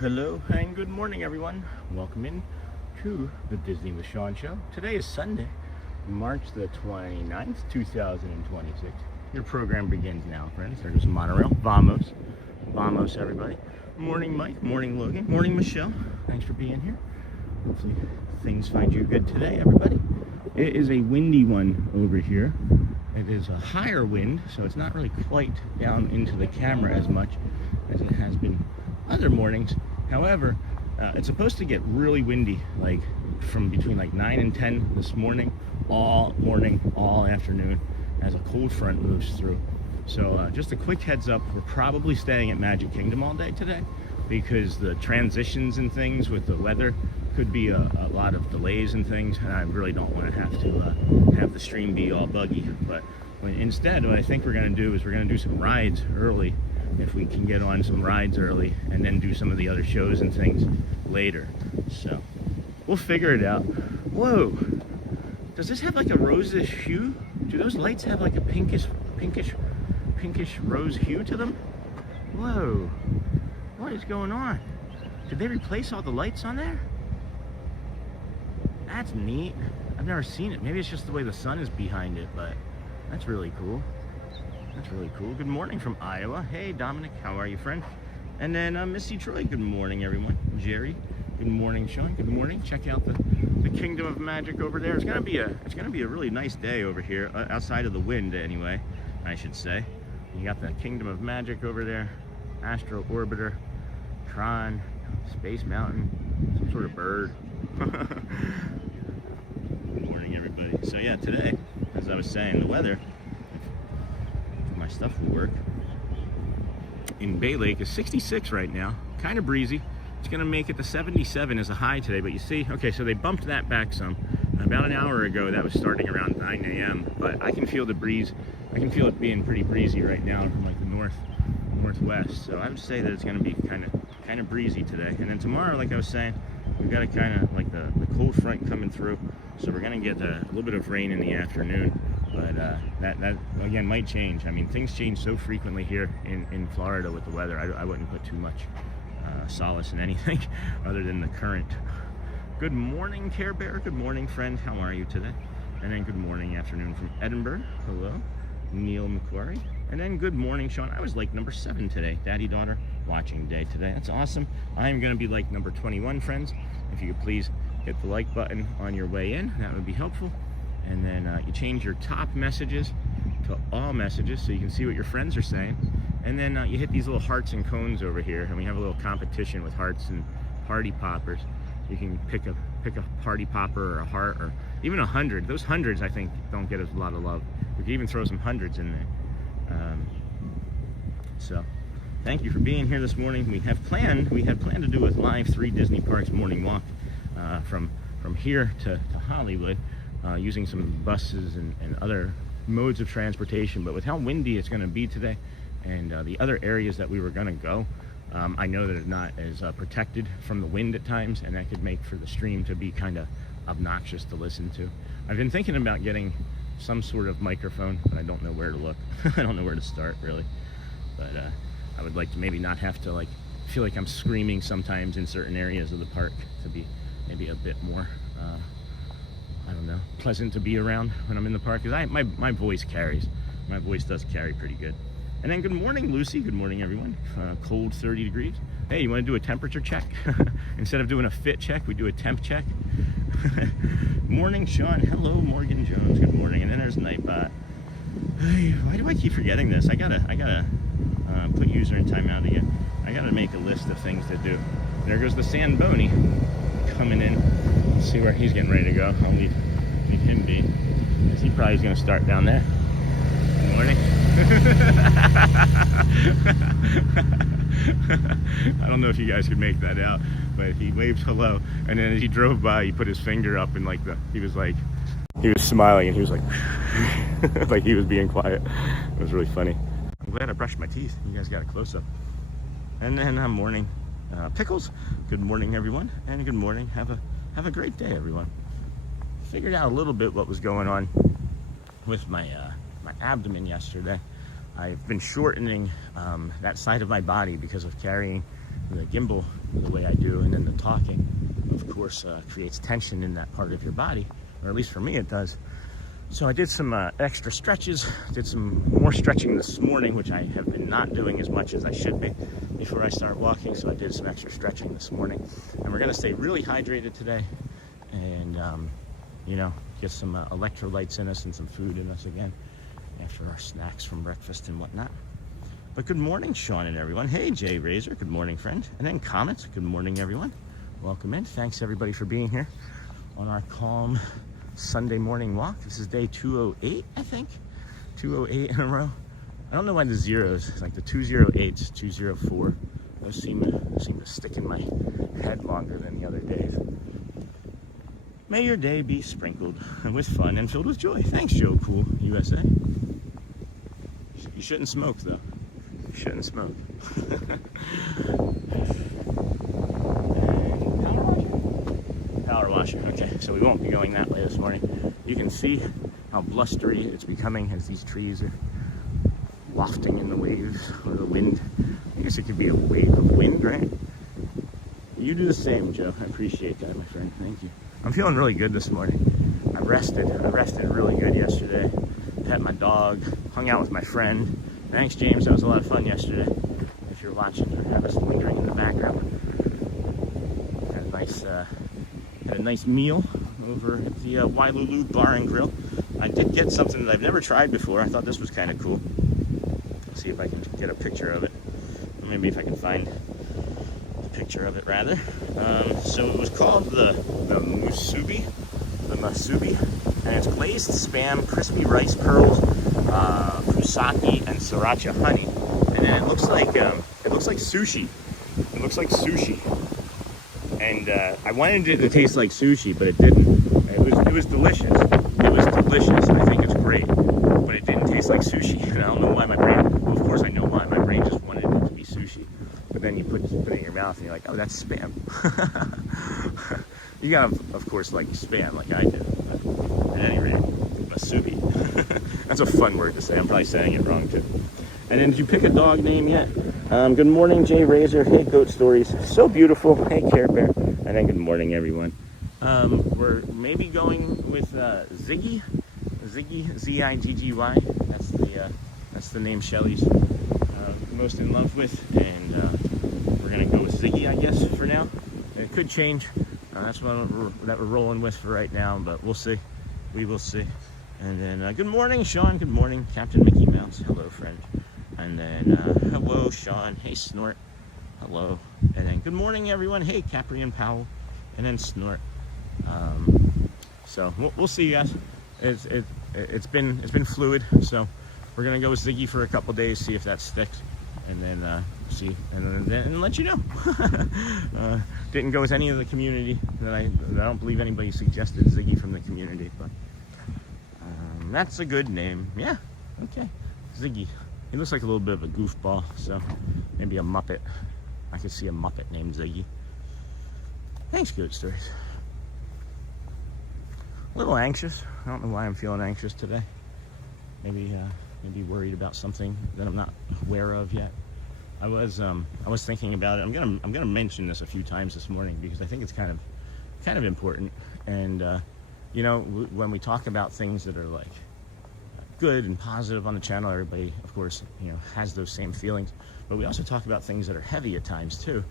Hello, and good morning, everyone. Welcome in to the Disney with Sean show. Today is Sunday, March the 29th, 2026. Your program begins now, friends. There's a monorail. Vamos. Vamos, everybody. Morning, Mike. Morning, Logan. Morning, Michelle. Thanks for being here. Hopefully things find you good today, everybody. It is a windy one over here. It is a higher wind, so it's not really quite down into the camera as much as it has been other mornings. However, it's supposed to get really windy, like from between like 9 and 10 this morning, all morning, all afternoon, as a cold front moves through. So just a quick heads up, we're probably staying at Magic Kingdom all day today because the transitions and things with the weather could be a lot of delays and things, and I really don't want to have the stream be all buggy. But instead, what I think we're going to do is we're going to do some rides early, if we can get on some rides early, and then do some of the other shows and things later. So we'll figure it out. Whoa, does this have like a rosish hue? Do those lights have like a pinkish rose hue to them? Whoa, what is going on? Did they replace all the lights on there? That's neat. I've never seen it. Maybe it's just the way the sun is behind it, but that's really cool. That's really cool. Good morning from Iowa. Hey, Dominic, how are you, friend? And then Missy Troy, good morning, everyone. Jerry, good morning, Sean. Good morning. Check out the Kingdom of Magic over there. It's gonna be a really nice day over here, outside of the wind, anyway. I should say. You got the Kingdom of Magic over there, Astro Orbiter, Tron, Space Mountain, some sort of bird. Good morning, everybody. So yeah, today, as I was saying, the weather, my stuff will work, in Bay Lake is 66 right now, kind of breezy. It's gonna make it to 77 as a high today, but you see, okay, so they bumped that back some. About an hour ago, that was starting around 9 a.m., but I can feel the breeze. I can feel it being pretty breezy right now from like the northwest. So I would say that it's gonna be kind of breezy today. And then tomorrow, like I was saying, we've got a kind of like the cold front coming through, so we're gonna get a little bit of rain in the afternoon. But that again might change. I mean, things change so frequently here in Florida with the weather. I wouldn't put too much solace in anything other than the current. Good morning, Care Bear. Good morning, friend. How are you today? And then good morning, afternoon from Edinburgh. Hello, Neil McQuarrie. And then good morning, Sean. I was like number 7 today. Daddy-daughter watching day today. That's awesome. I am going to be like number 21, friends. If you could please hit the like button on your way in, that would be helpful. And then you change your top messages to all messages so you can see what your friends are saying. And then you hit these little hearts and cones over here, and we have a little competition with hearts and party poppers. You can pick a party popper or a heart or even 100. Those hundreds, I think, don't get us a lot of love. We could even throw some hundreds in there. So thank you for being here this morning. We had planned to do a live 3 Disney parks morning walk from here to Hollywood, using some buses and other modes of transportation. But with how windy it's going to be today, and the other areas that we were going to go, I know that it's not as protected from the wind at times, and that could make for the stream to be kind of obnoxious to listen to. I've been thinking about getting some sort of microphone, but I don't know where to look. I don't know where to start, really. But I would like to maybe not have to feel like I'm screaming sometimes in certain areas of the park, to be maybe a bit more I don't know, pleasant to be around when I'm in the park, because my voice carries. My voice does carry pretty good. And then good morning, Lucy. Good morning, everyone. Cold 30 degrees. Hey, you want to do a temperature check? Instead of doing a fit check, we do a temp check. Morning, Sean. Hello, Morgan Jones. Good morning. And then there's Nightbot. Hey, why do I keep forgetting this? I gotta put user in timeout again. I gotta make a list of things to do. There goes the Sandboni coming in. Let's see where he's getting ready to go. I'll leave him be. As he probably is going to start down there. Good morning. I don't know if you guys could make that out, but he waved hello, and then as he drove by, he put his finger up and like he was smiling, and he was like like he was being quiet. It was really funny. I'm glad I brushed my teeth. You guys got a close-up. And then morning pickles. Good morning, everyone, and good morning. Have a great day, everyone. Figured out a little bit what was going on with my my abdomen yesterday. I've been shortening that side of my body because of carrying the gimbal the way I do, and then the talking, of course, creates tension in that part of your body, or at least for me it does. So I did some extra stretches, did some more stretching this morning, which I have been not doing as much as I should be before I start walking, so I did some extra stretching this morning. And we're gonna stay really hydrated today, and you know, get some electrolytes in us and some food in us again after our snacks from breakfast and whatnot. But good morning, Sean and everyone. Hey, Jay Razor, good morning, friend. And then comments, good morning, everyone. Welcome in. Thanks, everybody, for being here on our calm Sunday morning walk. This is day 208, I think. 208 in a row. I don't know why the zeros, like the 208s, 204, those seem to stick in my head longer than the other days. May your day be sprinkled with fun and filled with joy. Thanks, Joe Cool USA. You shouldn't smoke, though. You shouldn't smoke. Power washer. Okay, so we won't be going that way this morning. You can see how blustery it's becoming as these trees are wafting in the waves or the wind. I guess it could be a wave of wind, right? You do the same, Joe. I appreciate that, my friend. Thank you. I'm feeling really good this morning. I rested really good yesterday. Pet my dog, hung out with my friend. Thanks, James. That was a lot of fun yesterday. If you're watching or have us lingering in the background. Had a nice meal over at the Wailulu Bar and Grill. I did get something that I've never tried before. I thought this was kind of cool. Let's see if I can get a picture of it. Or maybe if I can find a picture of it, rather. So it was called the musubi. The masubi. And it's glazed spam, crispy rice pearls, fusaki, and sriracha honey. And then it looks like sushi. It looks like sushi. And I wanted it to taste like sushi, but it didn't. It was delicious. It was delicious. I think it's great, but it didn't taste like sushi. And I don't know why my brain. Well, of course I know why my brain just wanted it to be sushi. But then you put it in your mouth and you're like, oh, that's spam. You gotta, of course, like spam, like I do. But at any rate, masubi. That's a fun word to say. I'm probably saying it wrong too. And then, did you pick a dog name yet? Good morning, Jay Razor. Hey, Goat Stories. So beautiful. Hey, Care Bear. And then good morning, everyone. We're maybe going with Ziggy. Ziggy, Z-I-G-G-Y. That's the name Shelly's most in love with. And we're going to go with Ziggy, I guess, for now. It could change. That's what we're rolling with for right now, but we'll see. We will see. And then, good morning, Sean. Good morning, Captain Mickey Mouse. Hello, friend. And then, hello, Sean. Hey, Snort. Hello. And then, good morning, everyone. Hey, Capri and Powell. And then Snort. So we'll see, you guys. It's been fluid. So we're gonna go with Ziggy for a couple days, see if that sticks, and then see, and let you know. Didn't go with any of the community I don't believe anybody suggested Ziggy from the community, but that's a good name. Yeah. Okay. Ziggy. He looks like a little bit of a goofball, so maybe a Muppet. I could see a Muppet named Ziggy. Thanks, Goat Stories. A little anxious. I don't know why I'm feeling anxious today. Maybe worried about something that I'm not aware of yet. I was thinking about it. I'm gonna mention this a few times this morning because I think it's kind of important. And you know, when we talk about things that are like good and positive on the channel, everybody, of course, you know, has those same feelings. But we also talk about things that are heavy at times too.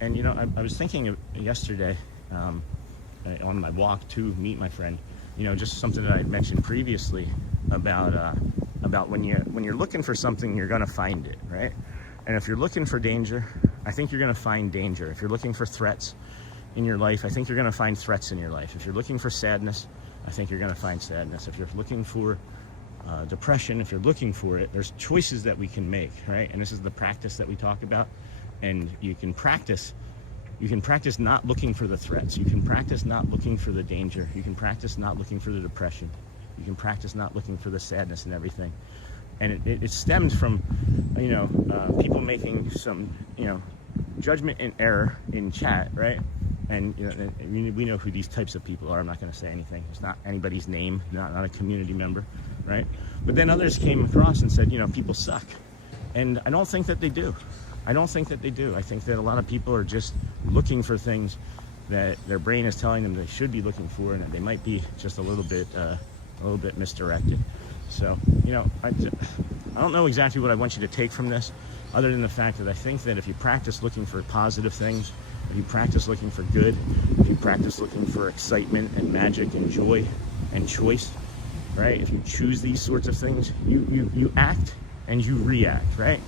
And you know, I was thinking yesterday on my walk to meet my friend. You know, just something that I mentioned previously about when you're looking for something, you're gonna find it, right? And if you're looking for danger, I think you're gonna find danger. If you're looking for threats in your life, I think you're gonna find threats in your life. If you're looking for sadness, I think you're going to find sadness. If you're looking for depression, if you're looking for it, there's choices that we can make, right? And this is the practice that we talk about. And you can practice not looking for the threats. You can practice not looking for the danger. You can practice not looking for the depression. You can practice not looking for the sadness and everything. And it stems from, people making some, judgment and error in chat, right? And we know who these types of people are. I'm not going to say anything. It's not anybody's name, not a community member, right? But then others came across and said, people suck. And I don't think that they do. I don't think that they do. I think that a lot of people are just looking for things that their brain is telling them they should be looking for, and that they might be just a little bit misdirected. So, I don't know exactly what I want you to take from this, other than the fact that I think that if you practice looking for positive things, if you practice looking for good, if you practice looking for excitement and magic and joy and choice, right? If you choose these sorts of things, you act and you react, right?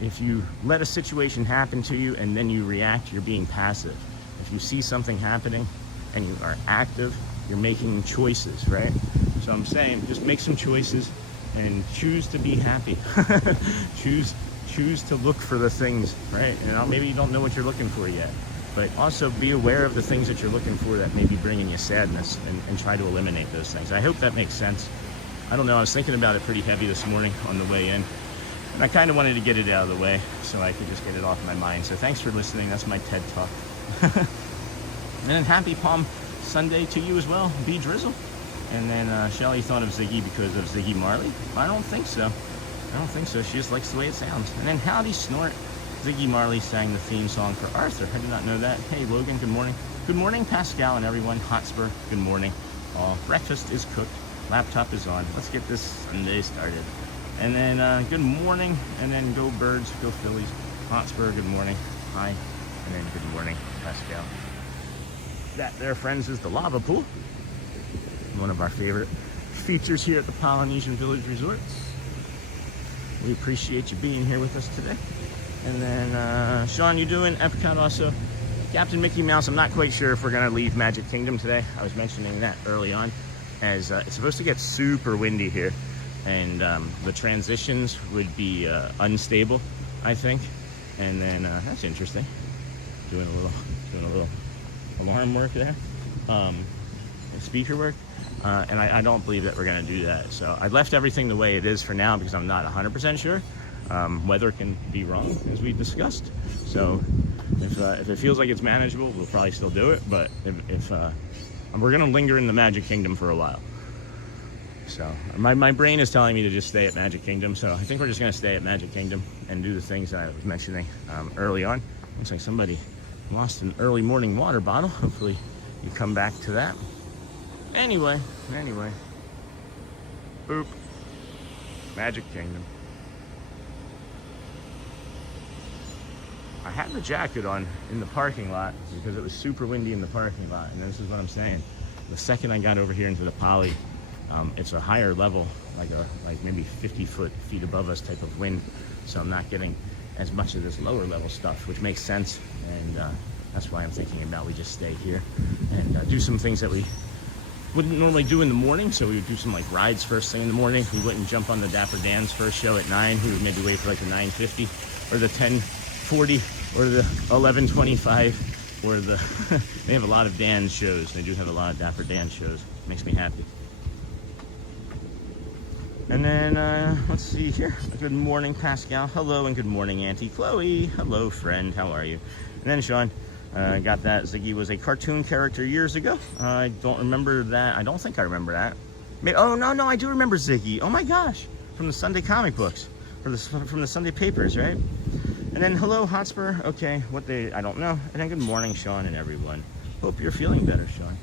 If you let a situation happen to you and then you react, you're being passive. If you see something happening and you are active, you're making choices, right? So I'm saying, just make some choices and choose to be happy. choose to look for the things, right? And maybe you don't know what you're looking for yet, but also be aware of the things that you're looking for that may be bringing you sadness, and try to eliminate those things. I hope that makes sense. I don't know, I was thinking about it pretty heavy this morning on the way in, and I kind of wanted to get it out of the way so I could just get it off my mind. So thanks for listening. That's my TED Talk. And then happy Palm Sunday to you as well. Be drizzle. And then Shelly thought of Ziggy because of Ziggy Marley. I don't think so. She just likes the way it sounds. And then howdy snort. Ziggy Marley sang the theme song for Arthur. I did not know that. Hey Logan, good morning. Good morning Pascal and everyone. Hotspur, good morning. Breakfast is cooked. Laptop is on. Let's get this Sunday started. And then good morning. And then go Birds, go Phillies. Hotspur, good morning. Hi. And then good morning Pascal. That there, friends, is the lava pool. One of our favorite features here at the Polynesian Village Resorts. We appreciate you being here with us today. And then, Sean, you doing EPCOT also? Captain Mickey Mouse, I'm not quite sure if we're going to leave Magic Kingdom today. I was mentioning that early on, as it's supposed to get super windy here. And the transitions would be unstable, I think. And then, that's interesting. Doing a little alarm work there. Speaker work. And I don't believe that we're going to do that. So I left everything the way it is for now because I'm not 100% sure. Weather can be wrong, as we discussed. So if it feels like it's manageable, we'll probably still do it. But if we're going to linger in the Magic Kingdom for a while. So my brain is telling me to just stay at Magic Kingdom. So I think we're just going to stay at Magic Kingdom and do the things that I was mentioning early on. Looks like somebody lost an early morning water bottle. Hopefully you come back to that. Anyway. Boop. Magic Kingdom. I had the jacket on in the parking lot because it was super windy in the parking lot. And this is what I'm saying. The second I got over here into the Poly, it's a higher level, like maybe 50 feet above us type of wind. So I'm not getting as much of this lower level stuff, which makes sense. And that's why I'm thinking about we just stay here and do some things that we wouldn't normally do in the morning. So we would do some like rides first thing in the morning. We wouldn't jump on the Dapper Dans first show at 9. We would maybe wait for like the 9:50 or the 10:40 or the 11:25 or the they have a lot of Dans shows. They do have a lot of Dapper Dans shows. Makes me happy. And then let's see here. Good morning Pascal. Hello, and good morning Auntie Chloe. Hello friend, how are you? And then Sean, got that Ziggy was a cartoon character years ago. I don't remember that. I don't think I remember that. Oh, no, I do remember Ziggy. Oh my gosh. From the Sunday comic books. From the Sunday papers, right? And then hello, Hotspur. Okay, I don't know. And then good morning, Sean and everyone. Hope you're feeling better, Sean.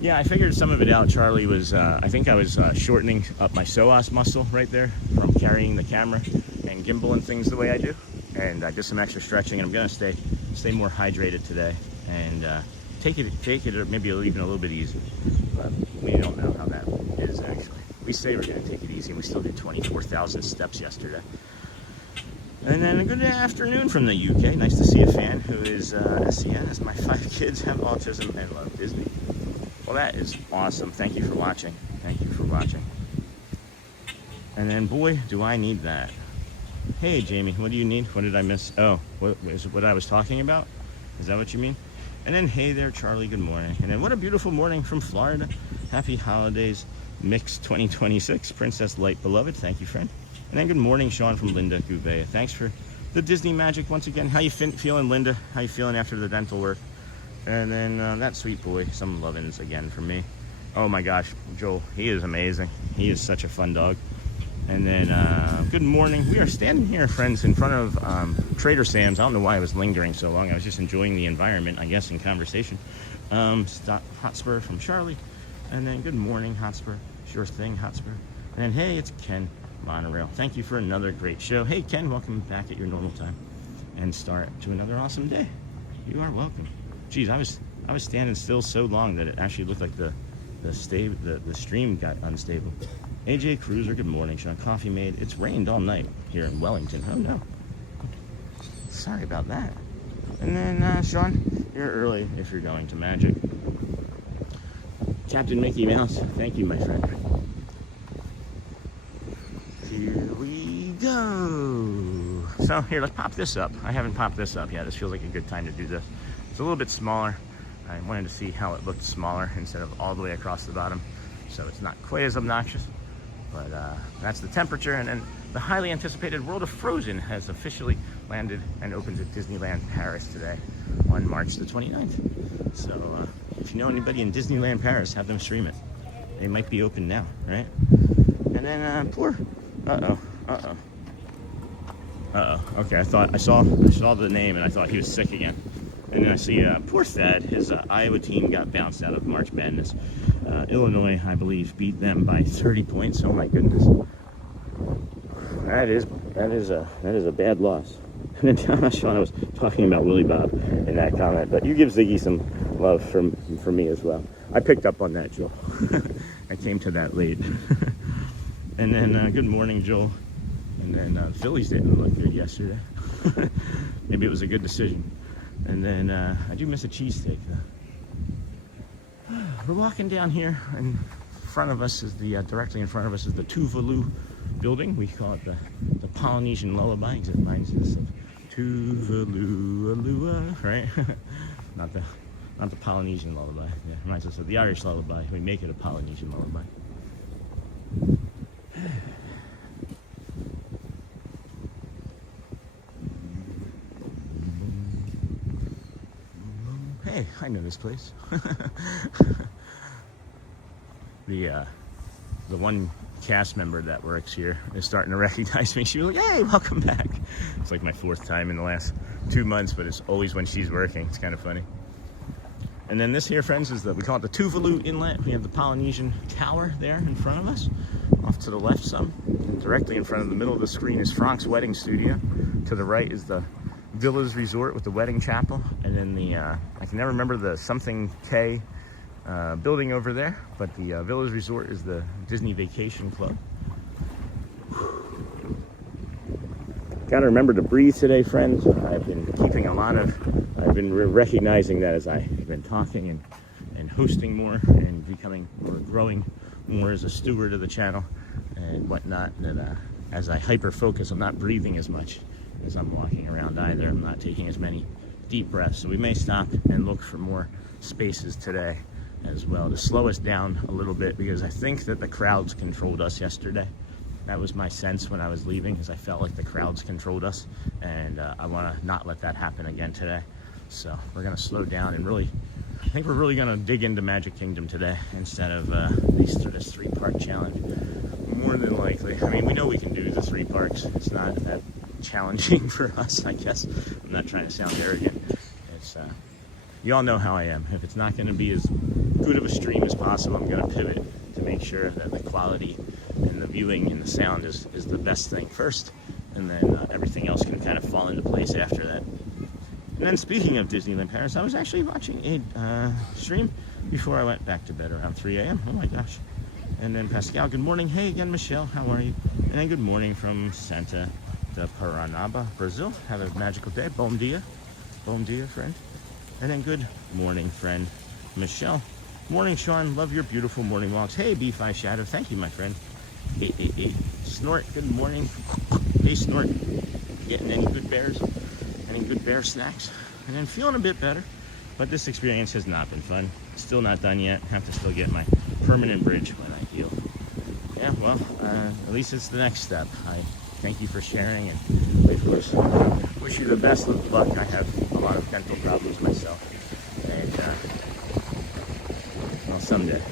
Yeah, I figured some of it out. Charlie was, I think I was shortening up my psoas muscle right there from carrying the camera and gimbal and things the way I do. And I did some extra stretching, and I'm gonna stay more hydrated today and take it maybe even a little bit easy. But we don't know how that is actually. We say we're gonna take it easy, and we still did 24,000 steps yesterday. And then a good afternoon from the UK. Nice to see a fan who is SEN, as my 5 kids have autism and love Disney. Well, that is awesome. Thank you for watching. Thank you for watching. And then, boy, do I need that. Hey, Jamie, what do you need? What did I miss? Oh, what is it, what I was talking about? Is that what you mean? And then, hey there, Charlie, good morning. And then, what a beautiful morning from Florida. Happy holidays, Mix 2026. Princess Light Beloved, thank you, friend. And then, good morning, Sean from Linda Gouveia. Thanks for the Disney magic once again. How you feeling, Linda? How you feeling after the dental work? And then, that sweet boy, some lovin's again from me. Oh my gosh, Joel, he is amazing. He is such a fun dog. And then, good morning. We are standing here, friends, in front of Trader Sam's. I don't know why I was lingering so long. I was just enjoying the environment, I guess, in conversation. Stop Hotspur from Charlie. And then, good morning, Hotspur. Sure thing, Hotspur. And then, hey, it's Ken, Monorail. Thank you for another great show. Hey, Ken, welcome back at your normal time. And start to another awesome day. You are welcome. Geez, I was standing still so long that it actually looked like the stream got unstable. AJ Cruiser, good morning. Sean Coffee Made. It's rained all night here in Wellington. Oh no. Sorry about that. And then Sean, you're early if you're going to Magic. Captain Mickey Mouse, thank you, my friend. Here we go. So here, let's pop this up. I haven't popped this up yet. This feels like a good time to do this. It's a little bit smaller. I wanted to see how it looked smaller instead of all the way across the bottom, so it's not quite as obnoxious. But that's the temperature, and then the highly anticipated World of Frozen has officially landed and opens at Disneyland Paris today on March the 29th. So if you know anybody in Disneyland Paris, have them stream it. They might be open now, right? And then poor, okay, I saw the name and I thought he was sick again. And then I see poor Thad, his Iowa team got bounced out of March Madness. Illinois, I believe, beat them by 30 points. Oh my goodness, that is a bad loss. And then Sean, I was talking about Willie Bob in that comment, but you give Ziggy some love from me as well. I picked up on that, Joel. I came to that late. And then good morning, Joel. And then the Phillies didn't look good yesterday. Maybe it was a good decision. And then I do miss a cheesesteak though. We're walking down here, and front of us is directly in front of us is the Tuvalu building. We call it the Polynesian lullaby because it reminds us of Tuvalu Alua, right? not the Polynesian lullaby. Yeah, it reminds us of the Irish lullaby. We make it a Polynesian lullaby. Hey, I know this place. The one cast member that works here is starting to recognize me. She was like, hey, welcome back. It's like my 4th time in the last 2 months, but it's always when she's working. It's kind of funny. And then this here, friends, is we call it the Tuvalu Inlet. We have the Polynesian Tower there in front of us, off to the left some. And directly in front of the middle of the screen is Frank's wedding studio. To the right is the Villas Resort with the wedding chapel, and then I can never remember the something K building over there, but the Villas Resort is the Disney Vacation Club. Gotta remember to breathe today, friends. I've been recognizing that as I've been talking and hosting more and becoming or growing more as a steward of the channel and whatnot, that as I hyper focus, I'm not breathing as much as I'm walking around either. I'm not taking as many deep breaths, so we may stop and look for more spaces today as well to slow us down a little bit, because I think that the crowds controlled us yesterday. That was my sense when I was leaving, because I felt like the crowds controlled us, and I want to not let that happen again today. So we're going to slow down and really, I think we're really going to dig into Magic Kingdom today instead of this 3-park challenge. More than likely. I mean, we know we can do the 3 parks. It's not that challenging for us, I guess. I'm not trying to sound arrogant. It's you all know how I am. If it's not going to be as good of a stream as possible, I'm going to pivot to make sure that the quality and the viewing and the sound is the best thing first, and then everything else can kind of fall into place after that. And then speaking of Disneyland Paris, I was actually watching a stream before I went back to bed around 3 a.m. Oh my gosh. And then Pascal, good morning. Hey again, Michelle, how are you? And then good morning from Santa de Paranaba, Brazil. Have a magical day. Bom dia, friend. And then good morning, friend Michelle Morning, Sean. Love your beautiful morning walks. Hey, B5 Shadow. Thank you, my friend. Hey. Snort. Good morning. Hey, Snort. Getting any good bears? Any good bear snacks? And then feeling a bit better. But this experience has not been fun. Still not done yet. Have to still get my permanent bridge when I heal. Yeah, well, at least it's the next step. I thank you for sharing, and of course, wish you the best of luck. I have a lot of dental problems myself, and well, someday,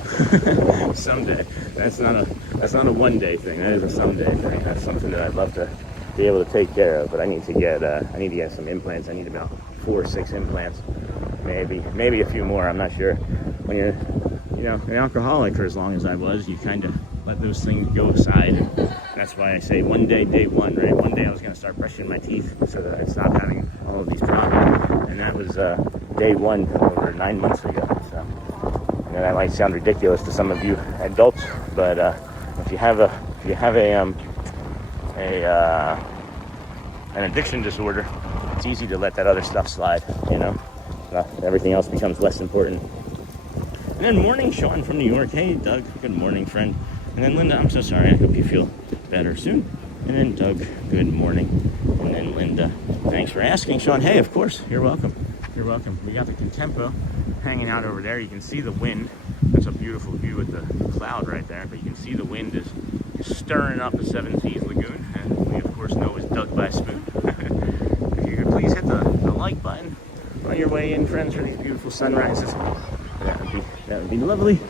someday. That's not a one-day thing. That is a someday thing. That's something that I'd love to be able to take care of. But I need to get some implants. I need about 4 or 6 implants, maybe a few more. I'm not sure. When you're an alcoholic for as long as I was, you kind of let those things go aside. And that's why I say one day, day one, right? One day I was going to start brushing my teeth so that I'd stop having all of these problems. And that was day one over 9 months ago. So, and that might sound ridiculous to some of you adults, but if you have an addiction disorder, it's easy to let that other stuff slide, everything else becomes less important. And then morning, Sean from New York. Hey, Doug. Good morning, friend. And then Linda, I'm so sorry. I hope you feel better soon. And then Doug, good morning. And then Linda, thanks for asking, Sean. Hey, of course. You're welcome. You're welcome. We got the Contempo hanging out over there. You can see the wind. That's a beautiful view with the cloud right there. But you can see the wind is stirring up the Seven Seas Lagoon. And we, of course, know it's Doug by Spoon. If you could please hit the like button on your way in, friends, for these beautiful sunrises. That would be lovely.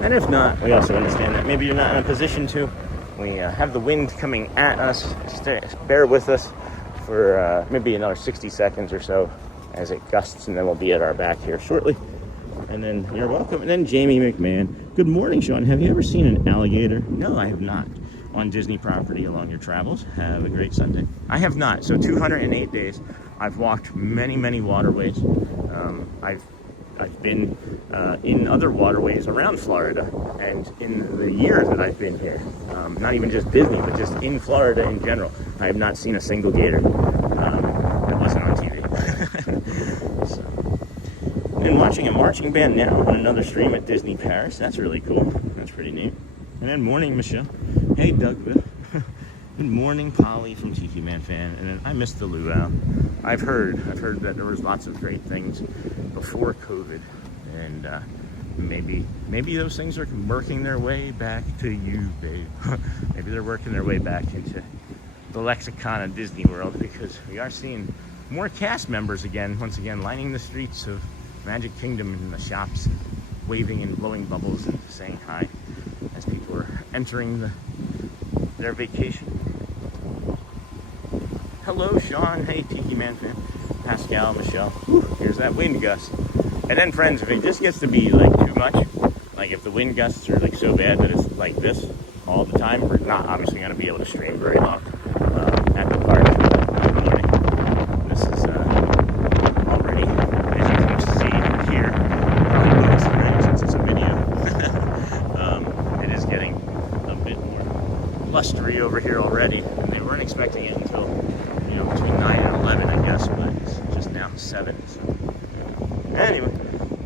And if not, we also understand that maybe you're not in a position to. We have the wind coming at us. Bear with us for maybe another 60 seconds or so as it gusts, and then we'll be at our back here shortly. And then you're welcome. And then Jamie McMahon. Good morning, Sean. Have you ever seen an alligator? No, I have not. On Disney property along your travels. Have a great Sunday. I have not. So 208 days. I've walked many waterways. I've been in other waterways around Florida, and in the year that I've been here, not even just Disney, but just in Florida in general, I have not seen a single gator that wasn't on TV. So. And watching a marching band now on another stream at Disney Paris. That's really cool. That's pretty neat. And then morning, Michelle. Hey, Doug. Good morning, Polly from Tiki Man Fan. And then I missed the luau. I've heard that there was lots of great things before COVID, and maybe those things are working their way back to you, babe. Maybe they're working their way back into the lexicon of Disney World, because we are seeing more cast members once again, lining the streets of Magic Kingdom and the shops, waving and blowing bubbles and saying hi as people are entering their vacation. Hello, Sean. Hey, Tiki Man Fan. Pascal, Michelle. Whew, here's that wind gust. And then, friends, if it just gets to be like too much, like if the wind gusts are like so bad that it's like this all the time, we're not obviously going to be able to stream very long at the park. This is already, as you can see here, probably notice already since it's a video. It is getting a bit more blustery over here already, and they weren't expecting it until between 9 and 11, I guess, but it's just now 7. So. Anyway,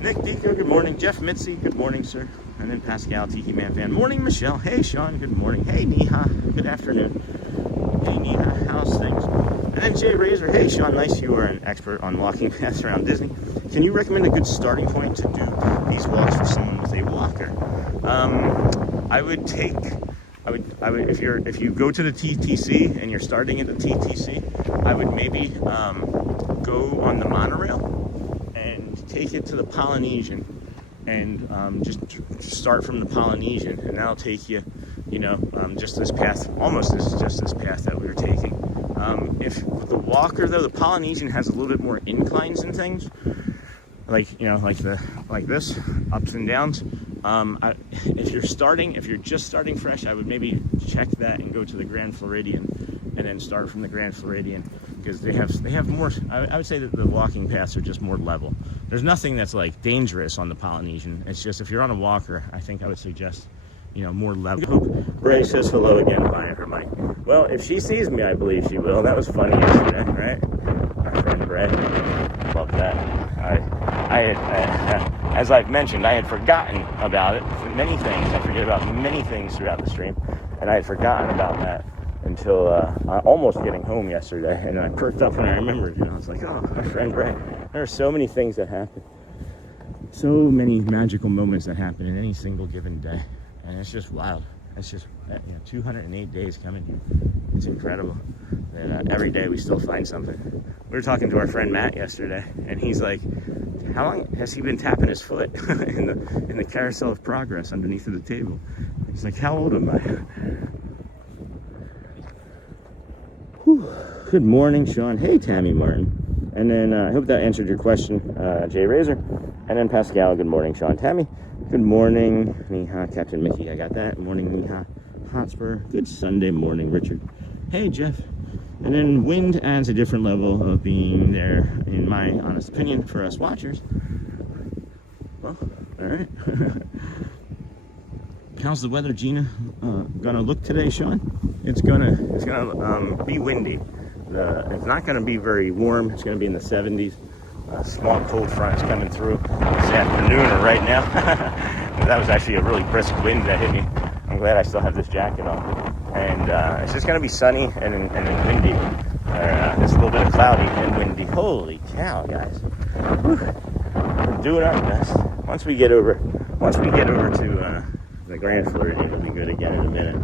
Nick Deco, good morning. Jeff Mitzi, good morning, sir. And then Pascal, Tiki Man Fan. Morning, Michelle. Hey, Sean, good morning. Hey, Neha, good afternoon. Hey, Neha, how's things? And then Jay Razor. Hey, Sean, nice. You are an expert on walking paths around Disney. Can you recommend a good starting point to do these walks for someone with a walker? I would if you go to the TTC and you're starting at the TTC, I would maybe go on the monorail and take it to the Polynesian, and just start from the Polynesian, and that'll take you, just this path, just this path that we were taking. If the walker though, the Polynesian has a little bit more inclines and things, like this, ups and downs. If you're just starting fresh, I would maybe check that and go to the Grand Floridian, and then start from the Grand Floridian, because they have more. I would say that the walking paths are just more level. There's nothing that's like dangerous on the Polynesian. It's just if you're on a walker, I think I would suggest more level. Ray says hello again via her mic. Well, if she sees me, I believe she will. That was funny yesterday, right? Our friend Ray. Love that. as I've mentioned, I had forgotten about it. Many things. I forget about many things throughout the stream. And I had forgotten about that until almost getting home yesterday. And I perked up when I remembered. And I was like, oh, my friend Ray. There are so many things that happen. So many magical moments that happen in any single given day. And it's just wild. It's just, 208 days coming. It's incredible that every day we still find something. We were talking to our friend Matt yesterday, and he's like, how long has he been tapping his foot in the carousel of progress underneath of the table? He's like, how old am I? Whew. Good morning, Sean. Hey, Tammy Martin. And then I hope that answered your question, Jay Razor. And then Pascal, good morning, Sean. Tammy, good morning. Niha, Captain Mickey, I got that. Morning, Niha. Hotspur, good Sunday morning, Richard. Hey, Jeff. And then wind adds a different level of being there, in my honest opinion, for us watchers. Well, all right. How's the weather, Gina? Gonna look today, Sean? It's gonna be windy. It's not gonna be very warm. It's gonna be in the 70s. A small cold front is coming through this afternoon or right now. That was actually a really brisk wind that hit me. I'm glad I still have this jacket on. And it's just going to be sunny and windy. It's a little bit of cloudy and windy. Holy cow, guys. Whew. We're doing our best. Once we get over to the Grand Floridian, it'll be good again in a minute.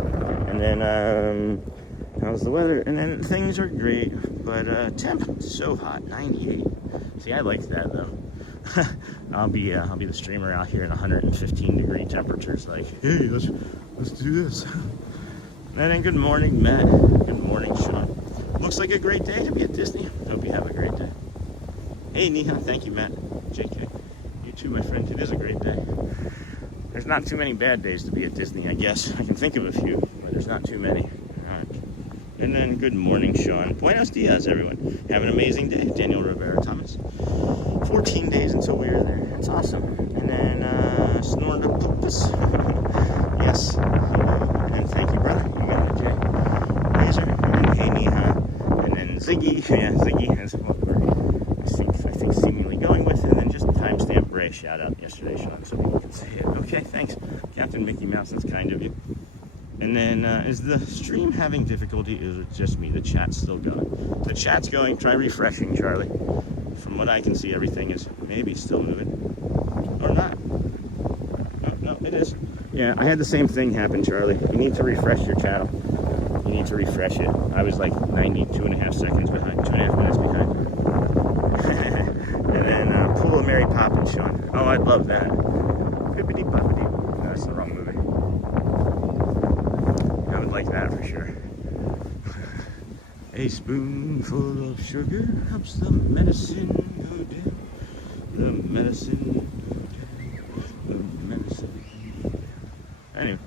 And then, how's the weather? And then things are great, but temp so hot, 98. See, I like that though. I'll be the streamer out here in 115-degree temperatures. Like, hey, let's do this. And then good morning, Matt. Good morning, Sean. Looks like a great day to be at Disney. Hope you have a great day. Hey, Niha. Thank you, Matt. JK. You too, my friend. It is a great day. There's not too many bad days to be at Disney, I guess. I can think of a few, but there's not too many. All right. And then good morning, Sean. Buenos dias, everyone. Have an amazing day. Daniel Rivera Thomas. 14 days until we are there. It's awesome. And then Snortopus. Yes. And then thank you, brother. You got it, Jay. Laser. And then hey, Niha. And then Ziggy. Yeah, Ziggy. That's what I think seemingly going with. And then just timestamp Bray shout out yesterday, Sean, so people can say it. Okay, thanks. Captain Mickey Mouse, that's kind of you. And then, is the stream having difficulty? Is it just me? The chat's still going. The chat's going. Try refreshing, Charlie. From what I can see, everything is maybe still moving. Or not. No, it is. Yeah, I had the same thing happen, Charlie. You need to refresh your channel. You need to refresh it. I was like 92.5 seconds behind. 2.5 minutes behind. And then, pull a Mary Poppins, Sean. Oh, I'd love that. Bippity boppity. No, that's the wrong movie. I would like that for sure. A spoonful of sugar helps the medicine go down. The medicine go down. The medicine. Anyway,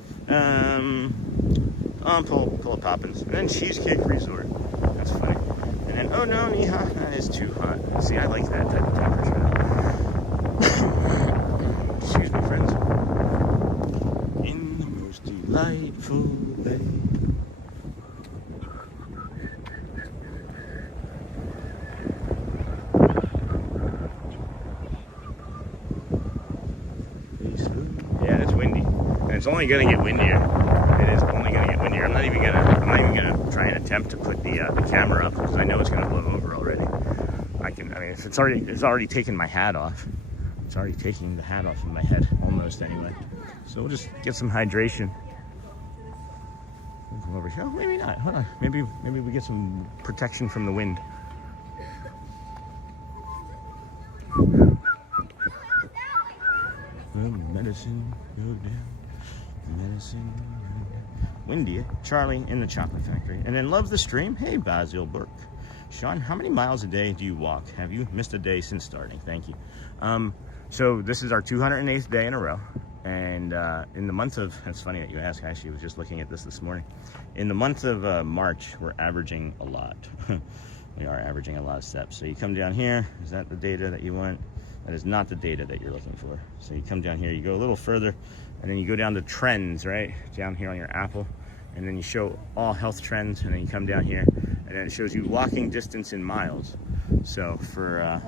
pull a Poppins. And then Cheesecake Resort. That's funny. And then, oh no, Niha, that is too hot. See, I like that type of temperature. Excuse me, friends. In the most delightful day. Yeah, it's windy. And it's only gonna get windier. It is only gonna get windier. I'm not even gonna try and attempt to put the camera up because I know it's gonna blow over already. It's already taken my hat off. It's already taking the hat off of my head, almost anyway. So we'll just get some hydration. We'll come over here. Oh, maybe not. Hold on. Maybe we get some protection from the wind. Medicine go down. Medicine go down. Windy. Charlie in the chocolate factory. And then love the stream. Hey, Basil Burke. Sean, how many miles a day do you walk? Have you missed a day since starting? Thank you. So this is our 208th day in a row. And in the month of, it's funny that you ask, actually, I was just looking at this morning. In the month of March, we're averaging a lot. We are averaging a lot of steps. So you come down here, is that the data that you want? That is not the data that you're looking for. So you come down here, you go a little further, and then you go down to trends, right? Down here on your Apple, and then you show all health trends, and then you come down here, and then it shows you walking distance in miles. So for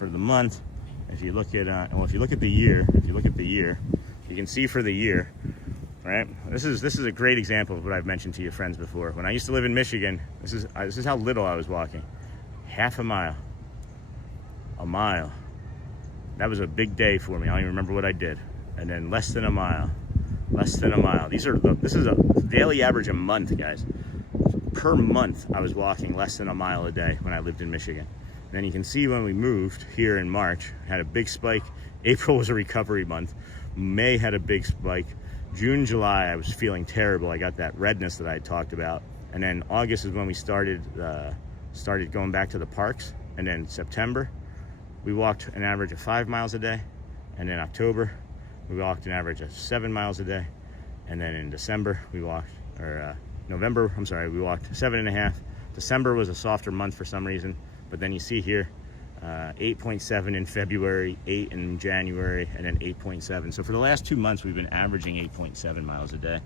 the month, if you look at, well, if you look at the year, you can see for the year, right? This is a great example of what I've mentioned to you friends before. When I used to live in Michigan, this is how little I was walking. Half a mile. A mile. That was a big day for me. I don't even remember what I did. And then less than a mile. Less than a mile. This is a daily average a month, guys. Per month, I was walking less than a mile a day when I lived in Michigan. And then you can see when we moved here in March, had a big spike. April was a recovery month. May had a big spike. June, July, I was feeling terrible. I got that redness that I had talked about. And then August is when we started going back to the parks. And then September, we walked an average of 5 miles a day. And then October, we walked an average of 7 miles a day. And then in December, November, I'm sorry, we walked 7.5. December was a softer month for some reason. But then you see here, 8.7 in February, 8 in January, and then 8.7. So for the last 2 months, we've been averaging 8.7 miles a day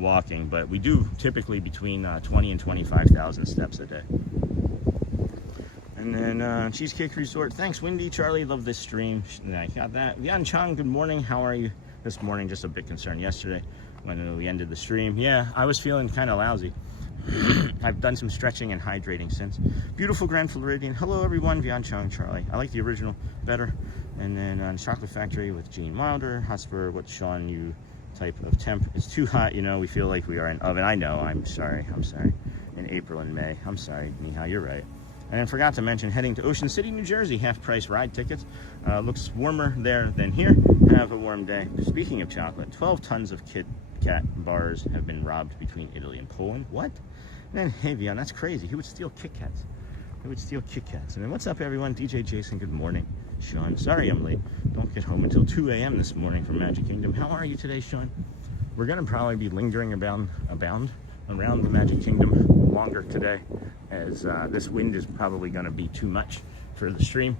walking, but we do typically between 20 and 25,000 steps a day. And then Cheesecake Resort. Thanks, Wendy. Charlie, love this stream. I got that. Yan Chang, good morning. How are you this morning? Just a bit concerned yesterday when we ended the stream. Yeah, I was feeling kind of lousy. I've done some stretching and hydrating since. Beautiful Grand Floridian. Hello, everyone. Yan Chang, Charlie. I like the original better. And then Chocolate Factory with Gene Wilder. Hotspur, what Sean, you type of temp. It's too hot, you know. We feel like we are in oven. I know. I'm sorry. In April and May. I'm sorry, Mihai. You're right. And I forgot to mention heading to Ocean City, New Jersey, half-price ride tickets. Looks warmer there than here. Have a warm day. Speaking of chocolate, 12 tons of Kit Kat bars have been robbed between Italy and Poland. What? And then, hey, Vion, that's crazy. Who would steal Kit Kats? Who would steal Kit Kats? And then, what's up, everyone? DJ Jason, good morning. Sean, sorry I'm late. Don't get home until 2 a.m. this morning from Magic Kingdom. How are you today, Sean? We're going to probably be lingering around the Magic Kingdom longer today, as this wind is probably going to be too much for the stream.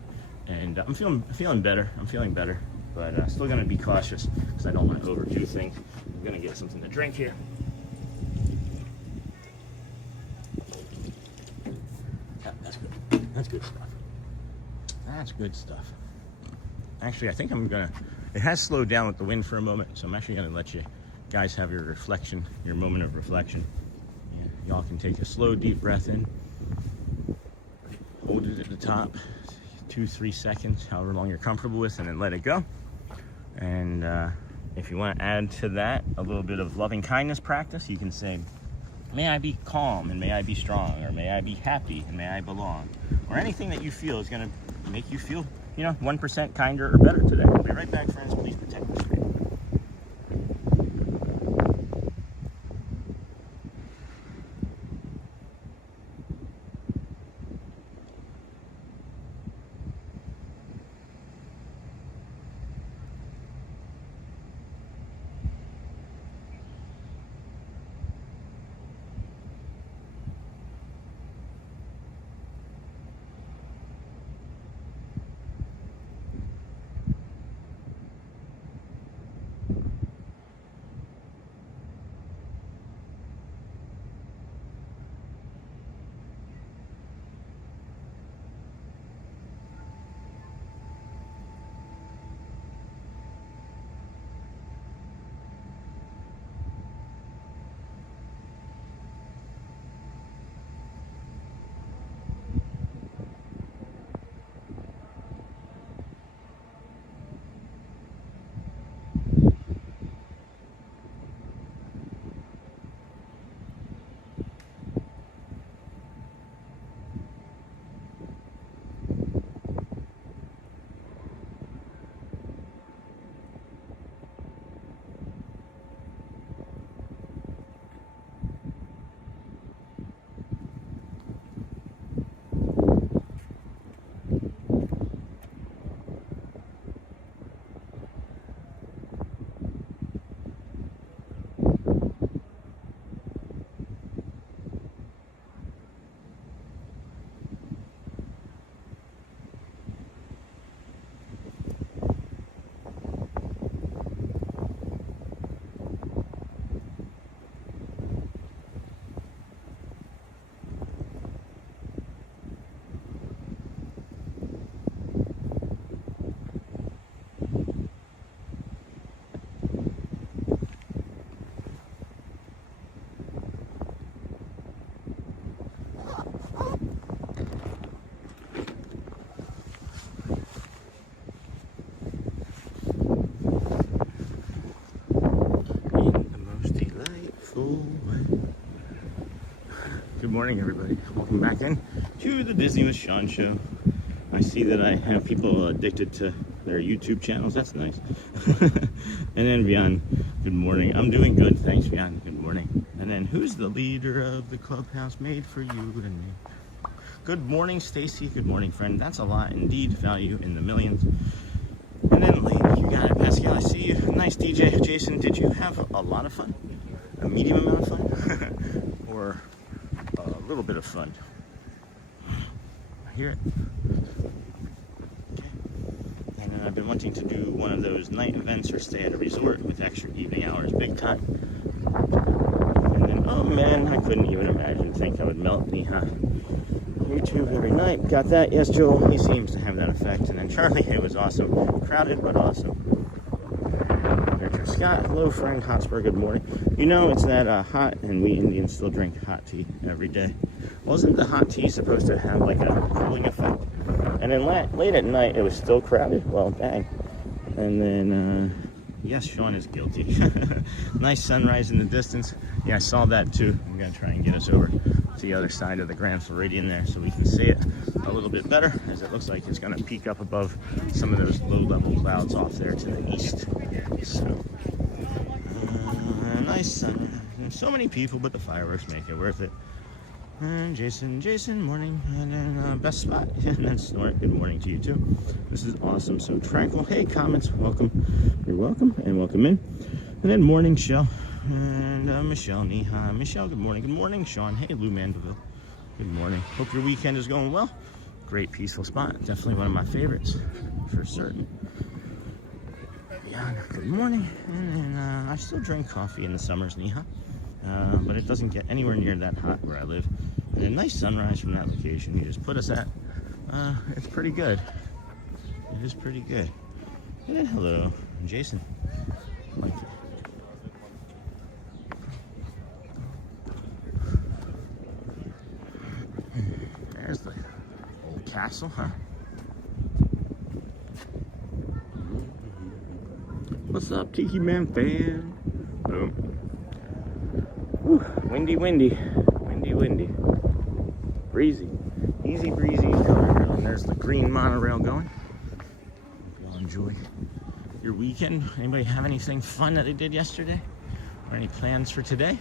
And I'm feeling better. I'm feeling better, but still going to be cautious because I don't want to overdo things. I'm going to get something to drink here. Yeah, that's good. That's good stuff. That's good stuff. Actually, I think it has slowed down with the wind for a moment, so I'm actually going to let you guys have your reflection, your moment of reflection. Y'all can take a slow, deep breath in. Hold it at the top, 2-3 seconds, however long you're comfortable with, and then let it go. And if you want to add to that a little bit of loving kindness practice, you can say, may I be calm, and may I be strong, or may I be happy, and may I belong, or anything that you feel is going to make you feel, 1% kinder or better today. I'll be right back, friends. Please protect the screen. go away. Good morning, everybody. Welcome back in to the Disney with Sean show. I see that I have people addicted to their YouTube channels. That's nice. And then Vian, good morning. I'm doing good. Thanks, Vian. Good morning. And then who's the leader of the clubhouse made for you and me? Good morning, Stacy. Good morning, friend. That's a lot indeed. Value in the millions. And then lady, you got it, Pascal. I see you. Nice DJ. Jason, did you have a lot of fun? A medium amount of fun? Or a little bit of fun? I hear it. Okay. And then I've been wanting to do one of those night events or stay at a resort with extra evening hours. Big time. And then, oh man, I couldn't even imagine. Think I would melt me, huh? YouTube every night. Got that? Yes, Joel. He seems to have that effect. And then Charlie, it was awesome. Crowded, but awesome. Richard Scott, hello, friend. Hotspur, good morning. You know, it's that hot, and we Indians still drink hot tea every day. Wasn't the hot tea supposed to have like a cooling effect? And then late at night, it was still crowded. Well, dang. And then, yes, Sean is guilty. Nice sunrise in the distance. Yeah, I saw that too. I'm going to try and get us over to the other side of the Grand Floridian there so we can see it a little bit better, as it looks like it's going to peak up above some of those low-level clouds off there to the east. So, nice sun. So many people, but the fireworks make it worth it. And Jason, morning. And then best spot. And then Snort, good morning to you too. This is awesome. So tranquil. Hey, comments, welcome. You're welcome, and welcome in. And then morning, Shell. And Michelle, Neha. Michelle, good morning. Good morning, Sean. Hey, Lou Mandeville. Good morning. Hope your weekend is going well. Great, peaceful spot. Definitely one of my favorites, for certain. Yeah, good morning. And then I still drink coffee in the summers, Neha. But it doesn't get anywhere near that hot where I live. And a nice sunrise from that location you just put us at. It's pretty good. It is pretty good. And hello, Jason. Like it. There's the old castle, huh? What's up, Tiki Man fan? Boom. Whew. Windy. Breezy. Easy breezy. And there's the green monorail going. Hope you all enjoy your weekend. Anybody have anything fun that they did yesterday? Or any plans for today?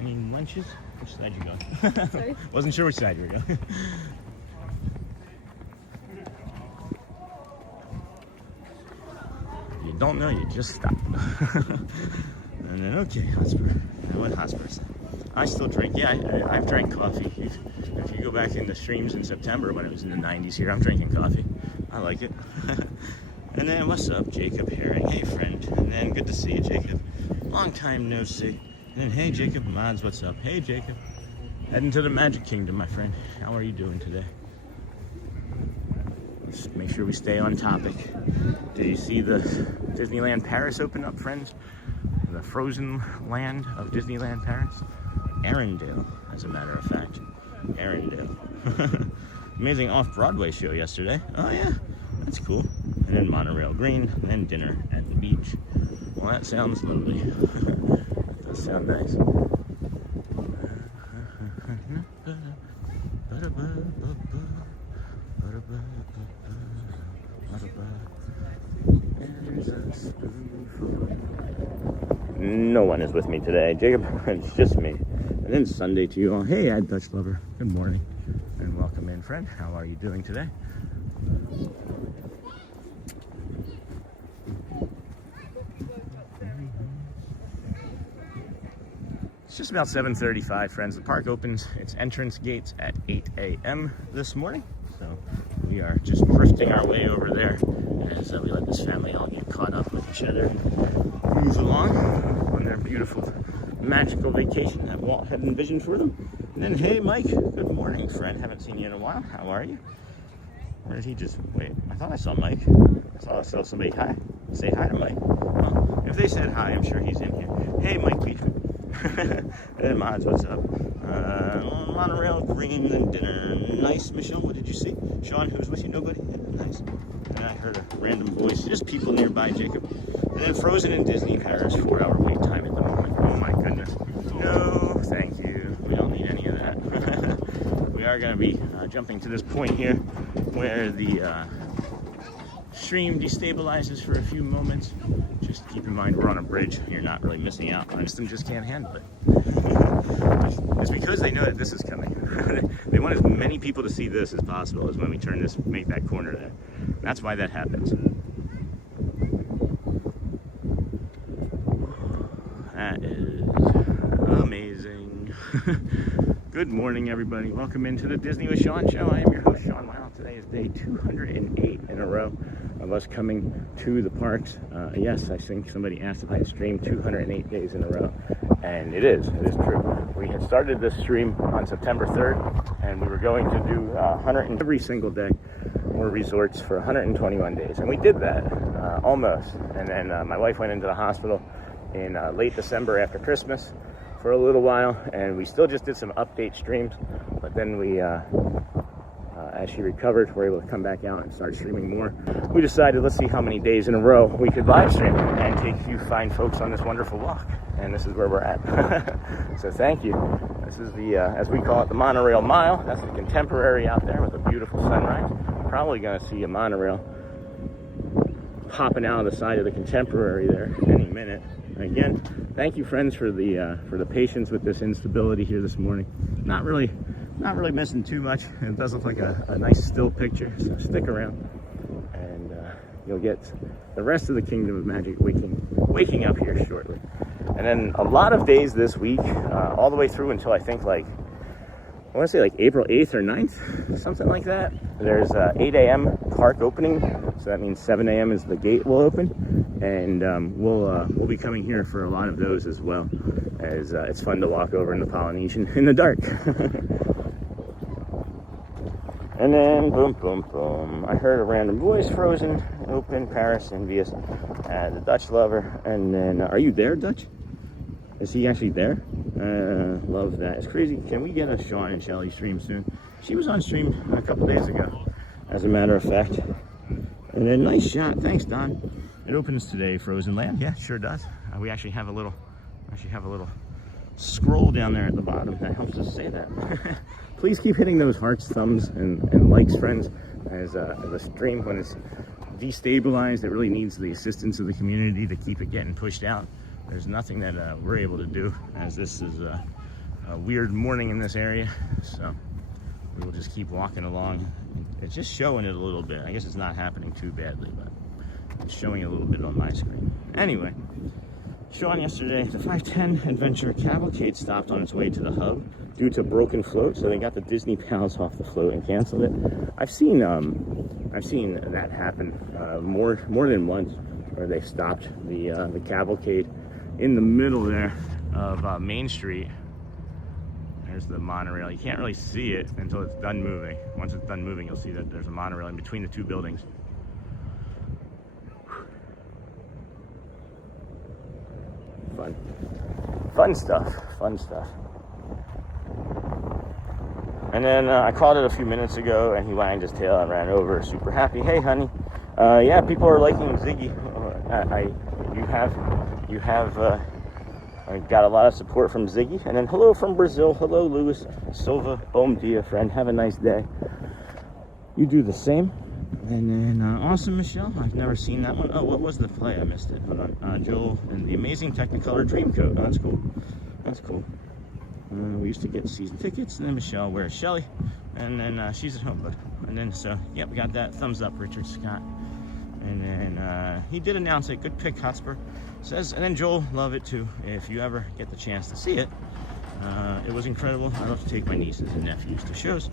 Any lunches? Which side you going? Sorry? Wasn't sure which side you were going. If you don't know, you just stop. And then, okay, Hotspur. Now what Hotspur said. I still drink. Yeah, I've drank coffee. If you go back in the streams in September when it was in the 90s here, I'm drinking coffee. I like it. And then, what's up, Jacob Herring? Hey, friend. And then, good to see you, Jacob. Long time no see. And then, hey, Jacob Mods, what's up? Hey, Jacob. Heading to the Magic Kingdom, my friend. How are you doing today? Let's make sure we stay on topic. Did you see the Disneyland Paris open up, friends? The frozen land of Disneyland Paris? Arendelle, as a matter of fact. Arendelle. Amazing off-Broadway show yesterday. Oh, yeah. That's cool. And then monorail green, and then dinner at the beach. Well, that sounds lovely. That does sound nice. No one is with me today, Jacob. It's just me. And then Sunday to you all. Hey, Ad Dutch Lover. Good morning. And welcome in, friend. How are you doing today? It's just about 7:35, friends. The park opens its entrance gates at 8 a.m. this morning. So we are just drifting our way over there as we let this family all get caught up with each other and move along on their beautiful, magical vacation that Walt had envisioned for them. And then, hey, Mike. Good morning, friend. Haven't seen you in a while. How are you? Where did he just... Wait, I thought I saw Mike. I saw somebody hi. Say hi to Mike. Well, if they said hi, I'm sure he's in here. Hey, Mike Beef. And then Mods, what's up? Monorail, green, and dinner. Nice, Michelle. What did you see? Sean, who's with you? Nobody? Yeah, nice. And I heard a random voice. Just people nearby, Jacob. And then Frozen in Disney Paris, 4-hour wait time at the moment. Oh my goodness. are going to be jumping to this point here where the stream destabilizes for a few moments. Just keep in mind we're on a bridge. You're not really missing out. The system just can't handle it. It's because they know that this is coming. They want as many people to see this as possible as when we turn this, make that corner there. That's why that happens. That is amazing. Good morning, everybody. Welcome into the Disney with Sean show. I am your host, Sean Wow. Today is day 208 in a row of us coming to the parks. Yes, I think somebody asked if I had streamed 208 days in a row, and it is true. We had started this stream on September 3rd, and we were going to do 100 every single day more resorts for 121 days, and we did that almost. And then my wife went into the hospital in late December after Christmas for a little while, and we still just did some update streams, but then we as she recovered, we're able to come back out and start streaming more. We decided, let's see how many days in a row we could live stream and take you fine folks on this wonderful walk, and this is where we're at. So thank you. This is the as we call it, the monorail mile. That's the Contemporary out there with a beautiful sunrise. Probably gonna see a monorail hopping out of the side of the Contemporary there any minute. Again, thank you, friends, for the patience with this instability here this morning. Not really missing too much. It does look like a nice still picture, so stick around, and you'll get the rest of the Kingdom of Magic waking up here shortly. And then a lot of days this week, all the way through until I think I want to say like April 8th or 9th, something like that. There's 8 a.m. park opening, so that means 7 a.m. is the gate will open, and we'll be coming here for a lot of those as well, as it's fun to walk over in the Polynesian in the dark. And then boom, boom, boom. I heard a random voice. Frozen, open, Paris, envious, the Dutch lover. And then, are you there, Dutch? Is he actually there? Love that. It's crazy. Can we get a Sean and Shelly stream soon? She was on stream a couple days ago, as a matter of fact. And then, nice shot. Thanks, Don. It opens today, Frozen Land. Yeah, sure does. We actually have a little scroll down there at the bottom that helps us say that. Please keep hitting those hearts, thumbs, and likes, friends, as the stream, when it's destabilized, it really needs the assistance of the community to keep it getting pushed out. There's nothing that we're able to do, as this is a weird morning in this area, so we will just keep walking along. It's just showing it a little bit. I guess it's not happening too badly, but it's showing a little bit on my screen. Anyway, Sean, yesterday, the 510 Adventure Cavalcade stopped on its way to the hub due to broken float, so they got the Disney pals off the float and canceled it. I've seen that happen more than once, where they stopped the cavalcade in the middle there of Main Street. There's the monorail. You can't really see it until it's done moving. Once it's done moving, you'll see that there's a monorail in between the two buildings. Fun stuff. And then I called it a few minutes ago, and he wagged his tail and ran over, super happy. Hey, honey. Yeah, people are liking Ziggy. You have got a lot of support from Ziggy. And then hello from Brazil. Hello, Luis Silva. Bom dia, friend. Have a nice day. You do the same. And then awesome, Michelle. I've never seen that one. Oh, what was the play? I missed it. Hold on. Joel and the Amazing Technicolor Dreamcoat. Oh, that's cool. That's cool. We used to get season tickets. And then Michelle, where's Shelly? And then she's at home, bud. And then so yeah, we got that. Thumbs up, Richard Scott. And then he did announce it. Good pick, Hotspur. Says, and then Joel, love it too. If you ever get the chance to see it, it was incredible. I love to take my nieces and nephews to shows.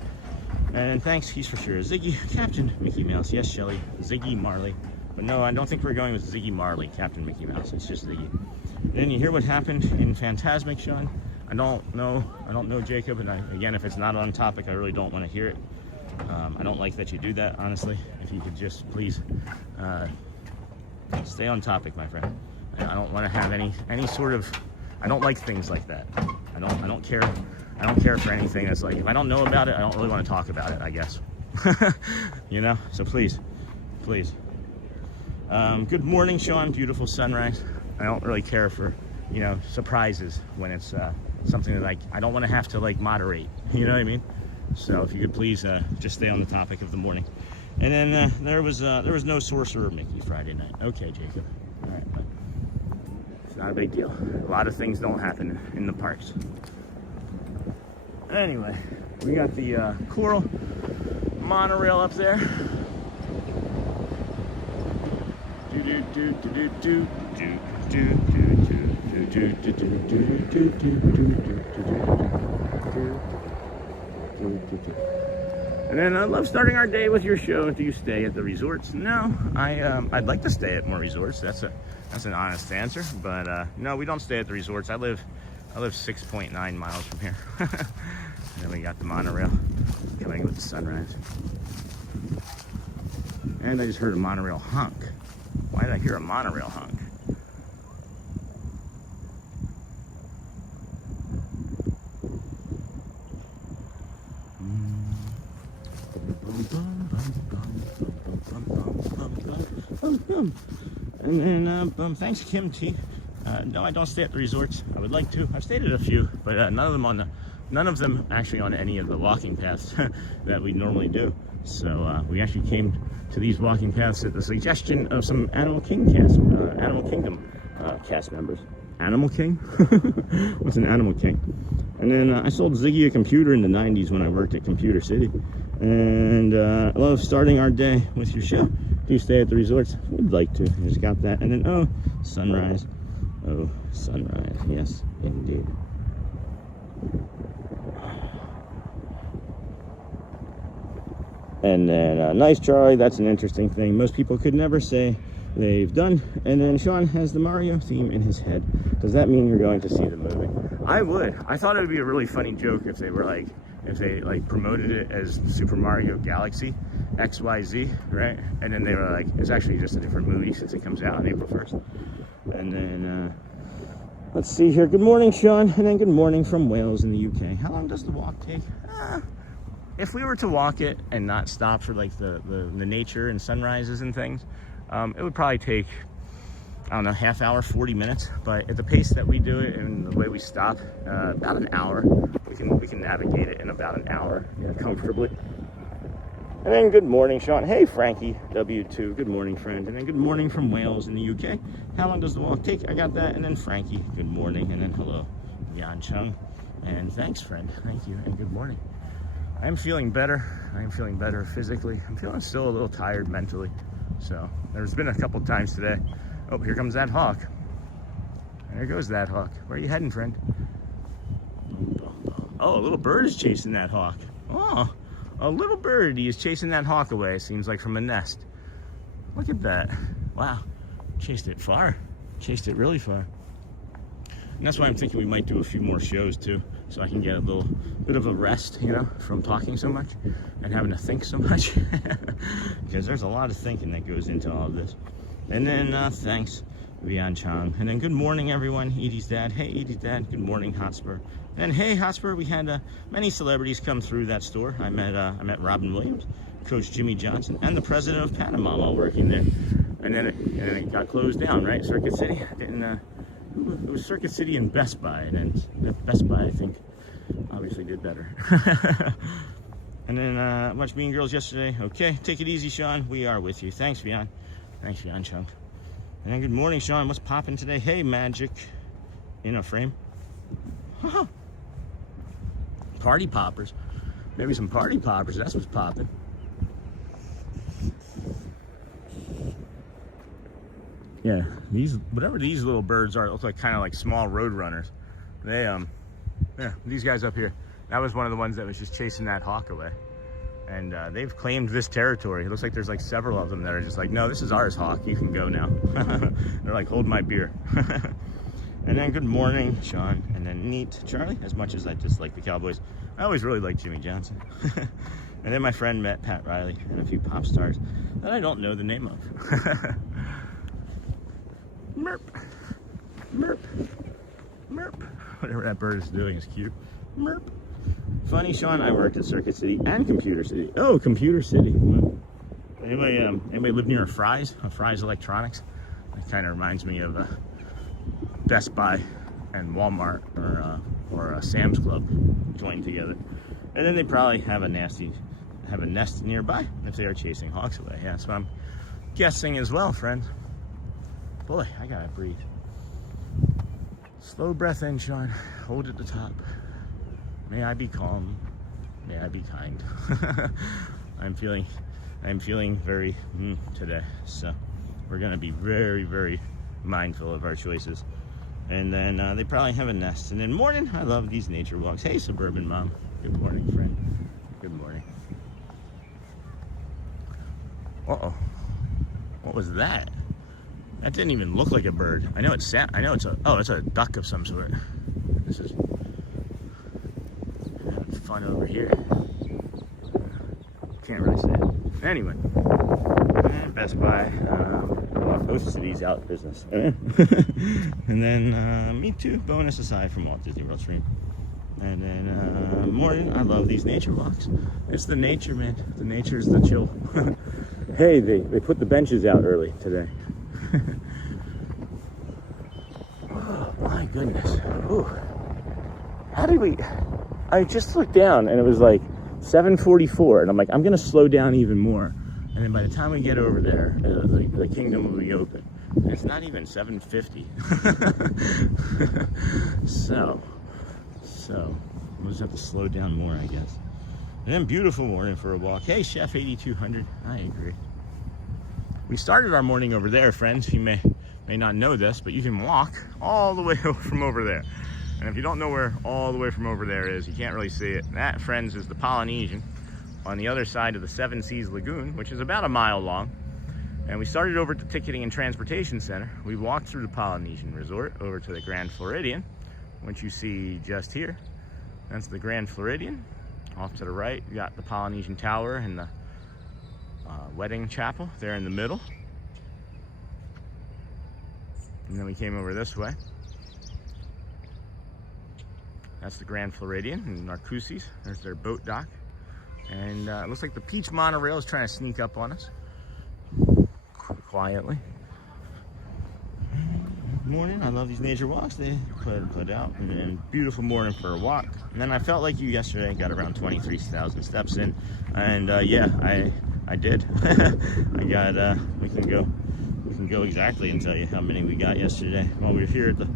And thanks, he's for sure. Ziggy, Captain Mickey Mouse. Yes, Shelly. Ziggy Marley. But no, I don't think we're going with Ziggy Marley, Captain Mickey Mouse. It's just Ziggy. And then you hear what happened in Fantasmic, Sean. I don't know, Jacob. And again, if it's not on topic, I really don't want to hear it. I don't like that you do that, honestly. If you could just please stay on topic, my friend. I don't want to have any sort of. I don't like things like that. I don't care. I don't care for anything that's like, if I don't know about it, I don't really want to talk about it, I guess. You know? So please. Good morning, Sean. Beautiful sunrise. I don't really care for, you know, surprises when it's something that I don't want to have to like moderate. You know what I mean? So if you could please just stay on the topic of the morning. And then there was no Sorcerer Mickey Friday night. Okay, Jacob. All right, but it's not a big deal. A lot of things don't happen in the parks. Anyway, we got the Coral monorail up there. And then I love starting our day with your show. Do you stay at the resorts? No, I'd like to stay at more resorts. That's an honest answer. But no, we don't stay at the resorts. I live 6.9 miles from here. And then we got the monorail coming with the sunrise. And I just heard a monorail honk. Why did I hear a monorail honk? And then thanks, Kim T. No, I don't stay at the resorts. I would like to. I've stayed at a few, but none of them actually on any of the walking paths that we normally do. So we actually came to these walking paths at the suggestion of some Animal Kingdom cast members. Animal King? What's an Animal King? And then I sold Ziggy a computer in the 90s when I worked at Computer City. And I love starting our day with your show. Do you stay at the resorts? We'd like to. I just got that. And then, oh, sunrise. Oh, sunrise. Yes, indeed. And then, nice Charlie, that's an interesting thing. Most people could never say they've done. And then Sean has the Mario theme in his head. Does that mean you're going to see the movie? I would. I thought it would be a really funny joke if they promoted it as Super Mario Galaxy XYZ, right? And then they were like, it's actually just a different movie since it comes out on April 1st. And then, let's see here. Good morning, Sean. And then good morning from Wales in the UK. How long does the walk take? If we were to walk it and not stop for like the nature and sunrises and things, it would probably take, I don't know, half hour, 40 minutes. But at the pace that we do it and the way we stop, about an hour. We can navigate it in about an hour, comfortably. And then good morning, Sean. Hey, Frankie W2. Good morning, friend. And then good morning from Wales in the UK. How long does the walk take? I got that. And then Frankie, good morning. And then hello, Yan Chung. And thanks, friend. Thank you. And good morning. I'm feeling better. I am feeling better physically. I'm feeling still a little tired mentally. So there's been a couple times today. Oh, here comes that hawk. There goes that hawk. Where are you heading, friend? Oh, a little bird is chasing that hawk. Oh, a little birdie is chasing that hawk away, seems like from a nest. Look at that. Wow. Chased it far. Chased it really far. And that's why I'm thinking we might do a few more shows too, so I can get a little bit of a rest, from talking so much and having to think so much. Because there's a lot of thinking that goes into all of this. And then thanks, Vian Chang. And then good morning, everyone. Edie's dad. Hey, Edie's dad. Good morning, Hotspur. And hey, Hotspur, we had many celebrities come through that store. I met Robin Williams, Coach Jimmy Johnson, and the president of Panama while working there. And then it got closed down, right? Circuit City. It was Circuit City and Best Buy, and then Best Buy, I think, obviously did better. And then much Mean Girls yesterday. Okay, take it easy, Sean. We are with you. Thanks, Vian. Thanks, Vian Chung. And then good morning, Sean. What's popping today? Hey, Magic in a frame. Party poppers. Maybe some party poppers. That's what's popping. Yeah, whatever these little birds are, look like kind of like small road runners. They these guys up here. That was one of the ones that was just chasing that hawk away. And they've claimed this territory. It looks like there's like several of them that are just like, no, this is ours, hawk. You can go now. They're like, hold my beer. And then good morning, Sean. And then neat, Charlie. As much as I dislike the Cowboys, I always really liked Jimmy Johnson. And then my friend met Pat Riley and a few pop stars that I don't know the name of. Merp, merp, merp. Whatever that bird is doing is cute. Merp. Funny, Sean. I worked at Circuit City and Computer City. Oh, Computer City. Anybody live near a Fry's Electronics? It kind of reminds me of Best Buy and Walmart or Sam's Club joined together. And then they probably have a nest nearby if they are chasing hawks away. Yeah, that's what I'm guessing as well, friends. Boy, I gotta breathe. Slow breath in, Sean. Hold at the top. May I be calm. May I be kind. I'm feeling very today. So we're gonna be very, very mindful of our choices. And then they probably have a nest. And then morning, I love these nature walks. Hey, suburban mom. Good morning, friend. Good morning. Uh-oh. What was that? That didn't even look like a bird. I know it's it's a duck of some sort. This is fun over here. Can't really say it. Anyway, Best Buy. Most of these out of business. And then me too. Bonus aside from Walt Disney World stream. And then morning. I love these nature walks. It's the nature, man. The nature is the chill. Hey, they put the benches out early today. Oh, my goodness. Ooh. How did we... I just looked down and it was like 7:44 and I'm like, I'm gonna slow down even more. And then by the time we get over there, the kingdom will be open. And it's not even 7:50. So we'll just have to slow down more, I guess. And then beautiful morning for a walk. Hey, Chef 8200, I agree. We started our morning over there, friends. You may not know this, but you can walk all the way from over there. And if you don't know where all the way from over there is, you can't really see it. That, friends, is the Polynesian on the other side of the Seven Seas Lagoon, which is about a mile long. And we started over at the Ticketing and Transportation Center. We walked through the Polynesian Resort over to the Grand Floridian, which you see just here. That's the Grand Floridian. Off to the right, you got the Polynesian Tower and the wedding chapel there in the middle. And then we came over this way. That's the Grand Floridian and Narcoossee's. There's their boat dock. And it looks like the Peach monorail is trying to sneak up on us quietly. Morning, I love these nature walks. They put out, and beautiful morning for a walk. And then I felt like you yesterday, got around 23,000 steps in, and yeah, I did. I got we can go exactly and tell you how many we got yesterday while we were here at the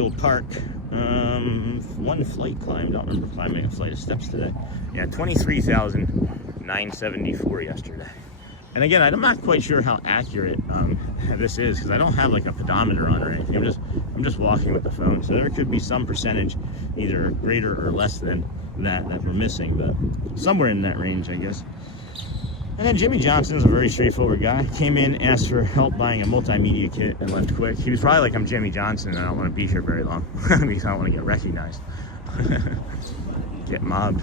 old park. One flight climb. Don't remember climbing a flight of steps today. Yeah, 23,974 yesterday. And again, I'm not quite sure how accurate this is because I don't have like a pedometer on or anything. I'm just walking with the phone, so there could be some percentage, either greater or less than that we're missing, but somewhere in that range, I guess. And then Jimmy Johnson is a very straightforward guy. Came in, asked for help buying a multimedia kit, and left quick. He was probably like, I'm Jimmy Johnson, and I don't want to be here very long because I don't want to get recognized, get mobbed.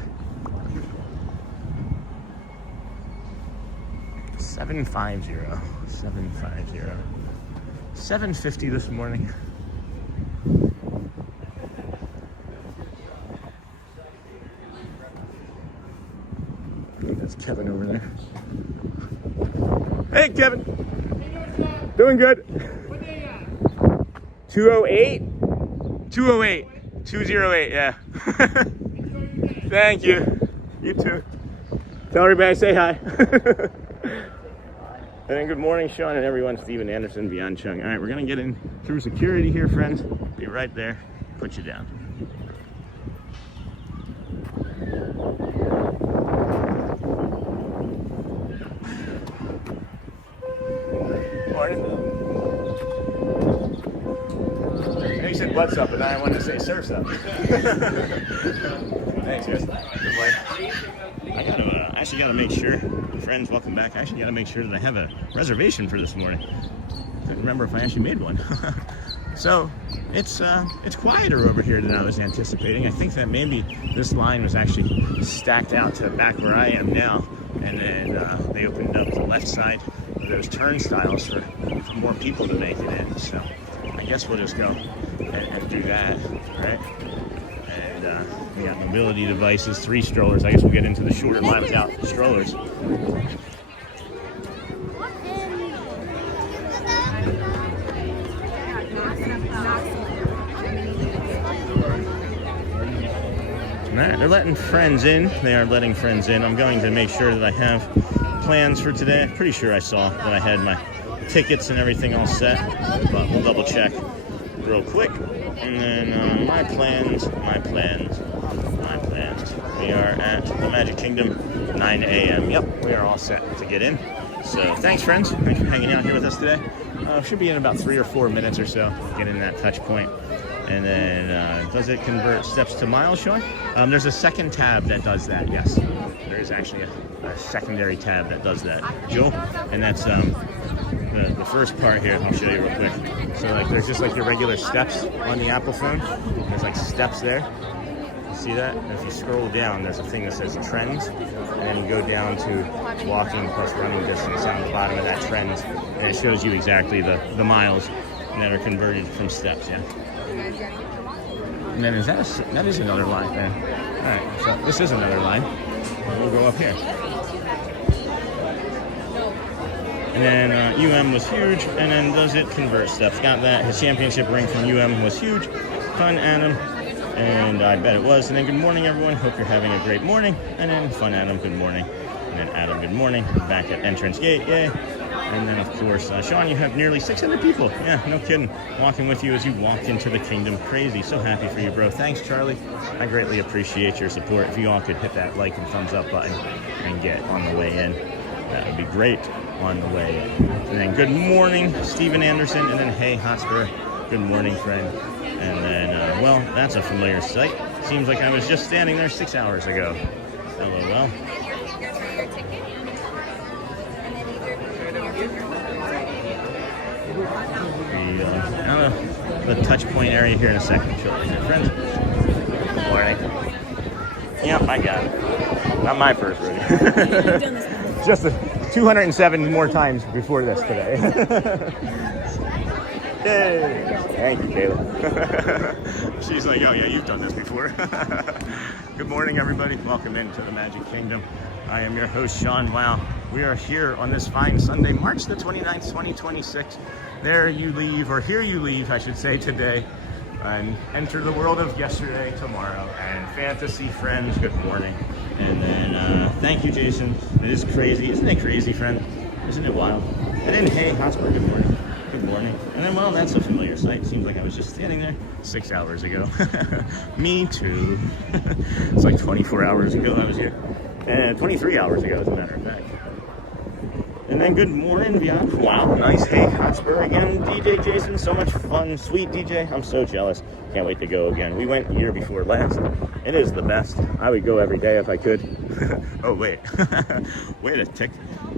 750 this morning. I think that's Kevin over there. Hey, Kevin. Doing good. 208? 208, yeah. Thank you. You too. Tell everybody I say hi. And then good morning, Sean and everyone. Stephen Anderson, Beyond Chung. All right, we're going to get in through security here, friends. Be right there. Put you down. Morning. You said what's up, and I wanted to say surf's up. Thanks, guys. Good morning. I actually got to make sure, friends, welcome back. I actually got to make sure that I have a reservation for this morning. I couldn't remember if I actually made one. So it's quieter over here than I was anticipating. I think that maybe this line was actually stacked out to back where I am now, and then they opened up the left side of those turnstiles for more people to make it in. So I guess we'll just go and do that, right? And we got mobility devices, 3 strollers. I guess we'll get into the shorter line without strollers. Alright, they're letting friends in. They are letting friends in. I'm going to make sure that I have plans for today. I'm pretty sure I saw that I had my tickets and everything all set, but we'll double check real quick. And then my plans. We are at the Magic Kingdom, 9 a.m. Yep, we are all set to get in. So thanks, friends. Thanks for hanging out here with us today. Should be in about 3 or 4 minutes or so, getting that touch point. And then, does it convert steps to miles, Sean? There's a second tab that does that, yes. There is actually a secondary tab that does that, Joe. And that's the first part here. I'll show you real quick. So, like, there's just like your regular steps on the Apple phone. There's like steps there. See that? And if you scroll down, there's a thing that says trends, and then you go down to walking plus running distance on the bottom of that trends, and it shows you exactly the miles that are converted from steps. Yeah. And then that is another line then. All right, so this is another line. We'll go up here. And then was huge, and then does it convert steps? Got that. His championship ring from was huge. Fun Adam. And I bet it was. And then good morning, everyone. Hope you're having a great morning. And then Fun Adam, good morning. And then Adam, good morning. Back at entrance gate, yay. And then, of course, Sean, you have nearly 600 people. Yeah, no kidding. Walking with you as you walk into the kingdom. Crazy. So happy for you, bro. Thanks, Charlie. I greatly appreciate your support. If you all could hit that like and thumbs up button and get on the way in, that would be great on the way in. And then good morning, Stephen Anderson. And then, hey, Hotspur. Good morning, friend. And then, well, that's a familiar sight. Seems like I was just standing there 6 hours ago. LOL. The touch point area here in a second. Sure, is it, friends? Good morning. Yep, I got it. Not my first rodeo. Just 207 more times before this today. Yay! Thank you, Kayla. She's like, oh yeah, you've done this before. Good morning, everybody. Welcome into the Magic Kingdom. I am your host, Sean. Wow, we are here on this fine Sunday, March the 29th, 2026. There you leave, or here you leave, I should say, today, and enter the world of yesterday, tomorrow, and fantasy friends. Good morning. And then, thank you, Jason. It is crazy. Isn't it crazy, friend? Isn't it wild? And then, hey, Hotspur, good morning. Good morning. And then, well, that's a familiar sight. Seems like I was just standing there 6 hours ago. Me too. It's like 24 hours ago I was here. 23 hours ago, as a matter of fact. And then good morning, Vian. Wow, nice. Hey, Hotspur again. DJ Jason, so much fun. Sweet DJ. I'm so jealous. Can't wait to go again. We went the year before last. It is the best. I would go every day if I could. Oh, wait. Wait a tick.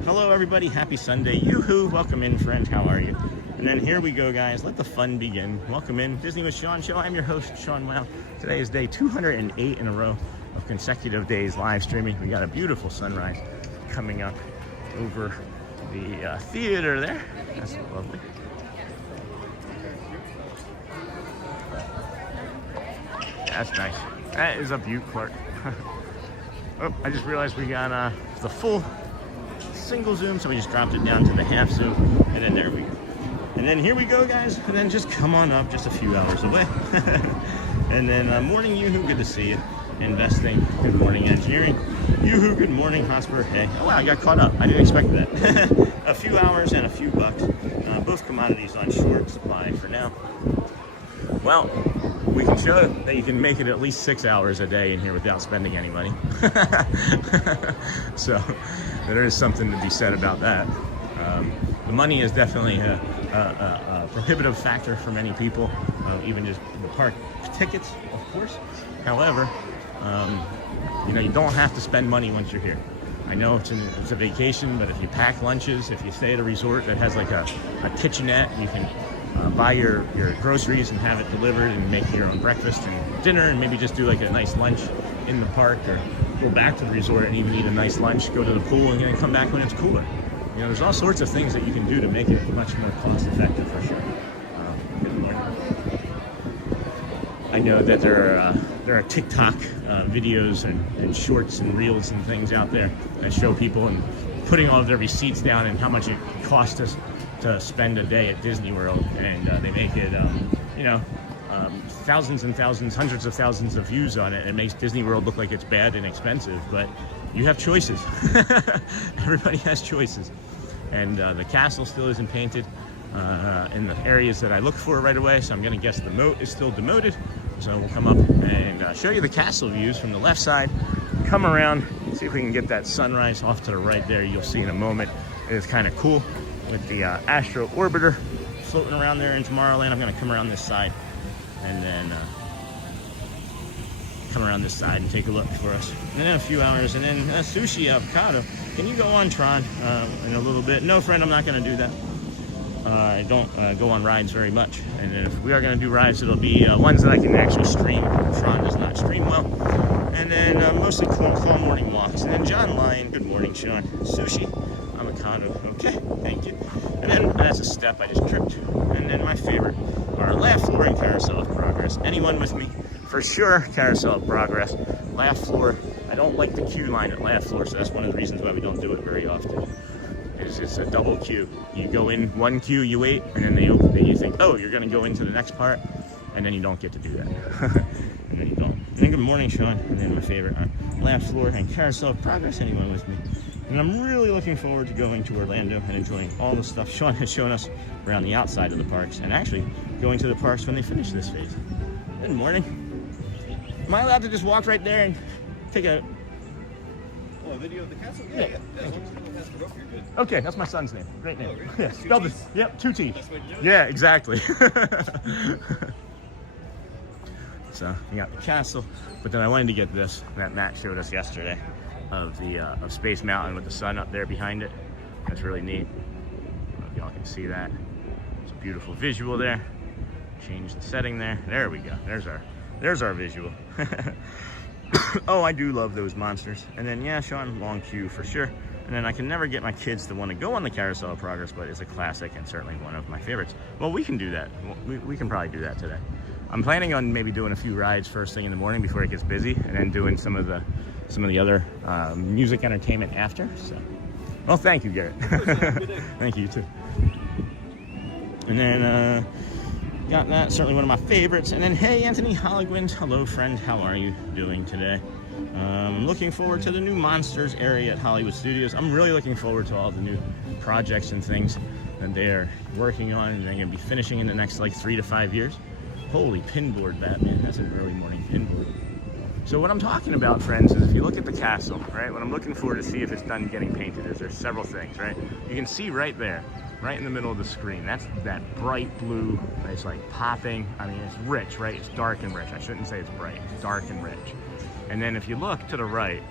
Hello, everybody. Happy Sunday. Yoo-hoo. Welcome in, friend. How are you? And then here we go, guys. Let the fun begin. Welcome in. Disney with Sean Show. I'm your host, Sean Wow. Today is day 208 in a row of consecutive days live streaming. We got a beautiful sunrise coming up over the theater there. That's lovely. That's nice. That is a beaut, Clark. Oh, I just realized we got the full single zoom, so we just dropped it down to the half zoom, and then there we go. And then here we go, guys, and then just come on up, just a few hours away. And then morning, Yoo-hoo, good to see you. Investing, good morning, engineering. Yoo-hoo, good morning, Hotspur. Hey, oh wow, I got caught up. I didn't expect that. A few hours and a few bucks. Both commodities on short supply for now. Well, we can show that you can make it at least 6 hours a day in here without spending any money. So there is something to be said about that. The money is definitely a prohibitive factor for many people, even just the park tickets, of course. However, you don't have to spend money once you're here. I know it's a vacation, but if you pack lunches, if you stay at a resort that has like a kitchenette, you can buy your groceries and have it delivered and make your own breakfast and dinner, and maybe just do like a nice lunch in the park, or go back to the resort and even eat a nice lunch, go to the pool, and then come back when it's cooler. There's all sorts of things that you can do to make it much more cost effective for sure. I know that there are TikTok videos and shorts and reels and things out there that show people and putting all of their receipts down and how much it costs us to spend a day at Disney World, and they make it thousands and thousands, hundreds of thousands of views on it. It makes Disney World look like it's bad and expensive, but you have choices. Everybody has choices. And the castle still isn't painted in the areas that I look for right away, so I'm gonna guess the moat is still demoted. So we'll come up and show you the castle views from the left side, come around, see if we can get that sunrise off to the right there. You'll see in a moment. It is kind of cool with the Astro Orbiter floating around there in Tomorrowland. I'm gonna come around this side and then come around this side and take a look for us. And then a few hours, and then sushi avocado. Can you go on Tron in a little bit? No, friend, I'm not gonna do that. I don't go on rides very much, and if we are going to do rides, it'll be ones that I can actually stream. Tron does not stream well. And then mostly fall morning walks. And then John Lyon, good morning, Sean. Sushi, avocado, okay, thank you. And then that's a step I just tripped. And then my favorite are laugh floor and carousel of progress. Anyone with me? For sure, carousel of progress. Laugh floor, I don't like the queue line at laugh floor, so that's one of the reasons why we don't do it very often. It's a double queue. You go in one queue, you wait, and then they open it. You think, oh, you're going to go into the next part, and then you don't get to do that. And then you don't. And then good morning, Sean. And then my favorite are laugh floor and carousel of progress. Anyone with me? And I'm really looking forward to going to Orlando and enjoying all the stuff Sean has shown us around the outside of the parks, and actually going to the parks when they finish this phase. Good morning. Am I allowed to just walk right there and take a video of the castle? Yeah. As long as you don't have to rope, you're good. Okay, that's my son's name. Great name. Oh, really? Yeah, spelled it. Yep, 2 T's. That's what you do? Yeah, exactly. So we got the castle, but then I wanted to get this that Matt showed us yesterday of the of Space Mountain with the sun up there behind it. That's really neat. I don't know if y'all can see that. It's a beautiful visual there. Change the setting there. There we go. There's our visual. Oh, I do love those monsters. And then, yeah, Sean, long queue for sure. And then I can never get my kids to want to go on the Carousel of Progress, but it's a classic and certainly one of my favorites. Well, we can do that. We can probably do that today. I'm planning on maybe doing a few rides first thing in the morning before it gets busy, and then doing some of the other music entertainment after. So, well, thank you, Garrett. Thank you, too. And then, got that, certainly one of my favorites. And then, hey, Anthony Holligwin, hello, friend. How are you doing today? I'm looking forward to the new Monsters area at Hollywood Studios. I'm really looking forward to all the new projects and things that they're working on, and they're going to be finishing in the next, like, 3 to 5 years. Holy pinboard, Batman. That's an early morning pinboard. So what I'm talking about, friends, is if you look at the castle, right, what I'm looking for to see if it's done getting painted is there's several things, right? You can see right there, right in the middle of the screen, that's that bright blue. It's like popping. I mean, it's rich, right? It's dark and rich. I shouldn't say it's bright. It's dark and rich. And then if you look to the right,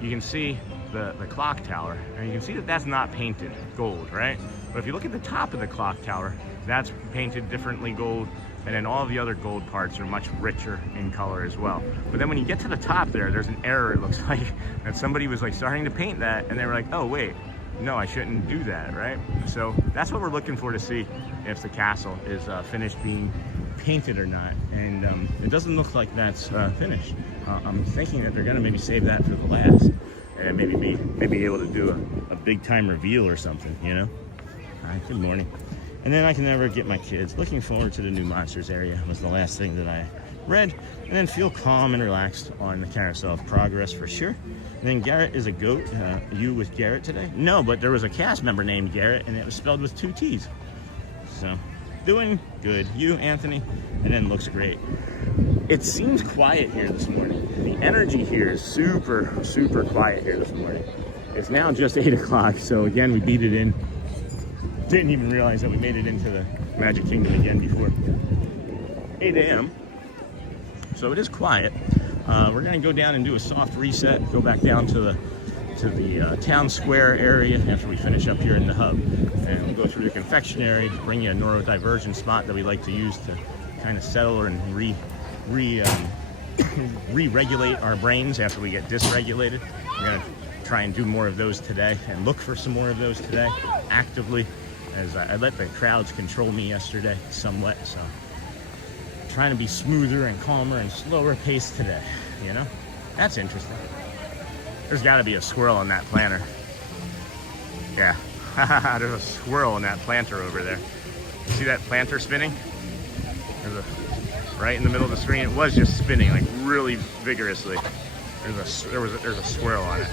you can see the clock tower, and you can see that that's not painted gold, right? But if you look at the top of the clock tower, that's painted differently gold, and then all the other gold parts are much richer in color as well. But then when you get to the top there's an error, it looks like, that somebody was like starting to paint that, and they were like, oh wait, no, I shouldn't do that, right? So that's what we're looking for, to see if the castle is finished being painted or not. And it doesn't look like that's finished. I'm thinking that they're gonna maybe save that for the last, and maybe able to do a big time reveal or something, you know? All right, good morning. And then I can never get my kids. Looking forward to the new Monsters area was the last thing that I read. And then feel calm and relaxed on the Carousel of Progress for sure. And then Garrett is a goat. You with Garrett today? No, but there was a cast member named Garrett, and it was spelled with 2 T's. So, doing good. You, Anthony, and then looks great. It seems quiet here this morning. The energy here is super, super quiet here this morning. It's now just 8 o'clock, so again, we beat it in. Didn't even realize that we made it into the Magic Kingdom again before 8 a.m. So it is quiet. We're gonna go down and do a soft reset, go back down to the town square area after we finish up here in the hub. And we'll go through the confectionery to bring you a neurodivergent spot that we like to use to kind of settle and re-regulate our brains after we get dysregulated. We're gonna try and do more of those today and look for some more of those today actively, as I let the crowds control me yesterday somewhat, so trying to be smoother and calmer and slower paced today, you know? That's interesting. There's got to be a squirrel on that planter. Yeah, there's a squirrel in that planter over there. You see that planter spinning? right in the middle of the screen. It was just spinning like really vigorously. There's a squirrel on it.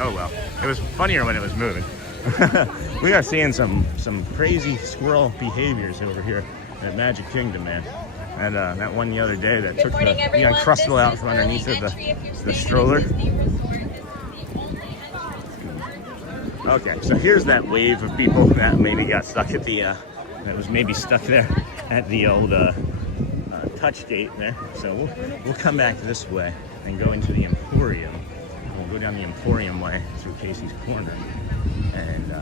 Oh well, it was funnier when it was moving. We are seeing some crazy squirrel behaviors over here at Magic Kingdom, man. And that one the other day that took the Uncrustable out from underneath of the stroller. Okay, so here's that wave of people that maybe got stuck at the, that was maybe stuck there at the old touch gate there. So we'll come back this way and go into the Emporium. We'll go down the Emporium way through Casey's Corner and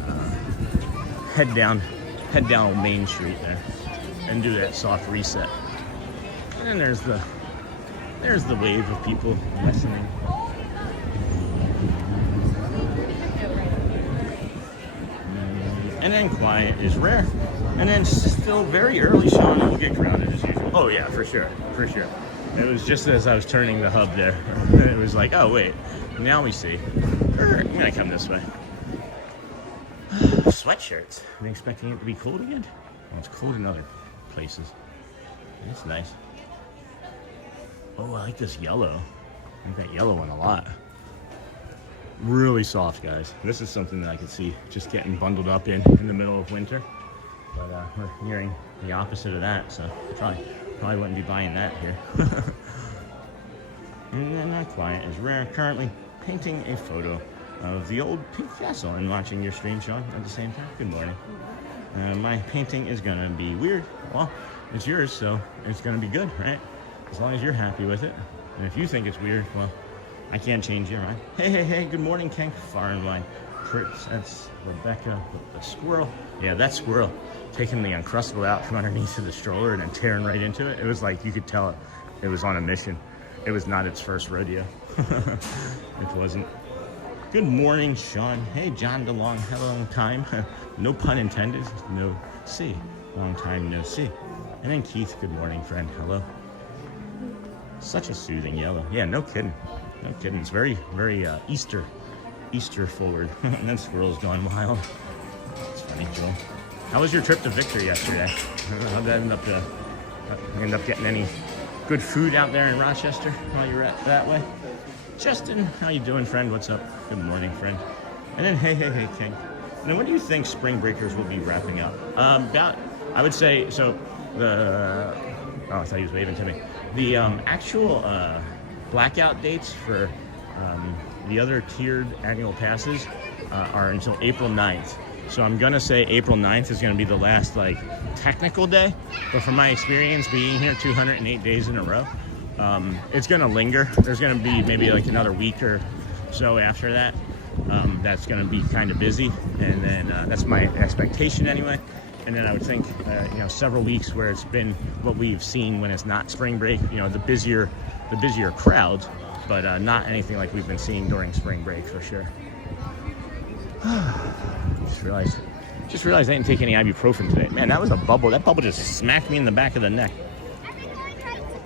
head down Old Main Street there and do that soft reset. And there's the wave of people listening. And then quiet is rare. And then still very early, Sean, we'll get grounded as usual. Oh yeah, for sure. It was just as I was turning the hub there, it was like, oh wait, now we see. I'm gonna come this way. Sweatshirts. Are they expecting it to be cold again? Well, it's cold in other places. That's nice. Oh, I like this yellow. I like that yellow one a lot. Really soft, guys. This is something that I could see just getting bundled up in the middle of winter. But we're hearing the opposite of that, so probably wouldn't be buying that here. And then that quiet is rare. Currently painting a photo of the old pink castle and watching your stream, Sean, at the same time. Good morning. My painting is gonna be weird. Well, it's yours, so it's gonna be good, right? As long as you're happy with it. And if you think it's weird, well, I can't change your mind. Hey, good morning, Ken. Far and wide. That's Rebecca with the squirrel. Yeah, that squirrel taking the Uncrustable out from underneath of the stroller and then tearing right into it. It was like, you could tell it was on a mission. It was not its first rodeo. It wasn't. Good morning, Sean. Hey, John DeLong. Hello, time. No pun intended. No see. Long time no see. And then Keith, good morning, friend. Hello. Such a soothing yellow. Yeah, no kidding. It's very, very Easter forward. And then squirrels going wild. It's funny, Joel. How was your trip to Victor yesterday? How'd that end up getting any good food out there in Rochester while you were that way? Justin, how you doing, friend? What's up? Good morning, friend. And then hey, King. Now, when do you think Spring Breakers will be wrapping up? I would say, so the, oh, I thought he was waving to me. The actual blackout dates for the other tiered annual passes are until April 9th. So I'm gonna say April 9th is gonna be the last like technical day, but from my experience being here 208 days in a row, it's gonna linger. There's gonna be maybe like another week or so after that. That's gonna be kind of busy, and then that's my expectation anyway. And then I would think, several weeks where it's been what we've seen when it's not spring break, the busier crowds, but not anything like we've been seeing during spring break for sure. Just realized I didn't take any ibuprofen today. Man, that was a bubble. That bubble just smacked me in the back of the neck.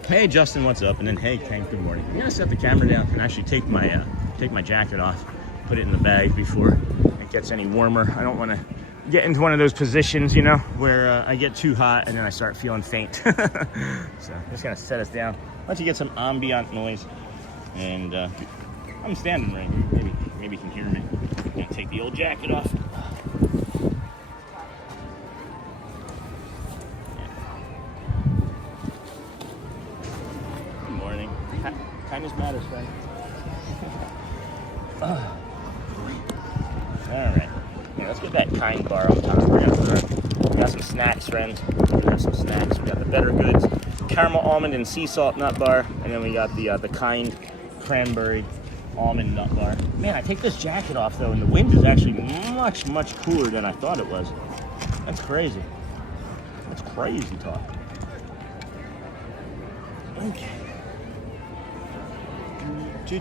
Hey, Justin, what's up? And then, hey, Ken, good morning. I'm gonna set the camera down and actually take my jacket off, put it in the bag before it gets any warmer. I don't want to get into one of those positions, where I get too hot and then I start feeling faint. So I'm just gonna set us down. Let you get some ambient noise. And I'm standing right. Maybe you can hear me. I'm gonna take the old jacket off. Good morning. Kindness matters, friend. All right. Yeah, let's get that kind bar on top. We got some snacks, friends. We have some snacks. We got the Better Goods caramel almond and sea salt nut bar, and then we got the kind cranberry almond nut bar. Man, I take this jacket off though, and the wind is actually much cooler than I thought it was. That's crazy. That's crazy talk. Okay. Do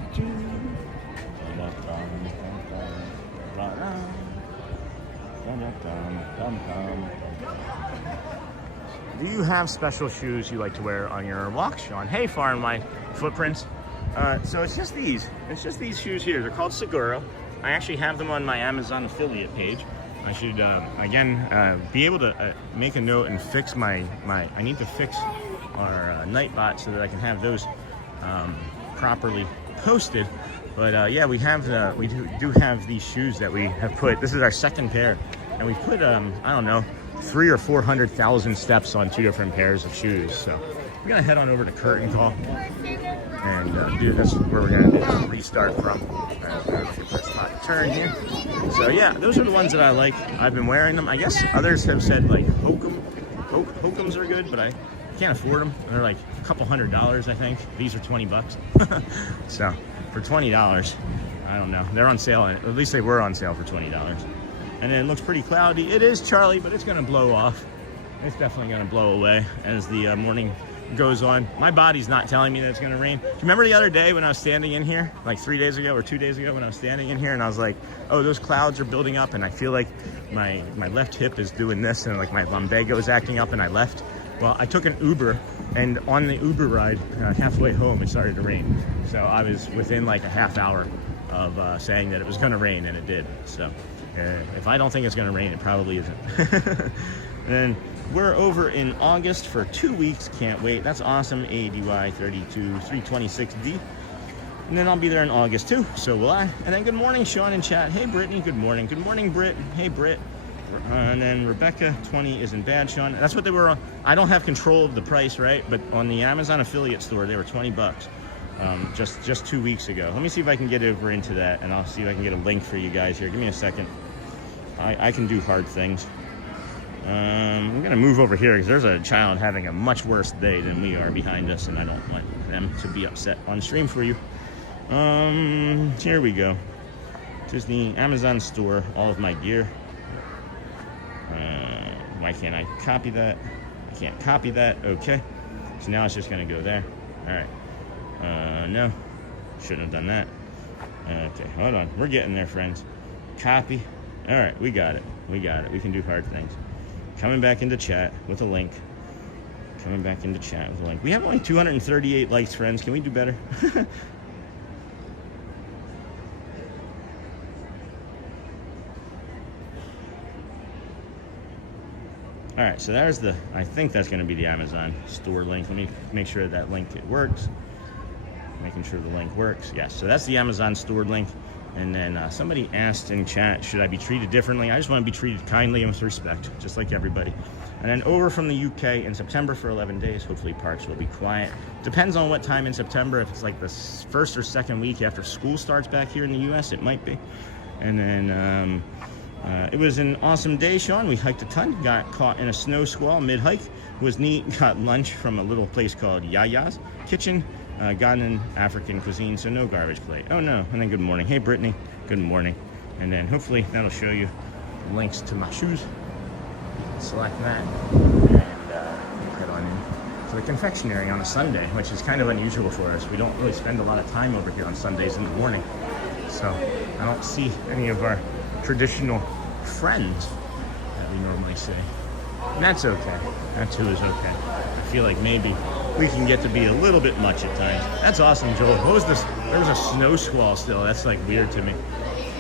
you have special shoes you like to wear on your walks, Sean? Hey, Far and Wide Footprints. So it's just these. It's just these shoes here. They're called Seguro. I actually have them on my Amazon affiliate page. I should, again, be able to make a note and fix I need to fix our Nightbot so that I can have those properly posted. But yeah, we do have these shoes that we have put. This is our second pair, and we've put I don't know, 300,000 or 400,000 steps on 2 different pairs of shoes. So we're gonna head on over to Curtain Call and do this. Where we're gonna do this restart from. Press my turn here. So yeah, those are the ones that I like. I've been wearing them. I guess others have said like Hokum's are good, but I can't afford them. They're like a couple $100, I think. These are 20 bucks. So for $20, I don't know. They're on sale, at least they were on sale for $20. And then it looks pretty cloudy. It is Charlie, but it's gonna blow off. It's definitely gonna blow away as the morning goes on. My body's not telling me that it's gonna rain. Do you remember the other day when I was standing in here, like 3 days ago or 2 days ago when I was standing in here and I was like, oh, those clouds are building up and I feel like my left hip is doing this and like my lumbago is acting up and I left. Well, I took an Uber, and on the Uber ride, halfway home, it started to rain. So I was within like a half hour of saying that it was gonna rain, and it did. So if I don't think it's gonna rain, it probably isn't. And we're over in August for 2 weeks, can't wait. That's awesome, ADY 32326D. And then I'll be there in August too, so will I. And then good morning, Sean in chat. Hey, Brittany, good morning. Good morning, Britt. Hey, Britt. And then Rebecca, 20 isn't bad, Sean. That's what they were on. I don't have control of the price, right? But on the Amazon affiliate store, they were 20 bucks just 2 weeks ago. Let me see if I can get over into that, and I'll see if I can get a link for you guys here. Give me a second. I can do hard things. I'm going to move over here because there's a child having a much worse day than we are behind us, and I don't want them to be upset on stream for you. Here we go. Just the Amazon store, all of my gear. Why can't I copy that? I can't copy that. Okay. So now it's just going to go there. All right. No. Shouldn't have done that. Okay. Hold on. We're getting there, friends. Copy. All right. We got it. We got it. We can do hard things. Coming back into chat with a link. Coming back into chat with a link. We have only 238 likes, friends. Can we do better? All right, so there's I think that's going to be the Amazon store link. Let me make sure that link works. Making sure the link works. Yes, so that's the Amazon store link. And then somebody asked in chat, should I be treated differently? I just want to be treated kindly and with respect, just like everybody. And then over from the UK in September for 11 days. Hopefully parks will be quiet. Depends on what time in September. If it's like the first or second week after school starts back here in the US, it might be. And then it was an awesome day, Sean. We hiked a ton, got caught in a snow squall mid-hike. It was neat, got lunch from a little place called Yaya's Kitchen. Ghanaian African cuisine, so no garbage plate. Oh no, and then good morning. Hey Brittany, good morning. And then hopefully that'll show you links to my shoes. Select that and head on in to the confectionery on a Sunday, which is kind of unusual for us. We don't really spend a lot of time over here on Sundays in the morning. So I don't see any of our traditional friends that we normally see. And that's okay. That too is okay. I feel like maybe we can get to be a little bit much at times. That's awesome, Joel. What was this? There was a snow squall still. That's like weird to me.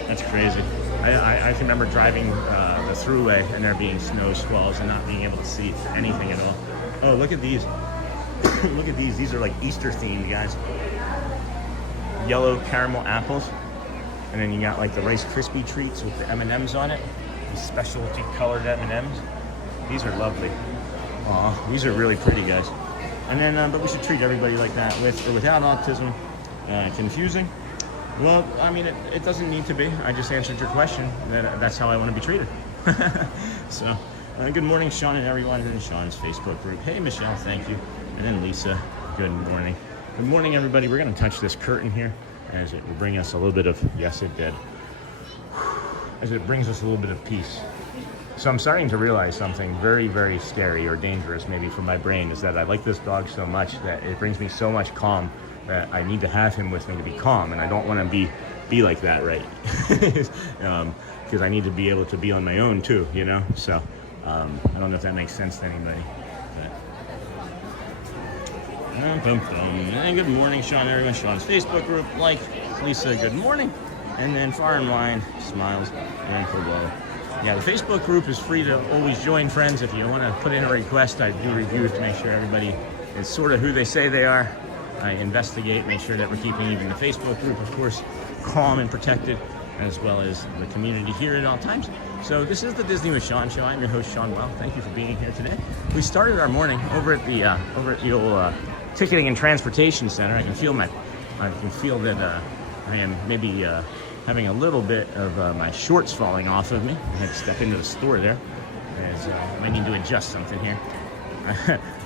That's crazy. I can remember driving the thruway and there being snow squalls and not being able to see anything at all. Oh, look at these. Look at these. These are like Easter themed, guys. Yellow caramel apples. And then you got like the Rice Krispie treats with the M&Ms on it. These specialty colored M&Ms. These are lovely. Aw, these are really pretty, guys. And then, but we should treat everybody like that, with or without autism. Confusing? Well, I mean, it doesn't need to be. I just answered your question. That's how I want to be treated. So, good morning, Sean and everyone in Sean's Facebook group. Hey, Michelle, thank you. And then Lisa, good morning. Good morning, everybody. We're going to touch this curtain here as it will bring us a little bit of, yes, it did. As it brings us a little bit of peace. So I'm starting to realize something very, very scary or dangerous maybe for my brain is that I like this dog so much that it brings me so much calm that I need to have him with me to be calm, and I don't want to be like that, right? Because I need to be able to be on my own too, you know? So I don't know if that makes sense to anybody. And good morning, Sean, everyone. Sean's Facebook group, like Lisa, good morning. And then Far and Wine, smiles, and hello. Yeah, the Facebook group is free to always join, friends. If you want to put in a request, I do reviews to make sure everybody is sort of who they say they are. I investigate, make sure that we're keeping even the Facebook group, of course, calm and protected, as well as the community here at all times. So this is the Disney with Sean show. I'm your host, Sean Well. Thank you for being here today. We started our morning over at the old ticketing and transportation center. I can feel that I am maybe having a little bit of my shorts falling off of me. I had to step into the store there, as I might need to adjust something here.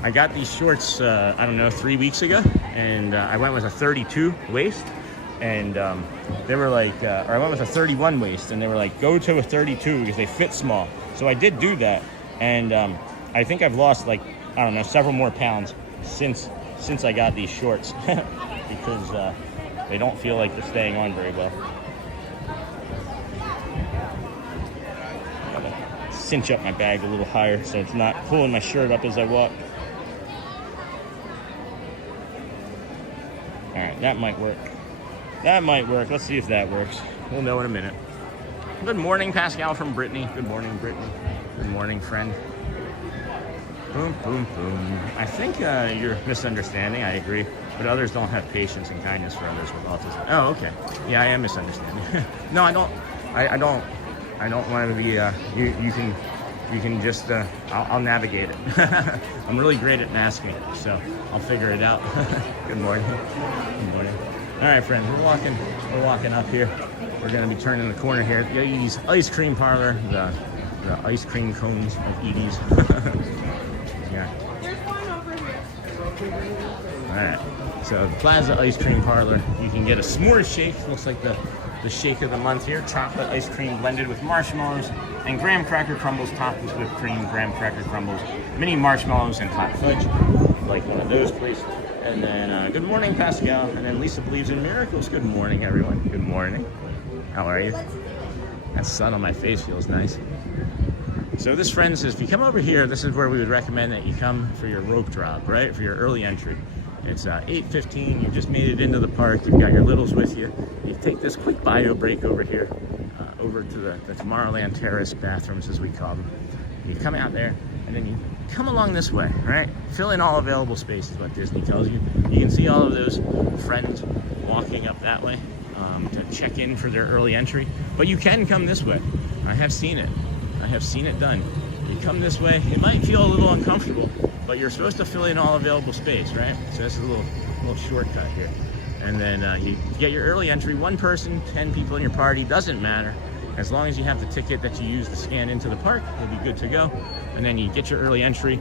I got these shorts, I don't know, 3 weeks ago, and I went with a 32 waist, and they were like, or I went with a 31 waist, and they were like, go to a 32 because they fit small. So I did do that, and I think I've lost, like, I don't know, several more pounds since I got these shorts because they don't feel like they're staying on very well. Cinch up my bag a little higher so it's not pulling my shirt up as I walk. All right, that might work. That might work. Let's see if that works. We'll know in a minute. Good morning, Pascal from Brittany. Good morning, Brittany. Good morning, friend. Boom, boom, boom. I think you're misunderstanding. I agree. But others don't have patience and kindness for others with autism. Oh, okay. Yeah, I am misunderstanding. No, I don't. I don't want to be. You can just. I'll navigate it. I'm really great at masking it, so I'll figure it out. Good morning. Good morning. All right, friends. We're walking up here. We're gonna be turning the corner here. Edie's Ice Cream Parlor. The ice cream cones of Edie's. Yeah. There's one over here. All right. So the Plaza Ice Cream Parlor. You can get a s'more shake. Looks like the shake of the month here. Chocolate ice cream blended with marshmallows and graham cracker crumbles topped with whipped cream, graham cracker crumbles, mini marshmallows, and hot fudge. Like one of those, please. And then, good morning, Pascal. And then Lisa believes in miracles. Good morning, everyone. Good morning. How are you? That sun on my face feels nice. So this friend says, if you come over here, this is where we would recommend that you come for your rope drop, right? For your early entry. It's 8:15, you just made it into the park, you've got your littles with you. You take this quick bio break over here, over to the Tomorrowland Terrace bathrooms, as we call them. You come out there, and then you come along this way, right? Fill in all available space is what Disney tells you. You can see all of those friends walking up that way to check in for their early entry. But you can come this way. I have seen it. I have seen it done. You come this way, it might feel a little uncomfortable, but you're supposed to fill in all available space, right? So this is a little shortcut here. And then you get your early entry, 1 person, 10 people in your party, doesn't matter. As long as you have the ticket that you use to scan into the park, you'll be good to go. And then you get your early entry.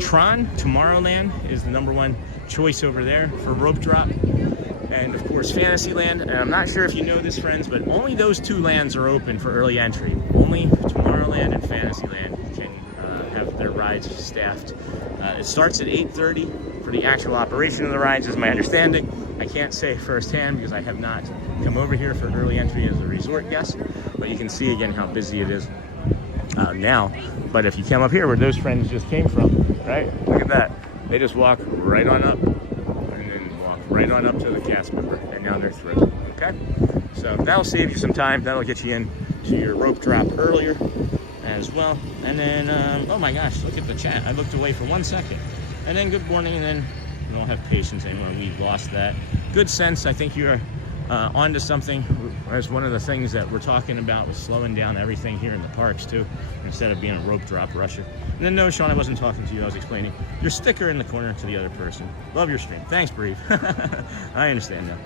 Tron, Tomorrowland is the #1 choice over there for rope drop. And of course, Fantasyland. And I'm not sure if you know this, friends, but only those 2 lands are open for early entry. Only Tomorrowland and Fantasyland can have their rides staffed. It starts at 8:30 for the actual operation of the rides, is my understanding. I can't say firsthand because I have not come over here for early entry as a resort guest, but you can see again how busy it is now. But if you come up here where those friends just came from, right? Look at that. They just walk right on up and then walk right on up to the cast member, and now they're through. Okay? So that'll save you some time. That'll get you in to your rope drop earlier as well. And then, oh my gosh, look at the chat. I looked away for 1 second. And then good morning, and then we don't have patience anymore. We've lost that. Good sense. I think you're onto something. As one of the things that we're talking about with slowing down everything here in the parks too, instead of being a rope drop rusher. And then no, Sean, I wasn't talking to you. I was explaining your sticker in the corner to the other person. Love your stream. Thanks, Bree. I understand now.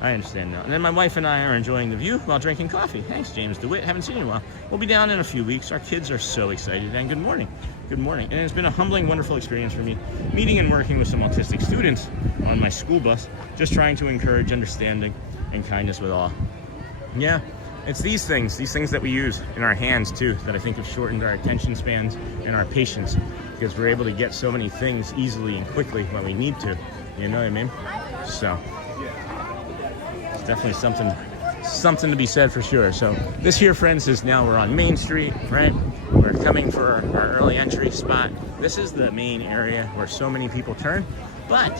I understand now. And then my wife and I are enjoying the view while drinking coffee. Thanks, James DeWitt. Haven't seen you in a while. We'll be down in a few weeks. Our kids are so excited. And good morning. Good morning. And it's been a humbling, wonderful experience for me, meeting and working with some autistic students on my school bus, just trying to encourage understanding and kindness with all. Yeah, it's these things that we use in our hands too, that I think have shortened our attention spans and our patience, because we're able to get so many things easily and quickly when we need to. You know what I mean? So it's definitely something to be said for sure. So this here, friends, is now we're on Main Street, right? We're coming for our early entry spot. This is the main area where so many people turn, but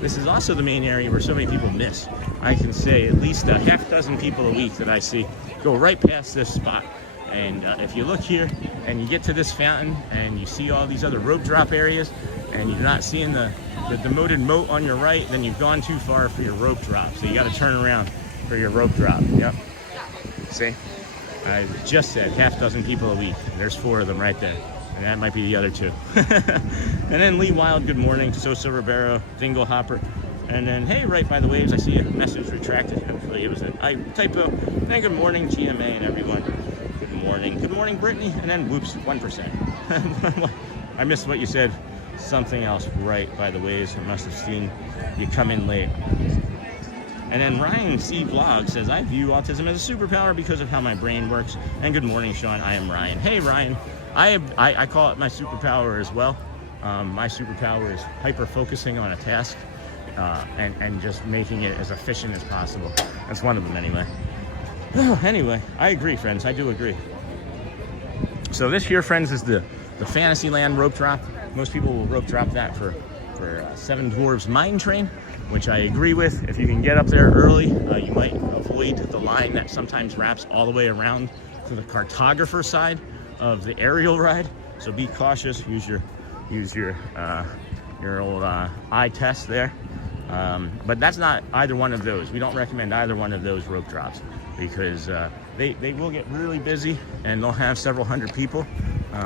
this is also the main area where so many people miss. I can say at least a half dozen people a week that I see go right past this spot And if you look here and you get to this fountain and you see all these other rope drop areas and you're not seeing the demoted moat on your right, then you've gone too far for your rope drop. So you got to turn around for your rope drop. Yep. See? I just said half dozen people a week. There's 4 of them right there. And that might be the other 2. And then Lee Wild, good morning. Sosa Ribeiro, Dingle Hopper. And then, hey, right by the waves, I see a message retracted. Hopefully it was a typo. And good morning, GMA and everyone. Good morning. Good morning, Brittany. And then, whoops, 1%. I missed what you said. Something else right by the waves. I must have seen you come in late. And then Ryan C. Vlog says, I view autism as a superpower because of how my brain works. And good morning, Sean. I am Ryan. Hey, Ryan. I call it my superpower as well. My superpower is hyper-focusing on a task and just making it as efficient as possible. That's one of them anyway. Anyway, I agree, friends. I do agree. So this here, friends, is the Fantasyland rope drop. Most people will rope drop that for Seven Dwarves Mine Train, which I agree with. If you can get up there early, you might avoid the line that sometimes wraps all the way around to the cartographer side of the aerial ride. So be cautious. Use your old eye test there. But that's not either one of those. We don't recommend either one of those rope drops because they will get really busy and they'll have several hundred people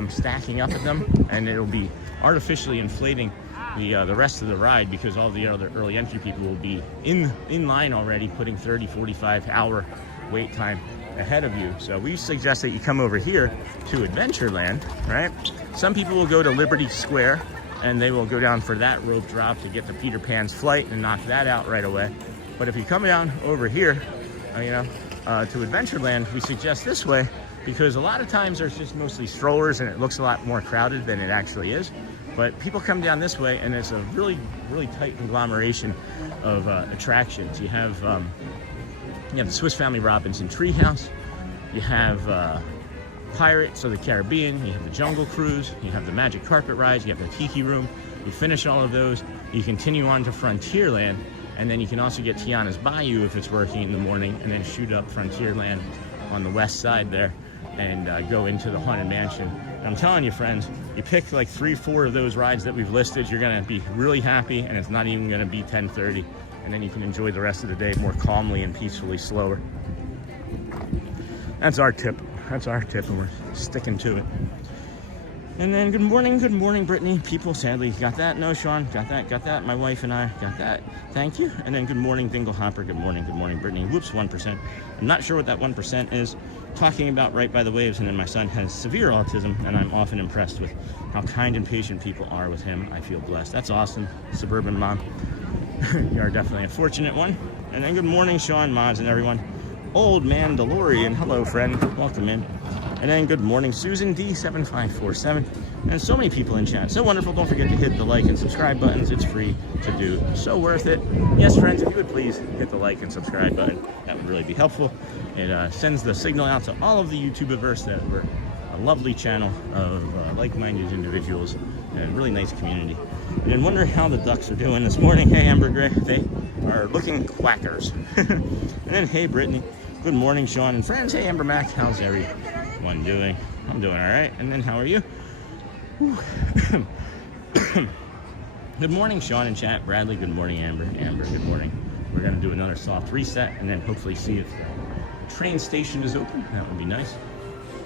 stacking up at them, and it'll be artificially inflating the rest of the ride because all the other early entry people will be in line already, putting 30-45 hour wait time ahead of you. So we suggest that you come over here to Adventureland, right? Some people will go to Liberty Square and they will go down for that rope drop to get to Peter Pan's flight and knock that out right away. But if you come down over here, to Adventureland, we suggest this way because a lot of times there's just mostly strollers and it looks a lot more crowded than it actually is. But people come down this way and it's a really, really tight conglomeration of attractions. You have the Swiss Family Robinson Treehouse, you have Pirates of the Caribbean, you have the Jungle Cruise, you have the Magic Carpet rides, you have the Tiki Room. You finish all of those, you continue on to Frontierland, and then you can also get Tiana's Bayou if it's working in the morning, and then shoot up Frontierland on the west side there and go into the Haunted Mansion. And I'm telling you, friends, you pick like 3-4 of those rides that we've listed, you're gonna be really happy, and it's not even gonna be 10:30. And then you can enjoy the rest of the day more calmly and peacefully slower. That's our tip. That's our tip, and we're sticking to it. And then good morning, Brittany. People, sadly, got that? No, Sean, got that. My wife and I got that. Thank you. And then good morning, Dingle Hopper. Good morning, Brittany. Whoops, 1%. I'm not sure what that 1% is. Talking about right by the waves, and then my son has severe autism, and I'm often impressed with how kind and patient people are with him. I feel blessed. That's awesome, suburban mom. You are definitely a fortunate one. And then good morning, Sean, Mods, and everyone. Old Man DeLorean, hello, friend. Welcome in. And then good morning, Susan D7547. And so many people in chat. So wonderful. Don't forget to hit the like and subscribe buttons. It's free to do. So worth it. Yes, friends, if you would please hit the like and subscribe button, that would really be helpful. It sends the signal out to all of the YouTubiverse that we're a lovely channel of like-minded individuals and a really nice community. And wonder how the ducks are doing this morning. Hey, Amber Gray, they are looking quackers. And then, hey, Brittany. Good morning, Sean and friends. Hey, Amber Mac, how's everyone doing? I'm doing all right. And then, how are you? Good morning, Sean and chat. Bradley, good morning, Amber. Amber, good morning. We're gonna do another soft reset and then hopefully see if the train station is open. That would be nice.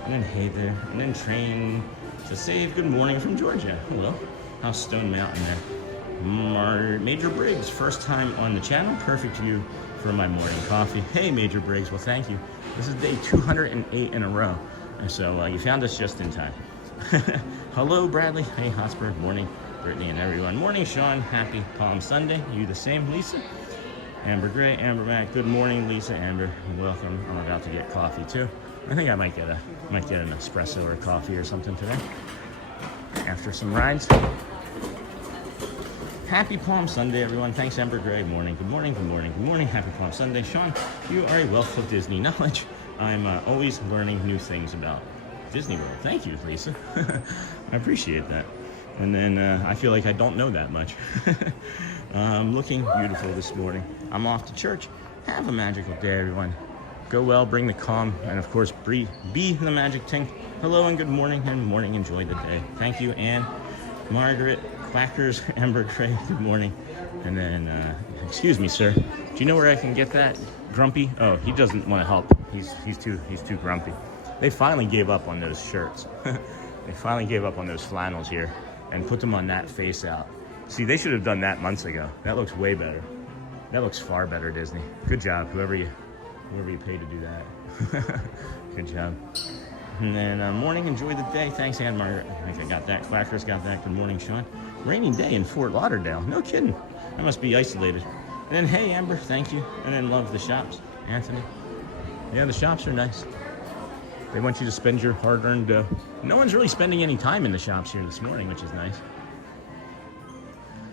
And then, hey there. And then train to save. Good morning from Georgia. Hello. How's Stone Mountain there? Major Briggs, first time on the channel. Perfect view for my morning coffee. Hey, Major Briggs. Well, thank you. This is day 208 in a row. And so you found us just in time. Hello, Bradley. Hey, Hotspur. Morning, Brittany and everyone. Morning, Sean. Happy Palm Sunday. You the same, Lisa? Amber Gray, Amber Mac. Good morning, Lisa, Amber. Welcome. I'm about to get coffee too. I think I might get an espresso or coffee or something today after some rides. Happy Palm Sunday, everyone. Thanks, Amber Gray. Morning. Good morning. Good morning. Good morning. Happy Palm Sunday. Sean, you are a wealth of Disney knowledge. I'm always learning new things about Disney World. Thank you, Lisa. I appreciate that. And then I feel like I don't know that much. Looking beautiful this morning. I'm off to church. Have a magical day, everyone. Go well, bring the calm, and of course, be the magic tink. Hello and good morning, enjoy the day. Thank you, Anne, Margaret, Quackers, Amber, Trey, good morning. And then, excuse me, sir, do you know where I can get that? Grumpy? Oh, he doesn't want to help. He's too grumpy. They finally gave up on those shirts. They finally gave up on those flannels here and put them on that face out. See, they should have done that months ago. That looks way better. That looks far better, Disney. Good job, whoever you paid to do that. Good job. And then morning, enjoy the day. Thanks, Ann Margaret. I think I got that. Quackers got that. Good morning, Sean. Rainy day in Fort Lauderdale. No kidding. I must be isolated. And then, hey, Amber, thank you. And then love the shops. Anthony. Yeah, the shops are nice. They want you to spend your hard-earned dough. No one's really spending any time in the shops here this morning, which is nice.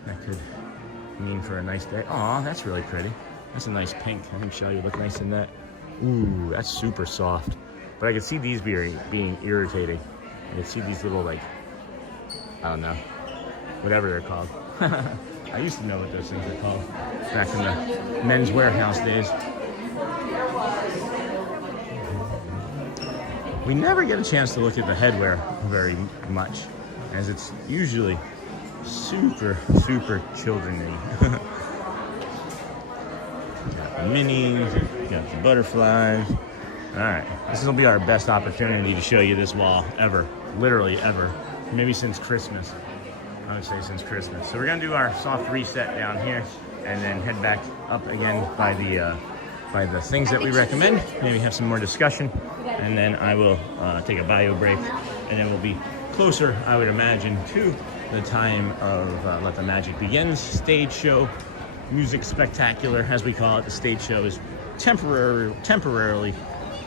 That could mean for a nice day. Aw, that's really pretty. That's a nice pink. I think Shelly would look nice in that. Ooh, that's super soft. But I can see these being irritating. I can see these little, like, I don't know, whatever they're called. I used to know what those things are called back in the Men's Warehouse days. We never get a chance to look at the headwear very much, as it's usually super children-y. Got the minis, got the butterflies. All right, this will be our best opportunity to show you this wall ever, literally ever. Maybe since Christmas. I would say since Christmas. So we're gonna do our soft reset down here and then head back up again by the things that we recommend. Maybe have some more discussion, and then I will take a bio break, and then we'll be closer, I would imagine, to the time of Let the Magic Begins stage show, music spectacular, as we call it. The stage show is temporarily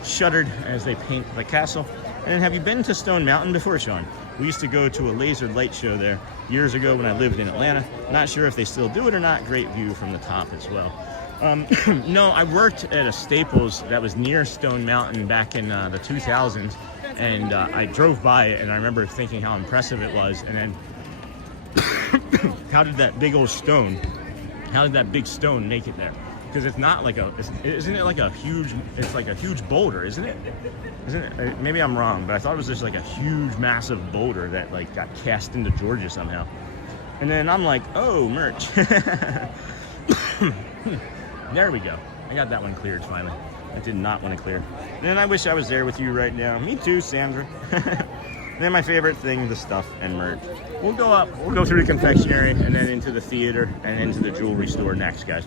shuttered as they paint the castle. And then, have you been to Stone Mountain before, Sean? We used to go to a laser light show there years ago when I lived in Atlanta. Not sure if they still do it or not. Great view from the top as well. No, I worked at a Staples that was near Stone Mountain back in the 2000s, and I drove by it, and I remember thinking how impressive it was. And then, how did that big stone make it there? Because it's not like isn't it like a huge, it's like a huge boulder, isn't it? Isn't it? Maybe I'm wrong, but I thought it was just like a huge, massive boulder that like got cast into Georgia somehow. And then I'm like, oh, merch. There we go. I got that one cleared finally. I did not want to clear. And then I wish I was there with you right now. Me too, Sandra. Then my favorite thing, the stuff and merch. We'll go up, we'll go through the confectionery and then into the theater and into the jewelry store next, guys.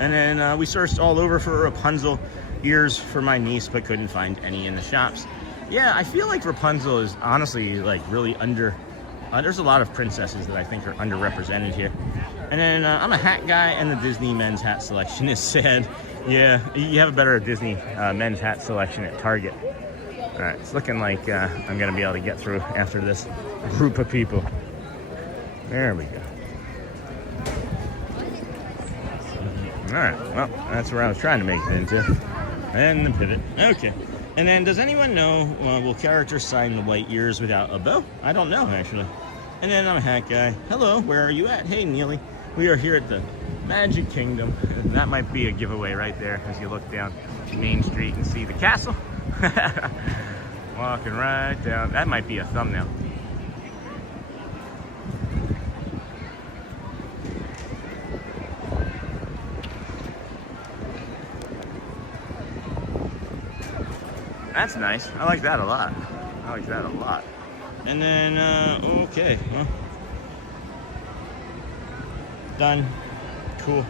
And then we searched all over for Rapunzel ears for my niece, but couldn't find any in the shops. Yeah, I feel like Rapunzel is honestly like really there's a lot of princesses that I think are underrepresented here. And then I'm a hat guy, and the Disney men's hat selection is sad. Yeah, you have a better Disney men's hat selection at Target. All right, it's looking like I'm gonna be able to get through after this group of people. There we go. All right, well, that's where I was trying to make it into. And the pivot, okay. And then, does anyone know, will characters sign the Lightyears without a bow? I don't know, actually. And then I'm a hat guy. Hello, where are you at? Hey, Neely. We are here at the Magic Kingdom. And that might be a giveaway right there as you look down Main Street and see the castle. Walking right down. That might be a thumbnail. That's nice. I like that a lot. I like that a lot. And then, okay. Well, done. Cool.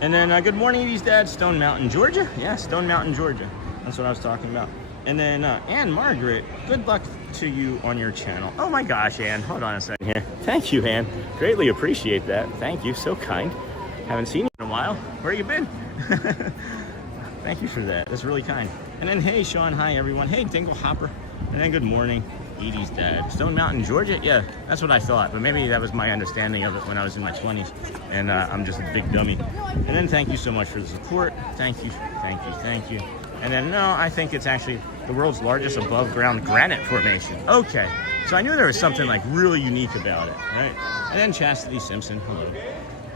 And then, good morning, Edie's dad. Stone Mountain, Georgia? Yeah, Stone Mountain, Georgia. That's what I was talking about. And then, Ann Margaret, good luck to you on your channel. Oh my gosh, Ann. Hold on a second here. Thank you, Ann. Greatly appreciate that. Thank you. So kind. Haven't seen you in a while. Where you been? Thank you for that. That's really kind. And then, hey, Sean. Hi, everyone. Hey, Dingle Hopper. And then, good morning, Edie's dad. Stone Mountain, Georgia? Yeah, that's what I thought. But maybe that was my understanding of it when I was in my 20s. And I'm just a big dummy. And then, thank you so much for the support. Thank you, thank you, thank you. And then, no, I think it's actually the world's largest above-ground granite formation. Okay. So I knew there was something, like, really unique about it, right? And then Chastity Simpson. Hello.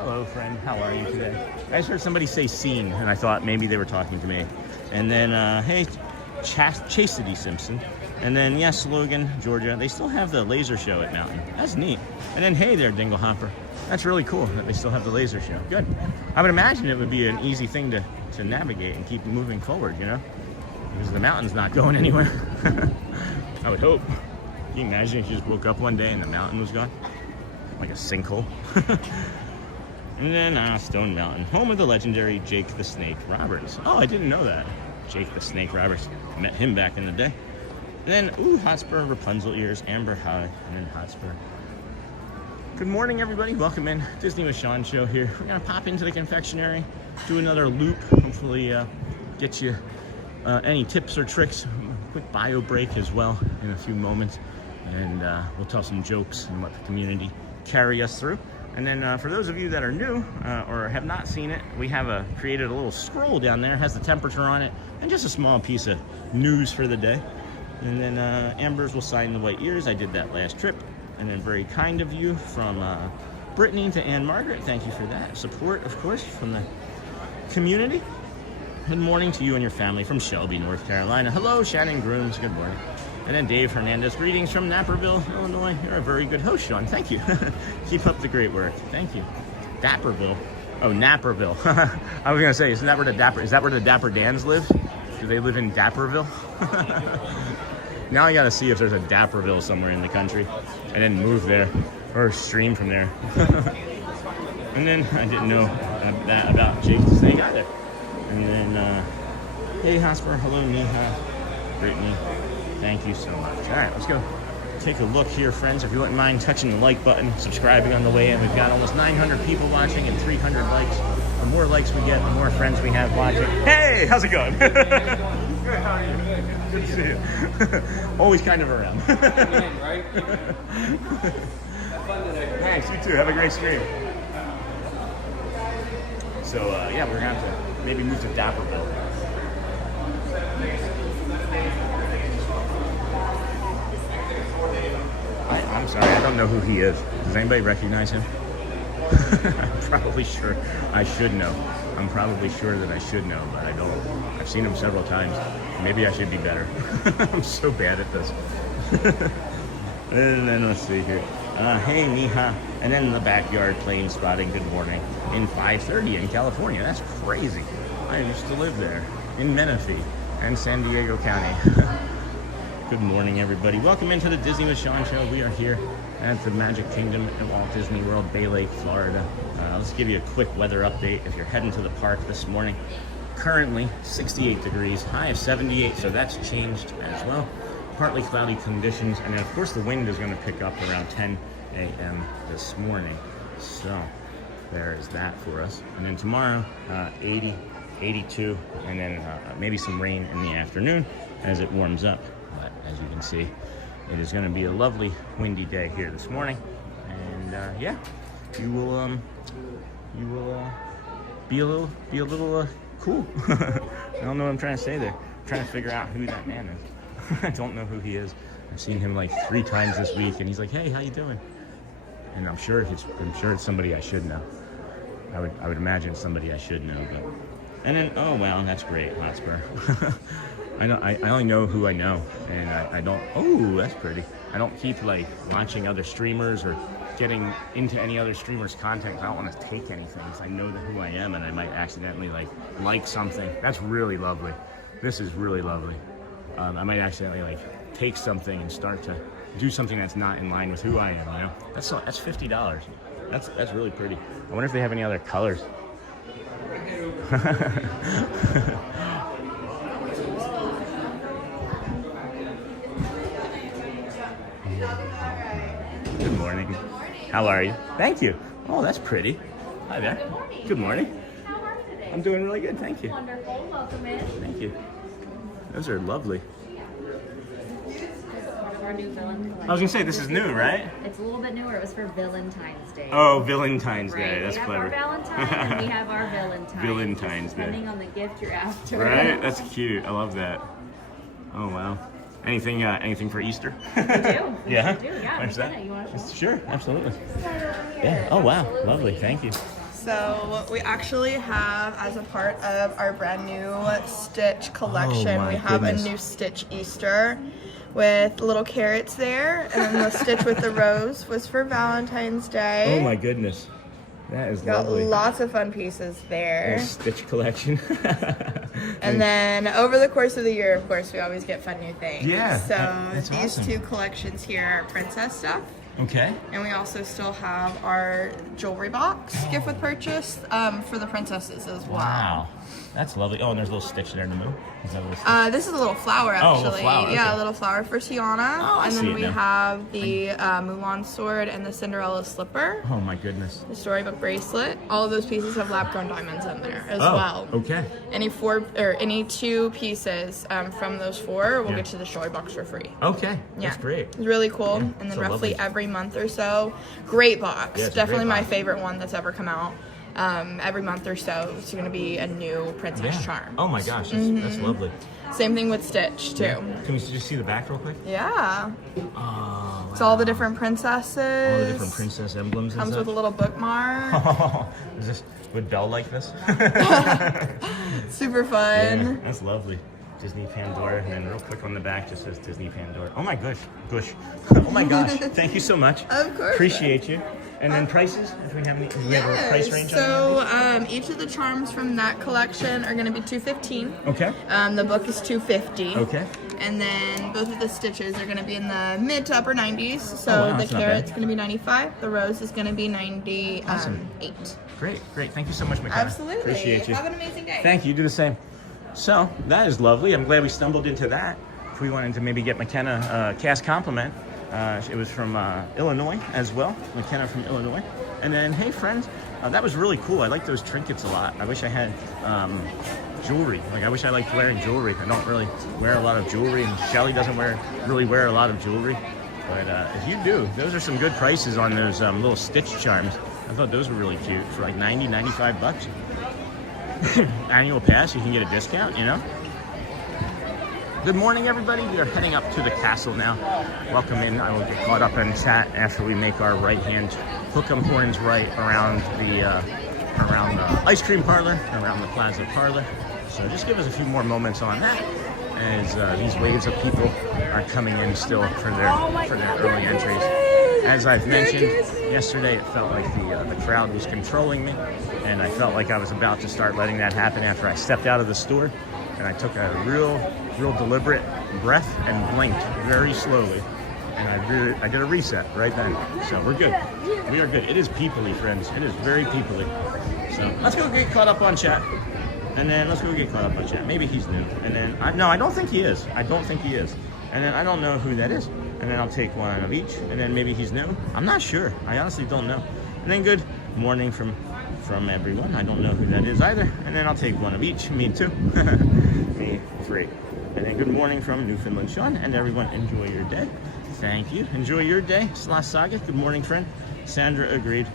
Hello, friend. How are you today? I just heard somebody say scene, and I thought maybe they were talking to me. And then, hey, Chastity Simpson. And then, yes, Logan, Georgia. They still have the laser show at Mountain. That's neat. And then, hey there, Dingle Hopper. That's really cool that they still have the laser show. Good. I would imagine it would be an easy thing to navigate and keep moving forward, you know? Because the mountain's not going anywhere. I would hope. Can you imagine if you just woke up one day and the mountain was gone? Like a sinkhole. And then Stone Mountain, home of the legendary Jake the Snake Roberts. Oh, I didn't know that. Jake the Snake Roberts. Met him back in the day. And then, Hotspur, Rapunzel Ears, Amber High, and then Hotspur. Good morning, everybody. Welcome in. Disney with Sean show here. We're going to pop into the confectionery, do another loop, hopefully get you any tips or tricks. Quick bio break as well in a few moments. And we'll tell some jokes and let the community carry us through. And then for those of you that are new or have not seen it, we have created a little scroll down there. It has the temperature on it and just a small piece of news for the day. And then Amber's will sign the white ears. I did that last trip. And then very kind of you from Brittany to Ann Margaret. Thank you for that. Support, of course, from the community. Good morning to you and your family from Shelby, North Carolina. Hello, Shannon Grooms. Good morning. And then Dave Hernandez, greetings from Naperville, Illinois. You're a very good host, Sean. Thank you. Keep up the great work. Thank you. Dapperville. Oh, Naperville. I was gonna say, is that where the Dapper Dans live? Do they live in Dapperville? Now I gotta see if there's a Dapperville somewhere in the country, and then move there or stream from there. And then I didn't know that about Jake the Snake either. And then, hey Hosper, hello Neha, Brittany. Thank you so much. All right, let's go take a look here, friends. If you wouldn't mind touching the like button, subscribing on the way in. We've got almost 900 people watching and 300 likes. The more likes we get, the more friends we have watching. Hey, how's it going? Good, how are you? Good to see you. Always kind of around. Right? Thanks, you too. Have a great stream. So, yeah, we're going to have to maybe move to Dapperville. I'm sorry, I don't know who he is. Does anybody recognize him? I'm probably sure I should know. I'm probably sure that I should know, but I don't. I've seen him several times. Maybe I should be better. I'm so bad at this. And then let's see here. Hey, Neha. And then in the backyard, plane spotting. Good morning. In 5:30 in California. That's crazy. I used to live there in Menifee and San Diego County. Good morning, everybody. Welcome into the Disney with Sean show. We are here at the Magic Kingdom at Walt Disney World, Bay Lake, Florida. Let's give you a quick weather update. If you're heading to the park this morning, currently 68 degrees, high of 78, so that's changed as well. Partly cloudy conditions, and then of course the wind is going to pick up around 10 a.m. this morning. So there is that for us. And then tomorrow, 80, 82, and then maybe some rain in the afternoon as it warms up. But as you can see, it is going to be a lovely windy day here this morning, and yeah, you will be a little cool. I don't know what I'm trying to say there. I'm trying to figure out who that man is. I don't know who he is. I've seen him like 3 times this week, and he's like, "Hey, how you doing?" And I'm sure it's somebody I should know. I would imagine somebody I should know, but. And then, oh wow, that's great, Hotspur. I only know who I know, and I don't. Oh, that's pretty. I don't keep like watching other streamers or getting into any other streamers' content. I don't want to take anything because I know who I am, and I might accidentally like something. That's really lovely. This is really lovely. I might accidentally take something and start to do something that's not in line with who I am. You know, that's $50. That's really pretty. I wonder if they have any other colors. Good morning. How are you? Thank you. Oh, that's pretty. Hi there. Good morning. Good morning. How are you today? I'm doing really good, thank you. Wonderful. Welcome in. Thank you. Those are lovely. This is one of our new villain collections. I was gonna say, this is new, right? It's a little bit newer. It was for Valentine's Day. Oh, Valentine's Day. Right. That's we clever. We have our Valentine and we have our Valentine. Valentine's Day. Depending on the gift you're after. Right? That's cute. I love that. Oh, wow. Anything for Easter? We do. Yeah? We do. Yeah. Where's we that? can. You want to show? Sure, absolutely. Right over here. Yeah. Oh, wow. Absolutely. Lovely. Thank you. So we actually have, as a part of our brand new Stitch collection, my we have goodness. a new Stitch Easter with little carrots there, and then the Stitch with the rose was for Valentine's Day. Oh my goodness. That is Got lovely. lots of fun pieces there. Little Stitch collection. And then over the course of the year, of course, we always get fun new things. Yeah, So that's these awesome. two collections here are princess stuff. Okay. And we also still have our jewelry box gift with purchase for the princesses as well. Wow. That's lovely. Oh, and there's a little Stitch there in the middle. Is that a little Stitch? This is a little flower, actually. Oh, a little flower, Yeah, okay. a little flower for Tiana. Oh, I and see then it we now. have the Mulan sword and the Cinderella slipper, Oh my goodness. the storybook bracelet. All of those pieces have lab-grown diamonds in there as Oh, well. okay. Any two pieces from those four will Yeah. get you the storybox for free. Okay. Yeah, That's great. It's really cool. Yeah, And then so roughly lovely. every month or so, great box. Yeah, it's a Definitely great my box. favorite one that's ever come out. Every month or so, it's going to be a new princess Yeah. charm. Oh my gosh, that's lovely. Same thing with Stitch too. Can we just see the back real quick? Yeah. Oh, It's all the different princesses. all the different princess emblems Comes and with a such. little bookmark. Is this, would Belle like this? Super fun. Yeah, that's lovely. Disney Pandora, and then real quick on the back just says Disney Pandora. Oh my gosh, oh my gosh! Thank you so much. Of course. Appreciate you. And then prices, if we have any, do we have a price range on So each of the charms from that collection are going to be $215. it? Okay. The book is $250. Okay. And then both of the stitches are going to be in the mid to upper 90s. So Oh, wow, the that's not carrot's bad. going to be 95. The rose is going to be 98. Awesome. Great. Thank you so much, McKenna. Absolutely. Appreciate you. Have an amazing day. Thank you. You do the same. So that is lovely. I'm glad we stumbled into that. If we wanted to maybe get McKenna a cast compliment, it was from Illinois as well. McKenna from Illinois. And then, hey friends, that was really cool. I like those trinkets a lot. I wish I had jewelry. Like I wish I liked wearing jewelry. I don't really wear a lot of jewelry, and Shelly doesn't really wear a lot of jewelry. But if you do, those are some good prices on those little Stitch charms. I thought those were really cute for like 90, 95 bucks. Annual pass, you can get a discount, you know. Good morning, everybody. We are heading up to the castle now. Welcome in. I will get caught up in chat after we make our right-hand hook 'em horns right around the ice cream parlor, around the plaza parlor. So just give us a few more moments on that, as these waves of people are coming in still for their early entries. As I've mentioned yesterday, it felt like the crowd was controlling me, and I felt like I was about to start letting that happen after I stepped out of the store, and I took a real deliberate breath and blinked very slowly, and I did a reset right then. So we're good. We are good. It is peoply, friends. It is very peoply. So let's go get caught up on chat. And then let's go get caught up on chat. Maybe he's new. And then, no, I don't think he is. I don't think he is. And then I don't know who that is. And then I'll take one of each. And then maybe he's new. I'm not sure. I honestly don't know. And then good morning from everyone. I don't know who that is either. And then I'll take one of each. Me too. Me, 3. And then good morning from Newfoundland Sean. And everyone, enjoy your day. Thank you. Enjoy your day. Sloth Saga. Good morning, friend. Sandra agreed.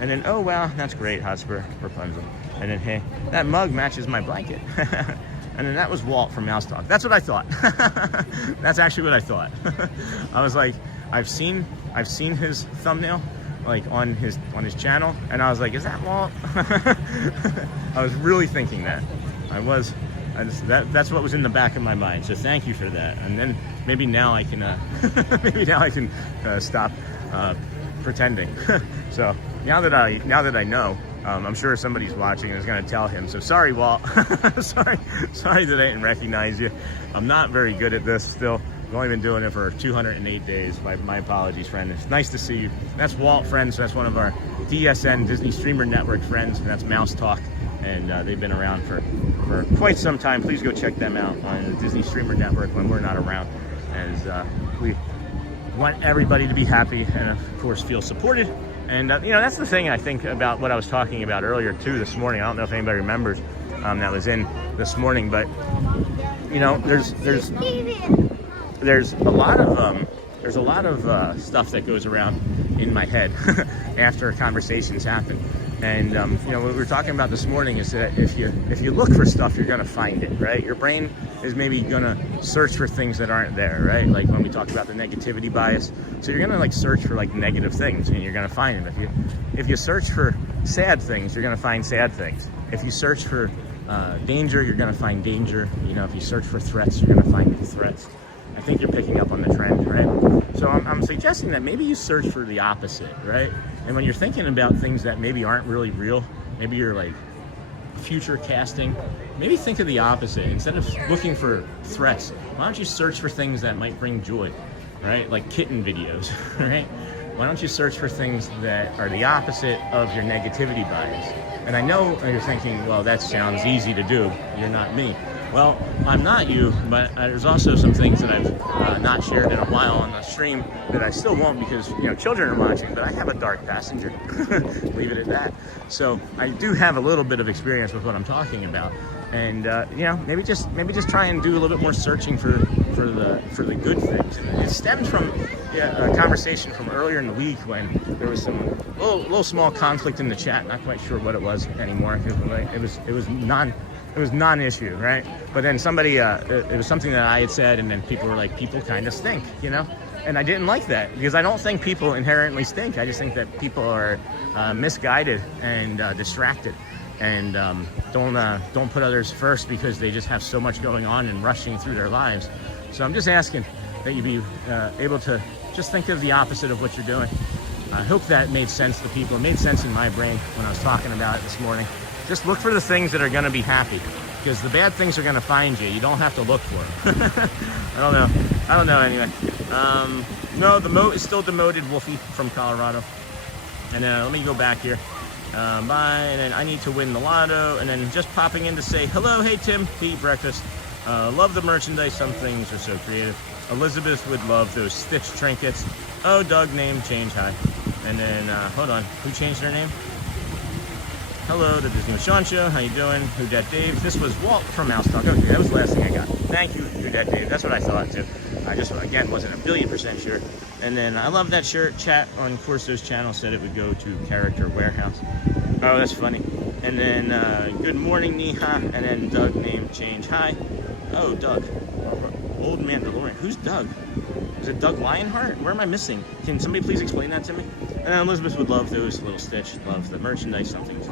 And then, oh wow, that's great, Hotspur, Rapunzel. And then, hey, that mug matches my blanket. And then that was Walt from Mouse Talk. That's what I thought. That's actually what I thought. I was like, I've seen his thumbnail, like on his channel, and I was like, is that Walt? I was really thinking that. That's what was in the back of my mind. So thank you for that. And then maybe now I can stop pretending. So now that I know, I'm sure somebody's watching and is going to tell him. So sorry, Walt. sorry that I didn't recognize you. I'm not very good at this still. I've only been doing it for 208 days. My apologies, friend. It's nice to see you. That's Walt, friends. That's one of our DSN, Disney Streamer Network friends, and that's Mouse Talk. And they've been around for quite some time. Please go check them out on the Disney Streamer Network when we're not around. As we want everybody to be happy and, of course, feel supported. And, that's the thing I think about what I was talking about earlier, too, this morning. I don't know if anybody remembers that was in this morning. But, there's a lot of stuff that goes around in my head after conversations happen. And you know, what we were talking about this morning is that if you look for stuff, you're gonna find it, right? Your brain is maybe gonna search for things that aren't there, right? Like when we talked about the negativity bias. So you're gonna like search for like negative things, and you're gonna find them. If you search for sad things, you're gonna find sad things. If you search for danger, you're gonna find danger. You know, if you search for threats, you're gonna find threats. I think you're picking up on the trend, right? So I'm suggesting that maybe you search for the opposite, right? And when you're thinking about things that maybe aren't really real, maybe you're like future casting, maybe think of the opposite. Instead of looking for threats, why don't you search for things that might bring joy, right? Like kitten videos, right? Why don't you search for things that are the opposite of your negativity bias? And I know you're thinking, well, that sounds easy to do. You're not me. Well, I'm not you, but there's also some things that I've not shared in a while on the stream that I still won't because, you know, children are watching, but I have a dark passenger. Leave it at that. So I do have a little bit of experience with what I'm talking about. And, you know, maybe just try and do a little bit more searching for the good things. It stems from a conversation from earlier in the week when there was some little small conflict in the chat. Not quite sure what it was anymore. It was non-issue, right? But then somebody, it was something that I had said, and then people were like, people kind of stink, you know? And I didn't like that because I don't think people inherently stink. I just think that people are misguided and distracted, and don't put others first because they just have so much going on and rushing through their lives. So I'm just asking that you be able to just think of the opposite of what you're doing. I hope that made sense to people. It made sense in my brain when I was talking about it this morning. Just look for the things that are going to be happy, because the bad things are going to find you. You don't have to look for them. I don't know anyway. No, the moat is still demoted, Wolfie from Colorado. And then let me go back here. Bye, and then I need to win the lotto, and then just popping in to say hello. Hey Tim, eat breakfast. Love the merchandise. Some things are so creative. Elizabeth would love those Stitch trinkets. Oh, Doug name change, hi. And then hold on, who changed their name? Hello, the Disney with Sean Show. How you doing? Who Dat Dave? This was Walt from Mouse Talk. Okay, that was the last thing I got. Thank you, Who Dat Dave. That's what I thought too. I just again wasn't a billion% sure. And then I love that shirt. Chat on Corso's channel said it would go to Character Warehouse. Oh, that's funny. And then good morning, Neha. And then Doug name change. Hi. Oh, Doug. Old Mandalorian. Who's Doug? Is it Doug Lionheart? Where am I missing? Can somebody please explain that to me? And then Elizabeth would love those little Stitch. Love the merchandise. Some things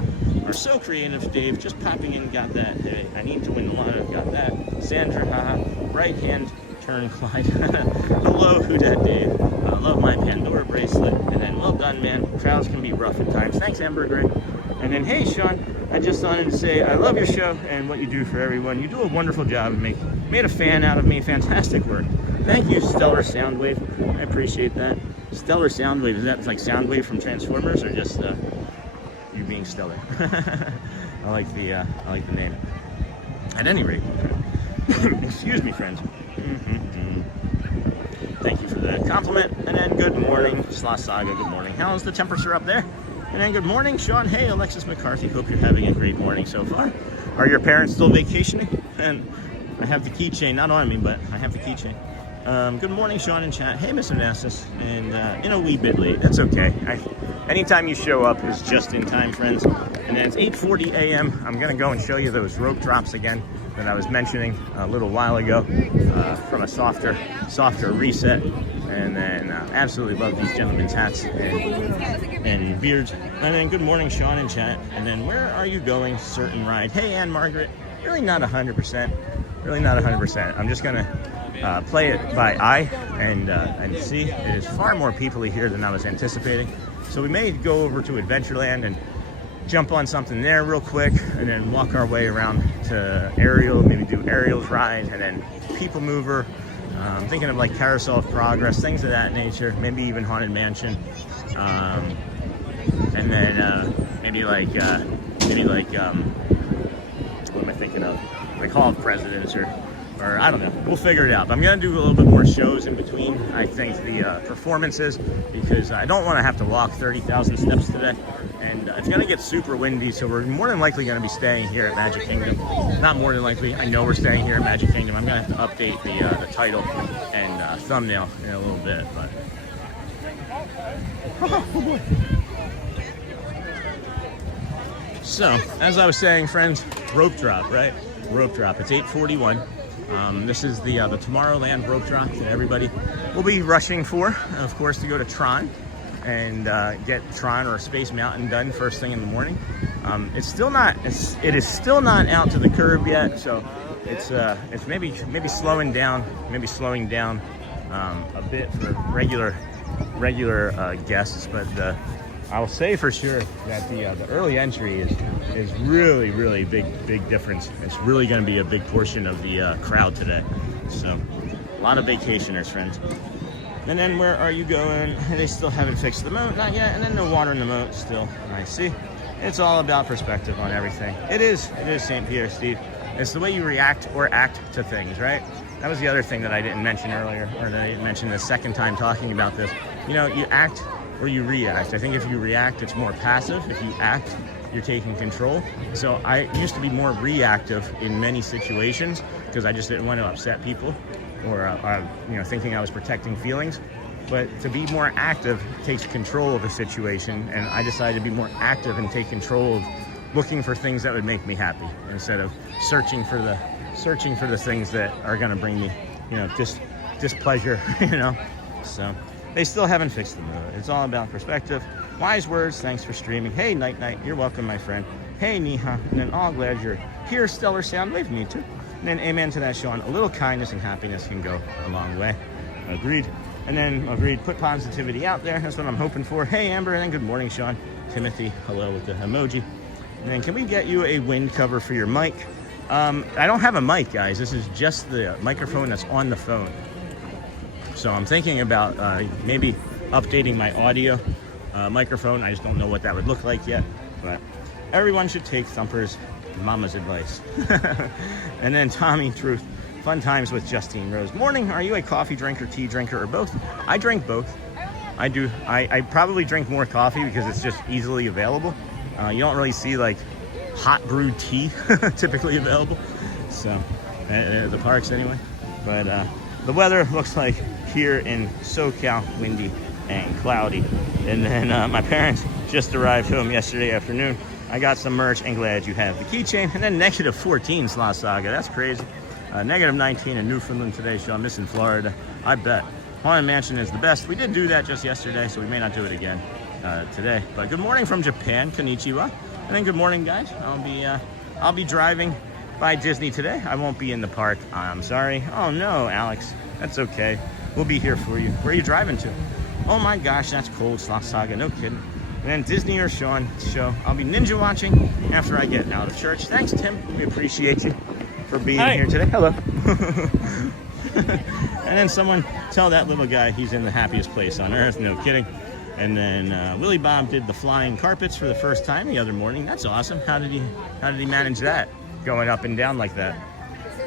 are so creative. Dave just popping in. Got that. Hey, I need to win the lotto. Got that. Sandra, haha. Right hand turn Clyde. Hello, who dat Dave? I love my Pandora bracelet. And then well done, man. Crowds can be rough at times. Thanks, Amber Gray. And then hey, Sean. I just wanted to say I love your show and what you do for everyone. You do a wonderful job and made a fan out of me. Fantastic work. Thank you, Stellar Soundwave. I appreciate that. Stellar Soundwave, is that like Soundwave from Transformers or just you being stellar? I like the name. At any rate, excuse me, friends. Thank you for the compliment. And then good morning, Sloth Saga. Good morning. How's the temperature up there? And then good morning, Sean. Hey, Alexis McCarthy. Hope you're having a great morning so far. Are your parents still vacationing? And I have the keychain, not on me, but I have the keychain. Good morning, Sean in chat. Hey, Miss Onassis. And in a wee bit late. That's okay. Anytime you show up is just in time, friends. And then it's 8:40 a.m. I'm going to go and show you those rope drops again that I was mentioning a little while ago from a softer reset. And then absolutely love these gentlemen's hats and beards. And then good morning, Sean in chat. And then where are you going? Certain ride. Hey, Ann Margaret. Really not 100%. Really not 100%. I'm just going to play it by eye and see. It is far more peoply here than I was anticipating. So we may go over to Adventureland and jump on something there real quick and then walk our way around to Ariel, maybe do Ariel's ride and then People Mover. I'm thinking of like Carousel of Progress, things of that nature, maybe even Haunted Mansion. And then maybe like what am I thinking of? Like Hall of Presidents or I don't know. We'll figure it out. But I'm going to do a little bit more shows in between, I think, the performances, because I don't want to have to walk 30,000 steps today. And it's going to get super windy, so we're more than likely going to be staying here at Magic Kingdom. Not more than likely. I know we're staying here at Magic Kingdom. I'm going to have to update the title and thumbnail in a little bit. But oh boy. So, as I was saying, friends, rope drop, right? Rope drop. It's 8:41. This is the Tomorrowland rope drop that everybody will be rushing for, of course, to go to Tron and get Tron or Space Mountain done first thing in the morning. It is still not out to the curb yet, so it's maybe slowing down, a bit for regular guests, but I will say for sure that the early entry is really big difference. It's really going to be a big portion of the crowd today. So a lot of vacationers, friends. And then where are you going? They still haven't fixed the moat, not yet. And then no water in the moat still. I see. It's all about perspective on everything. It is St. Pierre, Steve. It's the way you react or act to things, right? That was the other thing that I didn't mention earlier, or that I didn't mention the second time talking about this. You know, you act or you react. I think if you react, it's more passive. If you act, you're taking control. So I used to be more reactive in many situations because I just didn't want to upset people or thinking I was protecting feelings. But to be more active takes control of the situation, and I decided to be more active and take control of looking for things that would make me happy instead of searching for the things that are going to bring me, displeasure, So they still haven't fixed the moat. It's all about perspective. Wise words. Thanks for streaming. Hey, Night, you're welcome, my friend. Hey, Neha. And then all glad you're here. Stellar sound wave. Me too. And then amen to that, Sean. A little kindness and happiness can go a long way. Agreed. And then agreed. Put positivity out there. That's what I'm hoping for. Hey, Amber. And then good morning, Sean. Timothy. Hello with the emoji. And then can we get you a wind cover for your mic? I don't have a mic, guys. This is just the microphone that's on the phone. So I'm thinking about maybe updating my audio microphone. I just don't know what that would look like yet. But everyone should take Thumper's mama's advice. And then Tommy, truth. Fun times with Justine Rose. Morning. Are you a coffee drinker, tea drinker, or both? I drink both. I do. I probably drink more coffee because it's just easily available. You don't really see like hot brewed tea typically available. So the parks anyway. But the weather looks like here in SoCal, windy and cloudy. And then my parents just arrived home yesterday afternoon. I got some merch and glad you have the keychain. And then -14 Slot Saga. That's crazy. -19 in Newfoundland today, so I'm missing Florida. I bet. Haunted Mansion is the best. We did do that just yesterday, so we may not do it again today. But good morning from Japan, konnichiwa. And then good morning, guys. I'll be driving by Disney today. I won't be in the park. I'm sorry. Oh no, Alex. That's okay. We'll be here for you. Where are you driving to? Oh my gosh, that's cold, Slot Saga. No kidding. And then Disney or Sean show. I'll be ninja watching after I get out of church. Thanks, Tim. We appreciate you for being here today. Hello. And then someone tell that little guy he's in the happiest place on earth. No kidding. And then Willie Bob did the flying carpets for the first time the other morning. That's awesome. How did he manage that? Going up and down like that.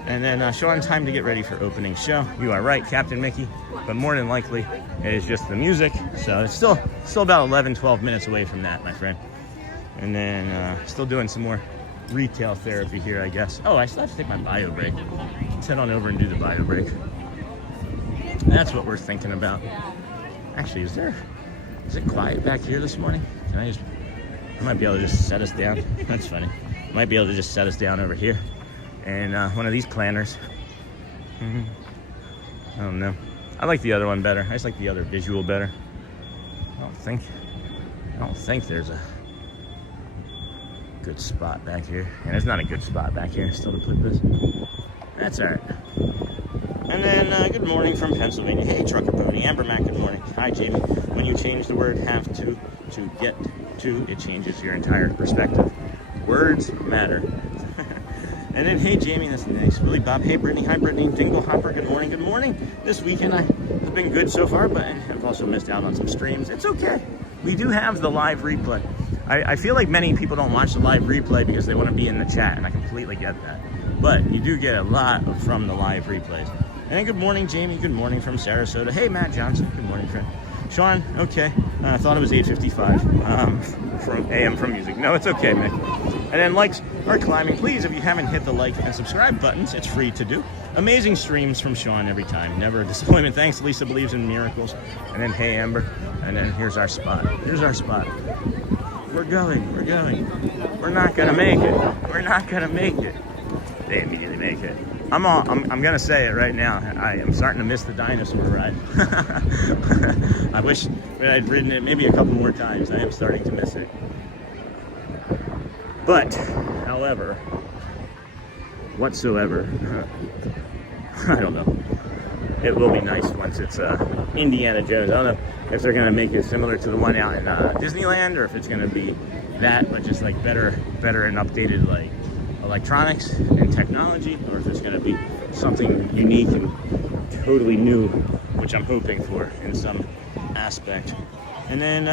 And then Sean, time to get ready for opening show. You are right, Captain Mickey. But more than likely, it is just the music. So it's still about 11, 12 minutes away from that, my friend. And then still doing some more retail therapy here, I guess. Oh, I still have to take my bio break. Let's head on over and do the bio break. That's what we're thinking about. Actually, is it quiet back here this morning? I might be able to just set us down. That's funny. Might be able to just set us down over here. And one of these planners. I don't know. I like the other one better. I just like the other visual better. I don't think there's a good spot back here. And there's not a good spot back here still to put this. That's all right. And then good morning from Pennsylvania. Hey, Trucker Pony. Amber Mac, good morning. Hi, Jamie. When you change the word have to get to, it changes your entire perspective. Words matter. And then, hey, Jamie, that's nice. Willie Bob, hey, Brittany. Hi, Brittany. Dingle Hopper, good morning. Good morning. This weekend has been good so far, but I've also missed out on some streams. It's okay. We do have the live replay. I feel like many people don't watch the live replay because they want to be in the chat, and I completely get that. But you do get a lot from the live replays. And then good morning, Jamie. Good morning from Sarasota. Hey, Matt Johnson. Good morning, friend. Sean, okay. I thought it was 8:55 from AM from music. No, it's okay, Mick. And then likes are climbing. Please, if you haven't hit the like and subscribe buttons, it's free to do. Amazing streams from Sean every time. Never a disappointment. Thanks. Lisa believes in miracles. And then, hey, Amber. And then here's our spot. Here's our spot. We're going. We're not gonna make it. We're not gonna make it. They immediately make it. I'm gonna say it right now. I am starting to miss the dinosaur ride. I wish I'd ridden it maybe a couple more times. I am starting to miss it. But, however, whatsoever, I don't know. It will be nice once it's Indiana Jones. I don't know if they're gonna make it similar to the one out in Disneyland, or if it's gonna be that, but just like better and updated like electronics and technology, or if it's gonna be something unique and totally new, which I'm hoping for in some aspect. And then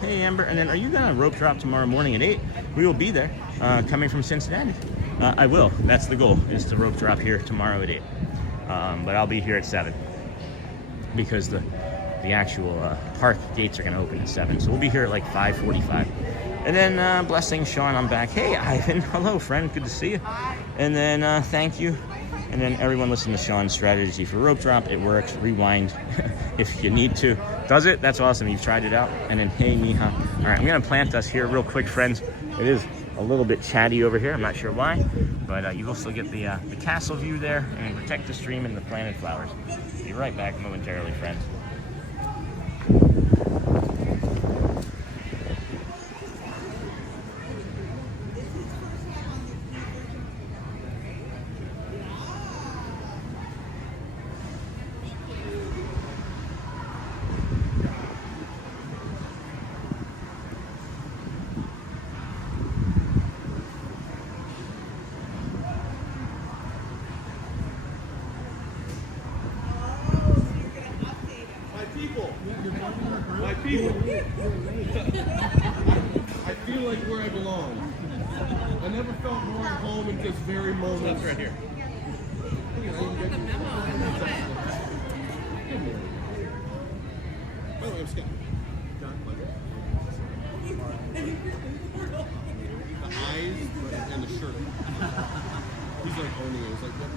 hey Amber, and then are you gonna rope drop tomorrow morning at 8? We will be there, coming from Cincinnati. I will. That's the goal, is to rope drop here tomorrow at 8. But I'll be here at 7 because the actual park gates are going to open at 7. So we'll be here at like 5:45. And then blessing Sean, I'm back. Hey Ivan, hello friend, good to see you. And then thank you. And then everyone listen to Sean's strategy for rope drop. It works. Rewind if you need to. Does it? That's awesome. You've tried it out. And then hey Miha. All right, I'm going to plant us here real quick, friends. It is a little bit chatty over here. I'm not sure why, but you will still get the castle view there and protect the stream and the planted flowers. Be right back momentarily, friends. My people. I feel like where I belong. I never felt more at home in this very moment. That's right here. By the way, I'm Scott. John, pleasure. The eyes and the shirt. He's like owning it. He's like, what?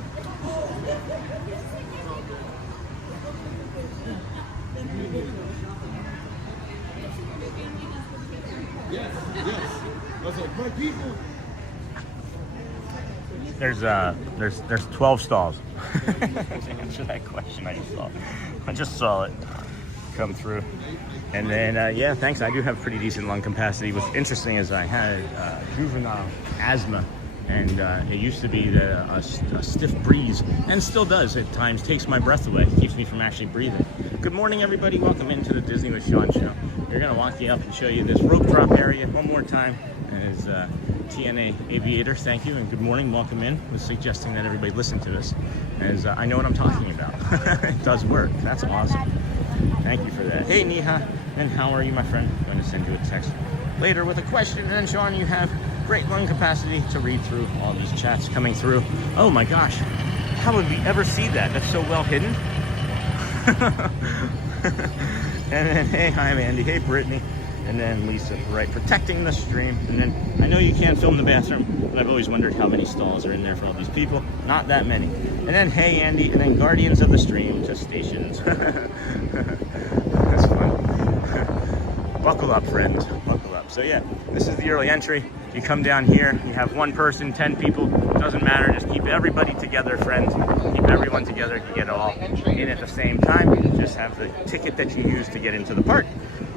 Yes. I was like, my people. There's 12 stalls. To answer that question, I just saw it come through. And then yeah, thanks. I do have pretty decent lung capacity. What's interesting is I had juvenile asthma, and it used to be a stiff breeze, and still does at times. Takes my breath away, keeps me from actually breathing. Good morning, everybody. Welcome into the Disney with Sean show. We're gonna walk you up and show you this rope drop area one more time. As TNA Aviator, thank you and good morning. Welcome in. Was suggesting that everybody listen to this, as I know what I'm talking about. It does work. That's awesome. Thank you for that. Hey Neha, and how are you, my friend? I'm going to send you a text later with a question. And then Sean, you have great lung capacity to read through all these chats coming through. Oh my gosh, how would we ever see that? That's so well hidden. And then hey, hi Andy. Hey Brittany. And then Lisa, right, protecting the stream. And then I know you can't film the bathroom, but I've always wondered how many stalls are in there for all these people. Not that many. And then hey Andy, and then guardians of the stream, just stations. That's fun. Buckle up, friends, buckle up. So yeah, this is the early entry. You come down here, you have one person, 10 people, doesn't matter, just keep everybody together, friends. Keep everyone together, you get it all in at the same time. Just have the ticket that you use to get into the park.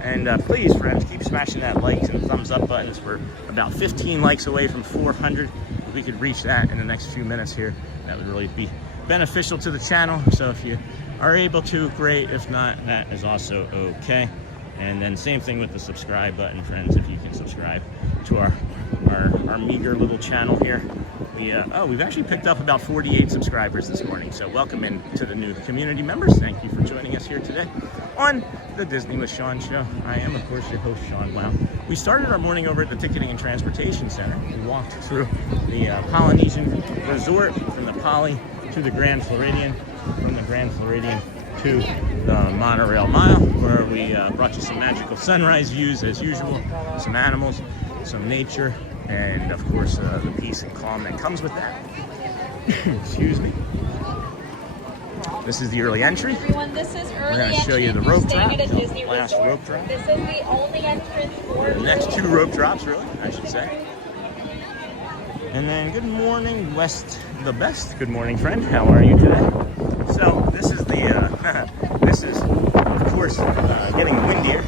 And please, friends, keep smashing that likes and thumbs up buttons. We're about 15 likes away from 400. If we could reach that in the next few minutes here, that would really be beneficial to the channel. So if you are able to, great. If not, that is also okay. And then same thing with the subscribe button, friends. If you can subscribe to our meager little channel here. We've actually picked up about 48 subscribers this morning. So welcome in to the new community members. Thank you for joining us here today on the Disney with Sean show. I am, of course, your host, Sean. Wow. We started our morning over at the Ticketing and Transportation Center. We walked through the Polynesian Resort, from the Poly to the Grand Floridian, from the Grand Floridian to the Monorail Mile, where we brought you some magical sunrise views as usual, some animals, some nature, and of course the peace and calm that comes with that. Excuse me. This is the early entry. Everyone, this is early We're going to show entry you the if you're rope staying drop, at a Disney the last resort. rope drop. This is the only entrance for The next 2 rope drops, really, I should say. And then good morning, West the Best. Good morning, friend. How are you today? So this is the, this is, of course, getting windier.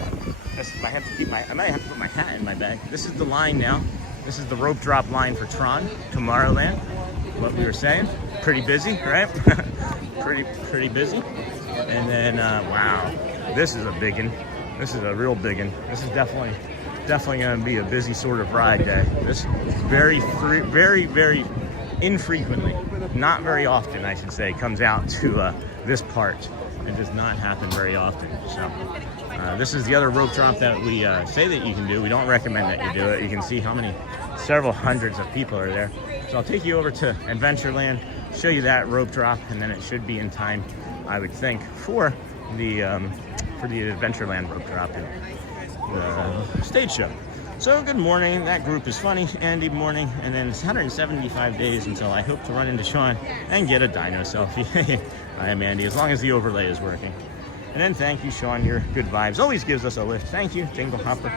I have to keep I might have to put my hat in my bag. This is the line now. This is the rope drop line for Tron, Tomorrowland. What we were saying, pretty busy, right? pretty busy. And then, wow, this is a big one. This is a real big one. This is definitely going to be a busy sort of ride day. This very infrequently, not very often, I should say, comes out to this part. It does not happen very often. So this is the other rope drop that we say that you can do. We don't recommend that you do it. You can see how many, several hundreds of people are there. So I'll take you over to Adventureland, show you that rope drop, and then it should be in time, I would think, for the Adventureland rope drop and the stage show. So good morning. That group is funny. Andy, morning. And then it's 175 days until I hope to run into Sean and get a dino selfie. I am Andy, as long as the overlay is working. And then thank you, Sean. Your good vibes always gives us a lift. Thank you, Jingle Hopper.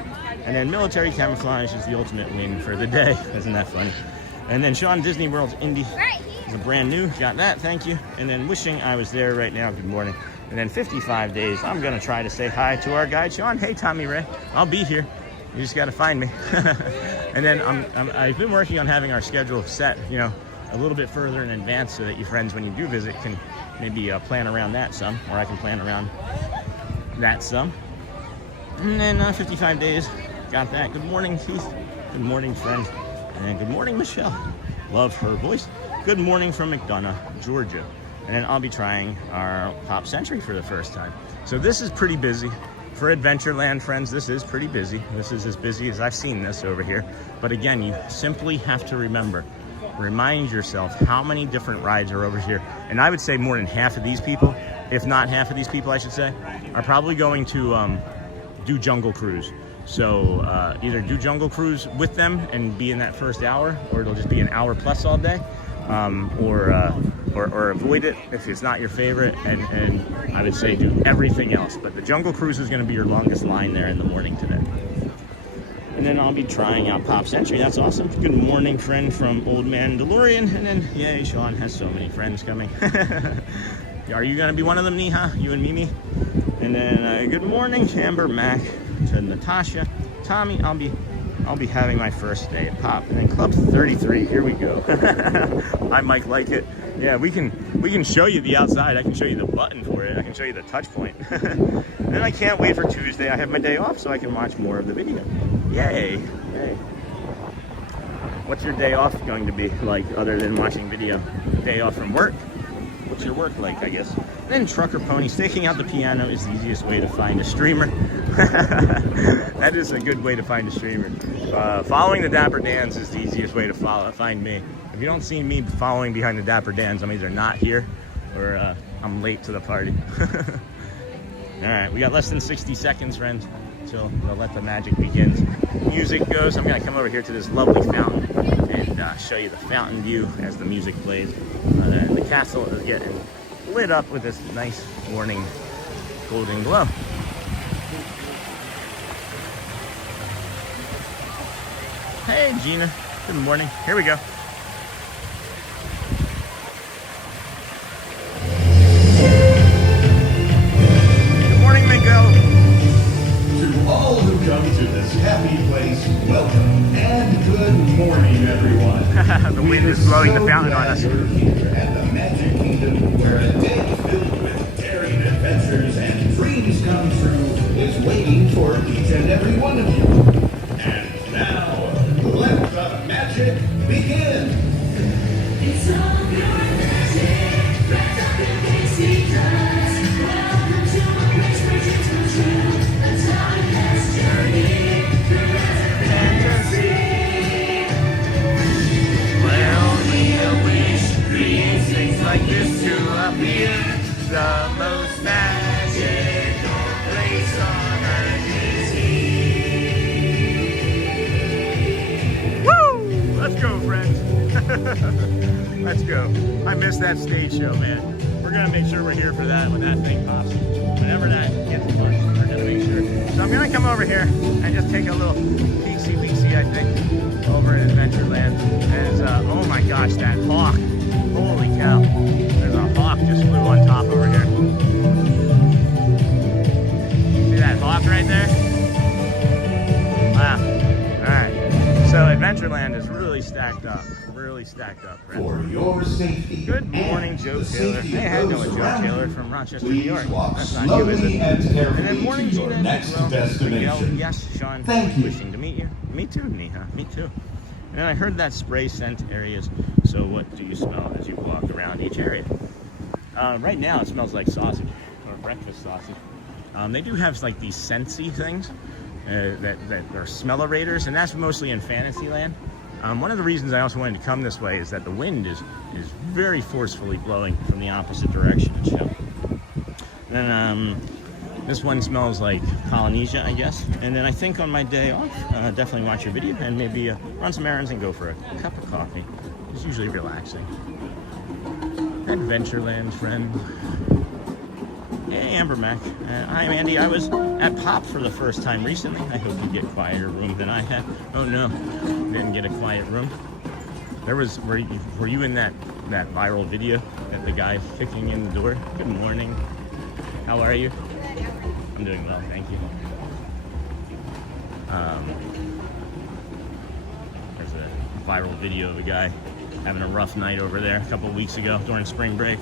And then military camouflage is the ultimate win for the day. Isn't that funny? And then Sean, Disney World's Indy is a brand new. Got that. Thank you. And then wishing I was there right now. Good morning. And then 55 days. I'm going to try to say hi to our guide, Sean. Hey, Tommy Ray. I'll be here. You just got to find me. And then I've been working on having our schedule set, you know, a little bit further in advance so that your friends, when you do visit, can maybe plan around that some, or I can plan around that some. And then 55 days. Got that. Good morning, Keith. Good morning, friend. And good morning, Michelle. Love her voice. Good morning from McDonough, Georgia. And then I'll be trying our Pop Century for the first time. So this is pretty busy. For Adventureland, friends, this is pretty busy. This is as busy as I've seen this over here. But again, you simply have to remind yourself how many different rides are over here. And I would say more than half of these people, if not half of these people, I should say, are probably going to do Jungle Cruise. So either do Jungle Cruise with them and be in that first hour, or it'll just be an hour plus all day, or avoid it if it's not your favorite, and I would say do everything else. But the Jungle Cruise is going to be your longest line there in the morning today. And then I'll be trying out Pop Century. That's awesome. Good morning, friend from Old Man DeLorean. And then, yay, Sean has so many friends coming. Are you going to be one of them, Neha? You and Mimi? And then good morning, Amber Mac, to Natasha. Tommy, I'll be having my first day at Pop. And then Club 33, here we go. I might like it. Yeah, we can show you the outside. I can show you the button for it. I can show you the touch point. And I can't wait for Tuesday. I have my day off so I can watch more of the video. Yay. Yay. What's your day off going to be like other than watching video? Day off from work? What's your work like, I guess? Then Trucker Pony, staking out the piano is the easiest way to find a streamer. That is a good way to find a streamer. Following the Dapper Dans is the easiest way to find me. If you don't see me following behind the Dapper Dans, I'm either not here or I'm late to the party. All right, we got less than 60 seconds, friends, until we'll let the magic begins. Music goes. I'm gonna come over here to this lovely fountain and show you the fountain view as the music plays. The castle is getting lit up with this nice morning golden glow. Hey, Gina. Good morning. Here we go. Good morning, Miguel. To all who come to this happy place, welcome and good morning, everyone. The wind is blowing the fountain on us. You're here at the Magic Kingdom, where a day filled with daring adventures and dreams come true is waiting for each and every one of you. And now, let the magic begin. It's all your magic, wrapped up in pixie dust. Welcome to a place where dreams come true. A timeless journey through fantasy. Well, only a wish creates things like this to appear. The most magical place on earth is here. Woo! Let's go, friends. Let's go. I missed that stage show, man. We're gonna make sure we're here for that when that thing pops. Whenever that gets launched, we're gonna make sure. So I'm gonna come over here and just take a little peeksy-weeksy, I think, over in Adventureland. And oh my gosh, that hawk. Holy cow. There's a hawk just flew on top over here. See that hawk right there? Wow. Alright. So Adventureland is really stacked up. Right? For your safety. Good morning, and Joe the Taylor. safety Hey, of how you those doing, Joe around Taylor you, from Rochester, New York? Please walk That's not you, is slowly it? and And carefully then morning, to your Gina. next Well, destination. yes, Sean. Thank you. Wishing to meet you. Me too, Neha. Me too. And then I heard that spray scent areas. So what do you smell as you walk around each area? Right now it smells like sausage, or breakfast sausage. They do have like these scentsy things that are smellerators, and that's mostly in Fantasyland. One of the reasons I also wanted to come this way is that the wind is very forcefully blowing from the opposite direction. Then this one smells like Polynesian, I guess. And then I think on my day off, definitely watch your video and maybe run some errands and go for a cup of coffee. It's usually relaxing. Adventureland, friend. Hey, Amber Mac. I'm Andy. I was at Pop for the first time recently. I hope you get a quieter room than I had. Oh no, didn't get a quiet room. Were you in that viral video of the guy kicking in the door? Good morning. How are you? I'm doing well, thank you. There's a viral video of a guy having a rough night over there a couple of weeks ago during spring break.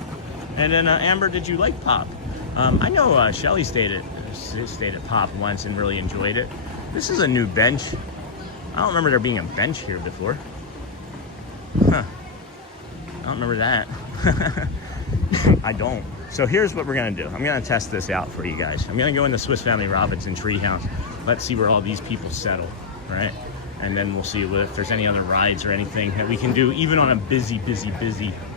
And then Amber, did you like Pop? I know Shelly stayed at Pop once and really enjoyed it. This is a new bench. I don't remember there being a bench here before. Huh. I don't remember that. I don't. So here's what we're gonna do. I'm gonna test this out for you guys. I'm gonna go in the Swiss Family Robinson treehouse. Let's see where all these people settle, right? And then we'll see if there's any other rides or anything that we can do, even on a busy,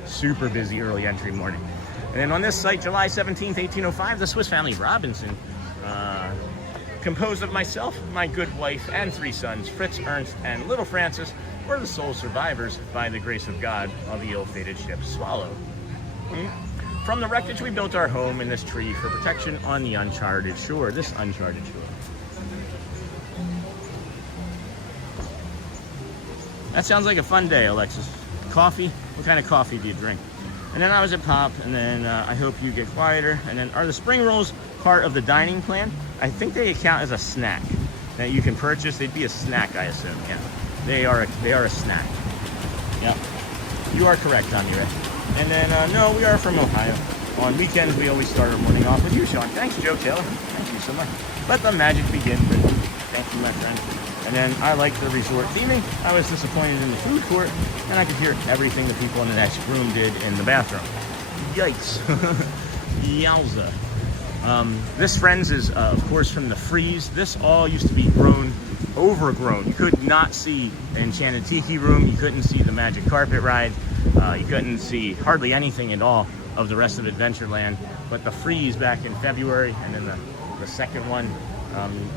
super busy early entry morning. And then on this site, July 17th, 1805, the Swiss Family Robinson, composed of myself, my good wife, and 3 sons, Fritz, Ernst, and little Francis, were the sole survivors, by the grace of God, of the ill-fated ship Swallow. From the wreckage, we built our home in this tree for protection on the uncharted shore, this uncharted shore. That sounds like a fun day, Alexis. Coffee? What kind of coffee do you drink? And then I was at Pop, and then I hope you get quieter. And then, are the spring rolls part of the dining plan? I think they count as a snack that you can purchase. They'd be a snack, I assume. Yeah, they are a snack. Yep, you are correct, Tommy Ray. And then no, we are from Ohio. On weekends, we always start our morning off with you, Sean. Thanks, Joe Taylor. Thank you so much. Let the magic begin. Thank you, my friend. And then I like the resort theming. I was disappointed in the food court, and I could hear everything the people in the next room did in the bathroom. Yikes. Yowza. This, friends, is of course from the freeze. This all used to be overgrown. You could not see the Enchanted Tiki room. You couldn't see the Magic Carpet ride. You couldn't see hardly anything at all of the rest of Adventureland. But the freeze back in February, and then the second one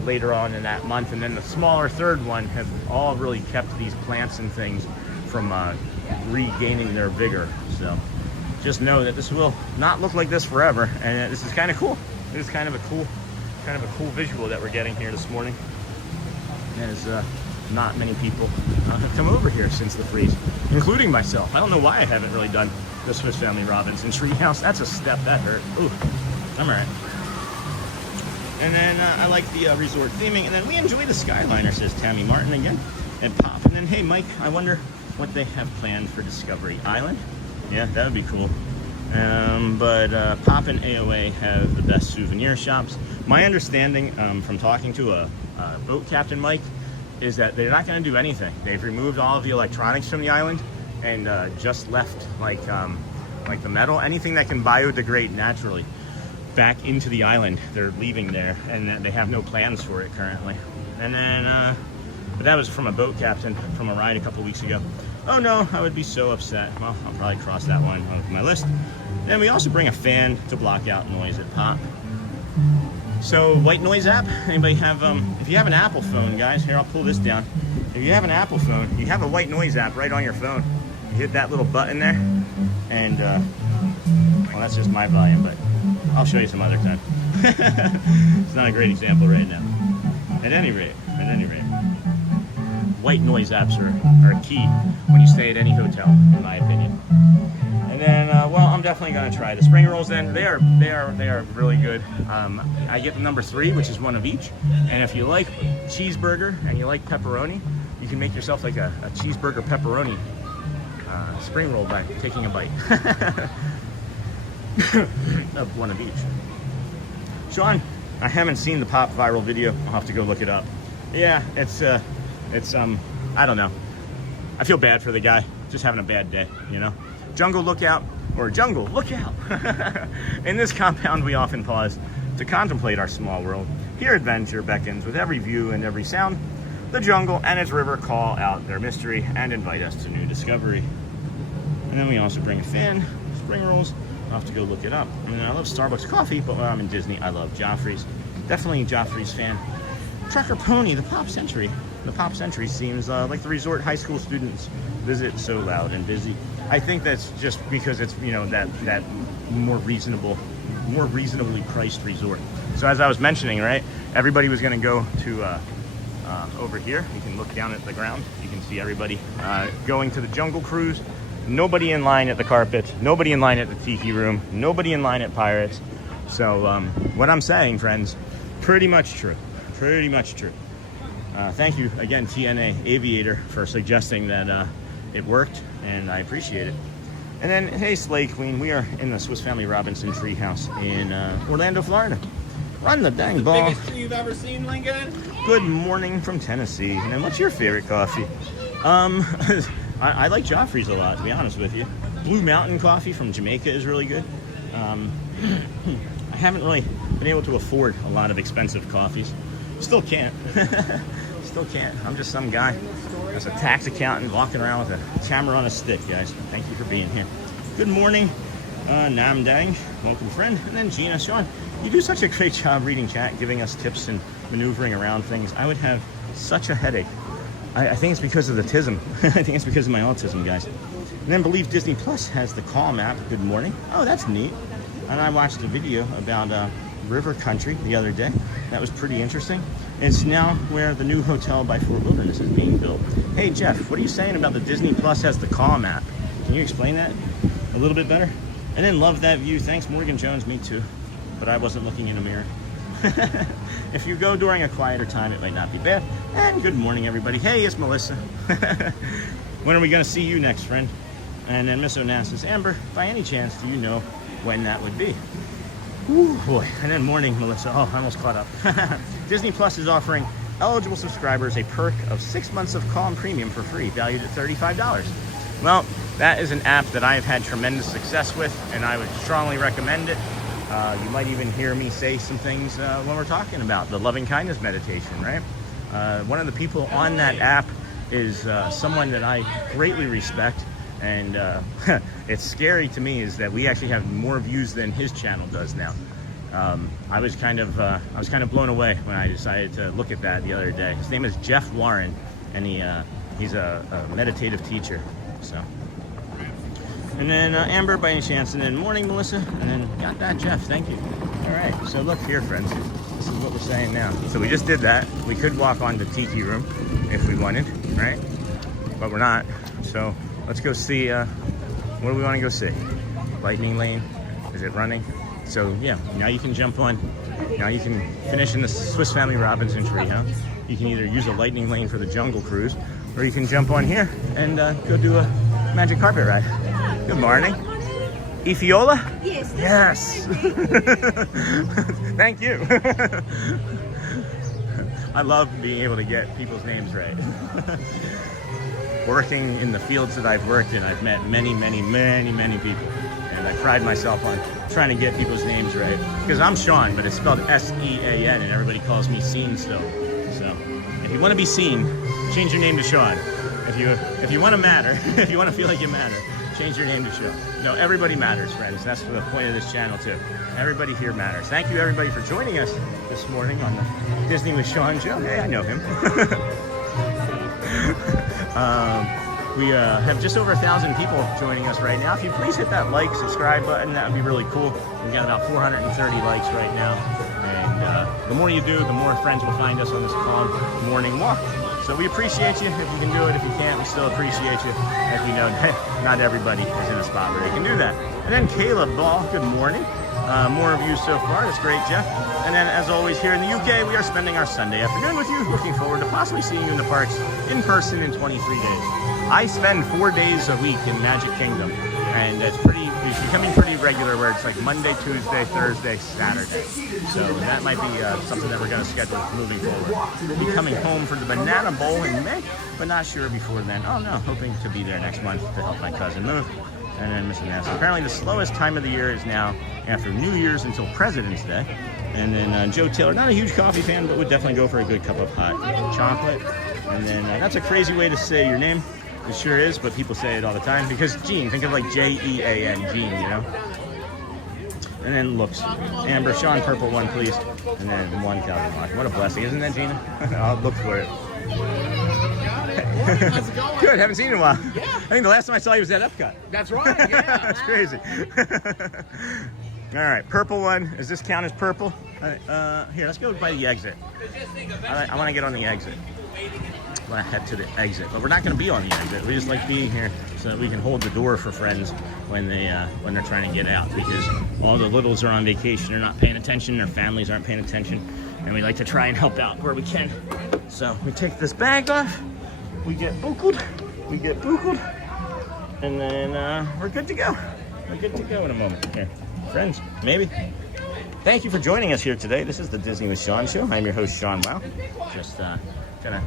later on in that month, and then the smaller third one, have all really kept these plants and things from regaining their vigor. So just know that this will not look like this forever, and this is kind of cool. This is kind of a cool visual that we're getting here this morning, as not many people have come over here since the freeze, including myself. I don't know why I haven't really done the Swiss Family Robinson treehouse. That's a step, that hurt. Ooh, I'm all right. And then I like the resort theming. And then we enjoy the Skyliner, says Tammy Martin again, at Pop. And then, hey, Mike, I wonder what they have planned for Discovery Island. Yeah, that would be cool. But Pop and AOA have the best souvenir shops. My understanding from talking to a boat captain, Mike, is that they're not going to do anything. They've removed all of the electronics from the island and just left like the metal, anything that can biodegrade naturally, back into the island. They're leaving there, and they have no plans for it currently. And then, but that was from a boat captain from a ride a couple weeks ago. Oh no, I would be so upset. Well, I'll probably cross that one off my list. Then we also bring a fan to block out noise at Pop. So, white noise app, anybody have, if you have an Apple phone, guys, here, I'll pull this down. If you have an Apple phone, you have a white noise app right on your phone. You hit that little button there, And, well, that's just my volume, but I'll show you some other time. It's not a great example right now. At any rate, white noise apps are key when you stay at any hotel, in my opinion. And then, well, I'm definitely gonna try the spring rolls. Then they are really good. I get the number 3, which is one of each. And if you like cheeseburger and you like pepperoni, you can make yourself like a cheeseburger pepperoni spring roll by taking a bite of one of each. Sean, I haven't seen the pop viral video. I'll have to go look it up. Yeah, it's I don't know. I feel bad for the guy, just having a bad day, you know? Jungle lookout, or jungle lookout. In this compound, we often pause to contemplate our small world. Here, adventure beckons with every view and every sound. The jungle and its river call out their mystery and invite us to new discovery. And then we also bring a fan, spring rolls. I'll have to go look it up. I mean, I love Starbucks coffee, but when I'm in Disney, I love Joffrey's. Definitely a Joffrey's fan. Trucker Pony, the Pop Century. The Pop Century seems like the resort high school students visit, so loud and busy. I think that's just because it's, you know, that more reasonably priced resort. So as I was mentioning, right, everybody was going to go to over here. You can look down at the ground. You can see everybody going to the Jungle Cruise. Nobody in line at the carpet. Nobody in line at the Tiki Room. Nobody in line at Pirates. So what I'm saying, friends, pretty much true. Pretty much true. Thank you again, TNA Aviator, for suggesting that it worked, and I appreciate it. And then, hey, Slay Queen, we are in the Swiss Family Robinson treehouse in Orlando, Florida. Run the dang ball. Biggest tree you've ever seen, Lincoln? Good morning from Tennessee. And then, what's your favorite coffee? I like Joffrey's a lot, to be honest with you. Blue Mountain coffee from Jamaica is really good. I haven't really been able to afford a lot of expensive coffees. Still can't. Still can't. I'm just some guy as a tax accountant walking around with a camera on a stick, guys. Thank you for being here. Good morning, Nam Dang. Welcome, friend. And then Gina, Sean, you do such a great job reading chat, giving us tips and maneuvering around things. I would have such a headache. I think it's because of the tism. I think it's because of my autism, guys. And then Believe Disney Plus has the Calm app. Good morning. Oh, that's neat. And I watched a video about River Country the other day. That was pretty interesting. It's now where the new hotel by Fort Wilderness is being built. Hey, Jeff, what are you saying about the Disney Plus has the Calm app? Can you explain that a little bit better? I didn't love that view. Thanks, Morgan Jones. Me too. But I wasn't looking in a mirror. If you go during a quieter time, it might not be bad. And good morning, everybody. Hey, it's Melissa. When are we going to see you next, friend? And then Miss Onassis, Amber, by any chance, do you know when that would be? Ooh, boy. And then morning, Melissa. Oh, I almost caught up. Disney Plus is offering eligible subscribers a perk of 6 months of Calm Premium for free, valued at $35. Well, that is an app that I've had tremendous success with, and I would strongly recommend it. You might even hear me say some things when we're talking about the loving kindness meditation, right? One of the people on that app is someone that I greatly respect, and it's scary to me is that we actually have more views than his channel does now. I was kind of blown away when I decided to look at that the other day. His name is Jeff Warren, and he's a meditative teacher. So. And then Amber, by any chance, and then morning, Melissa, and then got that, Jeff, thank you. All right, so look here, friends. This is what we're saying now. So we just did that. We could walk on to Tiki Room if we wanted, right? But we're not. So let's go see, what do we want to go see? Lightning Lane, is it running? So yeah, now you can jump on. Now you can finish in the Swiss Family Robinson treehouse. You can either use a Lightning Lane for the Jungle Cruise, or you can jump on here and go do a Magic Carpet ride. Good morning. Ifiola? Yes. Yes. Thank you. I love being able to get people's names right. Working in the fields that I've worked in, I've met many, many, many, many people. And I pride myself on trying to get people's names right. Because I'm Sean, but it's spelled S-E-A-N, and everybody calls me Seen still. So if you want to be seen, change your name to Sean. If you want to matter, if you want to feel like you matter, change your name to Sean. No, everybody matters, friends. That's the point of this channel, too. Everybody here matters. Thank you, everybody, for joining us this morning on the Disney with Sean show. Hey, I know him. We have just over 1,000 people joining us right now. If you please hit that like, subscribe button, that would be really cool. We've got about 430 likes right now. And the more you do, the more friends will find us on this called Morning Walk. So we appreciate you. If you can do it, if you can't, we still appreciate you. As we know, not everybody is in a spot where they can do that. And then Caleb Ball, good morning. More of you so far. That's great, Jeff. And then, as always, here in the UK, we are spending our Sunday afternoon with you. Looking forward to possibly seeing you in the parks in person in 23 days. I spend 4 days a week in Magic Kingdom, and it's becoming pretty regular where it's like Monday, Tuesday, Thursday, Saturday. So that might be something that we're going to schedule moving forward. We'll be coming home for the Banana Bowl in May, but not sure before then. Oh no, hoping to be there next month to help my cousin move. And then missing that. So apparently the slowest time of the year is now after New Year's until President's Day. And then Joe Taylor, not a huge coffee fan, but would definitely go for a good cup of hot chocolate. And then that's a crazy way to say your name. It sure is, but people say it all the time because Jean, think of like Jean, Jean, you know? And then looks. Amber, Sean, purple one, please. And then one Calvin Mark. What a blessing, isn't that, Gina? I'll look for it. How's it going? Good, haven't seen you in a while. Yeah. I think the last time I saw you was at EPCOT. That's right, yeah. That's crazy. All right, purple one. Does this count as purple? Here, let's go by the exit. I want to get on the exit. I want to head to the exit, but we're not going to be on the exit. We just like being here so that we can hold the door for friends when they're trying to get out, because all the littles are on vacation, they're not paying attention, their families aren't paying attention, and we like to try and help out where we can. So we take this bag off, we get buckled, and then we're good to go. We're good to go in a moment. Here, friends, maybe. Thank you for joining us here today. This is the Disney with Sean show. I'm your host, Sean Wow. Just gonna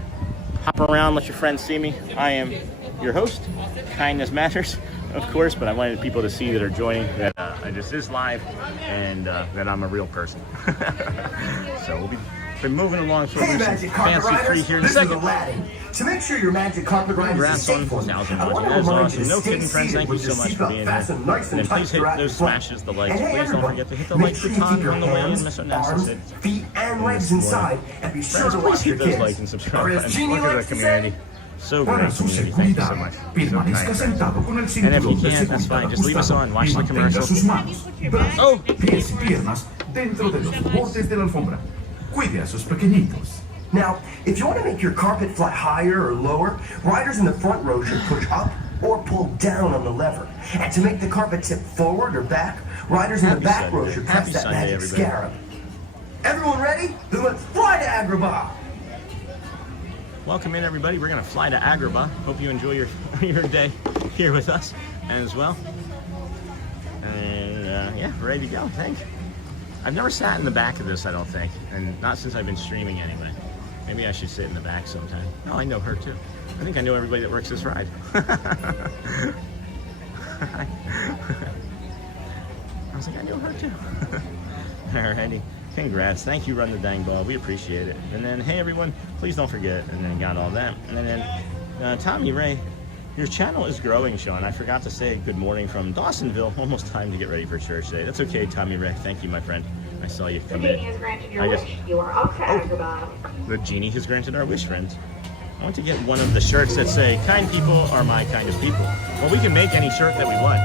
hop around, let your friends see me. I am your host. Kindness matters, of course, but I wanted people to see that are joining that this is live and that I'm a real person. So we'll be moving along for Hey, some Magic Carpet fancy free Riders, here in a this is second. Aladdin. To make sure your Magic Carpet Ride is a Congrats on safe one, 1,000 I watching. want to That is remind awesome. you to No stay kidding, friends. seated Thank you with so your much for seatbelt being here. fastened nice And and then please tight hit throughout those the front. smashes, the likes. And hey, Please don't everybody, forget to hit the make like sure you button keep your on the way in, hands, Miss arms, Onassis. feet, and legs inside, and be sure Friends, to please watch your hit those kids. likes and subscribe Or as buttons. Jeannie Look at the likes to community. say, So para great su community. Thank you so seguridad, much. So permanezca kind. sentado con el And if cinturón you de can't, that's fine. seguridad Just leave us ajustado on. Watch y the mantenga commercial. sus manos, brazos, Oh. pies y piernas dentro de los bordes de la alfombra. Cuide a sus pequeñitos. Now, if you want to make your carpet fly higher or lower, riders in the front row should push up or pull down on the lever. And to make the carpet tip forward or back, riders in the back row should press that Sunday, magic everybody. scarab. Everyone ready? Then let's fly to Agrabah! Welcome in, everybody. We're going to fly to Agrabah. Hope you enjoy your day here with us as well. And yeah, ready to go, I think. I've never sat in the back of this, I don't think, and not since I've been streaming anyway. Maybe I should sit in the back sometime. Oh, I know her too. I think I know everybody that works this ride. I was like, I know her too. Alrighty. Congrats. Thank you, Run the Dang Ball. We appreciate it. And then, hey everyone, please don't forget. And then got all that. And then Tommy Ray, your channel is growing, Sean. I forgot to say good morning from Dawsonville. Almost time to get ready for church today. That's okay, Tommy Ray. Thank you, my friend. I saw you come in. has granted your I guess- wish. You are off to Agrabah. The genie has granted our wish, friends. I want to get one of the shirts that say, kind people are my kind of people. Well, we can make any shirt that we want.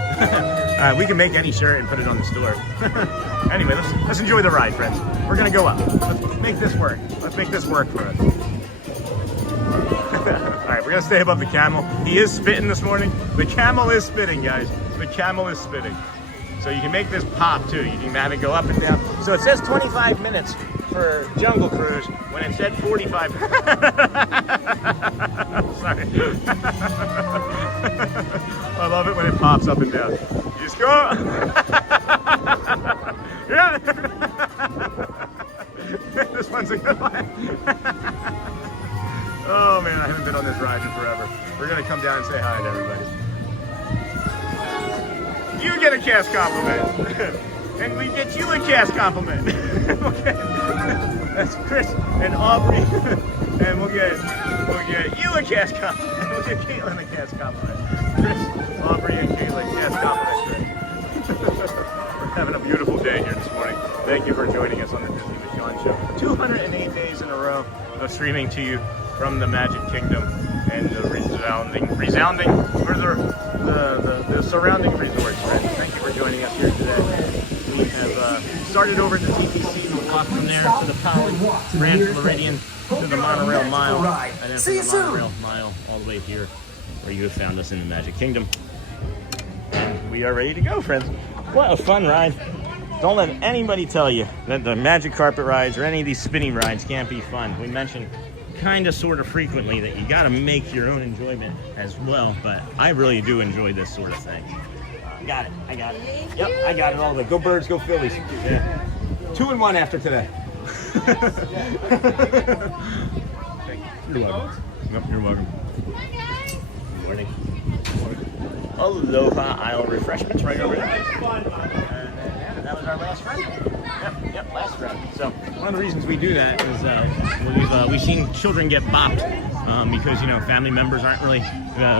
We can make any shirt and put it on the store. Anyway, let's enjoy the ride, friends. We're going to go up. Let's make this work. Let's make this work for us. All right, we're going to stay above the camel. He is spitting this morning. The camel is spitting, guys. The camel is spitting. So you can make this pop, too. You can have it go up and down. So it says 25 minutes for Jungle Cruise when it said 45. Sorry. I love it when it pops up and down. You just go. Yeah. This one's a good one. Oh man, I haven't been on this ride in forever. We're gonna come down and say hi to everybody. You get a cast compliment. And we get you a cast compliment. Okay. That's Chris and Aubrey. And we'll get you a cast compliment. We'll get Caitlin a cast compliment. Chris, Aubrey, and Caitlin, cast compliments. We're having a beautiful day here this morning. Thank you for joining us on the Disney with Sean show. 208 days in a row of streaming to you from the Magic Kingdom and the regions of resounding for the surrounding resorts, friends. Thank you for joining us here today. We have started over at the TTC. We'll walk from there to the Poly, ran Floridian to the monorail mile, and then from the monorail mile all the way here, where you have found us in the Magic Kingdom. And we are ready to go, friends. What a fun ride. Don't let anybody tell you that the magic carpet rides or any of these spinning rides can't be fun. We mentioned kind of sort of frequently that you got to make your own enjoyment as well, but I really do enjoy this sort of thing. Got it. I got it. Yep, I got it all the way. Go Birds, go Phillies. Yeah. 2-1 after today. You're welcome. Yep, you're welcome. Good morning. Aloha Isle Refreshments right over there. And that was our last friend. Yep, last friend. So one of the reasons we do that is we've seen children get bopped because, you know, family members aren't really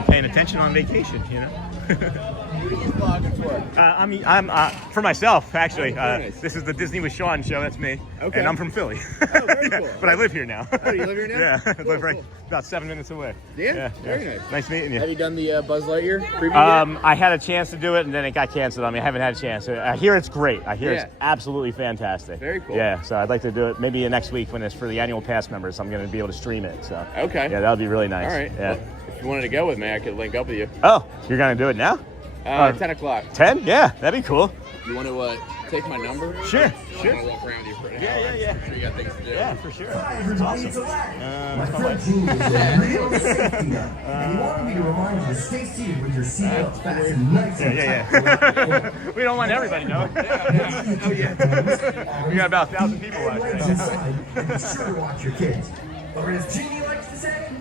paying attention on vacation, you know. Who are you vlogging for? I'm for myself, actually. Nice. This is the Disney with Sean show. That's me. Okay. And I'm from Philly. Oh, very cool. But I live here now. Oh, you live here now? Yeah, I Cool, live right cool. about 7 minutes away. Yeah? Very nice. Nice meeting you. Have you done the Buzz Lightyear preview yet? I had a chance to do it, and then it got canceled on me. I haven't had a chance. I hear it's great. I hear Yeah. it's absolutely fantastic. Very cool. Yeah, so I'd like to do it maybe next week when it's for the annual pass members. I'm going to be able to stream it. So Okay. yeah, that would be really nice. All right. Yeah. Well, if you wanted to go with me, I could link up with you. Oh, you're going to do it now? 10 o'clock. 10? Yeah, that'd be cool. You want to take my number? Sure, I'm sure. going to walk around you for an hour. Yeah. I'm sure you got things to do. Yeah, for sure. Hi, That's everybody, it's awesome. Aladdin. My That's my friend wife. Gene is a real safety nut, and he wanted me to remind you to stay seated with your seatbelt fastened nice and tight. We don't want everybody knowing. Oh, yeah. We got about 1,000 people watching. Legs inside, and be sure to watch your kids. Or as Genie likes to say,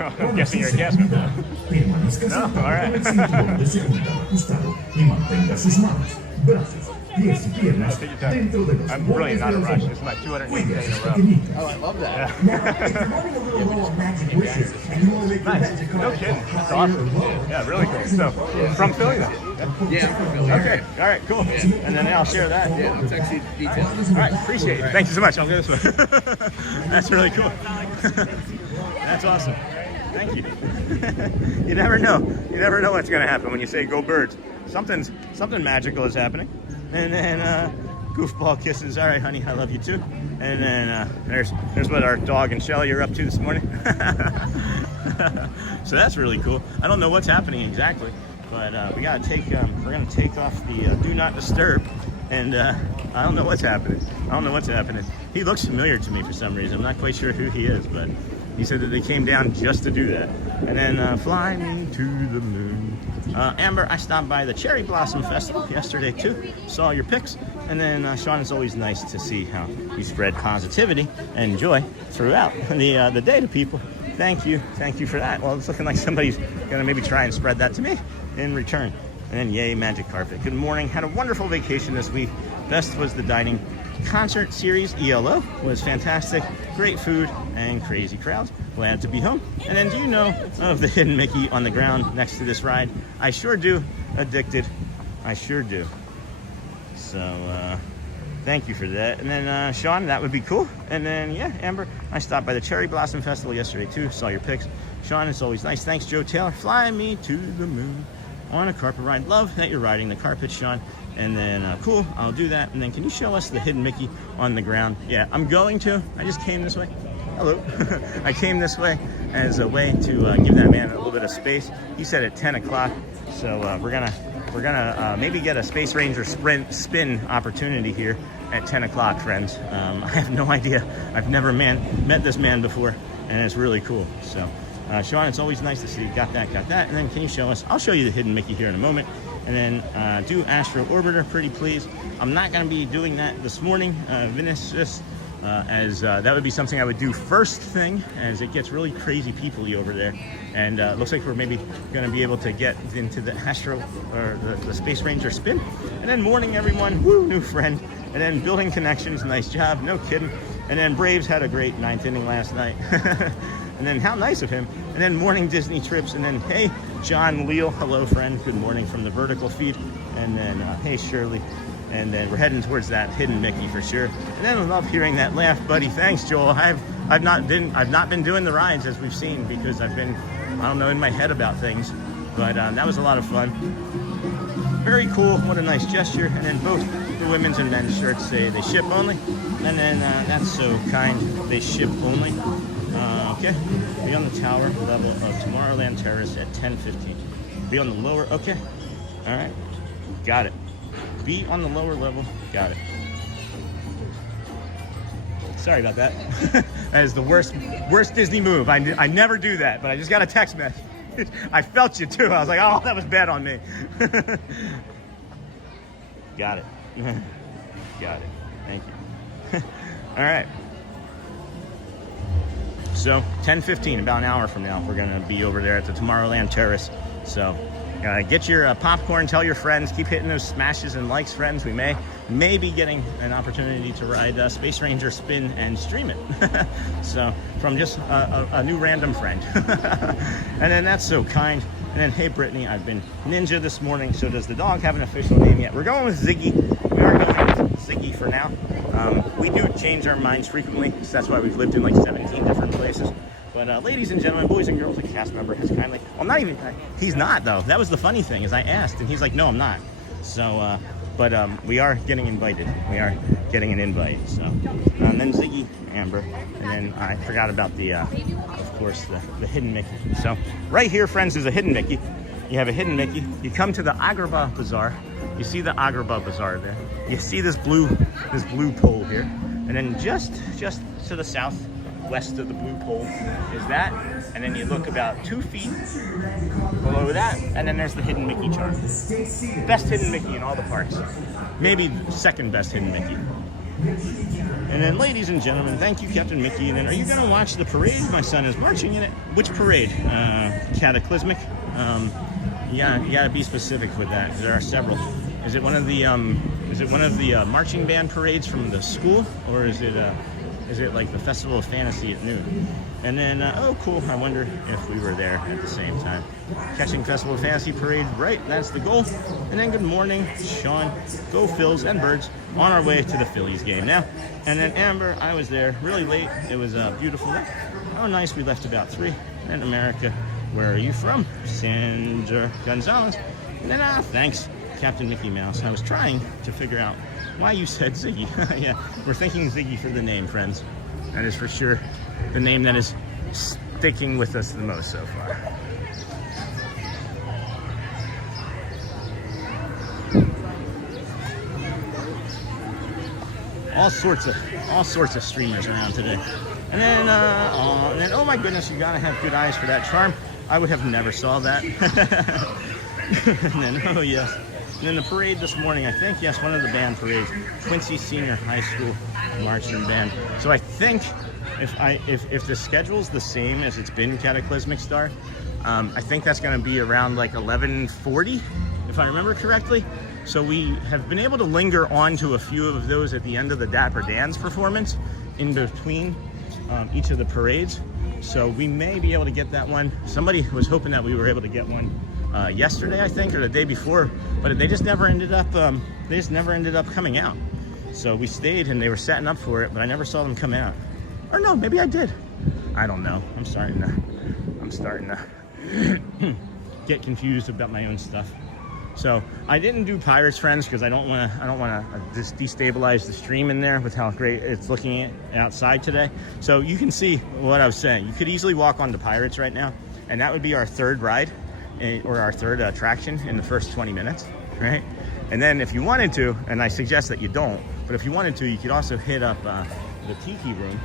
I'm guessing you're a guest now. permanezca No, sentado all right. con el cinturón de seguridad ajustado y mantenga sus manos, brazos, pies y piernas Take your time. dentro de los I'm really bordes not de a la rush. alfombra. This is my 208th Cuide day a in sus a row. pequeñitos. Oh, I love that. Now, if you're running a little low on magic wishes and you want to make your Nice. magic No carpet kidding. fly That's higher or awesome. lower, Yeah, really cool. So, from Philly then? Yeah, I'm from Philly. Okay. All right, cool. And then I'll share that. Yeah, I'll text you details. All right, appreciate it. Thank you so much. I'll go this way. That's really cool. That's awesome. Thank you. You never know. You never know what's going to happen when you say "Go Birds." Something magical is happening. And then goofball kisses. All right, honey, I love you too. And then there's what our dog and Shelly are up to this morning. So that's really cool. I don't know what's happening exactly, but we gotta take. We're gonna take off the do not disturb. And I don't know what's happening. He looks familiar to me for some reason. I'm not quite sure who he is, but he said that they came down just to do that. And then fly me to the moon. Amber, I stopped by the Cherry Blossom Festival yesterday too. Saw your pics. And then Sean, it's always nice to see how you spread positivity and joy throughout the day to people. Thank you for that. Well, it's looking like somebody's gonna maybe try and spread that to me in return. And then yay, Magic Carpet. Good morning. Had a wonderful vacation this week. Best was the dining. Concert series ELO was fantastic. Great food and crazy crowds. Glad to be home. And then do you know of the hidden Mickey on the ground next to this ride? I sure do. Addicted. I sure do. So thank you for that. And then Sean, that would be cool. And then yeah, Amber, I stopped by the Cherry Blossom Festival yesterday too. Saw your pics. Sean, it's always nice. Thanks, Joe Taylor. Fly me to the moon on a carpet ride. Love that you're riding the carpet, Sean. And then cool, I'll do that. And then can you show us the hidden Mickey on the ground? Yeah, I'm going to. I just came this way. Hello. I came this way as a way to give that man a little bit of space. He said at 10 o'clock. So we're gonna maybe get a Space Ranger spin opportunity here at 10 o'clock, friends. I have no idea. I've never met this man before, and it's really cool. So Sean, it's always nice to see you. Got that. And then can you show us? I'll show you the hidden Mickey here in a moment. And then do Astro Orbiter, pretty please. I'm not going to be doing that this morning, Vinicius, as that would be something I would do first thing, as it gets really crazy people-y over there. And it looks like we're maybe going to be able to get into the Astro, or the Space Ranger spin. And then morning, everyone. Woo, new friend. And then building connections, nice job, no kidding. And then Braves had a great 9th inning last night. And then how nice of him. And then morning Disney trips. And then, hey, John Leal, hello, friend. Good morning from the vertical feed. And then, hey, Shirley. And then we're heading towards that hidden Mickey for sure. And then I love hearing that laugh, buddy. Thanks, Joel. I've not been doing the rides as we've seen because I've been I don't know, in my head about things. But that was a lot of fun. Very cool. What a nice gesture. And then both the women's and men's shirts say they ship only. And then that's so kind. They ship only. Okay. Be on the tower level of Tomorrowland Terrace at 10:15. Be on the lower. Okay. All right. Got it. Be on the lower level. Got it. Sorry about that. That is the worst Disney move. I never do that, but I just got a text message. I felt you too. I was like, oh, that was bad on me. Got it. Got it. Thank you. All right. So 10:15, about an hour from now, we're gonna be over there at the Tomorrowland Terrace. So get your popcorn, tell your friends, keep hitting those smashes and likes, friends. We may be getting an opportunity to ride Space Ranger Spin and stream it. So from just a new random friend. And then that's so kind. And then, hey Brittany, I've been Ninja this morning. So does the dog have an official name yet? We're going with Ziggy. We are going with Ziggy for now. We do change our minds frequently, so that's why we've lived in like 17 different places. But ladies and gentlemen, boys and girls, the cast member has kindly, well, not even, he's not though. That was the funny thing, is I asked and he's like, no, I'm not. So, but we are getting invited. We are getting an invite. So, and then Ziggy, Amber, and then I forgot about the, of course, the hidden Mickey. So right here, friends, is a hidden Mickey. You have a hidden Mickey. You come to the Agrabah Bazaar. You see the Agrabah Bazaar there. You see this blue pole here, and then just to the southwest of the blue pole is that, and then you look about 2 feet below that, and then there's the hidden Mickey chart. Best hidden Mickey in all the parks. Maybe second best hidden Mickey. And then, ladies and gentlemen, thank you, Captain Mickey. And then, are you going to watch the parade? My son is marching in it. Which parade? Cataclysmic. Yeah, you got to be specific with that. There are several. Is it one of the marching band parades from the school, or is it like the Festival of Fantasy at noon? And then, oh cool, I wonder if we were there at the same time. Catching Festival of Fantasy parade, right, that's the goal. And then good morning, Sean, go Phils and Birds, on our way to the Phillies game now. And then Amber, I was there really late. It was beautiful. Oh nice, we left about 3. And America, where are you from? Sandra Gonzalez. And then, thanks, Captain Mickey Mouse. I was trying to figure out why you said Ziggy. Yeah, we're thinking Ziggy for the name, friends. That is for sure the name that is sticking with us the most so far. All sorts of streamers around today. And then, oh my goodness, you gotta have good eyes for that charm. I would have never saw that. And then, oh yes. And then the parade this morning, I think, yes, one of the band parades, Quincy Senior High School Marching Band. So I think if the schedule's the same as it's been Cataclysmic Star, I think that's going to be around like 11:40, if I remember correctly. So we have been able to linger on to a few of those at the end of the Dapper Dans performance, in between each of the parades. So we may be able to get that one. Somebody was hoping that we were able to get one yesterday, I think, or the day before, but they just never ended up. They just never ended up coming out. So we stayed, and they were setting up for it, but I never saw them come out. Or no, maybe I did. I don't know. I'm starting to get confused about my own stuff. So I didn't do Pirates, friends, because I don't want to just destabilize the stream in there with how great it's looking outside today. So you can see what I was saying. You could easily walk onto Pirates right now, and that would be our third ride, or our third attraction in the first 20 minutes, right? And then if you wanted to, and I suggest that you don't, but if you wanted to, you could also hit up the Tiki Room,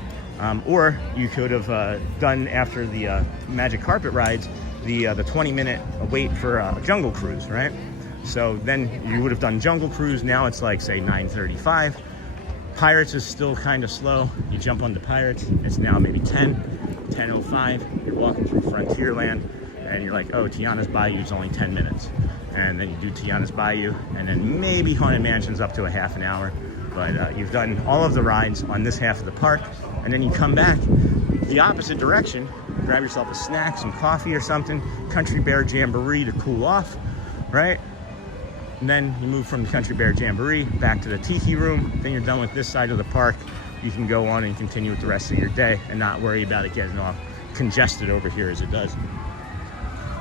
or you could have done, after the Magic Carpet rides, the 20-minute wait for a Jungle Cruise, right? So then you would have done Jungle Cruise. Now it's like, say, 9:35. Pirates is still kind of slow. You jump onto Pirates, it's now maybe 10:05. You're walking through Frontierland, and you're like, oh, Tiana's Bayou is only 10 minutes. And then you do Tiana's Bayou, and then maybe Haunted Mansion's up to a half an hour. But you've done all of the rides on this half of the park, and then you come back the opposite direction, grab yourself a snack, some coffee or something, Country Bear Jamboree to cool off, right? And then you move from the Country Bear Jamboree back to the Tiki Room. Then you're done with this side of the park. You can go on and continue with the rest of your day and not worry about it getting all congested over here as it does.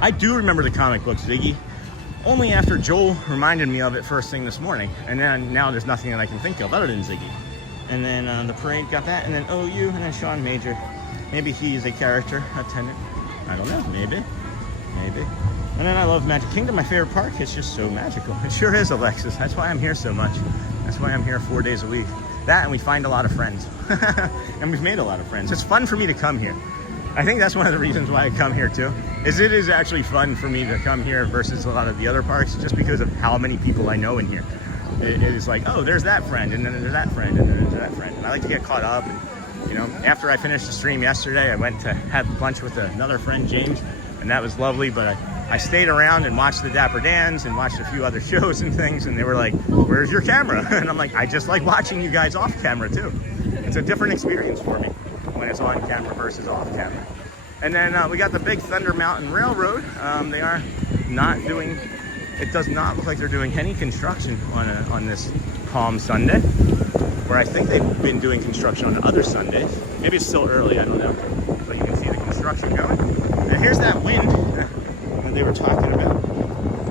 I do remember the comic book, Ziggy, only after Joel reminded me of it first thing this morning. And then now there's nothing that I can think of other than Ziggy. And then the parade got that, and then OU, and then Sean Major. Maybe he is a character attendant. I don't know, maybe. And then I love Magic Kingdom, my favorite park. It's just so magical. It sure is, Alexis. That's why I'm here so much. That's why I'm here 4 days a week. That, and we find a lot of friends. And we've made a lot of friends. It's fun for me to come here. I think that's one of the reasons why I come here too, is it is actually fun for me to come here versus a lot of the other parks, just because of how many people I know in here. It is like, oh, there's that friend, and then there's that friend, and then there's that friend. And I like to get caught up. And, you know, after I finished the stream yesterday, I went to have lunch with another friend, James, and that was lovely. But I stayed around and watched the Dapper Dans and watched a few other shows and things, and they were like, where's your camera? And I'm like, I just like watching you guys off camera too. It's a different experience for me when it's on camera versus off camera. And then we got the big Thunder Mountain Railroad. They are not doing, it does not look like they're doing any construction on this Palm Sunday, where I think they've been doing construction on other Sundays. Maybe it's still early, I don't know. But you can see the construction going. And here's that wind that they were talking about.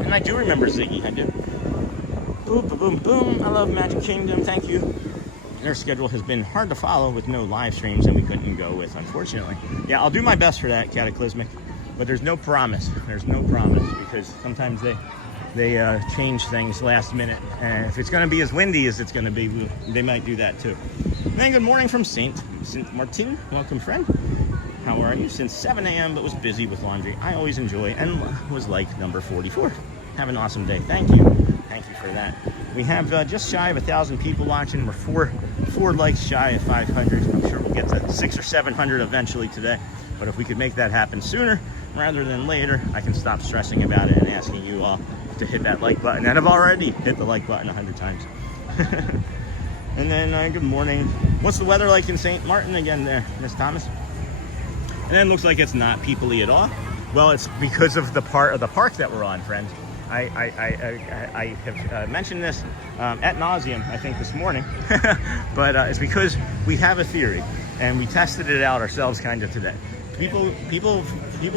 And I do remember Ziggy, I do. Boom, boom, boom, boom. I love Magic Kingdom, thank you. Their schedule has been hard to follow with no live streams, and we couldn't go with, unfortunately. Yeah, I'll do my best for that, Cataclysmic, but there's no promise. There's no promise, because sometimes they change things last minute. And if it's going to be as windy as it's going to be, they might do that too. And then good morning from Saint Martin. Welcome, friend. How are you? Since 7 a.m., but was busy with laundry. I always enjoy, and was like number 44. Have an awesome day. Thank you. Thank you for that. We have just shy of 1,000 people watching. We're four likes shy of 500. I'm sure we'll get to 600 or 700 eventually today. But if we could make that happen sooner rather than later, I can stop stressing about it and asking you all to hit that like button. And I've already hit the like button 100 times. And then good morning. What's the weather like in St. Martin again there, Miss Thomas? And then it looks like it's not people-y at all. Well, it's because of the part of the park that we're on, friends. I have mentioned this ad nauseum, I think, this morning, but it's because we have a theory, and we tested it out ourselves kind of today. People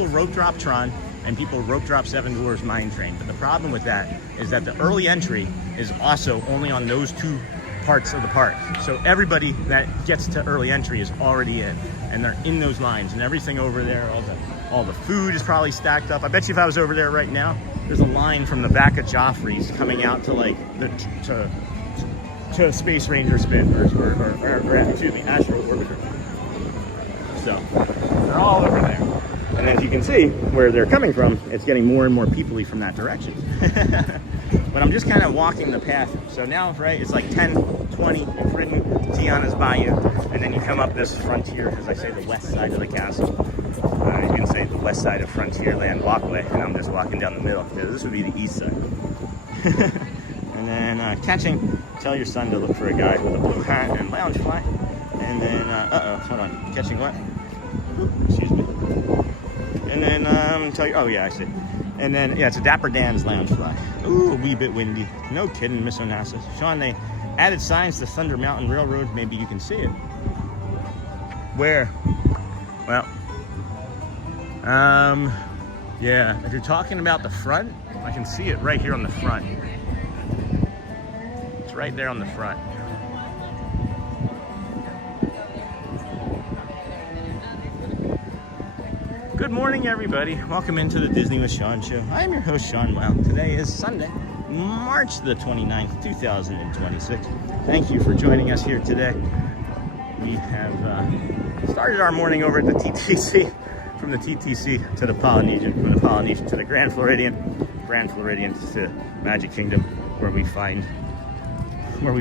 rope drop Tron, and people rope drop Seven Dwarfs Mine Train, but the problem with that is that the early entry is also only on those two parts of the park. So everybody that gets to early entry is already in, and they're in those lines, and everything over there, all the food is probably stacked up. I bet you if I was over there right now, there's a line from the back of Joffrey's coming out to like to Space Ranger Spin or excuse me, Astro Orbiter. So they're all over there. And as you can see where they're coming from, it's getting more and more people-y from that direction. But I'm just kind of walking the path. So now, right, it's like 10, 20, you've ridden Tiana's Bayou, and then you come up this frontier, as I say, the west side of the castle. You can say the west side of Frontierland walkway, and I'm just walking down the middle. Yeah, this would be the east side. And then catching, tell your son to look for a guy with a blue hat and lounge fly. And then, hold on, catching what? Ooh, excuse me. And then, tell you, oh yeah, I see. And then, yeah, it's a Dapper Dans lounge fly. Ooh, a wee bit windy. No kidding, Miss Onassis. Sean, they added signs to Thunder Mountain Railroad. Maybe you can see it. Where? Well, yeah, if you're talking about the front, I can see it right here on the front. It's right there on the front. Good morning, everybody. Welcome into the Disney with Sean show. I am your host, Sean Wow. Today is Sunday, March the 29th, 2026. Thank you for joining us here today. We have started our morning over at the TTC, from the TTC to the Polynesian, from the Polynesian to the Grand Floridian to Magic Kingdom, where we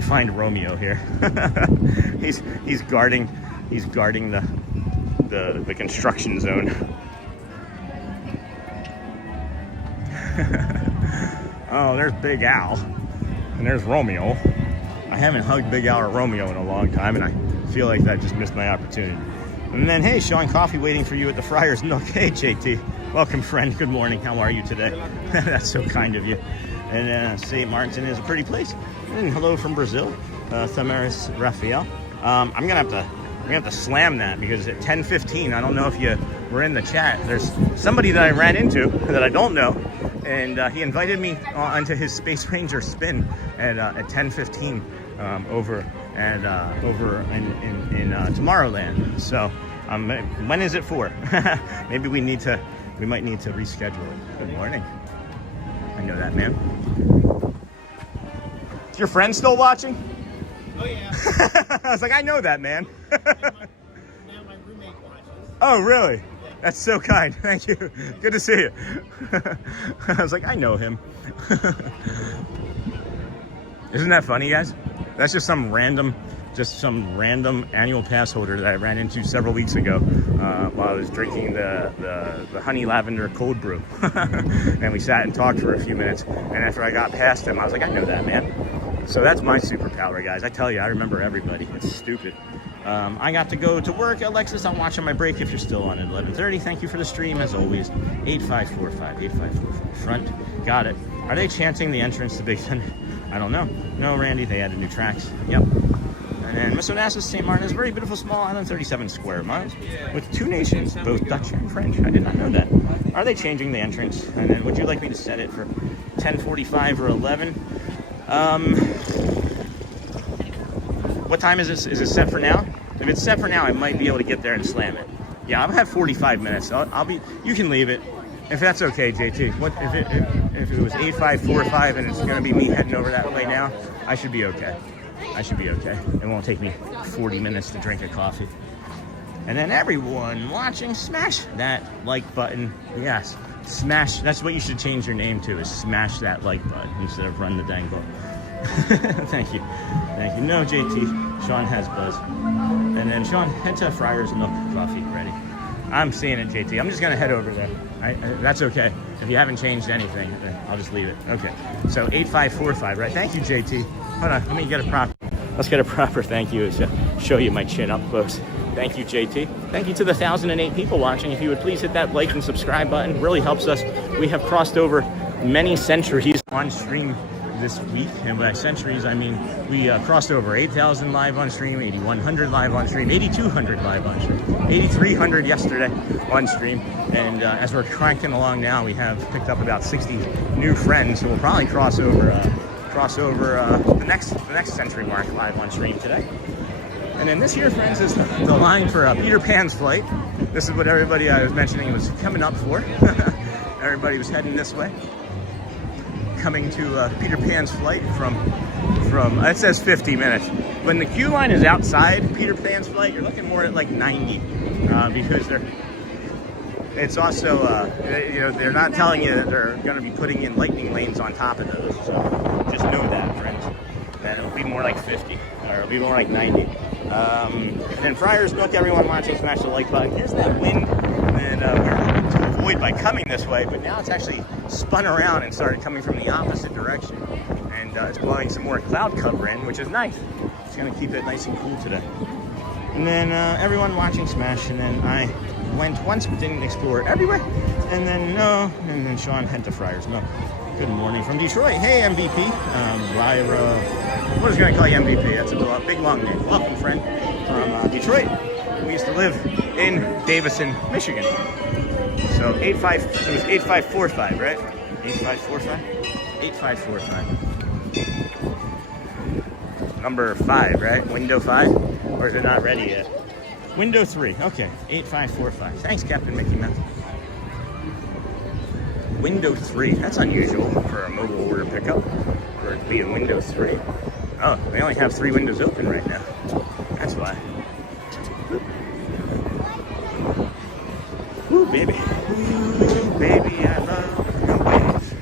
find Romeo here. he's guarding the construction zone. Oh, there's Big Al, and there's Romeo. I haven't hugged Big Al or Romeo in a long time, and I feel like that just missed my opportunity. And then, hey, Sean, coffee waiting for you at the Friar's Nook. Hey, JT, welcome, friend. Good morning. How are you today? That's so kind of you. And St. Martin is a pretty place. And hello from Brazil, Thamaris Rafael. I'm gonna have to we have to slam that because at 10:15, I don't know if you were in the chat. There's somebody that I ran into that I don't know, and he invited me onto his Space Ranger spin at 10:15 over in Tomorrowland. So when is it for? Maybe we might need to reschedule it. Good morning. I know that man. Is your friend still watching? Oh yeah. I was like, I know that man. Now my roommate watches. Oh, really? That's so kind. Thank you. Good to see you. I was like, I know him. Isn't that funny, guys? That's just some random annual pass holder that I ran into several weeks ago while I was drinking the honey lavender cold brew. And we sat and talked for a few minutes. And after I got past him, I was like, I know that man. So that's my superpower, guys. I tell you, I remember everybody. It's stupid. I got to go to work. Alexis, I'll watch on my break if you're still on at 11:30. Thank you for the stream, as always. 8545, 8545. Front. Got it. Are they chanting the entrance to Big Thunder? I don't know. No, Randy, they added new tracks. Yep. And Mr. Onassis, St. Martin is a very beautiful small island, 37 square miles, with 2 nations, both Dutch and French. I did not know that. Are they changing the entrance? And then would you like me to set it for 10:45 or 11? What time is it? Is it set for now? If it's set for now, I might be able to get there and slam it. Yeah, I'll have 45 minutes. I'll be. You can leave it, if that's okay, JT. What if it was 8545 and it's gonna be me heading over that way now? I should be okay. I should be okay. It won't take me 40 minutes to drink a coffee. And then everyone watching, smash that like button. Yes, smash. That's what you should change your name to, is smash that like button instead of run the dangle. Thank you. Thank you. No, JT. Sean has buzz. And then Sean, head to Friar's Milk Coffee. Ready? I'm seeing it, JT. I'm just going to head over there. That's okay. If you haven't changed anything, I'll just leave it. Okay. So 8545, right? Thank you, JT. Hold on. Let me get a proper. Let's get a proper thank you to show you my chin up close. Thank you, JT. Thank you to the 1,008 people watching. If you would please hit that like and subscribe button, it really helps us. We have crossed over many centuries on stream this week, and by centuries I mean we crossed over 8,000 live on stream, 8,100 live on stream, 8,200 live on stream, 8,300 yesterday on stream, and as we're cranking along now, we have picked up about 60 new friends who will probably cross over the next century mark live on stream today. And then this here, friends, is the line for Peter Pan's flight. This is what everybody I was mentioning was coming up for. Everybody was heading this way, coming to Peter Pan's flight from it says 50 minutes. When the queue line is outside Peter Pan's flight, you're looking more at like 90 because it's also they're not telling you that they're going to be putting in lightning lanes on top of those. So just know that, friends. That it'll be more like 50 or it'll be more like 90. And then Friar's Milk, everyone watching, smash the like button. Here's that wind that we're hoping to avoid by coming this way, but now it's actually spun around and started coming from the opposite direction. And it's blowing some more cloud cover in, which is nice. It's going to keep it nice and cool today. And then everyone watching smash, and then I went once but didn't explore everywhere. And then Sean head to Friar's Milk. Good morning from Detroit. Hey, MVP. What is going to call you MVP? That's a big long name. Welcome, friend, from Detroit. We used to live in Davison, Michigan. So it was 8545, right? 8545? 8545. Number 5, right? Window 5? Or is it not ready yet? Window 3. Okay. 8545. Thanks, Captain Mickey Mouse. Window 3. That's unusual for a mobile order pickup. For it to be in window 3. Oh, they only have 3 windows open right now. That's why. Woo, baby. Ooh, baby, I love your ways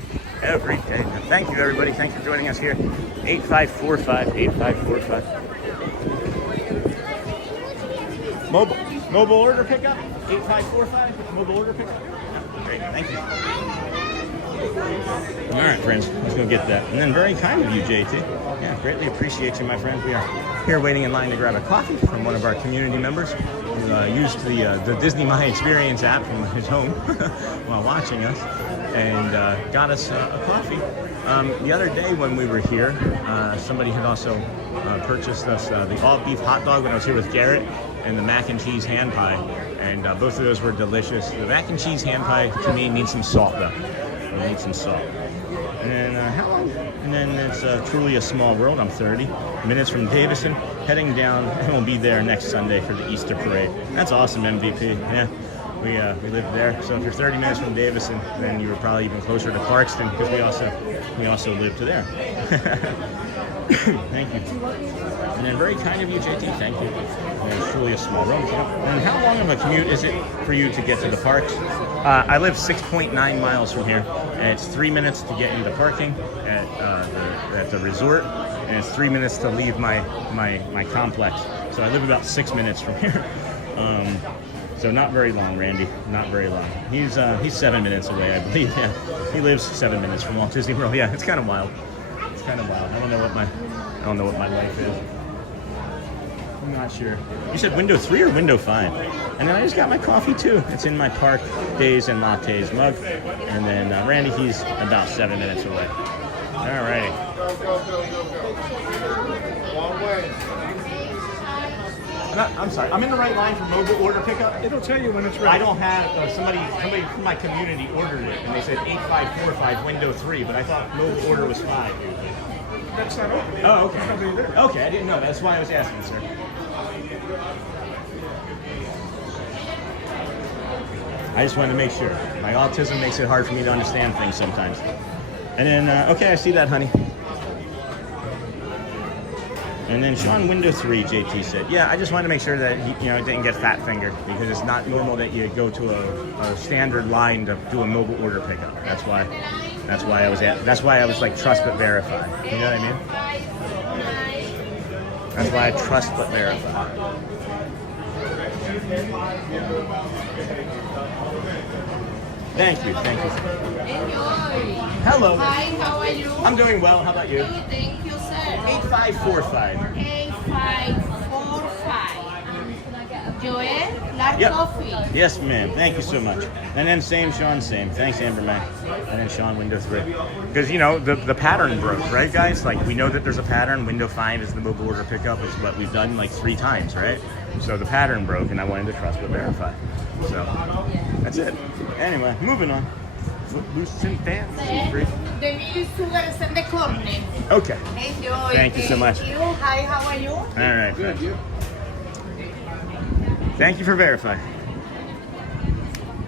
every day. And thank you, everybody. Thanks for joining us here. 8545, 8545. Mobile order pickup? 8545, mobile order pickup? Great, thank you. All right, friends, let's go get that. And then very kind of you, JT. Yeah, greatly appreciate you, my friends. We are here waiting in line to grab a coffee from one of our community members who used the Disney My Experience app from his home while watching us and got us a coffee. The other day when we were here, somebody had also purchased us the all-beef hot dog when I was here with Garrett. and the mac and cheese hand pie, and both of those were delicious. The mac and cheese hand pie to me needs some salt though. It needs some salt. And then how long? And then it's truly a small world. I'm 30 minutes from Davison, heading down, and we'll be there next Sunday for the Easter parade. That's awesome, MVP. Yeah, we live there. So if you're 30 minutes from Davison, then you were probably even closer to Clarkston because we also live to there. Thank you. And then very kind of you, JT. Thank you. And it's truly a small room. And how long of a commute is it for you to get to the parks? I live 6.9 miles from here, and it's 3 minutes to get into parking at the resort, and it's 3 minutes to leave my complex. So I live about 6 minutes from here. So not very long, Randy. Not very long. He's 7 minutes away, I believe. Yeah, he lives 7 minutes from Walt Disney World. Yeah, it's kind of wild. It's kind of wild. I don't know what my life is. I'm not sure. You said window 3 or window 5? And then I just got my coffee too. It's in my Park Days and Lattes mug. And then Randy, he's about 7 minutes away. All right. I'm sorry. I'm in the right line for mobile order pickup. It'll tell you when it's ready. I don't have somebody from my community ordered it, and they said 8545 window 3, but I thought mobile order was 5. That's not open. Oh, okay. There's nobody there. Okay, I didn't know. That's why I was asking, sir. I just wanted to make sure. My autism makes it hard for me to understand things sometimes. And then, okay, I see that, honey. And then Sean, window 3, JT said. Yeah, I just wanted to make sure that he, didn't get fat fingered because it's not normal that you go to a standard line to do a mobile order pickup. That's why I was like trust but verify. You know what I mean? That's why I trust but verify. Thank you. Enjoy. Hello. Hi, how are you? I'm doing well. How about you? Good, thank you, sir. 8545. 8545. Joel, large Yep. coffee. Yes, ma'am. Thank you so much. And then same, Sean, same. Thanks, Amber May. And then Sean, window 3. Because, the pattern broke, right, guys? Like, we know that there's a pattern. Window 5 is the mobile order pickup. Is what we've done like 3 times, right? So the pattern broke, and I wanted to trust but verify. So that's it. Anyway, moving on. Footloose and fancy free. The milk sugar is in the corner. Okay. Enjoy. Thank you so much. You. Hi, how are you? All right. Good. Thank you for verifying.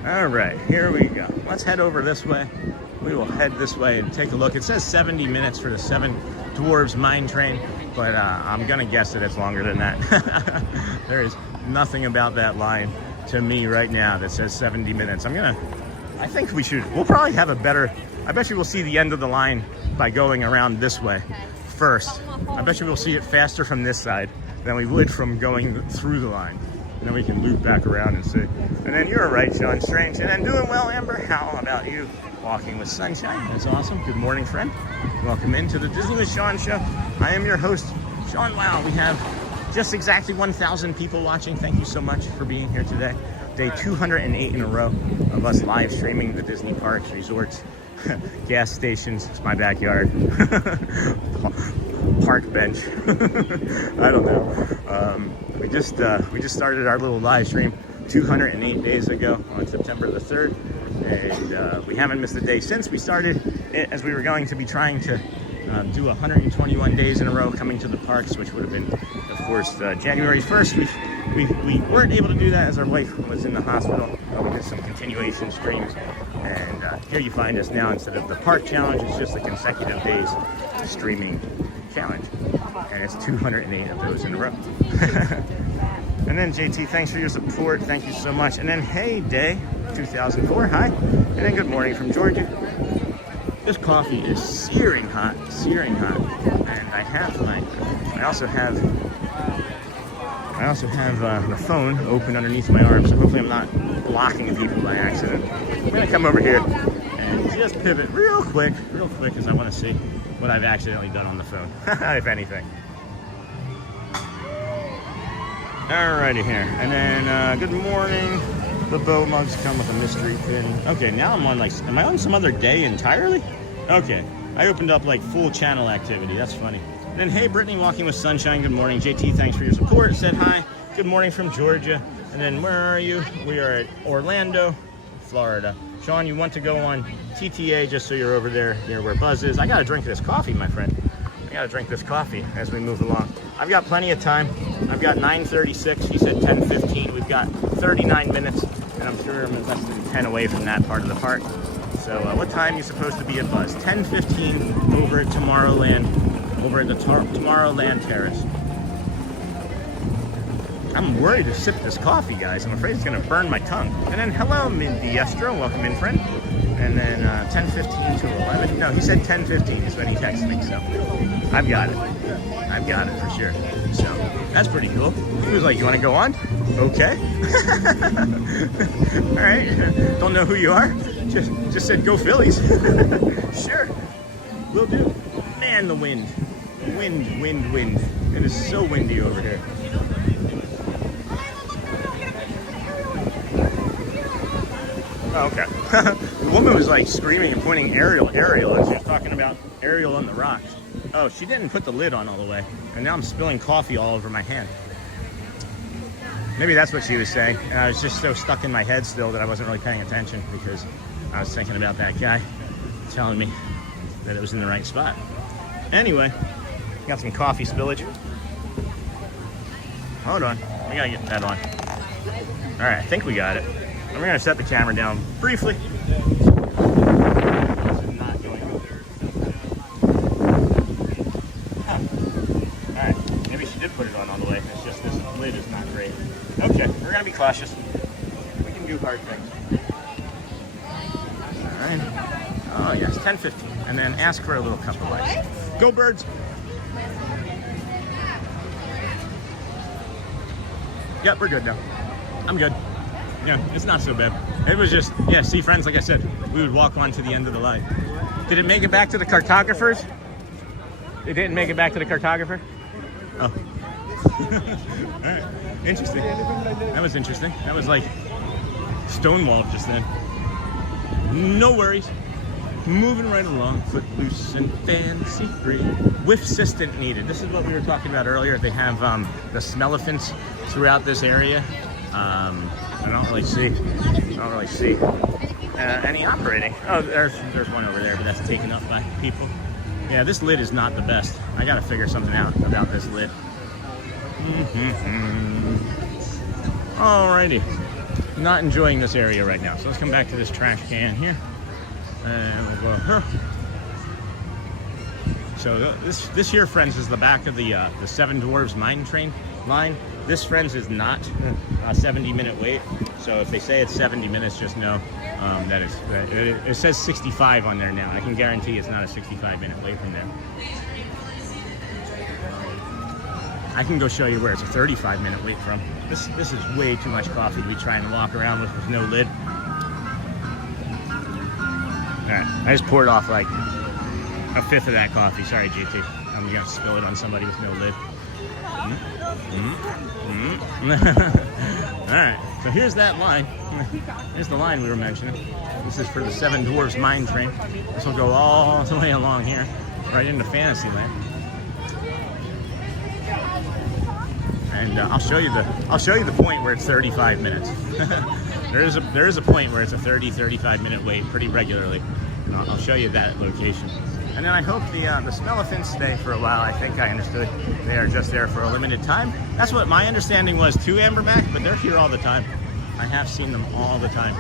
All right, here we go. Let's head over this way. We will head this way and take a look. It says 70 minutes for the 7 Dwarves Mine Train, but I'm gonna guess that it's longer than that. There is nothing about that line to me right now that says 70 minutes. I think we'll probably have a better, I bet you we'll see the end of the line by going around this way first. I bet you we'll see it faster from this side than we would from going through the line. And then we can loop back around and see. And then you're right, Sean Strange. And then doing well, Amber. How about you? Walking with sunshine. That's awesome. Good morning, friend. Welcome into the Disney with Sean show. I am your host, Sean. Wow, we have just exactly 1,000 people watching. Thank you so much for being here today. Day 208 in a row of us live streaming the Disney parks, resorts, gas stations. It's my backyard. Park bench. I don't know. We just started our little live stream 208 days ago on September the 3rd, and we haven't missed a day since we started it, as we were going to be trying to do 121 days in a row coming to the parks, which would have been, of course, January 1st. We weren't able to do that as our wife was in the hospital. We did some continuation streams, and here you find us now. Instead of the park challenge, it's just the consecutive days streaming challenge, and it's 208 of those in a row. And then JT, thanks for your support. Thank you so much. And then hey Day 2004, hi. And then good morning from Georgia. This coffee is searing hot, and I also have the phone open underneath my arm, so hopefully I'm not blocking people by accident. I'm gonna come over here and just pivot real quick, as I want to see what I've accidentally done on the phone, if anything. Alrighty here, and then good morning. The bow mugs come with a mystery pin. Okay, now I'm on am I on some other day entirely? Okay, I opened up like full channel activity. That's funny. And then hey Brittany, walking with sunshine. Good morning, JT. Thanks for your support. Said hi. good morning from Georgia. And then where are you? We are at Orlando, Florida. Sean, you want to go on TTA just so you're over there near where Buzz is. I gotta drink this coffee, my friend. I gotta drink this coffee as we move along. I've got plenty of time. I've got 9:36. He said 10:15. We've got 39 minutes, and I'm sure I'm less than 10 away from that part of the park. So what time are you supposed to be at Buzz? 10:15 over at Tomorrowland, over at the Tomorrowland Terrace. I'm worried to sip this coffee, guys. I'm afraid it's gonna burn my tongue. And then hello, Mindy Estro. Welcome in, friend. And then 10:15 to 11. No, he said 10:15 is when he texted me, so I've got it. I've got it for sure. So that's pretty cool. He was like, you want to go on? Okay. All right. Don't know who you are. Just said go Phillies. Sure. Will do. Man, the wind. Wind. It is so windy over here. Oh, okay. The woman was like screaming and pointing Ariel, and she was talking about Ariel on the rocks. Oh, she didn't put the lid on all the way, and now I'm spilling coffee all over my hand. Maybe that's what she was saying. And I was just so stuck in my head still that I wasn't really paying attention because I was thinking about that guy telling me that it was in the right spot. Anyway, got some coffee spillage. Hold on, we gotta get that on. All right, I think we got it. I'm gonna set the camera down briefly. This is not going over. Huh. All right, maybe she did put it on all the way. It's just this lid is not great. Okay, we're gonna be cautious. We can do hard things. All right. Oh yes, 10:15, and then ask for a little cup of ice. Go Birds! Yep, we're good now. I'm good. Yeah, it's not so bad. It was just, yeah, see friends, like I said, we would walk on to the end of the line. Did it make it back to the cartographers? It didn't make it back to the cartographer? Oh. All right, interesting. That was interesting. That was like stonewalled just then. No worries. Moving right along, footloose and fancy free. Whiff assistant needed. This is what we were talking about earlier. They have the smellephants throughout this area. I don't really see any operating. Oh, there's one over there, but that's taken up by people. Yeah, this lid is not the best. I gotta figure something out about this lid. Alrighty, not enjoying this area right now. So let's come back to this trash can here, and we'll go here. So this here, friends, is the back of the Seven Dwarfs Mine Train line. This, friends, is not a 70-minute wait. So if they say it's 70 minutes, just know that it says 65 on there now. I can guarantee it's not a 65-minute wait from there. I can go show you where it's a 35-minute wait from. This is way too much coffee to be trying to walk around with no lid. All right, I just poured off like a fifth of that coffee. Sorry, GT. I'm gonna spill it on somebody with no lid. All right, so here's that line. Here's the line we were mentioning. This is for the Seven Dwarfs Mine Train. This will go all the way along here, right into Fantasyland. And I'll show you the point where it's 35 minutes. there is a point where it's a 35 minute wait pretty regularly. And I'll show you that location. And then I hope the smellephants stay for a while. I think I understood they are just there for a limited time. That's what my understanding was too, Ambermac, but they're here all the time. I have seen them all the time.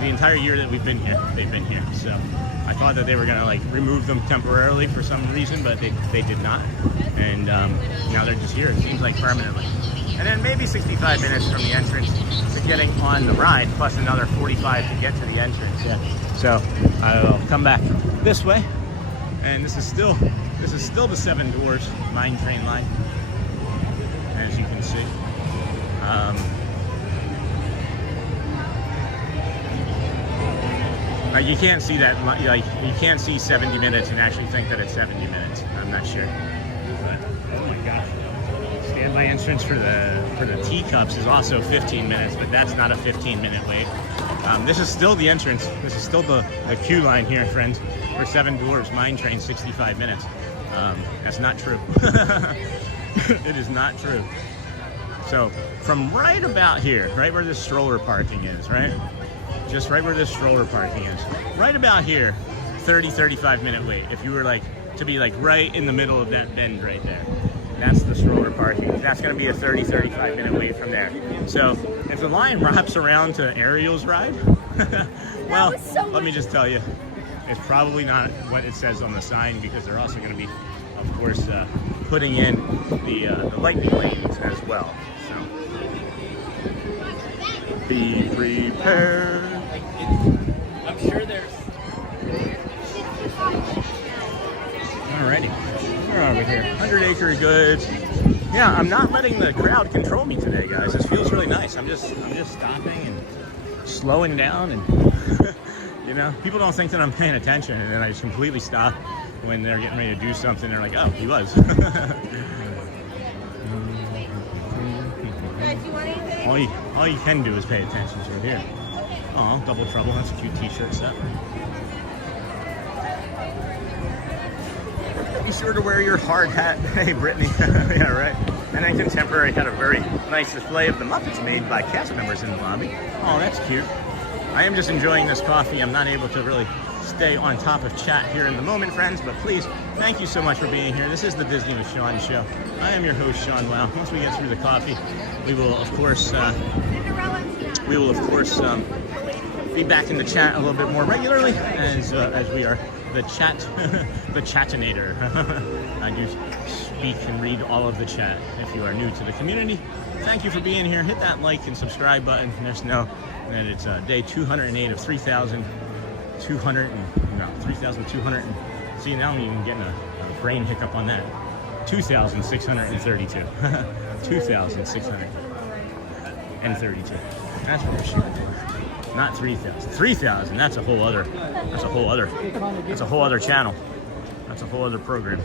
The entire year that we've been here, they've been here. So I thought that they were gonna like remove them temporarily for some reason, but they did not. And now they're just here, it seems like permanently. And then maybe 65 minutes from the entrance to getting on the ride, plus another 45 to get to the entrance. Yeah. So I'll come back this way, and this is still the Seven Dwarfs Mine Train line, as you can see. You can't see that, like you can't see 70 minutes and actually think that it's 70 minutes. I'm not sure. But oh my gosh. Standby entrance for the teacups is also 15 minutes, but that's not a 15-minute wait. This is still the entrance. This is still the queue line here, friends, for Seven Dwarfs Mine Train, 65 minutes. That's not true. It is not true. So from right about here, right where this stroller parking is, right? Just right where this stroller parking is. Right about here, 35 minute wait. If you were like to be like right in the middle of that bend right there. That's the stroller parking. That's gonna be a 35 minute wait from there. So if the line wraps around to Ariel's ride, well, let me just tell you, it's probably not what it says on the sign, because they're also gonna be, of course, putting in the lightning lanes as well. So be prepared. I'm sure there's. Alrighty, where are we here? 100 Acre Goods. Yeah, I'm not letting the crowd control me today, guys. This feels really nice. I'm just stopping and slowing down, and you know, people don't think that I'm paying attention, and then I just completely stop when they're getting ready to do something. They're like, oh, he was. all you can do is pay attention to it here. Oh, Double Trouble. That's a cute t-shirt set. Be sure to wear your hard hat. Hey, Brittany. Yeah, right. And then Contemporary had a very nice display of the Muppets made by cast members in the lobby. Oh, that's cute. I am just enjoying this coffee. I'm not able to really stay on top of chat here in the moment, friends, but please, thank you so much for being here. This is the Disney with Sean show. I am your host, Sean Wow. Once we get through the coffee, we will, of course, be back in the chat a little bit more regularly, as we are the chatinator. I do speak and read all of the chat. If you are new to the community, thank you for being here. Hit that like and subscribe button. Just know that it's day 208 of 3,200. See, now I'm even getting a brain hiccup on that. 2,632. 2,632. That's what we're shooting for. Not 3,000. 3,000. That's a whole other channel. That's a whole other program.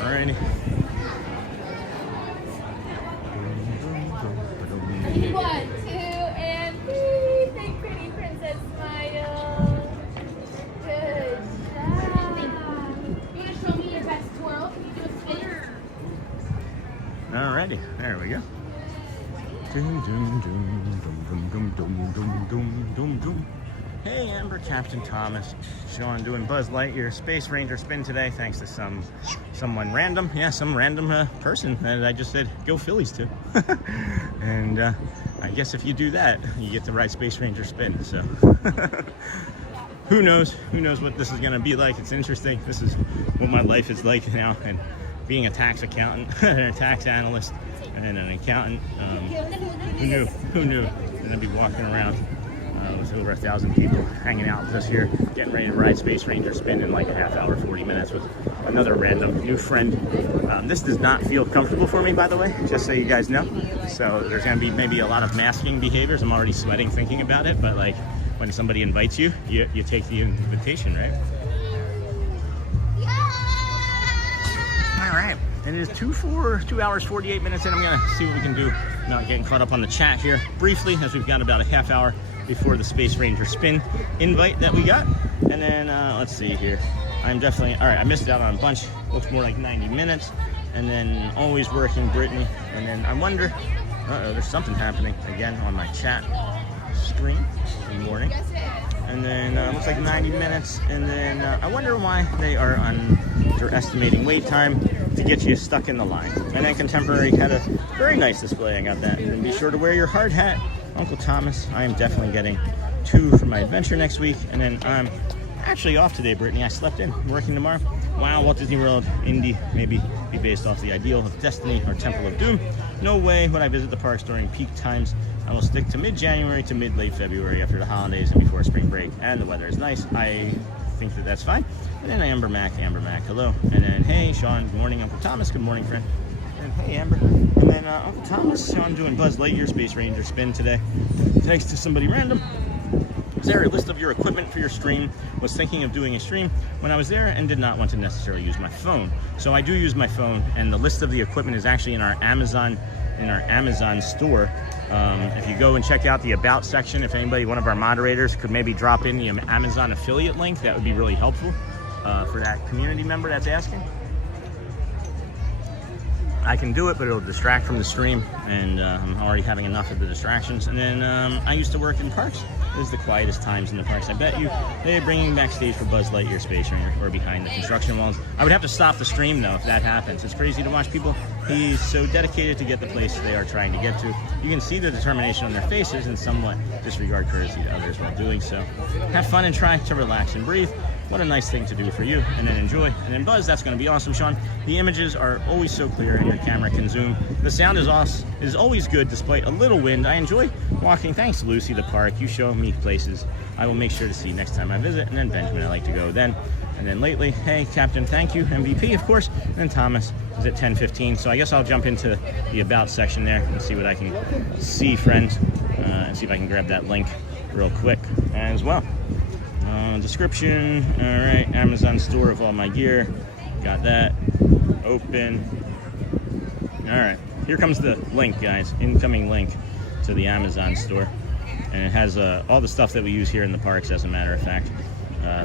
Alrighty. 1, 2, and please make pretty princess smile. Good job. You want to show me your best twirl? Can you do a spin? Alrighty. There we go. Hey, Amber, Captain Thomas, Sean doing Buzz Lightyear Space Ranger spin today, thanks to someone random. Yeah, some random person that I just said go Phillies to. And I guess if you do that, you get the right Space Ranger spin. So who knows what this is going to be like. It's interesting. This is what my life is like now, and being a tax accountant and a tax analyst and an accountant. Who knew? And I'd be walking around with over 1,000 people hanging out with us here, getting ready to ride Space Ranger spin in like a half hour, 40 minutes with another random new friend. This does not feel comfortable for me, by the way, just so you guys know. So there's gonna be maybe a lot of masking behaviors. I'm already sweating thinking about it, but like when somebody invites you, you take the invitation, right? All right. It is 2 hours, 48 minutes, and I'm gonna see what we can do. Not getting caught up on the chat here briefly, as we've got about a half hour before the Space Ranger spin invite that we got. And then let's see here. I'm definitely, all right, I missed out on a bunch. Looks more like 90 minutes. And then always working Brittany. And then I wonder, there's something happening again on my chat screen in the morning. And then looks like 90 minutes. And then I wonder why they are underestimating wait time to get you stuck in the line. And then Contemporary had a very nice display. I got that. And be sure to wear your hard hat. Uncle Thomas, I am definitely getting 2 for my adventure next week. And then I'm actually off today, Brittany. I slept in, working tomorrow. Wow, Walt Disney World, Indy, maybe be based off the Ideal of Destiny or Temple of Doom. No way would I visit the parks during peak times. I will stick to mid-January to mid-late February after the holidays and before spring break. And the weather is nice. I think that that's fine. And then Amber Mac, hello. And then, hey, Sean, good morning. Uncle Thomas, good morning, friend. And hey, Amber. And then Uncle Thomas, Sean doing Buzz Lightyear Space Ranger spin today. Thanks to somebody random. Is there a list of your equipment for your stream? Was thinking of doing a stream when I was there and did not want to necessarily use my phone. So I do use my phone, and the list of the equipment is actually in our Amazon store. If you go and check out the About section, if anybody, one of our moderators, could maybe drop in the Amazon affiliate link, that would be really helpful for that community member that's asking. I can do it, but it'll distract from the stream, and I'm already having enough of the distractions. And then I used to work in parks. It was the quietest times in the parks. I bet you they're bringing backstage for Buzz Lightyear Space Ranger or behind the construction walls. I would have to stop the stream though if that happens. It's crazy to watch people. He's so dedicated to get the place they are trying to get to. You can see the determination on their faces and somewhat disregard courtesy to others while doing so. Have fun and try to relax and breathe. What a nice thing to do for you, and then enjoy. And then Buzz, that's going to be awesome, Sean. The images are always so clear, and your camera can zoom. The sound is always good despite a little wind. I enjoy walking. Thanks, Lucy, the park. You show me places I will make sure to see next time I visit. And then Benjamin, I like to go then. And then lately, hey, Captain, thank you. MVP, of course. And then Thomas is at 10:15. So I guess I'll jump into the About section there and see what I can see, friends, and see if I can grab that link real quick as well. Description, all right, Amazon store of all my gear, got that, open. All right, here comes the link, guys, incoming link to the Amazon store, and it has all the stuff that we use here in the parks, as a matter of fact.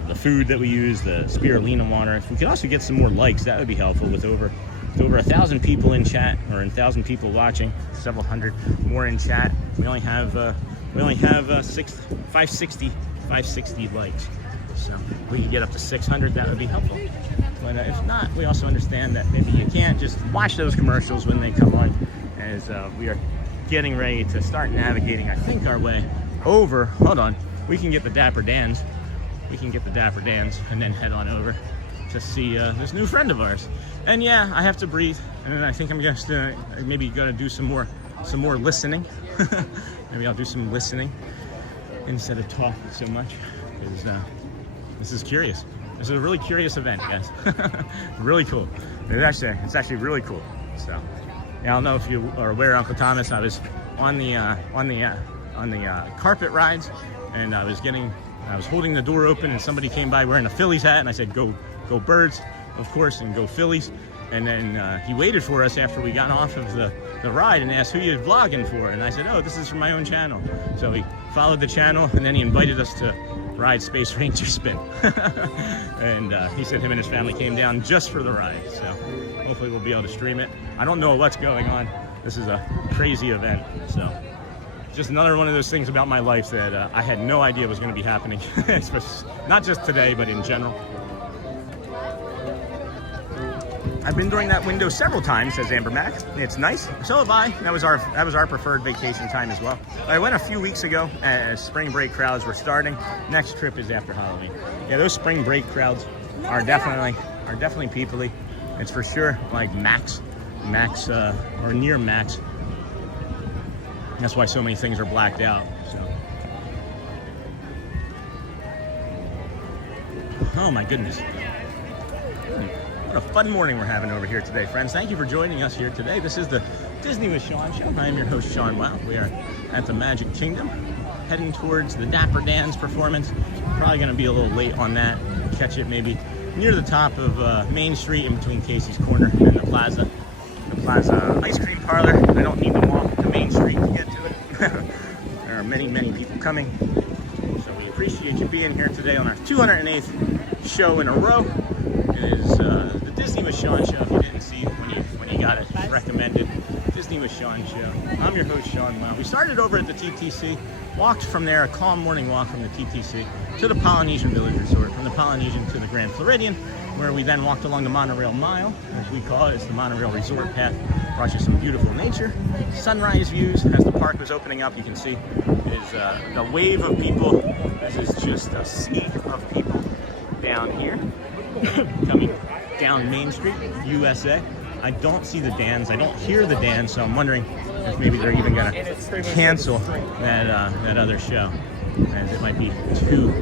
The food that we use, the spirulina water. If we could also get some more likes, that would be helpful. With over 1,000 people in chat, or 1,000 people watching, several hundred more in chat. We only have 560 likes. So if we could get up to 600, that would be helpful. But if not, we also understand that maybe you can't just watch those commercials when they come on, as we are getting ready to start navigating, I think, our way over. Hold on, we can get the Dapper Dans. We can get the Dapper Dans and then head on over to see this new friend of ours. And yeah, I have to breathe, and then I think I'm just maybe gonna do some more listening. Maybe I'll do some listening instead of talking so much, because this is curious. This is a really curious event, guys. Really cool. It's actually really cool. So, yeah, I don't know if you are aware, Uncle Thomas. I was on the carpet rides, and I was holding the door open, and somebody came by wearing a Phillies hat, and I said, "Go Birds," of course, and go Phillies. And then he waited for us after we got off of the ride and asked who you're vlogging for. And I said, "Oh, this is from my own channel." So he followed the channel, and then he invited us to ride Space Ranger Spin. And he said him and his family came down just for the ride. So hopefully we'll be able to stream it. I don't know what's going on. This is a crazy event. So just another one of those things about my life that I had no idea was going to be happening. Not just today, but in general. I've been during that window several times, says Amber Mac. It's nice. So have I. That was our preferred vacation time as well. I went a few weeks ago as spring break crowds were starting. Next trip is after Halloween. Yeah, those spring break crowds are definitely peoply. It's for sure like max or near max. That's why so many things are blacked out. So. Oh my goodness. What a fun morning we're having over here today, friends. Thank you for joining us here today. This is the Disney with Sean show. I am your host, Sean Walt. We are at the Magic Kingdom, heading towards the Dapper Dans performance. Probably going to be a little late on that. Catch it maybe near the top of Main Street, in between Casey's Corner and the Plaza ice cream parlor. I don't need to walk to Main Street to get to it. There are many people coming. So we appreciate you being here today on our 208th show in a row. It is the Disney with Sean show. If you didn't see when you got it recommended, Disney with Sean show. I'm your host, Sean Walt. We started over at the TTC, walked from there, a calm morning walk from the TTC to the Polynesian Village Resort, from the Polynesian to the Grand Floridian, where we then walked along the monorail mile, as we call it. It's the monorail resort path. Brought you some beautiful nature, sunrise views. As the park was opening up, you can see is the wave of people. This is just a sea of people down here. Coming down Main Street, USA. I don't see the Dans. I don't hear the Dans, so I'm wondering if maybe they're even going to cancel that other show, as it might be too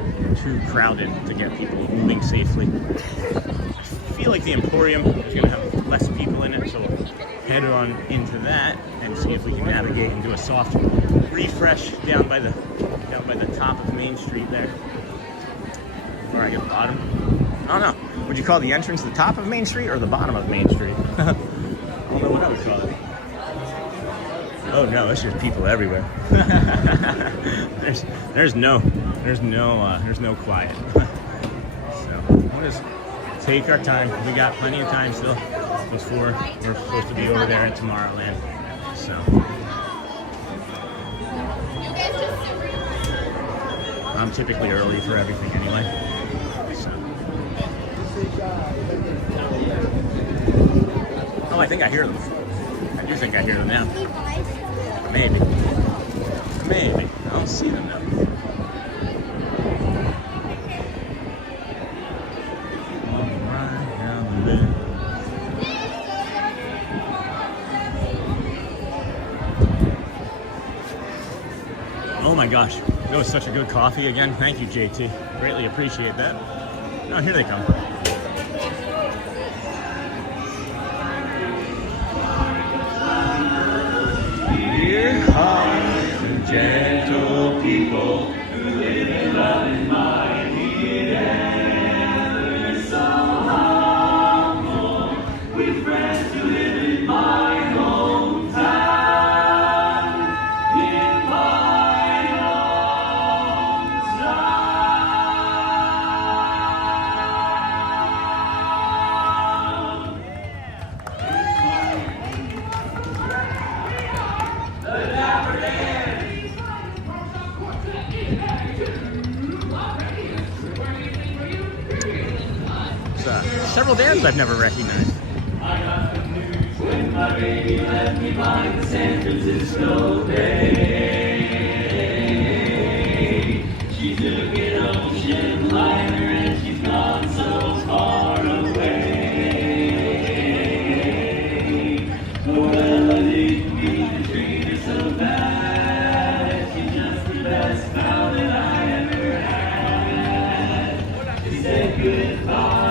crowded to get people moving safely. I feel like the Emporium is going to have less people in it, so we'll head on into that and see if we can navigate and do a soft refresh down by the top of Main Street there. Before I get the bottom. I don't know. Would you call the entrance the top of Main Street or the bottom of Main Street? I don't know what I would call it. Oh no, it's just people everywhere. There's no quiet. So what is take our time. We got plenty of time still before we're supposed to be over there in Tomorrowland. So I'm typically early for everything anyway. So. Oh, I think I hear them. I do think I hear them now. Maybe. Maybe. I don't see them though. Oh my gosh, that was such a good coffee again. Thank you, JT. Greatly appreciate that. Oh, here they come. Here comes the gentle people who live in love and mighty ever so humble, with friends who live in my hometown, in my hometown. The Dapper Dans. Several Dans I've never recognized. I got the news when my baby left me by the San Francisco Bay. She took an ocean liner and she's gone so far away. Oh, well, I didn't mean to treat her so bad. She's just the best pal that I ever had. She said goodbye.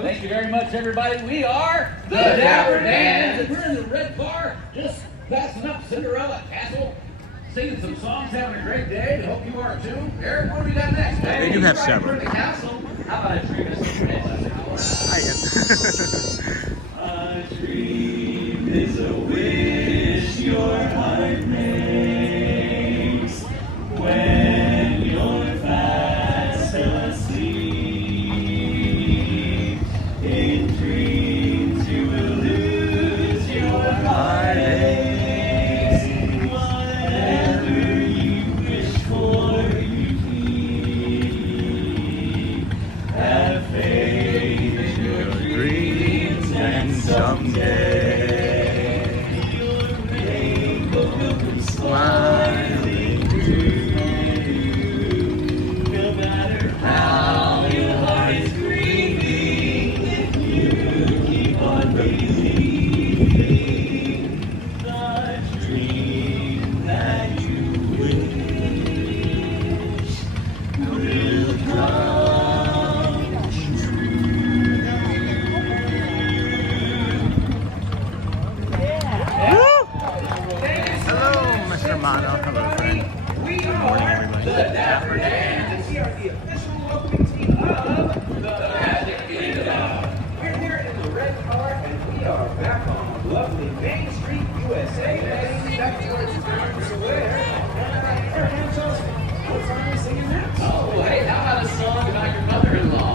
Thank you very much, everybody. We are the Dapper Dans, and we're in the red bar, just passing up Cinderella Castle, singing some songs, having a great day. We hope you are too. Eric, what do we got next? They do have several. The castle. How about a dream is a dream is a wish your heart makes when you're fast asleep. In dreams you will lose your heartaches. Whatever you wish for, you keep. Have faith in your dreams, and someday lovely Main Street, USA, heading back towards Times Square. What song are we singing next? Oh, hey, how about a song about your mother-in-law?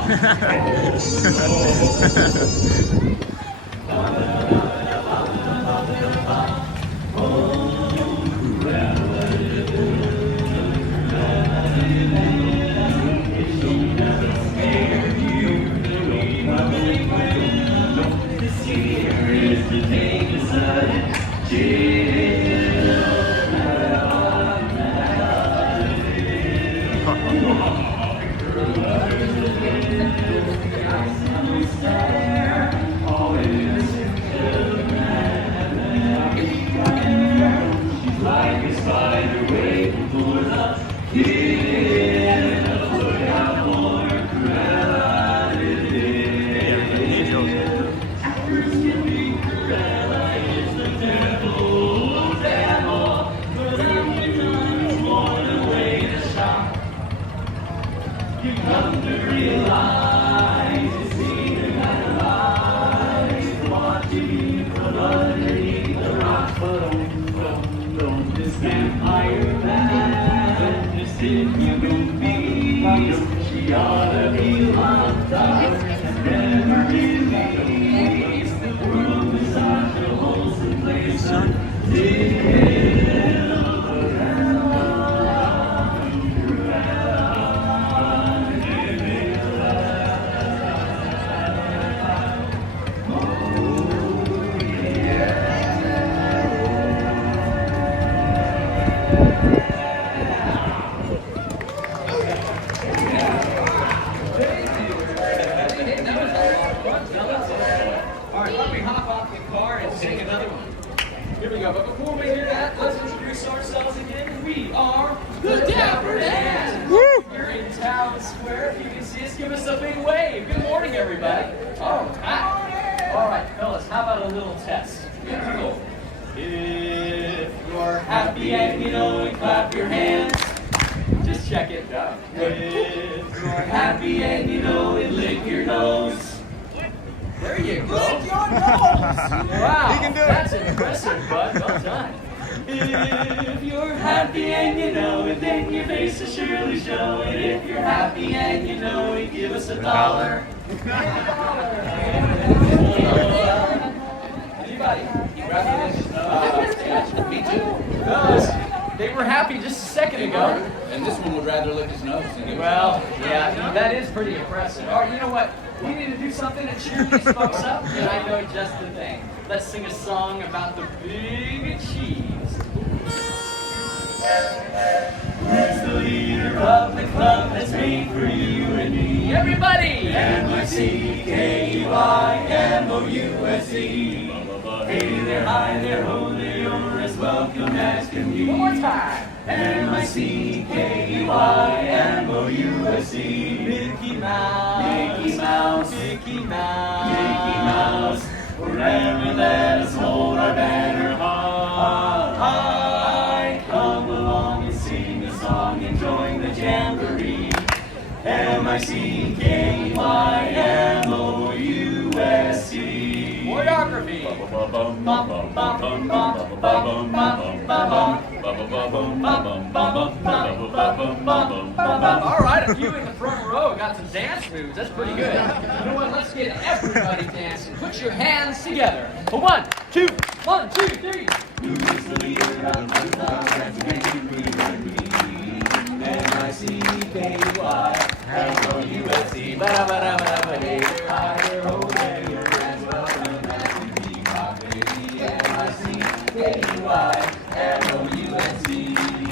Let's sing a song about the big cheese. Who's the leader of the club that's made for you and me? Everybody! N-Y-C-K-E-Y-M-O-U-S-E. Hey there, hi there, ho there, you're as welcome as can be. One more time. N-Y-C-K-E-Y-M-O-U-S-E. Mickey Mouse, Mickey Mouse, Mickey Mouse, Mickey Mouse. Forever let us hold our banner high. Come along and sing a song, enjoying the jamboree. M-I-C-K-Y-M-O-U-S-E. Choreography. All right, a few in the front row got some dance moves. That's pretty good. You know what? Let's get everybody dancing. Put your hands together. 1, 2, 1, 2, 3. Who is the leader of the club that's made for you and me? M-I-C-K-Y-M-O-U-S-E. Ba-da-ba-da-ba-da-ba-da. Higher, ho, there, you're as welcome as can be. Rock, baby. M-I-C-K-Y-M-O-U-S-E.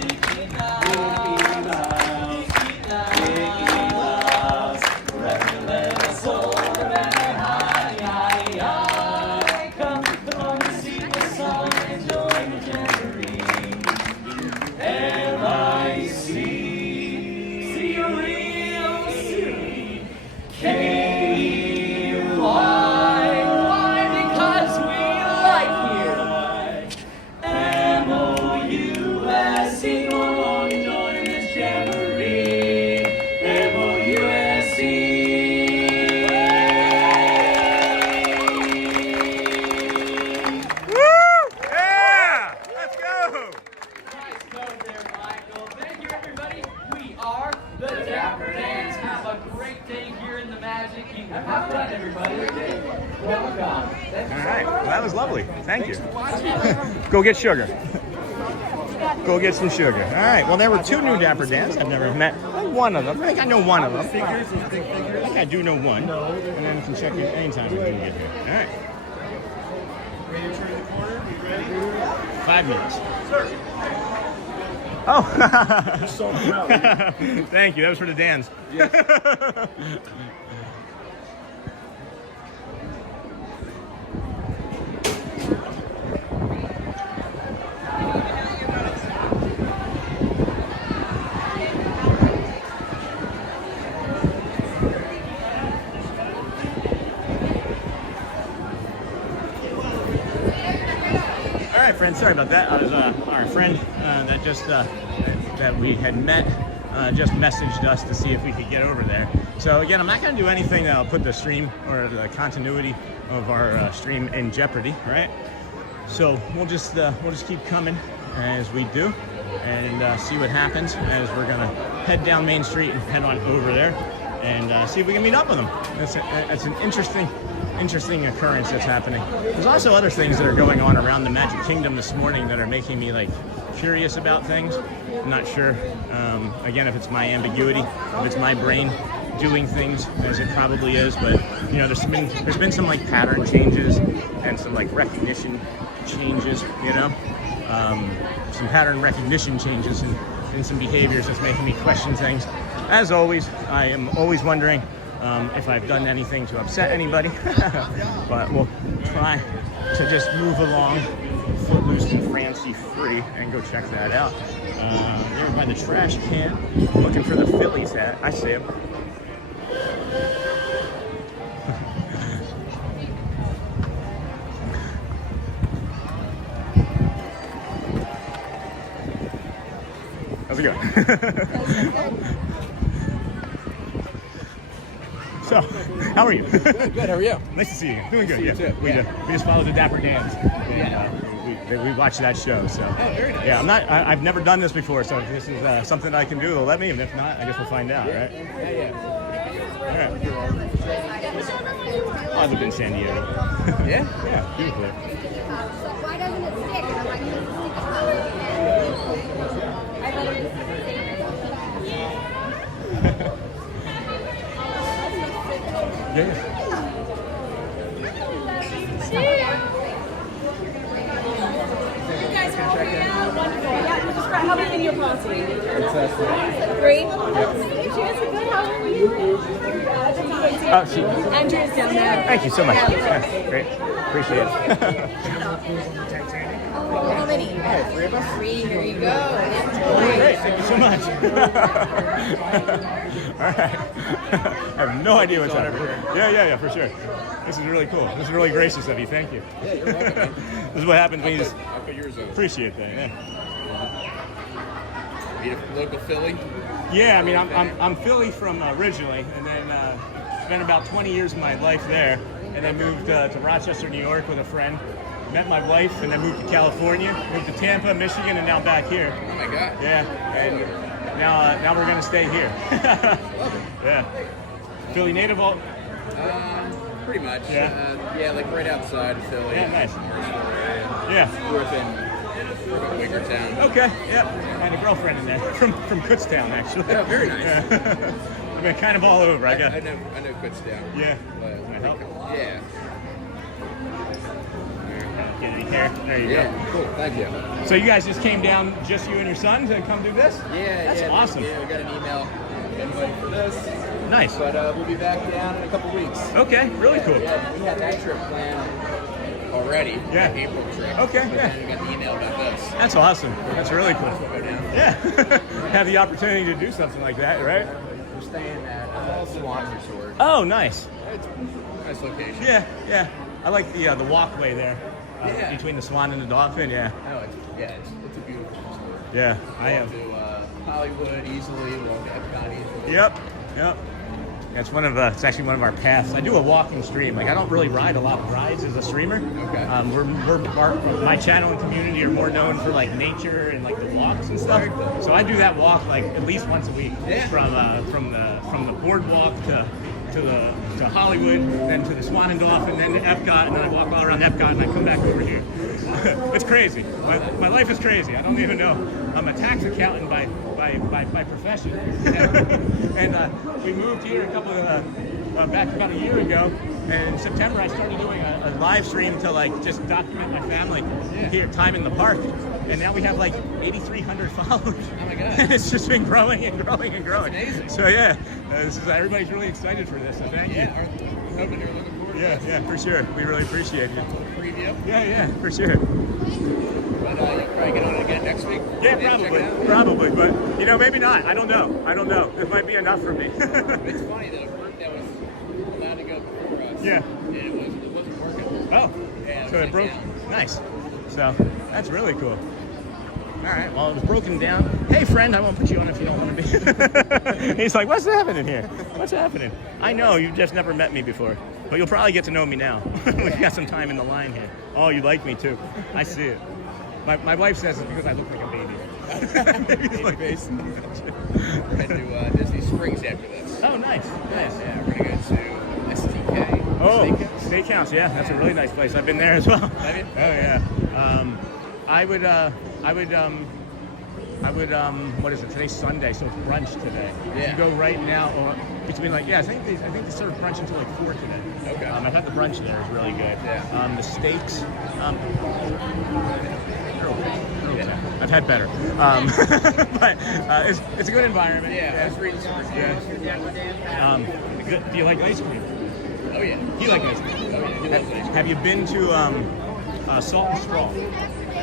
Mickey Mouse, Mickey Mouse, forever let us hold our banner high. Come along and sing a song, enjoy the jamboree. M-I-C-K-Y. Why? Because we like you. that was lovely. Thank you. Go get sugar. Go get some sugar. All right. Well, there were 2 new Dapper Dans. I've never met one of them. I think I know one of them. I think I do know one. And then you can check it anytime when you get here. All right. Ready to turn the corner? We ready? 5 minutes. Sir. Oh. So Thank you. That was for the Dans. Yes. All right, friends. Sorry about that. I was our friend that just that we had met just messaged us to see if we could get over there. So again, I'm not going to do anything that'll put the stream or the continuity of our stream in jeopardy, right? So we'll just keep coming as we do, and see what happens as we're gonna head down Main Street and head on over there and see if we can meet up with them. That's an interesting occurrence that's happening. There's also other things that are going on around the Magic Kingdom this morning that are making me like curious about things. I'm not sure, again, if it's my ambiguity, if it's my brain doing things as it probably is, but you know, there's been some like pattern changes and some like recognition changes, you know, some pattern recognition changes in some behaviors that's making me question things. As always, I am always wondering if I've done anything to upset anybody, but we'll try to just move along, footloose and fancy free, and go check that out. There by the trash can, looking for the Phillies hat. I see him. How's it going? So, how are you? Good, how are you? Nice to see you. Doing good, yeah. too. We just followed the Dapper Dans. And, we watched that show, so. Oh, very nice. Yeah, I've never done this before, so if this is something I can do, they'll let me, and if not, I guess we'll find out, right? Yeah. All right. I lived in San Diego. Yeah? Yeah, beautiful. Why doesn't it stick? I'm like, Yeah. How many in your policy? It's 3? Cheers, good. How are you? Oh, she. Andrew's down there. Thank you so much. Yeah, great. Appreciate it. How many? 3 of us. 3, here you go. Great, thank you so much. All right. I have no idea what's happening. Yeah, for sure. This is really cool. This is really gracious of you. Thank you. Yeah, you're welcome. This is what happens when you just I'll put yours on. appreciate that. Yeah. Are you a local Philly? Yeah, I mean, I'm Philly from originally, and then spent about 20 years of my life there, and then moved to Rochester, New York with a friend. Met my wife, and then moved to California, moved to Tampa, Michigan, and now back here. Oh my God. Yeah, and now we're gonna stay here. Yeah. Philly native, all? Pretty much. Yeah. Like right outside of Philly. Yeah, nice. Yeah. We're within Wiggertown. Okay. Yep. I had a girlfriend in there from Kutztown, actually. Oh, very nice. Yeah. I've been kind of all over, I guess. I know Kutztown. Yeah. But, Can I help? Yeah. Get in here. There you Yeah. Cool. Thank you. go. So you guys just came down, just you and your son, to come do this? Yeah. That's awesome. Yeah, we got an email. Anybody for this? Nice. But we'll be back down in a couple weeks. Okay. Really cool. Yeah, we had that trip planned already. Yeah. The April trip. Okay, But yeah. then we got the email about this. That's awesome. That's really cool. We'll go down. Yeah. Have the opportunity to do something like that, right? We're staying at Swan Resort. Oh, nice. It's a nice location. Yeah. I like the walkway there Yeah. between the Swan and the Dolphin. Yeah. No, it's a beautiful resort. Yeah. I Walk have. to Hollywood easily. Walk to EPCOT easily. Yep. It's it's actually one of our paths. I do a walking stream. Like I don't really ride a lot of rides as a streamer. Okay. My channel and community are more known for like nature and like the walks and stuff. So I do that walk like at least once a week. Yeah. From the boardwalk to to Hollywood, then to the Swanendorf, and then to EPCOT, and then I walk all around EPCOT, and I come back over here. It's crazy. My life is crazy. I don't even know. I'm a tax accountant by profession, and we moved here back about a year ago. And in September, I started doing a live stream to like just document my family here, time in the park. And now we have like 8,300 followers. Oh my God! And it's just been growing and growing and growing. That's amazing. So yeah, everybody's really excited for this. So thank you. I'm hoping you're looking forward to this. Yeah, for sure. We really appreciate you. Preview. Yeah, for sure. But you'll probably get on it again next week. Yeah, Check it out. probably. But you know, maybe not. I don't know. It might be enough for me. It's funny that a bird that was allowed to go before us. Yeah. And it wasn't working. Oh, Yeah, so it broke. down. Nice. So that's really cool. All right, well, it was broken down. Hey, friend, I won't put you on if you don't want to be. He's like, what's happening here? What's happening? I know, you've just never met me before, but you'll probably get to know me now. We've got some time in the line here. Oh, you like me too. I see it. My wife says it's because I look like a baby. Baby face. We're heading to Disney Springs after this. Oh, nice. Yeah, we're going to go to STK. Oh, Steakhouse. Steakhouse, yeah, that's a really nice place. I've been there as well. Have you? Oh yeah. I would. What is it? Today's Sunday, so it's brunch today. Yeah. You go right now, or between like I think they serve brunch until like 4 today. Okay. I've had the brunch there; it's really good. Yeah. The steaks. They're okay. I've had better. But it's a good environment. Yeah, I was reading some reviews. Do you like ice cream? Oh yeah. Do you like ice cream? Oh yeah. He loves ice cream. Have you been to Salt and Straw? I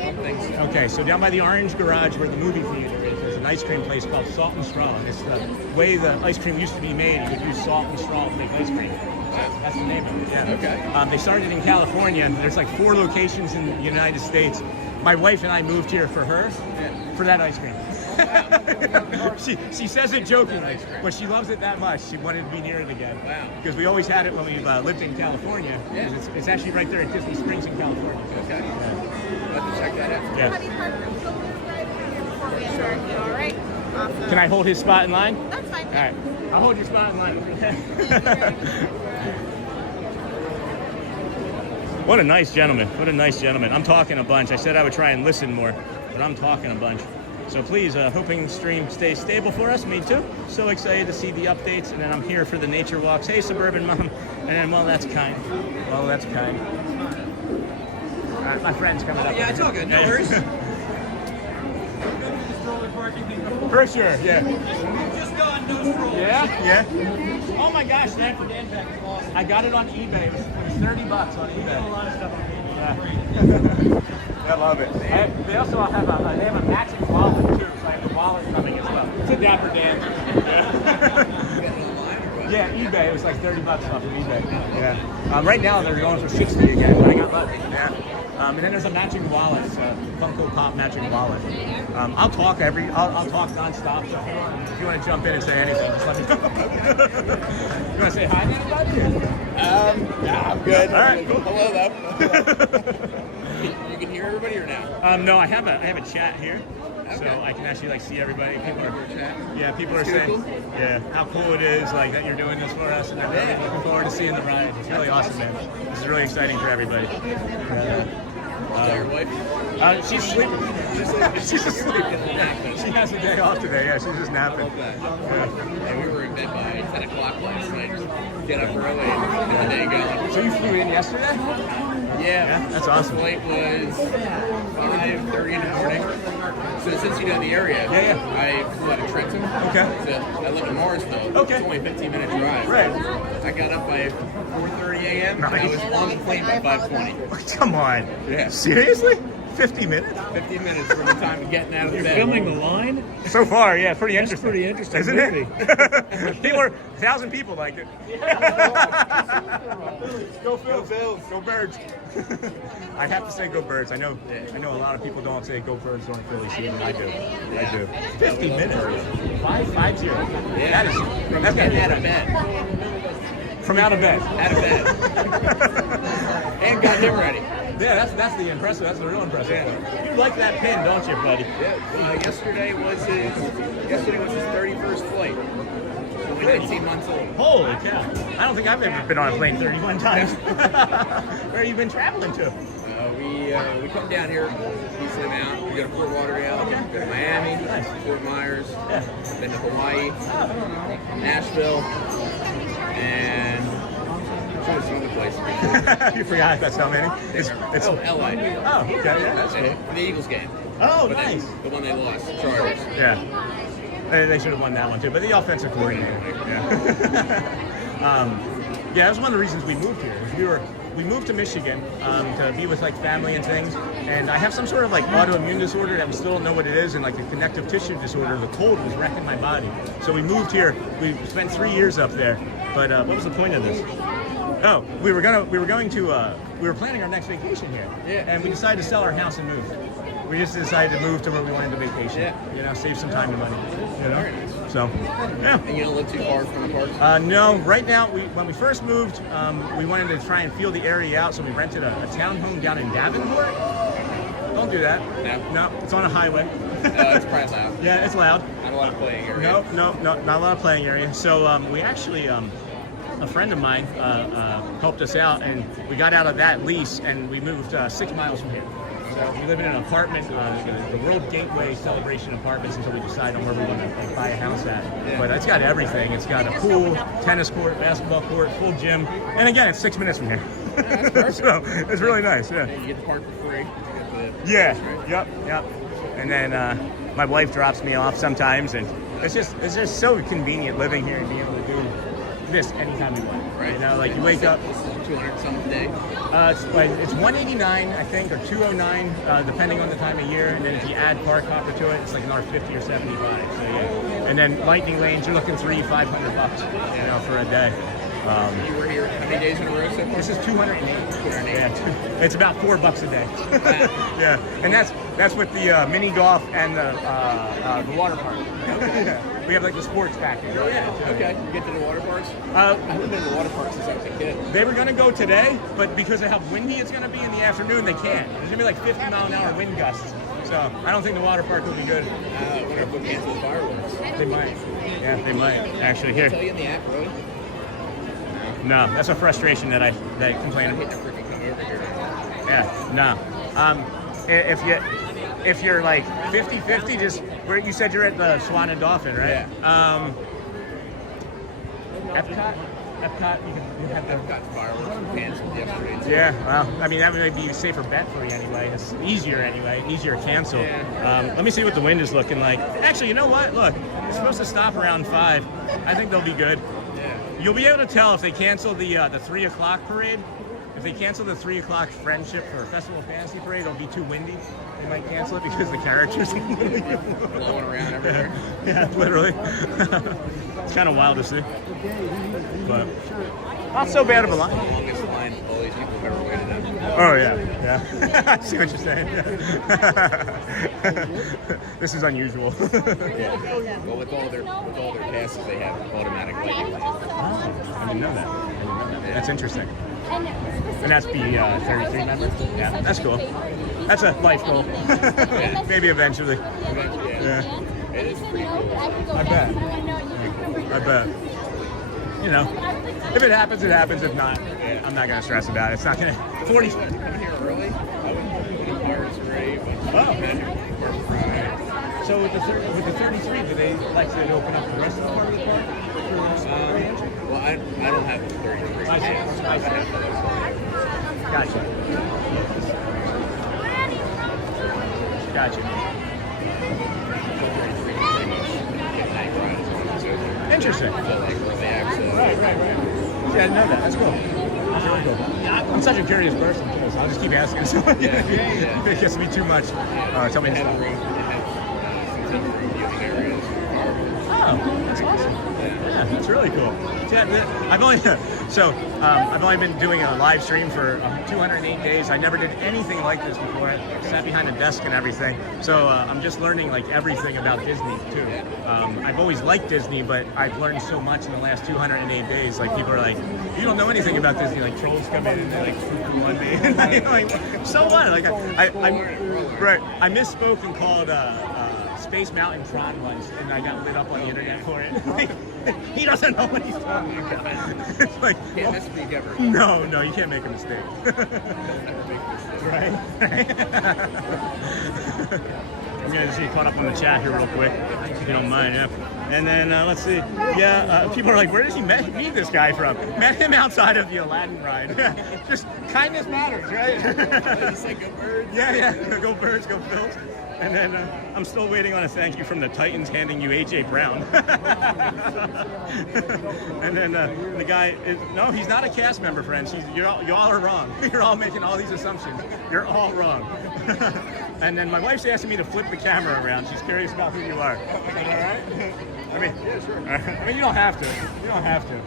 don't think so. Okay, so down by the Orange Garage where the movie theater is, there's an ice cream place called Salt and Straw. And it's the way the ice cream used to be made. You would use salt and straw to make ice cream. That's the name of it, yeah. Okay. They started in California, and there's like 4 locations in the United States. My wife and I moved here for her, for that ice cream. She says it jokingly, but she loves it that much. She wanted to be near it again. Wow. Because we always had it when we lived in California. Yeah. It's actually right there at Disney Springs in California. Okay. I'll have to check that out. Yeah. Honey Parker, so right here before we enter. All right. Awesome. Can I hold his spot in line? That's fine. All right. I'll hold your spot in line. What a nice gentleman. What a nice gentleman. I'm talking a bunch. I said I would try and listen more, but I'm talking a bunch. So please, hoping the stream stays stable for us. Me too. So excited to see the updates. And then I'm here for the nature walks. Hey, Suburban Mom. And then, well, that's kind. Well, that's kind. All right, my friend's coming up. Yeah, it's all good. No worries. For sure, yeah. Just gone, no stroll. Yeah? Oh my gosh, that I got it on eBay. It was $30 on eBay. A lot of stuff on eBay. I love it. They also have a matching wallet too. So I have the wallet coming as well. It's a Dapper Dans. Yeah, eBay. It was like $30 off of eBay. Yeah. Right now they're going for 60 again, but I got lucky. Yeah. And then there's a matching wallet, Funko Pop matching wallet. I'll talk nonstop. So if you want to jump in and say anything, just let me know. You want to say hi to anybody? Yeah, I'm good. All right, cool. Hello though. You can hear everybody or now? No, I have a chat here. Okay. So I can actually like see everybody. People are chat. Yeah, people are That's saying, cool. yeah, how cool it is, like that you're doing this for us, and they're really looking forward to seeing the ride. It's really awesome, man. This is really exciting for everybody. Is that your wife? She's sleeping. She's asleep. She has a day off today. Yeah, she's just napping. Yeah, we were in bed by 10 o'clock last night. Get up early and get the day going. So you flew in yesterday? Yeah. That's awesome. The flight was 5:30 in the morning. So since you know the area, I flew out of Trenton. Okay. So I live in Morrisville. Okay. It's only a 15-minute drive. Right. I got up by 4:30 a.m. and I was on the plane by 5:20. Come on. Yeah. Seriously? 50 minutes? 50 minutes from the time of getting out of bed. Filming the line? So far, yeah, pretty interesting. Pretty interesting, Isn't movie. it? 1,000 people liked it. Go Phils. Go Birds. I have to say go Birds. I know a lot of people don't say go Birds during Philly season. I do. I do. 50 minutes. 5-0. Yeah. That's getting out of bed. From out of bed. Out of bed. And got him ready. Yeah, that's the impressive. That's the real impressive. Yeah. You like that pin, don't you, buddy? Yeah. Yesterday was his 31st flight. So only 19 months old. Holy cow. I don't think I've ever been on a plane 31 times. Where have you been traveling to? We come down here, East Mount. We go to Fort Lauderdale, go to Miami, Fort Myers, then to Hawaii, Nashville, and I'm trying to some other places. You forgot that's how many? It's LA. Oh, okay, yeah, that's cool. The Eagles game. Oh, But nice. The one they lost, Chargers. Yeah. They should have won that one too, but the offensive coordinator. Yeah. Yeah, that was one of the reasons we moved here. We moved to Michigan to be with like family and things, and I have some sort of like autoimmune disorder that we still don't know what it is, and like a connective tissue disorder. The cold was wrecking my body, so we moved here. We spent 3 years up there. But what was the point of this? Oh, we were planning our next vacation here, and we decided to sell our house and move. We just decided to move to where we wanted to vacation. You know, save some time and money. You know? So, yeah. And you don't live too far from the park? No, right now, when we first moved, we wanted to try and feel the area out, so we rented a townhome down in Davenport. Don't do that. No, it's on a highway. It's probably loud. Yeah, it's loud. Not a lot of playing area. No, not a lot of playing area. So we actually, a friend of mine helped us out, and we got out of that lease, and we moved 6 miles from here. So we live in an apartment, the World Gateway Celebration Apartments, until we decide on where we want to buy a house at. But it's got everything. It's got a pool, tennis court, basketball court, full gym, and again, it's 6 minutes from here. So it's really nice. Yeah. You get the park for free. Yeah. Yep. And then my wife drops me off sometimes, and it's just so convenient living here and being able to do this anytime we want. Right. You know, like you wake up. 200 some a day. It's 189, I think, or 209, depending on the time of year. And then if you add park hopper to it, it's like another 50 or 75. So yeah. And then lightning lanes, you're looking $500, you know, for a day. You were here how many days in a row so far? This is 208. Yeah, it's about $4 a day. Yeah, and that's with the mini golf and the water park. Yeah. We have like the sports package. Oh yeah. Okay. You get to the water parks? I haven't been to the water parks since I was a kid. They were going to go today, but because of how windy it's going to be in the afternoon, they can't. There's going to be like 50-mile-an-hour wind gusts. So I don't think the water park will be good. I wonder if we'll cancel the fireworks. They might. Yeah, they might. Actually, here. Did I tell you in the app, really? No, that's a frustration that I complain about. Yeah, no. If you're like 50-50, just where you said you're at the Swan and Dolphin, right? Yeah. EPCOT, you have the EPCOT fireworks were canceled yesterday too. Yeah, well, I mean that would be a safer bet for you anyway. It's easier to cancel. Yeah. Let me see what the wind is looking like. Actually, you know what? Look, it's supposed to stop around 5. I think they'll be good. Yeah. You'll be able to tell if they cancel the 3 o'clock parade. If they cancel the 3 o'clock Friendship for Festival of Fantasy Parade, it'll be too windy. They might cancel it because the characters are blowing around everywhere. Yeah, literally. It's kind of wild to see. But not so bad of a line. The longest line all these people have ever waited in. Oh, yeah. I see what you're saying. This is unusual. Yeah. Well, with all their passes, they have automatic lightning lanes. Oh, I didn't know that. That's interesting. And that's B33 member? Yeah, that's cool. That's a life goal. Maybe eventually. Yeah. It is pretty cool. I bet. You know, if it happens, it happens. If not, I'm not going to stress about it. It's not going to... 40... Coming here early, I would do Pirates Grave. So with the 33, do they like to open up the rest of the part of the park? Well, I don't have the 33. I see. Gotcha. Interesting. Right. Yeah, I know that. That's cool. That's really cool. I'm such a curious person, too, so I'll just keep asking. If it gets to be too much, tell me to stop. Oh, that's awesome. Yeah, that's really cool. I've only been doing a live stream for 208 days. I never did anything like this before. I sat behind a desk and everything. So I'm just learning like everything about Disney too. I've always liked Disney, but I've learned so much in the last 208 days. Like people are like, you don't know anything about Disney. Like trolls come in and they're like poo-poo on me. And like, so what? Like I misspoke and called Space Mountain Tron once, and I got lit up on the internet for it. He doesn't know what he's talking about. It's like, Can't misspeak ever. no, you can't make a mistake. Right? I'm gonna just get caught up on the chat here real quick, if you don't mind. Yeah. And then let's see. Yeah, people are like, where does he meet this guy from? Met him outside of the Aladdin ride. Just kindness matters, right? You say go birds? Yeah. Go birds, go Phils. And then I'm still waiting on a thank you from the Titans handing you AJ Brown. And then the guy is, no, he's not a cast member, friends. You all are wrong. You're all making all these assumptions. You're all wrong. And then my wife's asking me to flip the camera around. She's curious about who you are. Is that all right? I mean, yeah, sure. I mean, you don't have to. You don't have to.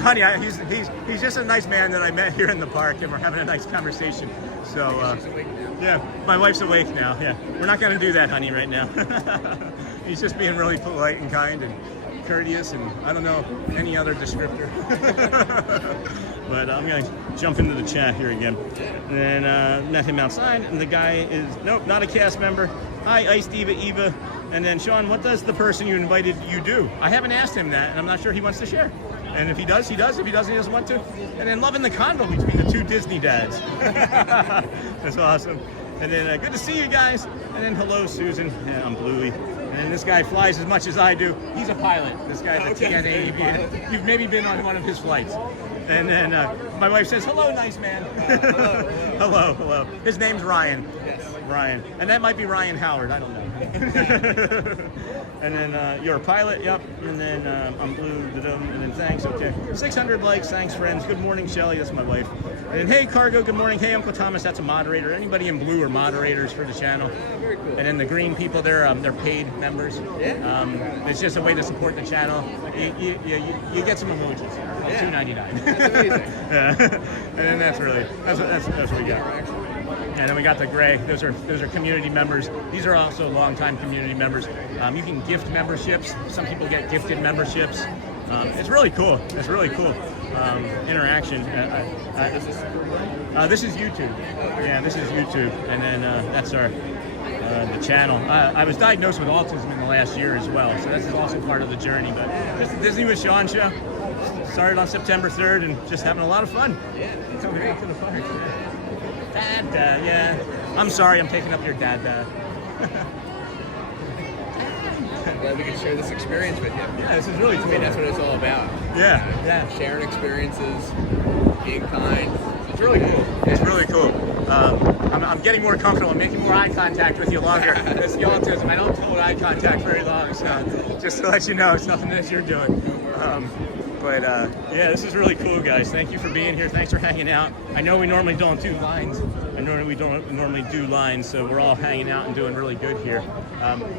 Honey, he's just a nice man that I met here in the park, and we're having a nice conversation. So, yeah, my wife's awake now. Yeah, we're not going to do that, honey, right now. He's just being really polite and kind and courteous, and I don't know any other descriptor. But I'm going to jump into the chat here again. And then met him outside, and the guy is, nope, not a cast member. Hi, Ice Diva Eva. And then, Sean, what does the person you invited you do? I haven't asked him that, and I'm not sure he wants to share. And if he does, he does. If he doesn't, he doesn't want to. And then loving the convo between the two Disney dads. That's awesome. And then good to see you guys. And then hello, Susan. And I'm Bluey. And then this guy flies as much as I do. He's a pilot. This guy, the TNA. You've maybe been on one of his flights. And then my wife says, hello, nice man. hello. His name's Ryan. Yes. Ryan. And that might be Ryan Howard. I don't know. And then you're a pilot, yep. And then I'm Blue, and then thanks, okay. 600 likes, thanks friends. Good morning, Shelly, that's my wife. And then hey, Cargo, good morning. Hey, Uncle Thomas, that's a moderator. Anybody in blue are moderators for the channel. Very cool. And then the green people, they're paid members. Yeah. It's just a way to support the channel. You get some emojis, Yeah. $2.99. That's amazing. Yeah. And then that's what we got. And then we got the gray. Those are community members. These are also longtime community members. You can gift memberships. Some people get gifted memberships. It's really cool. It's really cool interaction. This is YouTube. Yeah, this is YouTube. And then that's our the channel. I was diagnosed with autism in the last year as well, so this is also part of the journey. But this is the Disney with Sean show. Started on September 3rd and just having a lot of fun. Yeah, it's Coming great. out to the park. Dad, yeah. I'm sorry, I'm taking up your dad. I'm glad we can share this experience with you. Yeah, this is really I cool. mean, that's what it's all about. Yeah. Sharing experiences, being kind. It's really cool. It's really cool. I'm getting more comfortable. I'm making more eye contact with you longer. It's the autism. I don't hold eye contact very long, so just to let you know, it's nothing that you're doing. But yeah, this is really cool, guys. Thank you for being here. Thanks for hanging out. I know we normally don't do lines. We don't normally do lines, so we're all hanging out and doing really good here.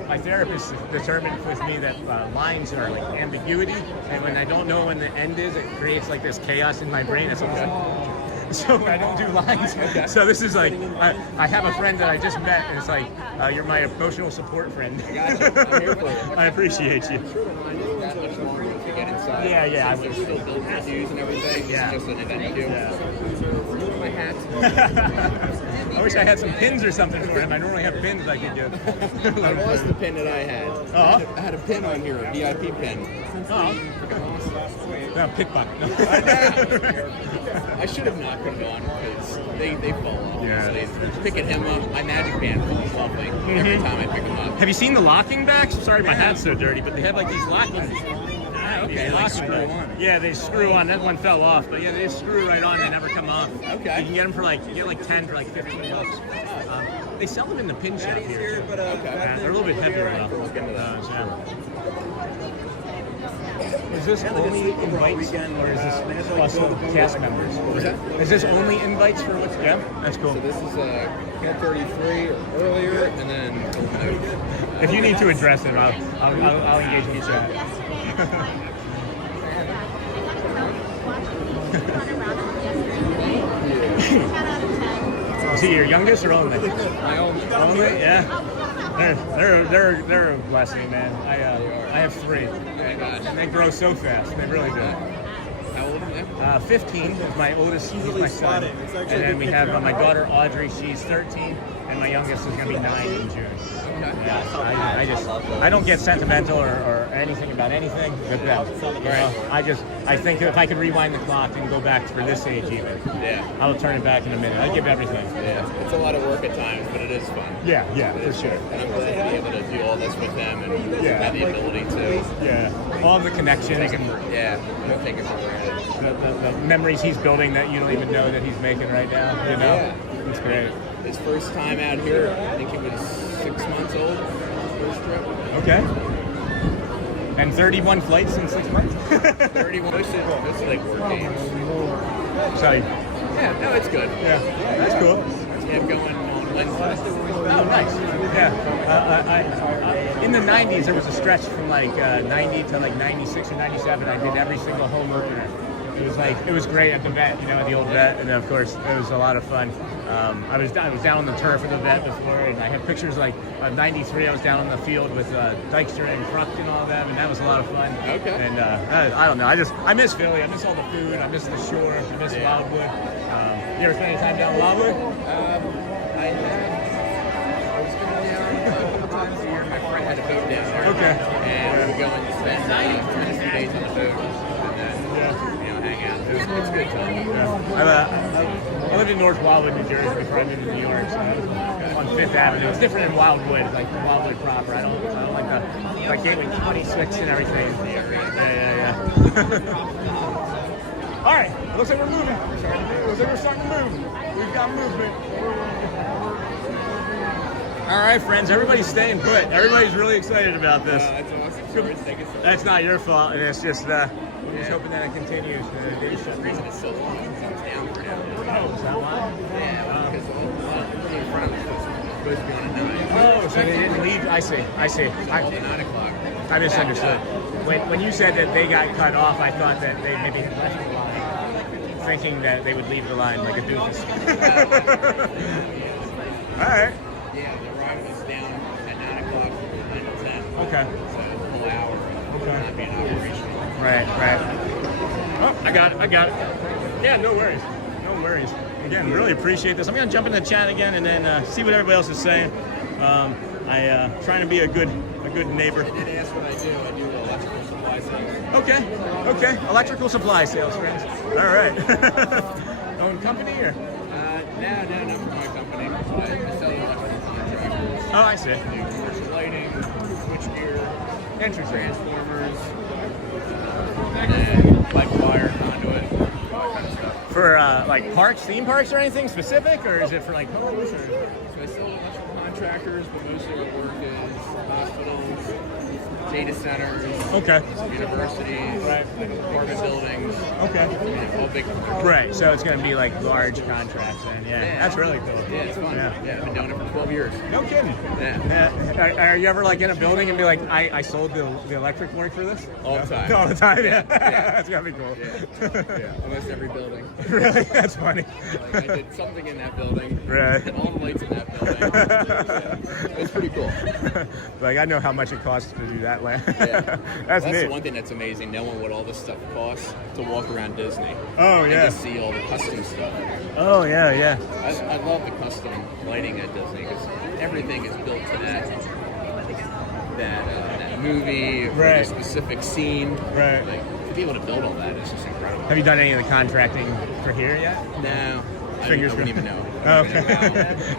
My therapist determined with me that lines are like ambiguity, and when I don't know when the end is, it creates like this chaos in my brain. It's almost like, so I don't do lines. So this is like, I have a friend that I just met, and it's like, you're my emotional support friend. Gotcha. I'm here for you. I appreciate you. I'm sure the line isn't that much longer once we get inside. Yeah, I Since would. there's still built reviews and everything. Yeah. This is just an event to do. Yeah. My hats. I wish I had some pins or something for him. I normally have pins I could give. I lost the pin that I had. Oh. I had a pin on here, a VIP pin. Oh. No, pickpocket. I should have not put it on because they fall off. Yeah. So picking him up, my magic band falls off like every time I pick him up. Have you seen the locking backs? Sorry, my hat's so dirty, but they have like these locking. Okay, like screw on. Yeah, they screw on. That one fell off, but yeah, they just screw right on. They never come off. Okay. You can get them for like 10 for like $15. They sell them in the pin shop here. Too. Okay. They're a little bit heavier though. Look into that. Is this only invites, or is this also cast members? What's that? Is this only invites for what's? Yeah, that's cool. So this is 10:33 or earlier, and then If you need to address it, I'll engage in the chat. Is he your youngest or only? my own. Only, yeah. They're a blessing, man. I have 3, and they grow so fast. They really do. How old are they? 15 is my oldest. He's my son. And then we have my daughter Audrey. She's 13, and my youngest is going to be 9 in June. Okay. Yeah, I don't get sentimental or anything about anything. You know, I think if I could rewind the clock and go back for this age even, I will turn it back in a minute. I give everything. Yeah, it's a lot of work at times, but it is fun. Yeah, for sure. And I'm glad to be able to do all this with them and have the ability to. Yeah, all the connections and don't take it for granted. the memories he's building that you don't even know that he's making right now. You know, it's great. His first time out here, I think he was 6 months old. First trip. Okay. And 31 flights in 6 months? 31. This is like work games. So, yeah, no, it's good. Yeah, that's cool. Yeah, I'm going on Wednesday. Oh, nice. Yeah. In the 90s, there was a stretch from like 90 to like 96 or 97. I did every single home opener. It was great at the vet, you know, at the old vet, and of course it was a lot of fun. I was down on the turf at the vet before, and I had pictures like of '93. I was down on the field with Dykstra and Cruck and all of them, and that was a lot of fun. Okay. And I don't know, I miss Philly. I miss all the food. I miss the shore. I miss Wildwood. You ever spend any time down in Wildwood? I was going down a couple times a year. My friend had a boat down there. Okay. And we go and spend a few days on the boat, and then hang out. It's a good time. I lived in North Wildwood, New Jersey before I moved to New York, so I was on Fifth Avenue. It's different in Wildwood, like the Wildwood proper. I don't like the like Gateway 26 and everything. Yeah. All right, looks like we're moving. Looks like we're starting to move. We've got movement. All right, friends, everybody's staying put. Everybody's really excited about this. That's not your fault, and it's just we're just hoping that it continues. The reason it's so long is I was down for now. Oh, is that why? Yeah, because the in front of us was supposed to be on a 9. Oh, so they didn't leave. I see. All the 9 o'clock. I misunderstood. When you said that they got cut off, I thought that they maybe left the line, thinking that they would leave the line like a doofus. All right. Yeah, the ride was down at 9 o'clock, 9 to 10. Okay. So a whole hour of not being operational. Right. Oh, I got it. Yeah, no worries. Again, really appreciate this. I'm gonna jump in the chat again and then see what everybody else is saying. Trying to be a good neighbor. I did ask what I do. I do electrical supply sales. Okay. Electrical supply sales, friends. All right. Own company or? No, not for my company. I sell electrical contractors. Oh, I see. I do commercial lighting, switchgear, transformers, and like wire, conduit, all that kind of stuff. For like parks, theme parks, or anything specific, or is it for like homes? Or? So I sell electrical contractors, but most of our work is hospitals, data centers, universities, like apartment buildings. Okay. All big. Right. So it's going to be like large contracts, and that's really cool. Yeah, it's fun. Yeah, I've been doing it for 12 years. No kidding. Yeah. Are you ever like in a building and be like, I sold the electric work for this? All the time. All the time. Yeah. Yeah. That's gotta be cool. Yeah. Almost every building. Really? That's funny. Like I did something in that building. Right. And all the lights in that building. It's pretty cool. Like I know how much it costs to do that. Yeah. That's the neat. one thing that's amazing, knowing what all this stuff costs to walk around Disney. Oh, yeah. And to see all the custom stuff. Oh, yeah. I love the custom lighting at Disney because everything is built to that movie, or Right. a specific scene. Right. Like, to be able to build all that is just incredible. Have you done any of the contracting for here yet? No. I Fingers wouldn't even know. Oh, okay. I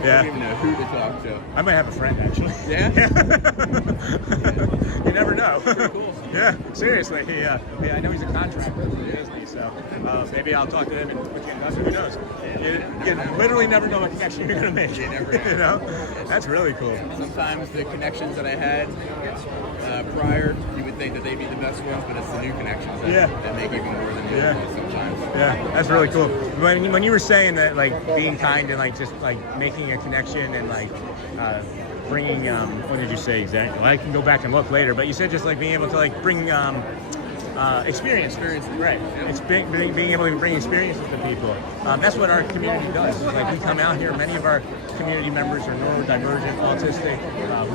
Yeah. don't even know who to talk to. I might have a friend actually. Yeah? You never know. Cool. Yeah, seriously. I know he's a contractor for Disney, so maybe I'll talk to him and put you in touch. Who knows? You literally never know what connection you're gonna make. You never know. You know? That's really cool. Sometimes the connections that I had prior, you would think that they'd be the best ones, but it's the new connections that make even more than the old ones sometimes. Yeah, that's really cool. When you were saying that, like being kind and like just like making a connection and like bringing what did you say exactly? Well, I can go back and look later, but you said just like being able to like bring experience. Right. It's being able to bring experiences to people. That's what our community does. It's like we come out here. Many of our community members are neurodivergent, autistic,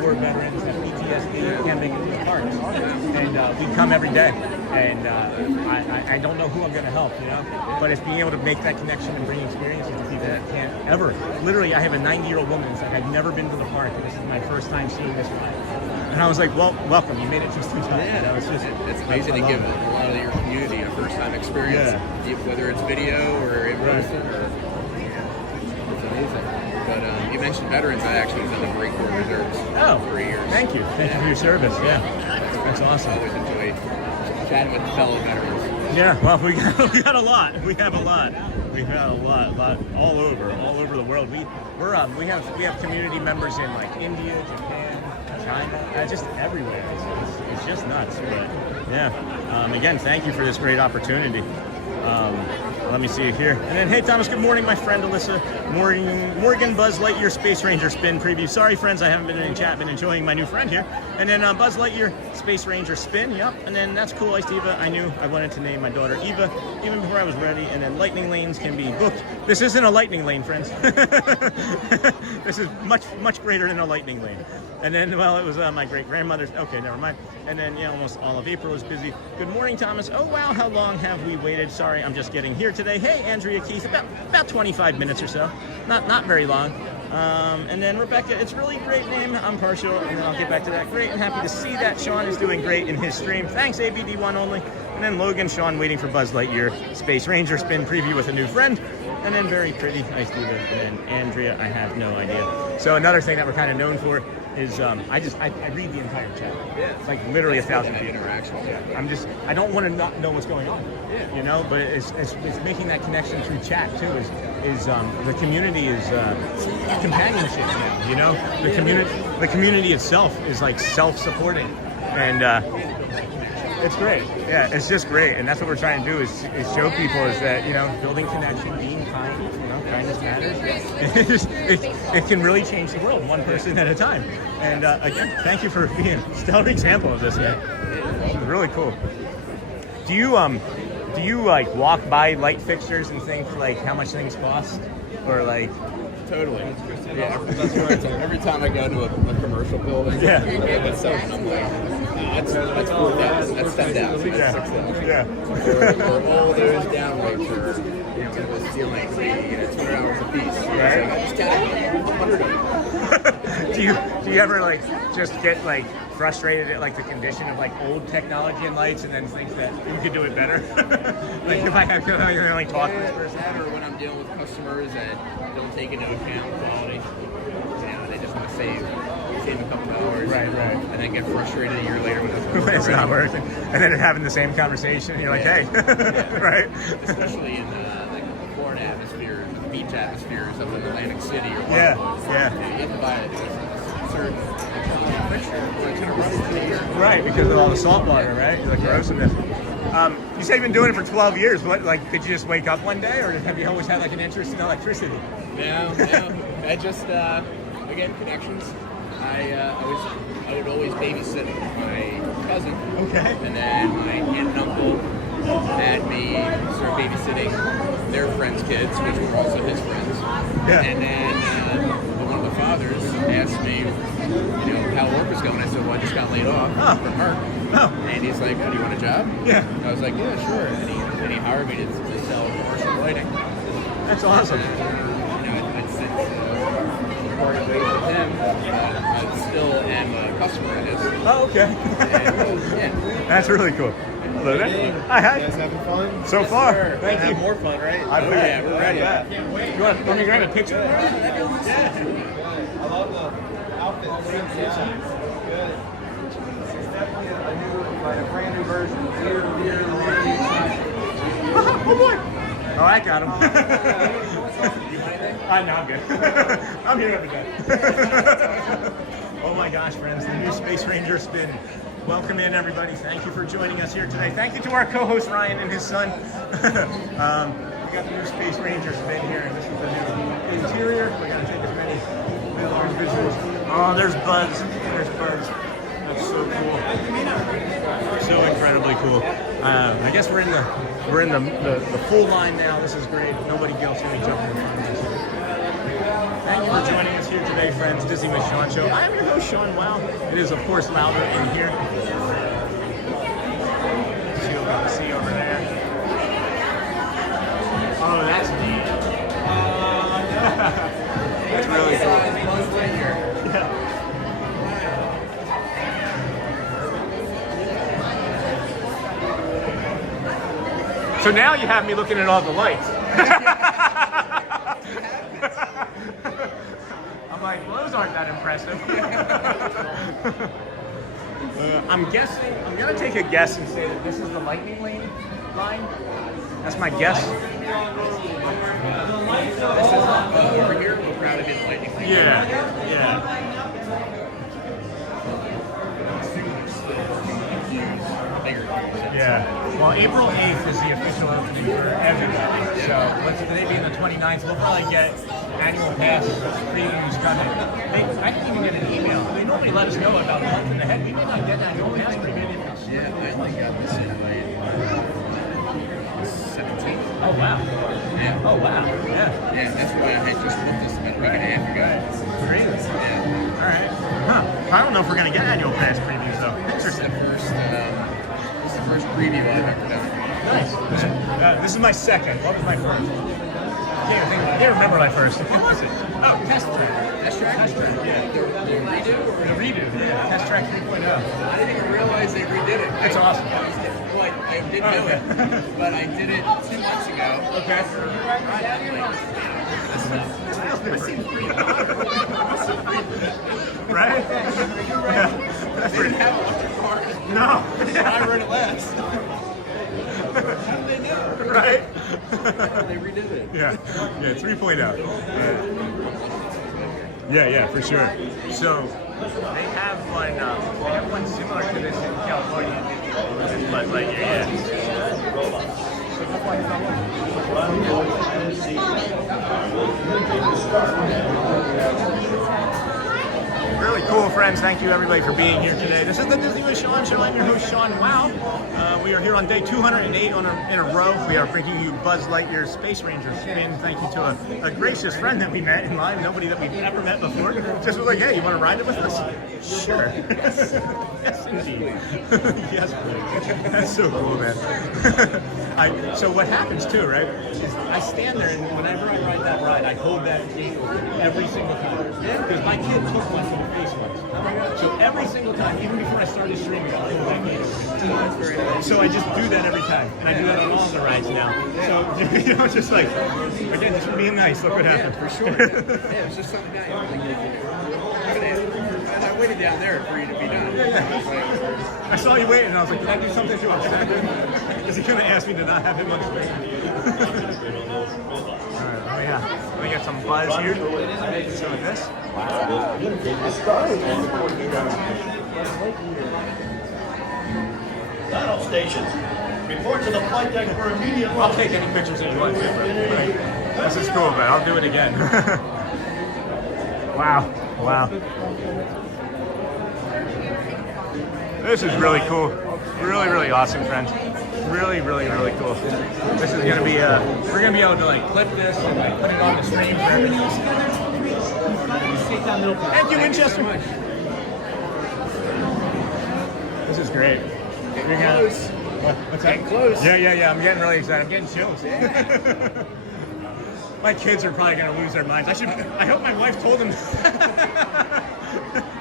war veterans, have PTSD, can't make it to the parks, and we come every day. And I don't know who I'm going to help, you know, but it's being able to make that connection and bring experiences to people that can't ever. Literally, I have a 90-year-old woman that said, I've never been to the park, and this is my first time seeing this ride. And I was like, well, welcome. You made it just 2 times. Yeah, You know, it's just, it's amazing to give a lot of your community a first-time experience, whether it's video or in person. It's amazing. But you mentioned veterans. I actually was in the Marine Corps Reserves for 3 years. Thank you. Thank you for your service. Yeah, that's awesome. I always enjoy chatting with fellow veterans. Yeah, well, we got a lot. We have a lot. We've had a lot all over the world. We have community members in like India, Japan, China, just everywhere. It's just nuts. But yeah, again, thank you for this great opportunity. Let me see it here. And then, hey, Thomas, good morning, my friend Alyssa. Morgan Buzz Lightyear Space Ranger spin preview. Sorry, friends, I haven't been in chat, been enjoying my new friend here. And then Buzz Lightyear Space Ranger spin, yep. And then that's cool, Iced Eva. I knew I wanted to name my daughter Eva even before I was ready. And then lightning lanes can be booked. This isn't a lightning lane, friends. This is much greater than a lightning lane. And then, well, it was my great-grandmother's. Okay, never mind. And then, yeah, almost all of April is busy. Good morning, Thomas. Oh, wow, how long have we waited? Sorry, I'm just getting here today. Hey, Andrea Keith, about 25 minutes or so. Not very long. And then Rebecca, it's really great name. I'm partial, and then I'll get back to that. Great and happy to see that. Sean is doing great in his stream. Thanks, ABD1 only. And then Logan, Sean waiting for Buzz Lightyear Space Ranger spin preview with a new friend. And then very pretty, nice Diva. And then Andrea, I have no idea. So another thing that we're kind of known for is I read the entire chat. Yeah. Like literally 1,000 people. Interaction. Yeah. I don't want to not know what's going on. Yeah. You know, but it's making that connection through chat too. Is the community is companionship now. You know, the community itself is like self-supporting, and it's great. Yeah, it's just great, and that's what we're trying to do is show people is that, you know, building connection, being kind, you know, kindness matters. It can really change the world one person at a time. And again, thank you for being a stellar example of this, man. It's really cool. Do you like walk by light fixtures and think like how much things cost, or like? Totally. Yeah, that's where it's, every time I go to a commercial building, that's something I'm like, that's 4,000, that's 10,000, that's 6,000. Yeah. Or all those down rates are, you know, the ceiling could be, you know, $200 a piece. Right. I just got 100 of them. Do you ever like just get like frustrated at like the condition of like old technology and lights, and then think that you could do it better? Like if I have to only talk to this person. Or when I'm dealing with customers that don't take into account quality, you know, they just want to save a couple hours, right, and then get frustrated a year later when it's not working, and then having the same conversation, and you're like, hey, right? Especially in like foreign atmospheres, the beach atmospheres of Atlantic City or whatnot. Yeah. You have to buy a certain fixture, so it's going to run for the year. Right, because of all the salt water, right? The corrosiveness. You said you've been doing it for 12 years. What, like, did you just wake up one day, or have you always had like an interest in electricity? No. I just, again, connections. I would always babysit my cousin. Okay. And then my aunt and uncle had me start babysitting their friends' kids, which were also his friends. Yeah. And then one of the fathers asked me, you know, how work was going. I said, well, I just got laid off from work. And he's like, oh, do you want a job? Yeah. I was like, yeah, sure. And he hired me to sell commercial lighting. That's awesome. And, you know, I'd sit part of it with him. I still am a customer of his. Oh, okay. And, that's really cool. Hello there. Hi. You guys having fun? So far. Sir. Thank you. More fun, right? Yeah, we're ready. Can't wait. You want me to grab a picture? I love the outfit. Good. It's definitely a new, like a brand new version. Oh boy! Oh, I got him. No, I'm good. I'm here every day. Oh my gosh, friends, the new Space Ranger spin. Welcome in, everybody. Thank you for joining us here today. Thank you to our co-host Ryan and his son. We got the new Space Ranger spin here, and this is the new interior. We're gonna take as many large visuals. Oh, there's Buzz. There's Buzz. That's so cool. So incredibly cool. I guess we're in the full line now. This is great. Nobody else can be jumping in front of us. Thank you for joining us here today, friends. Disney with Sean Show. I am your host, Sean Wow. It is, of course, louder in here. See what we can see over there. Oh, that's neat. That's really cool. Yeah. So now you have me looking at all the lights. I'm like, well, those aren't that impressive. I'm guessing, I'm gonna take a guess and say that this is the lightning lane line. That's my guess. This is over here, we're crowded in lightning lane. Yeah, yeah. Yeah. Well, April 8th is the official opening for everybody. So, what's today being the 29th? We'll probably get annual pass previews coming. I didn't even get an email. They normally let us know about a month in the head. We may not get annual pass previews. Yeah, I only got this invite 17th. Oh, wow. Yeah. Oh, wow. Yeah. Yeah, that's why I had just booked this about a week and a half ago. Great. Yeah. All right. Huh. I don't know if we're going to get annual pass previews, though. Interesting. This is the first preview I've ever done. Nice. This is my second. What was my first? I can't remember my first. What was it? Oh, Test Track. Test Track? Test Track, yeah. The redo? The redo, yeah. Test Track 3.0. I didn't even realize they redid it. It's awesome. Well, I did know it, but I did it 2 months ago. Okay. Right? Yeah. That's pretty No. I read it last. How did they know? Right? They redid it. Yeah. Yeah, 3.0. Yeah, for sure. So they have one similar to this in California. But Lightyear, Really cool, friends. Thank you, everybody, for being here today. This is the Disney with Sean Show. I'm your host, Sean Wow. We are here on day 208 in a row. We are bringing you Buzz Lightyear Space Ranger spin. Thank you to a gracious friend that we met in line, nobody that we've ever met before. Just was like, hey, you want to ride it with us? Sure. Yes, indeed. Yes, please. That's so cool, man. So what happens, too, right, is I stand there, and whenever I ride that ride, I hold that gate open every single time. Because my kid took one for the face once. So every single time, even before I started streaming, I'll hold that gate open. So I just do that every time. And I do that on all the rides now. So, you know, just like, again, just for being nice, look what happened. For sure. Yeah, it's just something down here. I waited down there for you to be done. I saw you waiting, and I was like, can I do something to upset him? Because he kind of asked me to not have him on screen. Alright, oh yeah. Let me get some buzz here. Some of this. Battle stations. Report to the flight deck for immediate launch. I'll take any pictures that you want. This is cool, man. I'll do it again. Wow. This is really cool. Really awesome, friends. Really cool. This is gonna be we're gonna be able to like clip this and like put it on the screen for everybody else. Thank you, Winchester. This is great. You're close. What's that? Close. Yeah. I'm getting really excited. I'm getting chills. My kids are probably gonna lose their minds. I hope my wife told them.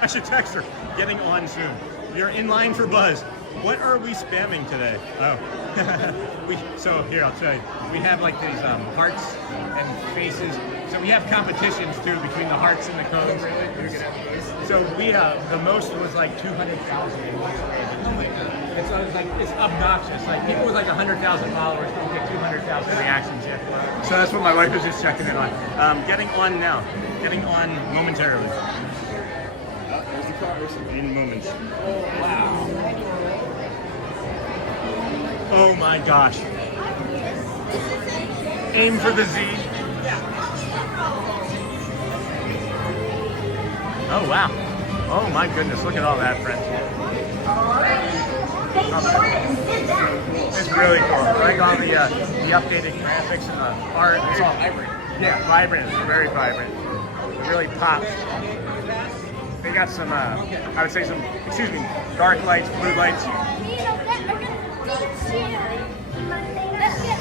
I should text her. Getting on soon. You're in line for Buzz. What are we spamming today? Oh. So here, I'll tell you. We have like these hearts and faces. So we have competitions too between the hearts and the cones. So we the most was like 200,000 in one day. It's obnoxious. Like people with like 100,000 followers don't get 200,000 reactions yet. So that's what my wife was just checking in on. Getting on now. Getting on momentarily. There's the car. In moments. Wow. Oh my gosh. Aim for the Z. Oh wow. Oh my goodness, look at all that, friends. It's really cool. I like all the updated graphics and the art. It's all vibrant. Yeah, vibrant. It's very vibrant. It really pops. They got some, I would say some, excuse me, dark lights, blue lights.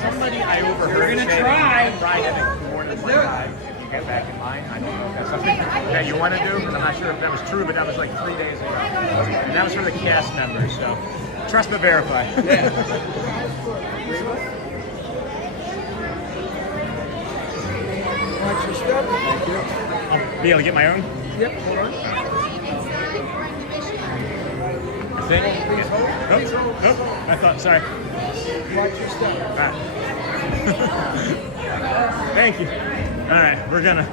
Somebody I overheard say ride it more than one time if you get back in line. I don't know if that's something that you want to do, but I'm not sure if that was true, but that was like 3 days ago. And that was for the cast members, so trust but verify. Yeah. Watch your step. Thank you. Be able to get my own? Yep, hold on. I think. Nope. I thought, sorry. Watch your step. All right. Thank you. All right, we're gonna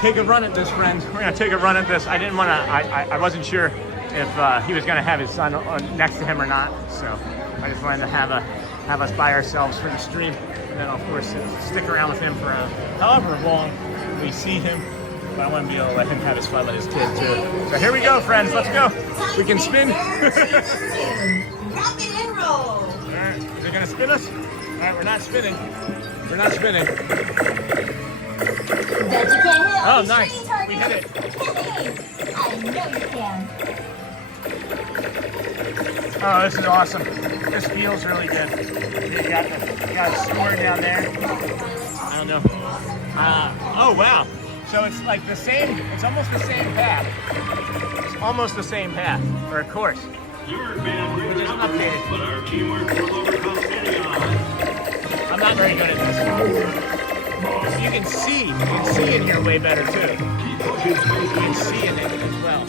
take a run at this, friends. We're gonna take a run at this. I didn't want to. I wasn't sure if he was gonna have his son next to him or not, so I just wanted to have us by ourselves for the stream, and then of course stick around with him for however long we see him. But I want to be able to let him have his fun with his kid too. So here we go, friends. Let's go. We can spin. Rock it and roll. All right, is it gonna spin us? All right, we're not spinning. We're not spinning. Bet you can't hit all Oh, these nice. shiny targets. We hit it. I know you can. Oh, this is awesome. This feels really good. You got a score down there. I don't know. Oh, wow. So it's like the same, it's almost the same path. It's almost the same path, or a course. Which is updated. But our teamwork will overcome any odds. I'm not very good at this. You can see in here way better too. You can see in it as well.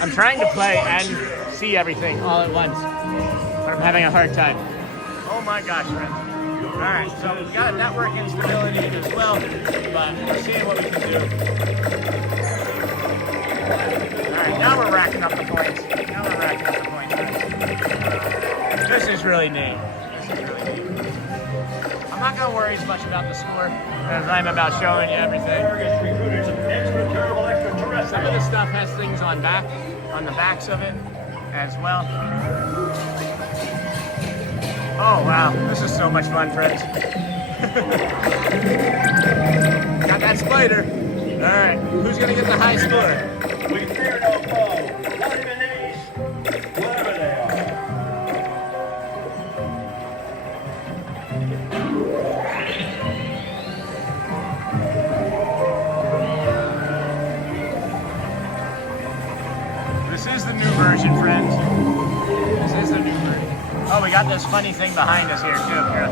I'm trying to play and see everything all at once, but I'm having a hard time. Oh my gosh, friends. Alright, so we've got a network instability as well, but we're seeing what we can do. Alright, now we're racking up the points. This is really neat. I'm not going to worry as much about the score as I'm about showing you everything. Some of the stuff has things on the backs of it as well. Oh wow, this is so much fun, friends. Got that spider. Alright, who's gonna get the high score? We fear no foe, not even enemies, wherever they are. This is the new version, friends. This is the new version. Oh, we got this funny thing behind us here, too. Here.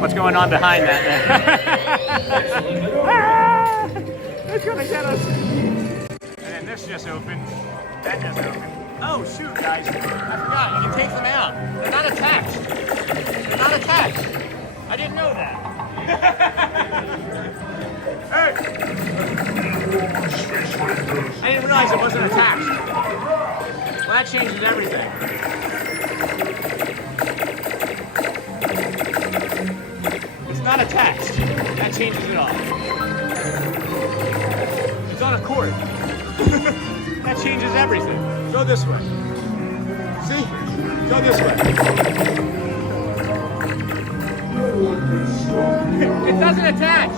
What's going on behind that? Ah, it's gonna get us. And then this just opened. That just opened. Oh, shoot, guys. I forgot. You can take them out. They're not attached. They're not attached. I didn't know that. Hey! I didn't realize it wasn't attached. Well, that changes everything. It's not attached. That changes it all. It's on a cord. That changes everything. Go this way. See? Go this way. It doesn't attach.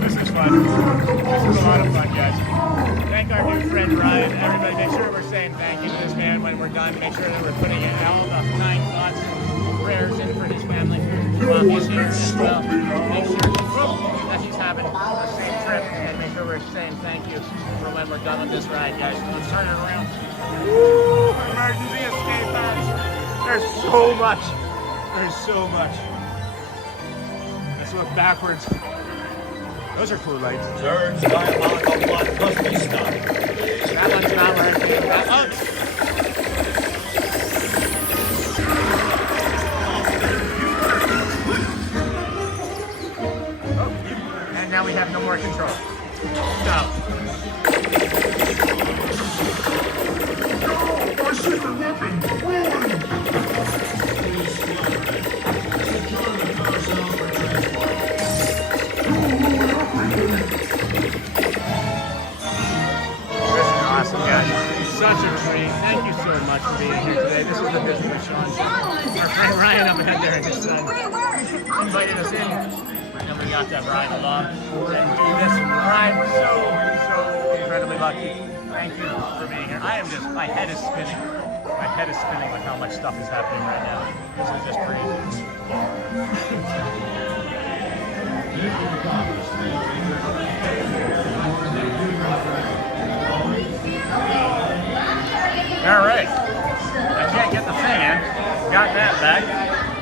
This is fun. This is a lot of fun, guys. Thank our new friend Ryan. Everybody, make sure we're saying thank you to this man when we're done. Make sure that we're putting in all the kind thoughts and prayers in for his family while he's here as well. Make sure that he's having a safe trip, and make sure we're saying thank you for when we're done with this ride, guys. Let's turn it around. Woo! Emergency escape hatch. There's so much. There's so much. Let's look backwards. Those are cool lights. Turns diabolical plot must be stopped. That one's not working. That one. Oh, and now we have no more control. Stop. My secret weapon! Run! much for being here today. This is the visit with Sean. Our friend Ryan up ahead there, his son, invited us in. And we got that ride along and do this ride. So incredibly lucky. Thank you for being here. I am just, my head is spinning. My head is spinning with how much stuff is happening right now. This is just crazy. All right. I can't get the fan. Got that back.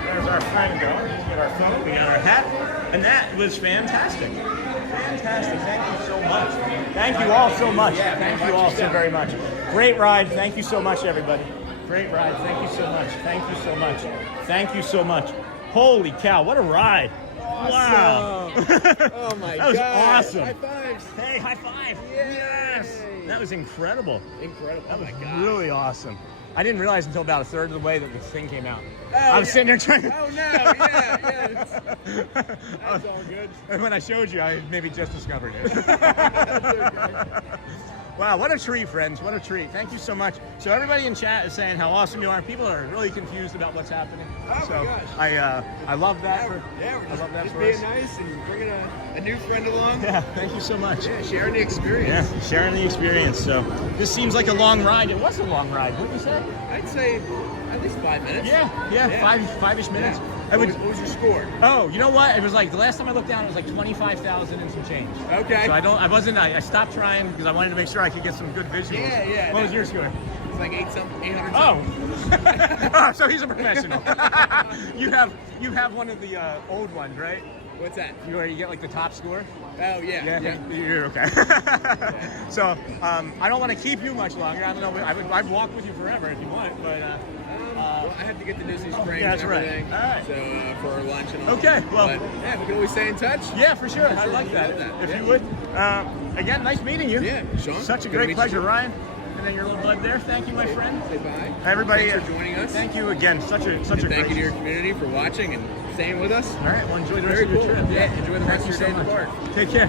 There's our friend going. We got our phone. We got our hat. And that was fantastic. Fantastic. Thank you so much. Thank you all so much. Thank you all so very much. Great ride. Thank you so much, everybody. Great ride. Thank you so much. Thank you so much. Thank you so much. Holy cow, what a ride. Wow. Oh my God. That was awesome. High fives. Hey, high five. Yay. Yes. That was incredible. Incredible. That was Oh my God. really awesome. I didn't realize until about a third of the way that the thing came out. Oh, I was yeah. sitting there trying to... Oh no, yeah. That's all good. And when I showed you, I maybe just discovered it. That's okay. Wow, what a treat, friends. What a treat. Thank you so much. So everybody in chat is saying how awesome you are. People are really confused about what's happening. Oh so my gosh. I love that. We're I love that just for being us. nice and bringing a new friend along. Yeah, thank you so much. Yeah, sharing the experience. Yeah, sharing the experience. So this seems like a long ride. It was a long ride, wouldn't you say? I'd say at least 5 minutes. Yeah. Five-ish minutes. Yeah. I would. What was your score? Oh, you know what? It was like the last time I looked down, it was like 25,000 and some change. Okay. So I stopped trying because I wanted to make sure I could get some good visuals. Yeah. What was your score? It's like 800 something. Oh, so he's a professional. you have one of the old ones, right? What's that? Where you get like the top score. Oh yeah. You're okay. So I don't want to keep you much longer. I don't know. I'd walk with you forever if you want, but. Well, I have to get the Disney Springs That's and right. everything. All right. So for our lunch and all. Okay, well- But, yeah, we can always stay in touch. Yeah, for sure. I Sure, like we that. love that. If Yeah. you would. Again, nice meeting you. Yeah, Sean. Such a Good to great meet you, pleasure, Sean. Ryan. And then your little bud there. Thank you, my friend. Say bye. Everybody, Thanks for joining us. Thank you again. Such a And great. thank you to your community for watching and staying with us. All right. Well, enjoy the rest Very of your cool. trip. Yeah, enjoy the rest Thank of your you day in the so park. much. Take care.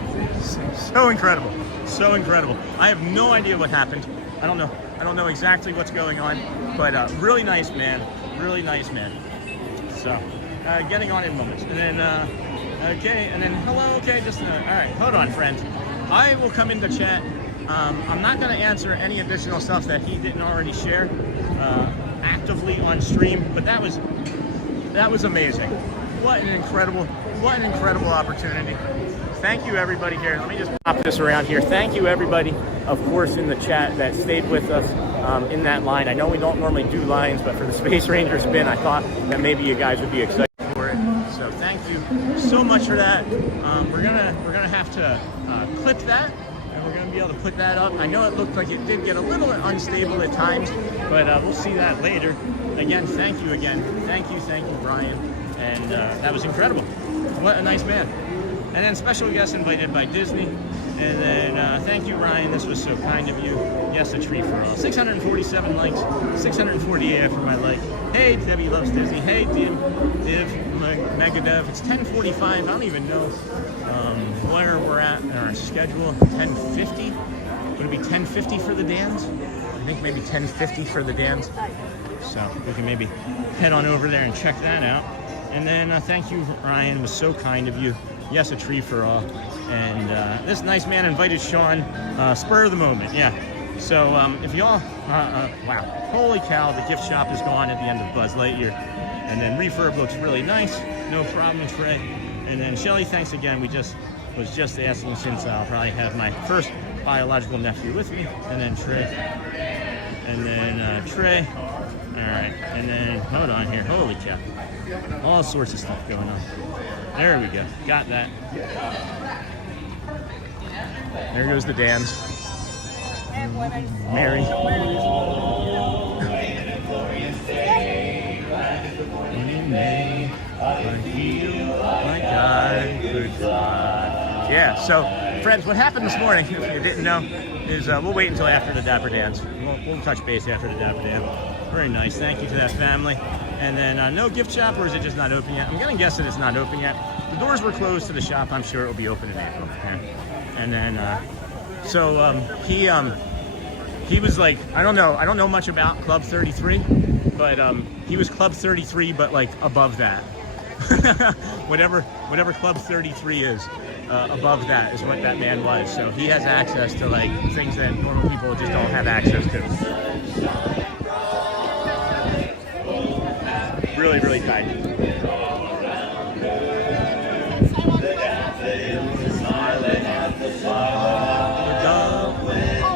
So incredible. So incredible. I have no idea what happened. I don't know exactly what's going on, but really nice man. Really nice man. So, getting on in moments. And then, okay, and then hello, okay, just, all right, hold on, friends. I will come into chat. I'm not going to answer any additional stuff that he didn't already share actively on stream, but that was amazing. What an incredible opportunity. Thank you, everybody here. Let me just pop this around here. Thank you, everybody, of course, in the chat that stayed with us in that line. I know we don't normally do lines, but for the Space Ranger spin, I thought that maybe you guys would be excited for it. So thank you so much for that. We're gonna have to clip that, and we're gonna be able to put that up. I know it looked like it did get a little unstable at times, but we'll see that later. Again, thank you again. Thank you, Brian. And that was incredible. What a nice man. And then special guest invited by Disney. And then thank you, Ryan. This was so kind of you. Yes, a treat for all. 647 likes, 648 after my like. Hey, Debbie loves Disney. Hey, Div, Megadev. It's 10:45. I don't even know where we're at in our schedule. 10:50. Would it be 10:50 for the Dans? I think maybe 10:50 for the Dans. So we can maybe head on over there and check that out. And then thank you, Ryan. It was so kind of you. Yes, a tree for all. And this nice man invited Sean, spur of the moment, yeah. So if y'all, wow, holy cow, the gift shop is gone at the end of Buzz Lightyear. And then refurb looks really nice, no problem, Trey. And then Shelly, thanks again. Was just asking since I'll probably have my first biological nephew with me. And then Trey. And then Trey. All right, and then, hold on here, holy cow. All sorts of stuff going on. There we go, got that. There goes the Dans. Mary. Yeah, so friends, what happened this morning, if you didn't know, is we'll wait until after the Dapper Dans. We'll touch base after the Dapper Dans. Very nice, thank you to that family. And then no gift shop, or is it just not open yet? I'm gonna guess that it's not open yet. The doors were closed to the shop. I'm sure it'll be open in April. Yeah. And then, he was like, I don't know much about Club 33, but he was Club 33, but like above that. whatever Club 33 is, above that is what that man was. So he has access to like things that normal people just don't have access to. Really, really kind.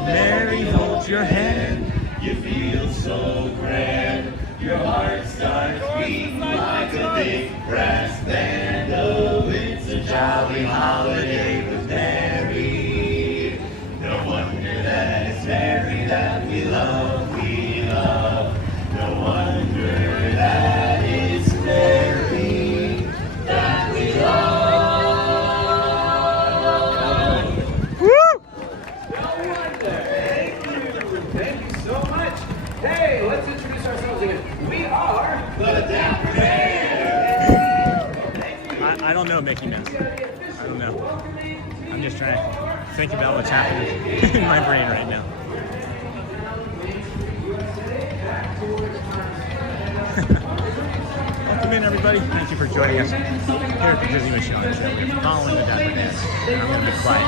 Mary holds your hand. You feel so grand. Your heart starts beating like a big brass band. Oh, it's a jolly holiday with Mary. No wonder that it's Mary that we love, we love. No wonder that it's Mary that we love. Hey, let's introduce ourselves again. We are the Dapper Dans. I don't know Mickey Mouse. I don't know. I'm just trying to think about what's happening in my brain right now. Welcome in, everybody. Thank you for joining us here at the Disney with Sean show. We're following the Dapper Dans. I'm going to be quiet.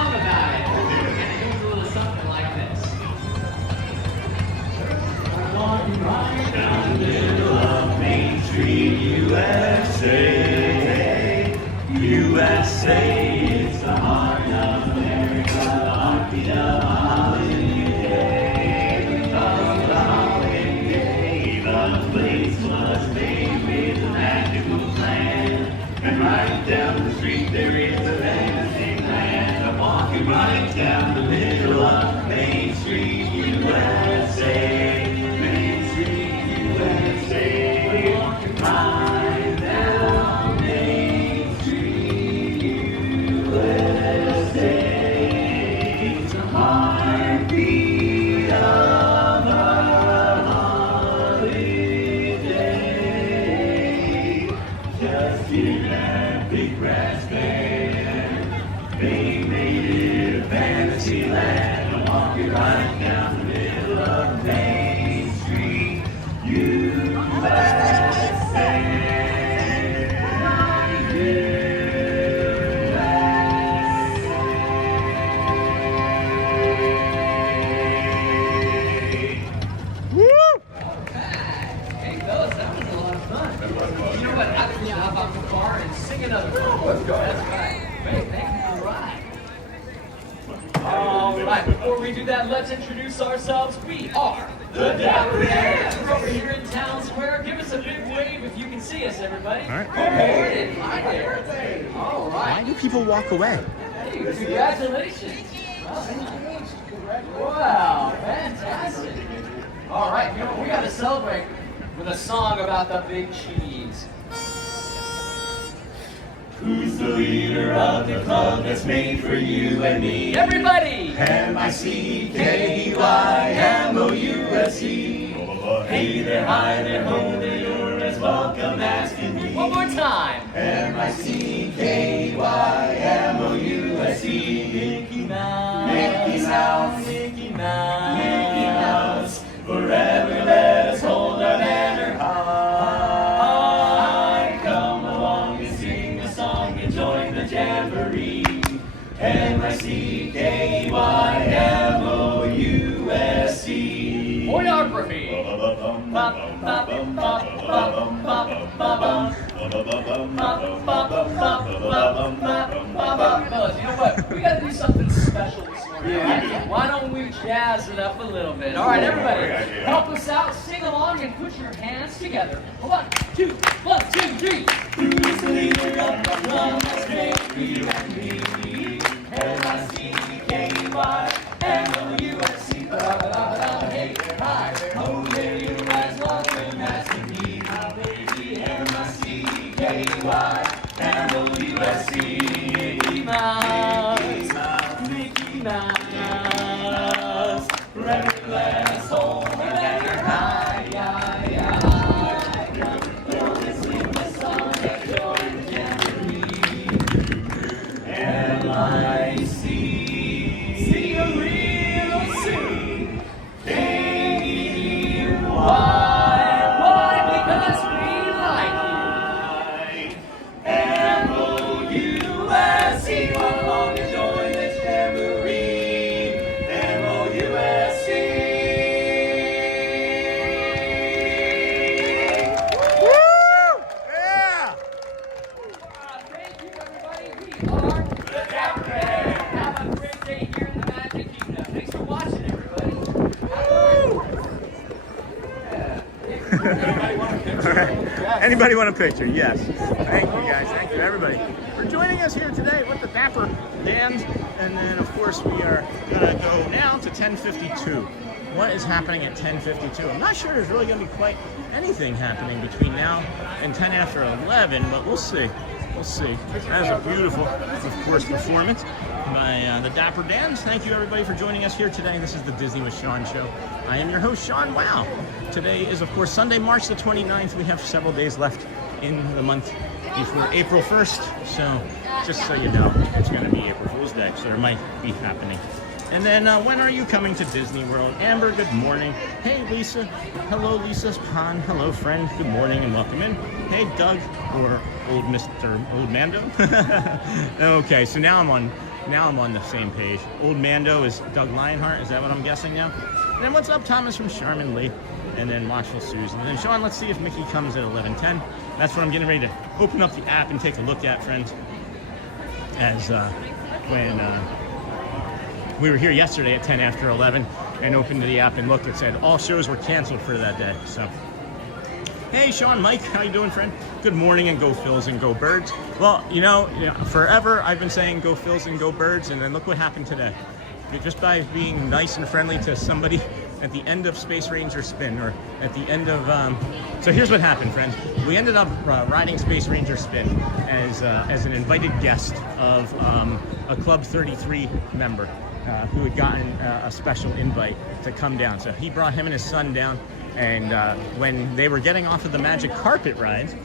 Down the middle of Main Street, USA. USA, it's the heart of America, the heartbeat of a holiday. Of the holiday, the place was made with a magical plan. And right down the street there is a fantasy land. I'm walking right down the middle of Main Street, USA. Right down Main Street, USA. It's the heartbeat of a holiday. Just hear that big brass band. They made it a fantasy land. I'm walking right down the middle of Main Street, USA. Alright, before we do that, let's introduce ourselves. We are the Dapper Dans. We're over here in Town Square. Give us a big wave if you can see us, everybody. Alright. Good morning. Hi there. Alright. Why do people walk away? Hey, congratulations. Wow, fantastic. Alright, you know what? We got to celebrate with a song about the big cheese. Who's the leader of the club that's made for you and me? Everybody! M-I-C-K-E-Y-M-O-U-S-E. Hey there, hi there, ho there, you're as welcome as can be. One more time. M-I-C-K-E-Y-M-O-U-S-E. Mickey Mouse. Mickey Mouse. Mickey Mouse. Mickey Mouse. Forever let us hold our banner high. Come along and sing a song and join the jamboree. M-I-C-K-E-Y-M-O-U-S-E. Choreography. Fellas, you know what? We gotta do something special this morning. Right? Why don't we jazz it up a little bit? All right, everybody, help us out. Sing along and put your hands together. 1, 2, 1, 2, 3. Who's the leader of the club that's made for you and me? M-I-C-K-E-Y-M-O-U-S-E. Hey, hi, ho there, you as welcome as can be. My baby, M-I-C-K-E-Y-M-O-U-S-E. Mickey Mouse. Mickey Mouse. Forever let us hold our banner high. Let's sing the song that join the jamboree. M-I-C-K-E-Y-M-O-U-S-E. Anybody want a picture? Yes. Thank you guys. Thank you everybody for joining us here today with the Dapper Dans. And then of course we are gonna go now to 10:52. What is happening at 10:52? I'm not sure there's really gonna be quite anything happening between now and 10 after 11, but we'll see. We'll see. That is a beautiful, of course, performance by the Dapper Dans. Thank you everybody for joining us here today. This is the Disney with Sean show. I am your host, Sean. Wow. Today is, of course, Sunday, March the 29th. We have several days left in the month before April 1st. So just so you know, it's going to be April Fool's Day. So there might be happening. And then when are you coming to Disney World? Amber, good morning. Hey, Lisa. Hello, Lisa's Pond. Hello, friend. Good morning and welcome in. Hey, Doug, or old Mr. Old Mando. Okay, so now I'm on the same page. Old Mando is Doug Lionheart. Is that what I'm guessing now? And then what's up, Thomas from Charmin Lee? And then Watchful Susan. And then Sean, let's see if Mickey comes at 11:10. That's what I'm getting ready to open up the app and take a look at, friends. As when we were here yesterday at 10 after 11 and opened the app and looked, it said all shows were canceled for that day. So, hey, Sean, Mike, how you doing, friend? Good morning, and go Phils and go Birds. Well, you know, forever I've been saying go Phils and go Birds, and then look what happened today. Just by being nice and friendly to somebody at the end of Space Ranger Spin, or at the end of, so here's what happened, friends. We ended up riding Space Ranger Spin as an invited guest of a Club 33 member who had gotten a special invite to come down. So he brought him and his son down, and when they were getting off of the Magic Carpet rides,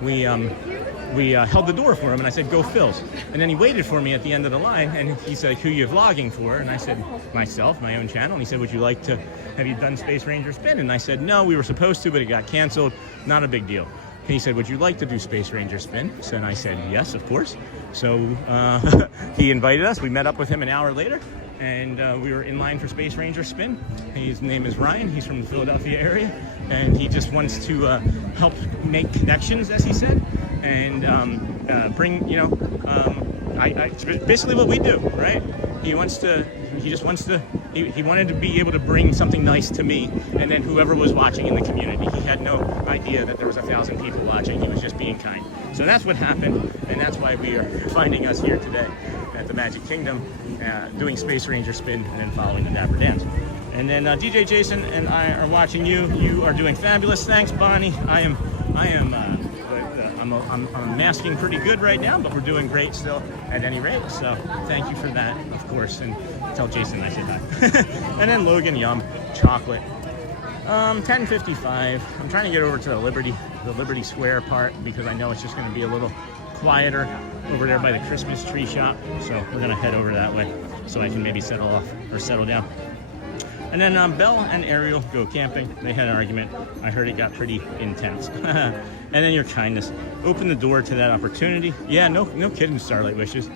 we held the door for him, and I said, go Phils. And then he waited for me at the end of the line, and he said, who you vlogging for? And I said, myself, my own channel. And he said, have you done Space Ranger Spin? And I said, no, we were supposed to, but it got canceled. Not a big deal. And he said, would you like to do Space Ranger Spin? So, and I said, yes, of course. So he invited us. We met up with him an hour later, and we were in line for Space Ranger Spin. His name is Ryan. He's from the Philadelphia area, and he just wants to help make connections, as he said, and bring, it's basically what we do, right? He wanted to be able to bring something nice to me, and then whoever was watching in the community. He had no idea that there was 1,000 people watching. He was just being kind. So that's what happened, and that's why we are finding us here today at the Magic Kingdom, doing Space Ranger Spin and then following the Dapper Dans. And then DJ Jason and I are watching you. You are doing fabulous. Thanks, Bonnie. I'm masking pretty good right now, but we're doing great still at any rate. So thank you for that, of course, and tell Jason I said hi. And then Logan, yum, chocolate. 10:55. I'm trying to get over to the Liberty Square part, because I know it's just going to be a little quieter over there by the Christmas tree shop. So we're going to head over that way so I can maybe settle down. And then Belle and Ariel go camping. They had an argument. I heard it got pretty intense. And then your kindness. Open the door to that opportunity. Yeah, no kidding, Starlight Wishes.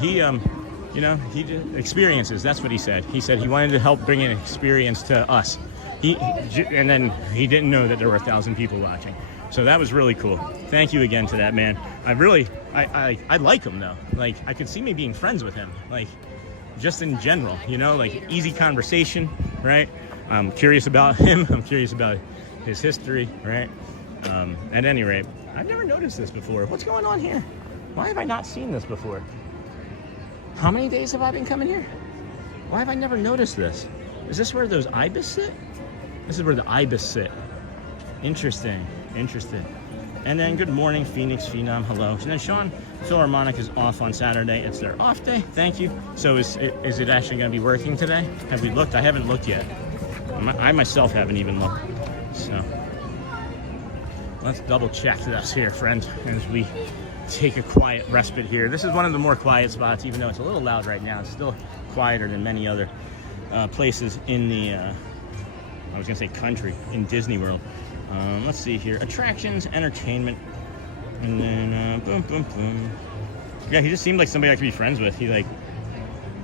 He experiences, that's what he said. He said he wanted to help bring an experience to us. And then he didn't know that there were 1,000 people watching. So that was really cool. Thank you again to that man. I like him though. Like, I could see me being friends with him. Like, just in general, like easy conversation, right? I'm curious about him. I'm curious about his history, right? At any rate, I've never noticed this before. What's going on here? Why have I not seen this before? How many days have I been coming here? Why have I never noticed this? Is this where those ibis sit? This is where the ibis sit. Interesting. And then good morning, Phoenix Phenom. Hello. And then Sean, Philharmonic is off on Saturday. It's their off day. Thank you. So is it actually going to be working today? Have we looked? I haven't looked yet. I myself haven't even looked. So let's double check this here, friends, as we take a quiet respite here. This is one of the more quiet spots, even though it's a little loud right now. It's still quieter than many other places in the, I was going to say country, in Disney World. Let's see here. Attractions, entertainment, and then boom, boom, boom. Yeah, he just seemed like somebody I could be friends with. He like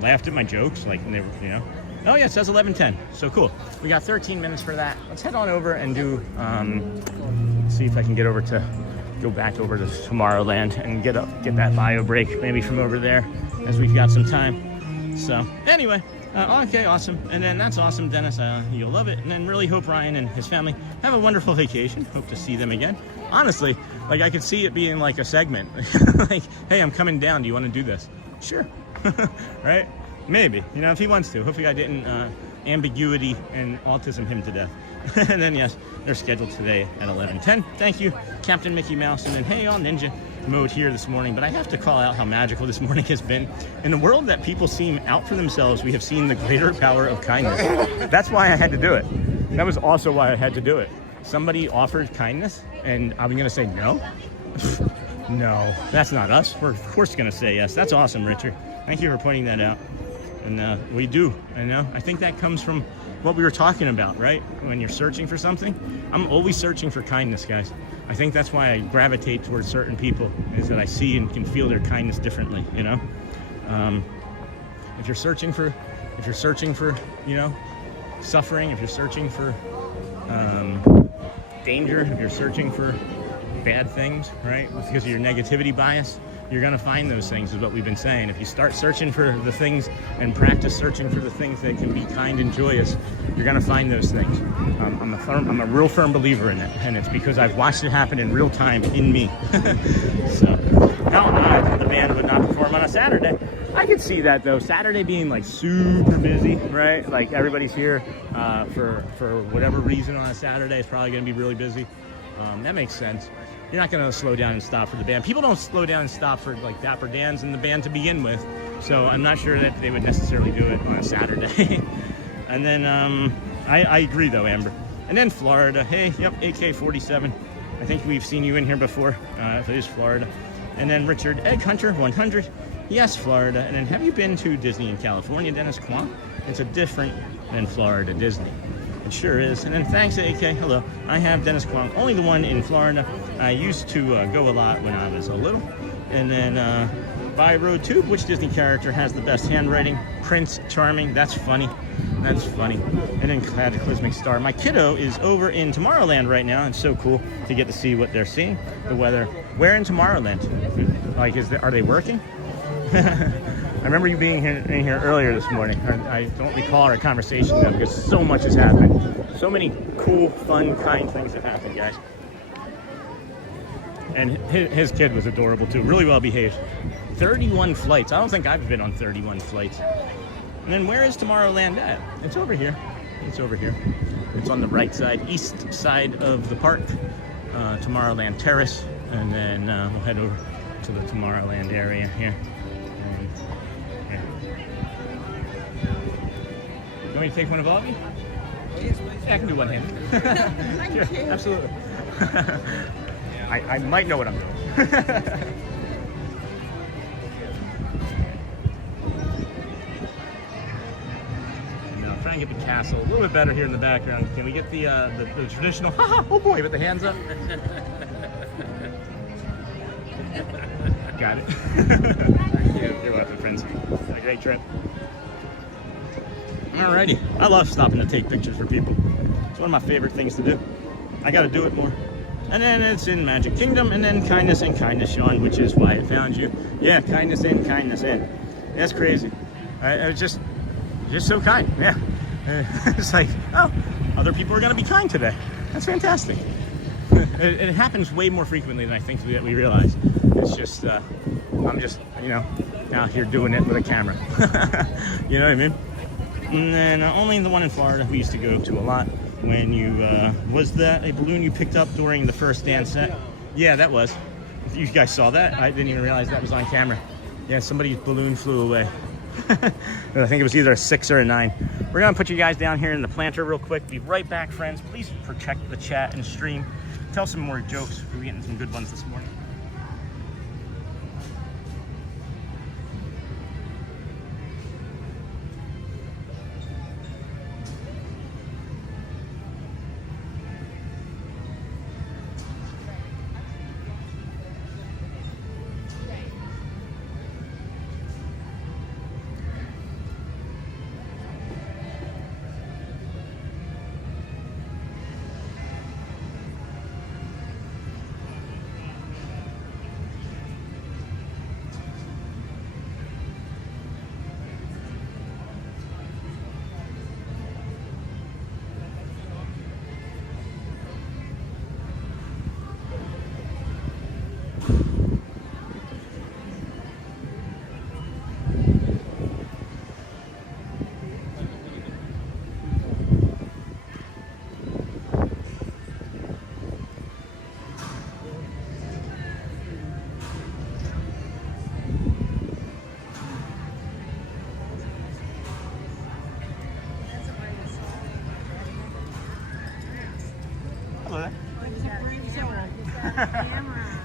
laughed at my jokes, like, and they were, Oh yeah, it says 11:10. So cool. We got 13 minutes for that. Let's head on over and do. See if I can go back over to Tomorrowland and get that bio break maybe from over there, as we've got some time. So anyway, okay, awesome. And then that's awesome, Dennis. You'll love it. And then really hope Ryan and his family have a wonderful vacation. Hope to see them again. Honestly, like I could see it being like a segment. Like, hey, I'm coming down. Do you want to do this? Sure. Right? Maybe. You know, if he wants to. Hopefully I didn't ambiguity and autism him to death. And then, yes, they're scheduled today at 11:10. Thank you, Captain Mickey Mouse. And then, hey, all ninja mode here this morning. But I have to call out how magical this morning has been. In a world that people seem out for themselves, we have seen the greater power of kindness. That's why I had to do it. That was also why I had to do it. Somebody offered kindness, and I'm going to say no? No, that's not us. We're, of course, going to say yes. That's awesome, Richard. Thank you for pointing that out. And we do, you know? I think that comes from what we were talking about, right? When you're searching for something, I'm always searching for kindness, guys. I think that's why I gravitate towards certain people, is that I see and can feel their kindness differently, you know? If you're searching for, you know, suffering, if you're searching for danger, if you're searching for bad things, right? Because of your negativity bias, you're going to find those things, is what we've been saying. If you start searching for the things and practice searching for the things that can be kind and joyous, you're going to find those things. I'm a real firm believer in it, and it's because I've watched it happen in real time in me. So, no, the band would not perform on a Saturday. I could see that, though. Saturday being like super busy, right? Like everybody's here for whatever reason on a Saturday. It's probably going to be really busy. That makes sense. You're not going to slow down and stop for the band. People don't slow down and stop for like Dapper Dans and the band to begin with, so I'm not sure that they would necessarily do it on a Saturday. And then I agree though, Amber. And then Florida. Hey, yep, AK-47. I think we've seen you in here before. If it is Florida. And then Richard Egg Hunter 100. Yes, Florida. And then have you been to Disney in California, Dennis Kwong? It's a different than Florida Disney. It sure is. And then thanks to AK. Hello. I have Dennis Kwong, only the one in Florida. I used to go a lot when I was a little. And then by Road Tube, which Disney character has the best handwriting? Prince Charming. That's funny. That's funny. And then Cataclysmic Star. My kiddo is over in Tomorrowland right now. It's so cool to get to see what they're seeing. The weather. Where in Tomorrowland? Like, are they working? I remember you being in here earlier this morning. I don't recall our conversation though, because so much has happened. So many cool, fun, kind things have happened, guys. And his kid was adorable too, really well behaved. 31 flights. I don't think I've been on 31 flights. And then where is Tomorrowland at? It's over here. It's over here. It's on the right side, east side of the park. Tomorrowland Terrace. And then we'll head over to the Tomorrowland area here. You want me to take one of all of you? Yes, please. Yeah, I can do one hand. Thank you. Absolutely. I might know what I'm doing. Now, try and get the castle a little bit better here in the background. Can we get the traditional, haha, oh boy, with the hands up? Got it. Thank you. You're welcome, friends. Have a great trip. Alrighty. I love stopping to take pictures for people. It's one of my favorite things to do. I gotta do it more. And then it's in Magic Kingdom, and then Kindness and Kindness, Sean, which is why I found you. Yeah, Kindness in, Kindness in. That's crazy. I was just so kind. Yeah. It's like, oh, other people are gonna be kind today. That's fantastic. It happens way more frequently than I think that we realize. It's just, I'm just, you know, out here doing it with a camera. You know what I mean? And then only the one in Florida we used to go to a lot. When you, was that a balloon you picked up during the first dance set? Yeah, that was. You guys saw that? I didn't even realize that was on camera. Yeah, somebody's balloon flew away. I think it was either a 6 or a 9. We're gonna put you guys down here in the planter real quick. Be right back, friends. Please protect the chat and stream. Tell some more jokes. We're getting some good ones this morning.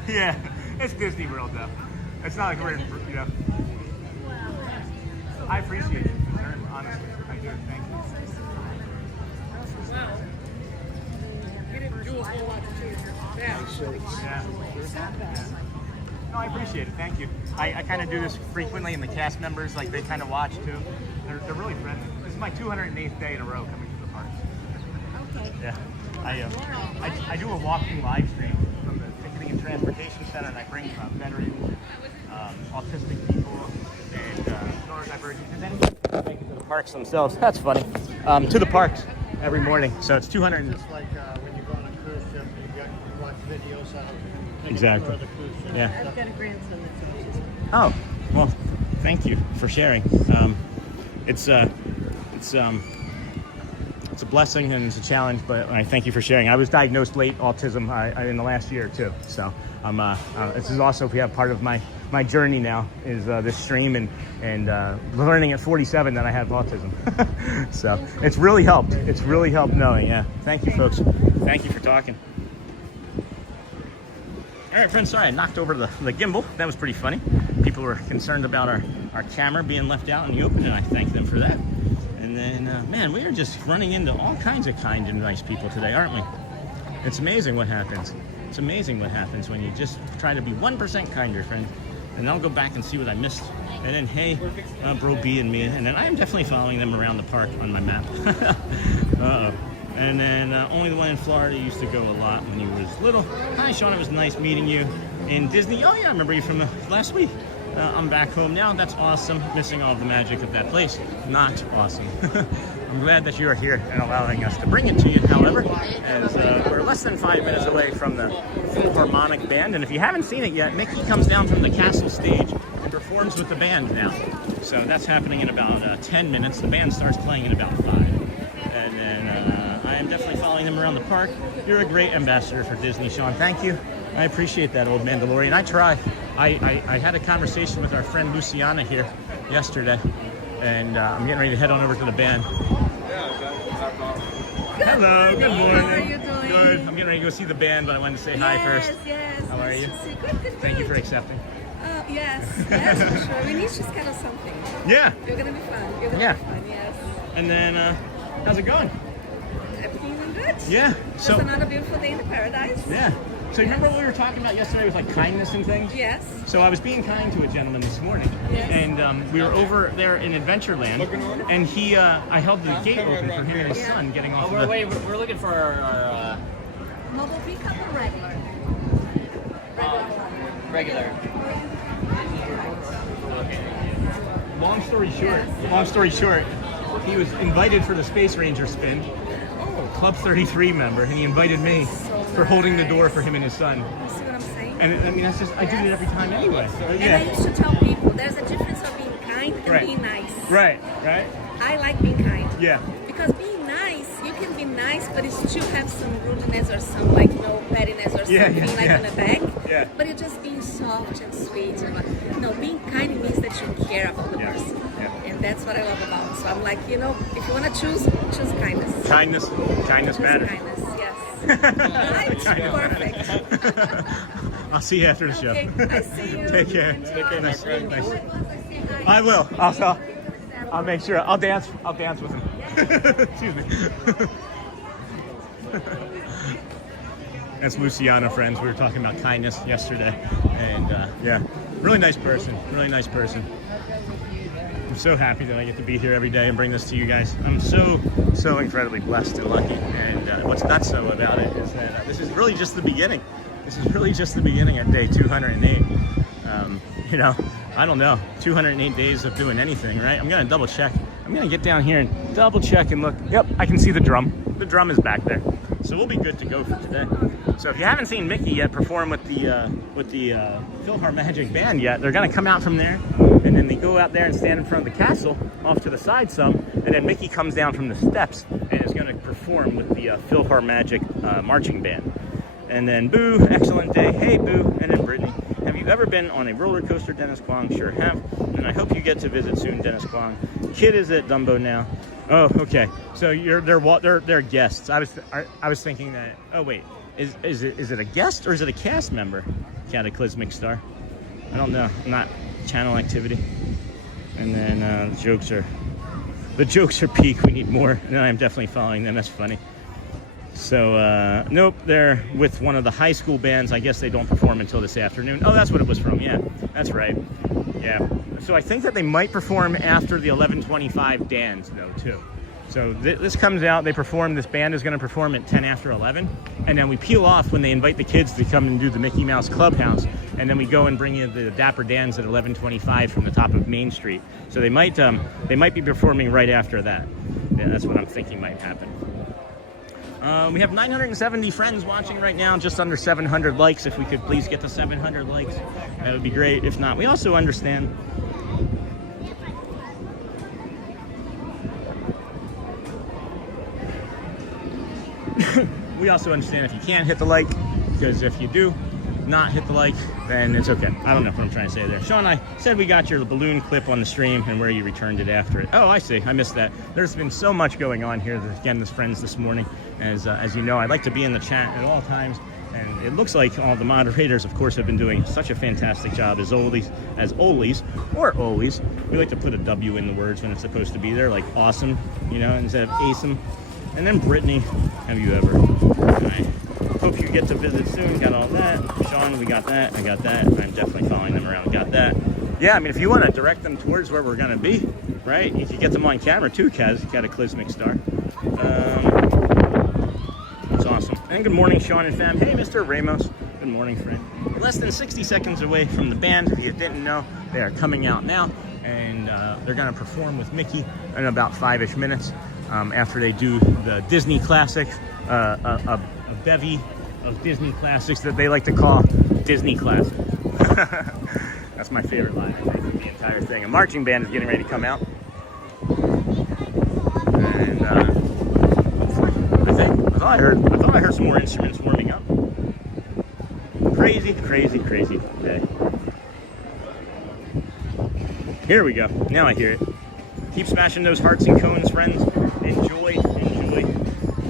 Yeah, it's Disney World though. It's not like we're in, you know. I appreciate it, honestly. I do. Thank you. Yeah. No, I appreciate it. Thank you. I kind of do this frequently, and the cast members, like, they kind of watch too. They're really friendly. This is my 208th day in a row coming to the park. Okay. Yeah. I do a walking live stream from the Ticketing and Transportation Center, and I bring veterans, autistic people, and neurodivergent, and then make it to the parks themselves. That's funny. To the parks every morning. So it's 200. Just like when you go on a cruise ship, you watch videos how to Exactly. the cruise ship. Yeah. I've got a grandson that's autistic. Oh, well, thank you for sharing. It's a blessing and it's a challenge, but I thank you for sharing. I was diagnosed late autism in the last year or two, so this is also part of my journey now is this stream and learning at 47 that I have autism. So it's really helped. It's really helped knowing. Yeah, thank you, folks. Thank you for talking. All right, friends, sorry I knocked over the gimbal. That was pretty funny. People were concerned about our camera being left out in the open, and I thank them for that. And then, man, we are just running into all kinds of kind and nice people today, aren't we? It's amazing what happens. It's amazing what happens when you just try to be 1% kinder, friend. And I'll go back and see what I missed. And then, hey, Bro B and me. And then I'm definitely following them around the park on my map. Uh-oh. And then only the one in Florida used to go a lot when he was little. Hi, Sean. It was nice meeting you in Disney. Oh, yeah, I remember you from last week. I'm back home now. That's awesome. Missing all the magic of that place. Not awesome. I'm glad that you are here and allowing us to bring it to you, however, as we're less than 5 minutes away from the Philharmonic Band. And if you haven't seen it yet, Mickey comes down from the castle stage and performs with the band now. So that's happening in about 10 minutes. The band starts playing in about 5. And then I am definitely following them around the park. You're a great ambassador for Disney, Sean. Thank you. I appreciate that, old Mandalorian. I try. I had a conversation with our friend Luciana here yesterday, and I'm getting ready to head on over to the band. Hello, good morning. How are you doing? Good. I'm getting ready to go see the band, but I wanted to say hi first. Yes. How are you? Good. Thank you for accepting. Yes, for sure. We need to schedule something. Yeah. You're gonna be fun. You're gonna be fun. Yes. And then, how's it going? Everything's good. Yeah. Just another beautiful day in the paradise. Yeah. So you remember what we were talking about yesterday with like kindness and things? Yes. So I was being kind to a gentleman this morning, and we were over there in Adventureland, and I held the gate open for him and his son getting off. We're looking for our Mobile pickup or regular? regular. Long story short, he was invited for the Space Ranger spin. Club 33 member, and he invited me for holding the door for him and his son. You see what I'm saying? And I mean, that's just, I do it every time anyway. And I used to tell people there's a difference of being kind and being nice. Right. I like being kind. Yeah. Because being nice, you can be nice, but it still have some rudeness or some like pettiness or something in the back. Yeah. But you're just being soft and sweet. And being kind means that you care about the person. Yeah. And that's what I love about. So I'm like, if you want to choose kindness. Kindness matters. Kindness, yes. Right? Perfect. I'll see you after the show. Okay, I see you. Take care. Enjoy. Nice. I will. I'll make sure. I'll dance with him. Excuse me. That's Luciana, friends. We were talking about kindness yesterday, and really nice person. I'm so happy that I get to be here every day and bring this to you guys. I'm so incredibly blessed and lucky. And what's not so about it is that this is really just the beginning. This is really just the beginning at day 208. I don't know, 208 days of doing anything, right? I'm gonna double check. I'm gonna get down here and double check and look. Yep, I can see the drum. The drum is back there. So we'll be good to go for today. So if you haven't seen Mickey yet perform with the Philharmonic Band yet, they're gonna come out from there, and then they go out there and stand in front of the castle, off to the side some, and then Mickey comes down from the steps and is gonna perform with the Philharmonic marching band. And then Boo, excellent day. Hey Boo, and then Brittany. Have you ever been on a roller coaster, Dennis Kwong? Sure have, and I hope you get to visit soon, Dennis Kwong. Kid is at Dumbo now. Oh, okay. So they're guests. I was thinking that. Oh wait, is it a guest or is it a cast member? Cataclysmic Star. I don't know, not channel activity. And then the jokes are peak. We need more. And then I'm definitely following them. That's funny. So nope, they're with one of the high school bands. I guess they don't perform until this afternoon. Oh, that's what it was from. Yeah, that's right. Yeah. So I think that they might perform after the 11:25 Dans though too. So this comes out, they perform, this band is going to perform at 10 after 11, and then we peel off when they invite the kids to come and do the Mickey Mouse Clubhouse, and then we go and bring in the Dapper Dans at 11:25 from the top of Main Street. So they might be performing right after that. Yeah, that's what I'm thinking might happen. We have 970 friends watching right now, just under 700 likes. If we could please get to 700 likes, that would be great. If not, we also understand. We also understand if you can't hit the like, because if you do not hit the like, then it's okay. I don't know what I'm trying to say there. Sean, I said we got your balloon clip on the stream and where you returned it after it. Oh, I see. I missed that. There's been so much going on here, again, as friends this morning. As you know, I like to be in the chat at all times. And it looks like all the moderators, of course, have been doing such a fantastic job as always. We like to put a W in the words when it's supposed to be there, like awesome, you know, instead of awesome. And then Brittany, have you ever? I hope you get to visit soon. Got all that. Sean, we got that. I got that. I'm definitely following them around. Got that. Yeah, I mean, if you want to direct them towards where we're going to be, right? You can get them on camera too, Cataclysmic Star. That's awesome. And good morning, Sean and fam. Hey, Mr. Ramos. Good morning, friend. We're less than 60 seconds away from the band. If you didn't know, they are coming out now. And they're going to perform with Mickey in about 5-ish minutes. After they do the Disney classics, a bevy of Disney classics that they like to call Disney classics. That's my favorite line, I think, of the entire thing. A marching band is getting ready to come out. And I thought I heard some more instruments warming up. Crazy, crazy, crazy day. Here we go. Now I hear it. Keep smashing those hearts and cones, friends. Enjoy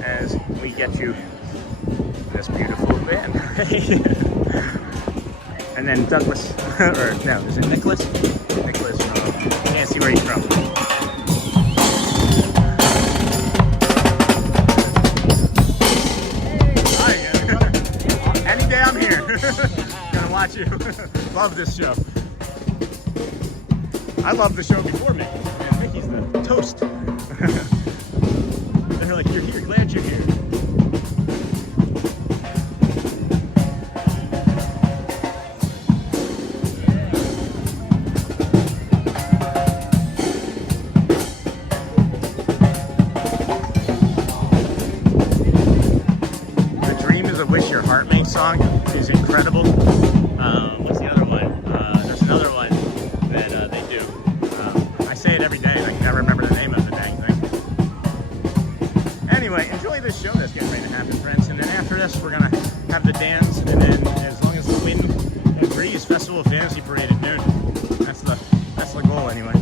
as we get you this beautiful band. And then Douglas, or no, is it Nicholas? Nicholas from, can't see where he's from. Hi, any day I'm here. Gonna watch you. Love this show. I loved the show before me. Mickey's the toast. They're like, you're here, glad you're here. The Dream is a Wish Your Heart Makes song is incredible. What's the other one? There's another one that they do. I say it every day and I can never remember the name of the dang thing. Anyway, enjoy this show that's getting ready to happen, friends. And then after this, we're going to have the dance. And then as long as the wind agrees, Festival of Fantasy Parade at noon. That's the goal anyway.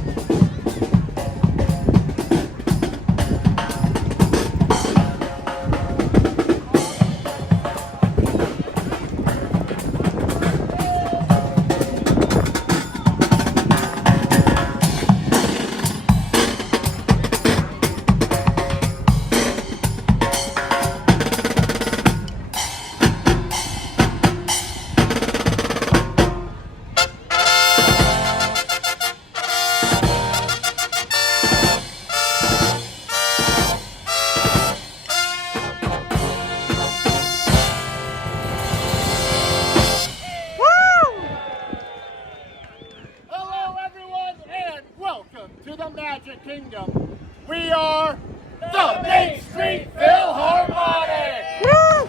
Magic Kingdom. We are the Main Street Philharmonic! Woo!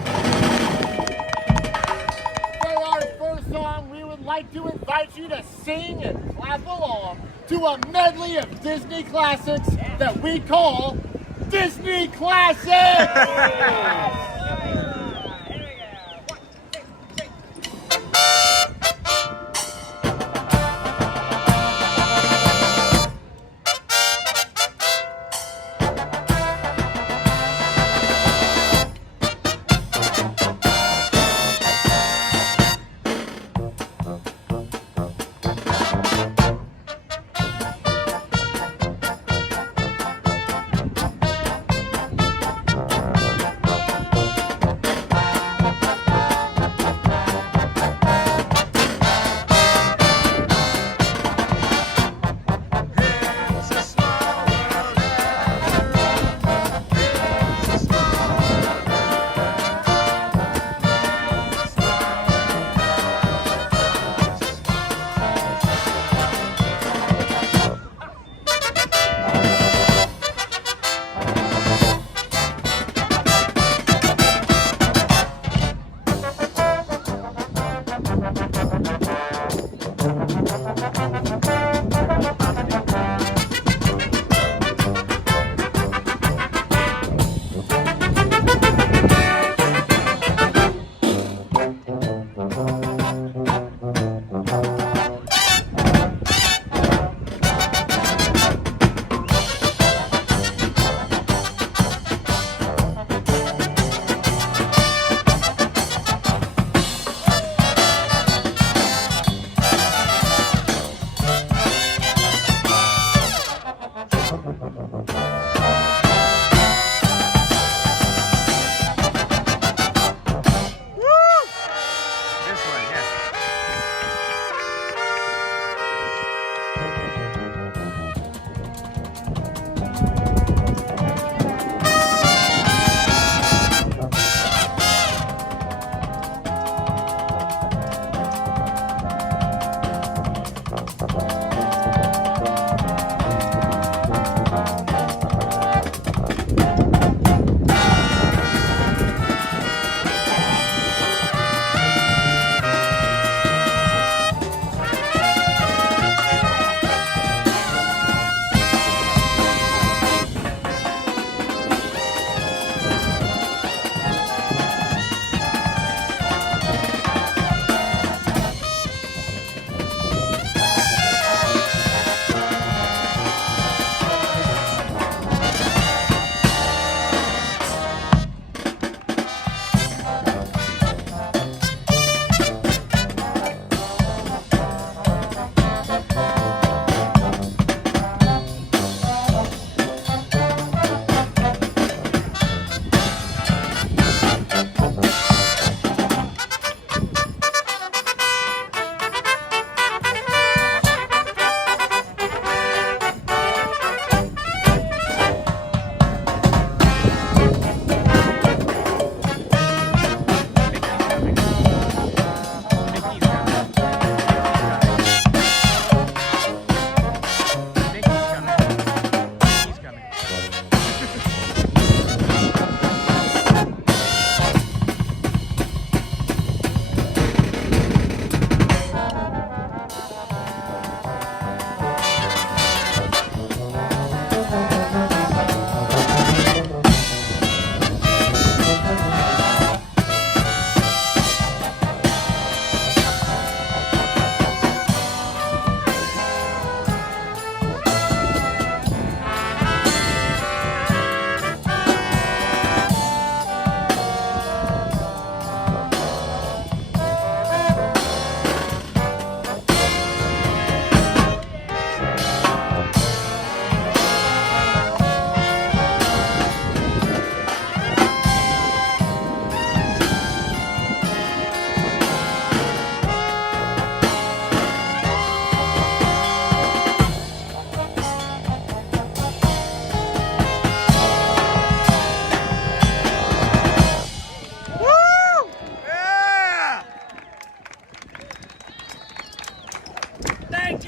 For our first song, we would like to invite you to sing and clap along to a medley of Disney classics that we call Disney Classics!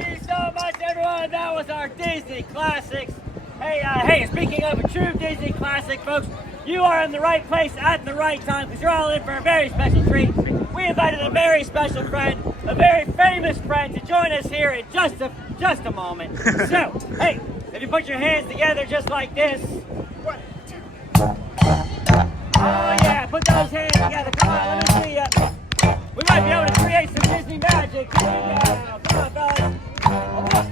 you so much, everyone. That was our Disney Classics. Hey, speaking of a true Disney classic, folks, you are in the right place at the right time because you're all in for a very special treat. We invited a very special friend, a very famous friend, to join us here in just a moment. So, hey, if you put your hands together just like this. 1, 2. Oh yeah, put those hands together. Come on, let me see ya. We might be able to create some Disney magic. Here we go. Come on, fellas. Hold on.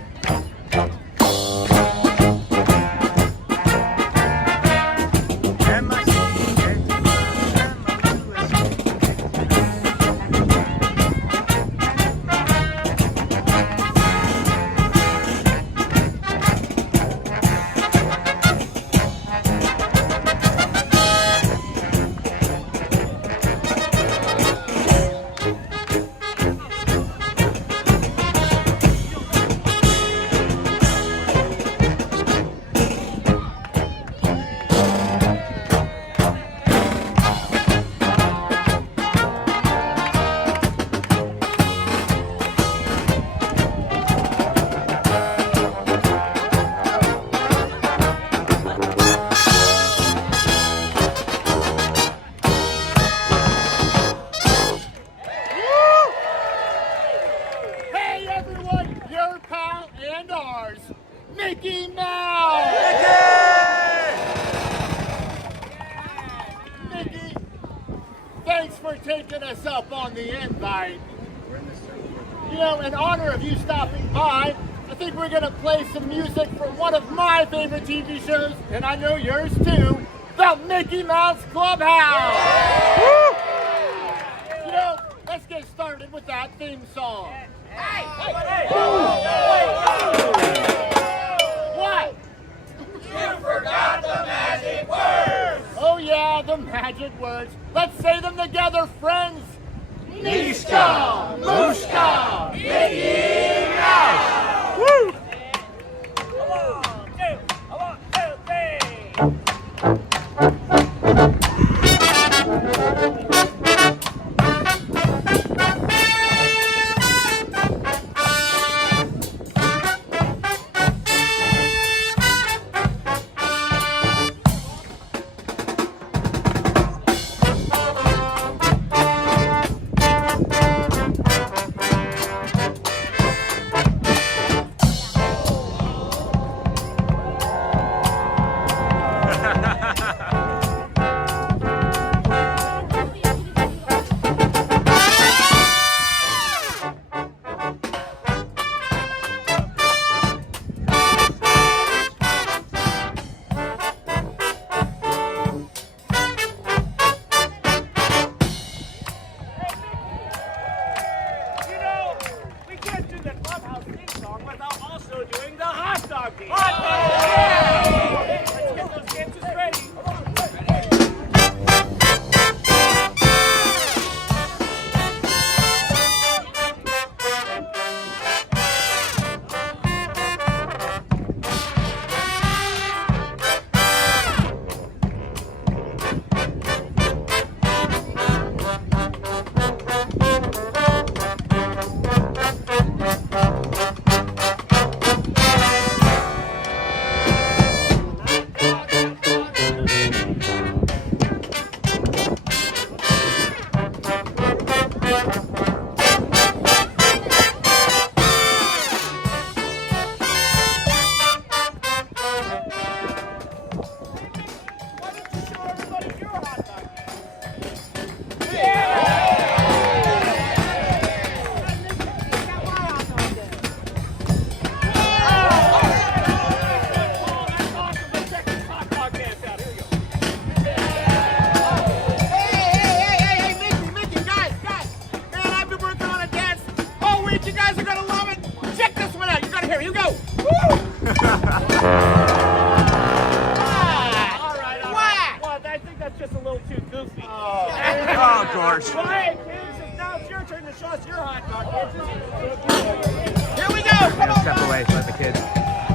Taking us up on the invite. You know, in honor of you stopping by, I think we're going to play some music from one of my favorite TV shows, and I know yours too, the Mickey Mouse Clubhouse. You know, let's get started with that theme song. What? You forgot the magic words! Oh yeah, the magic words. Let's say them together, friends. Mishka, Mushka, Mickey Mouse! Woo! One, two, three.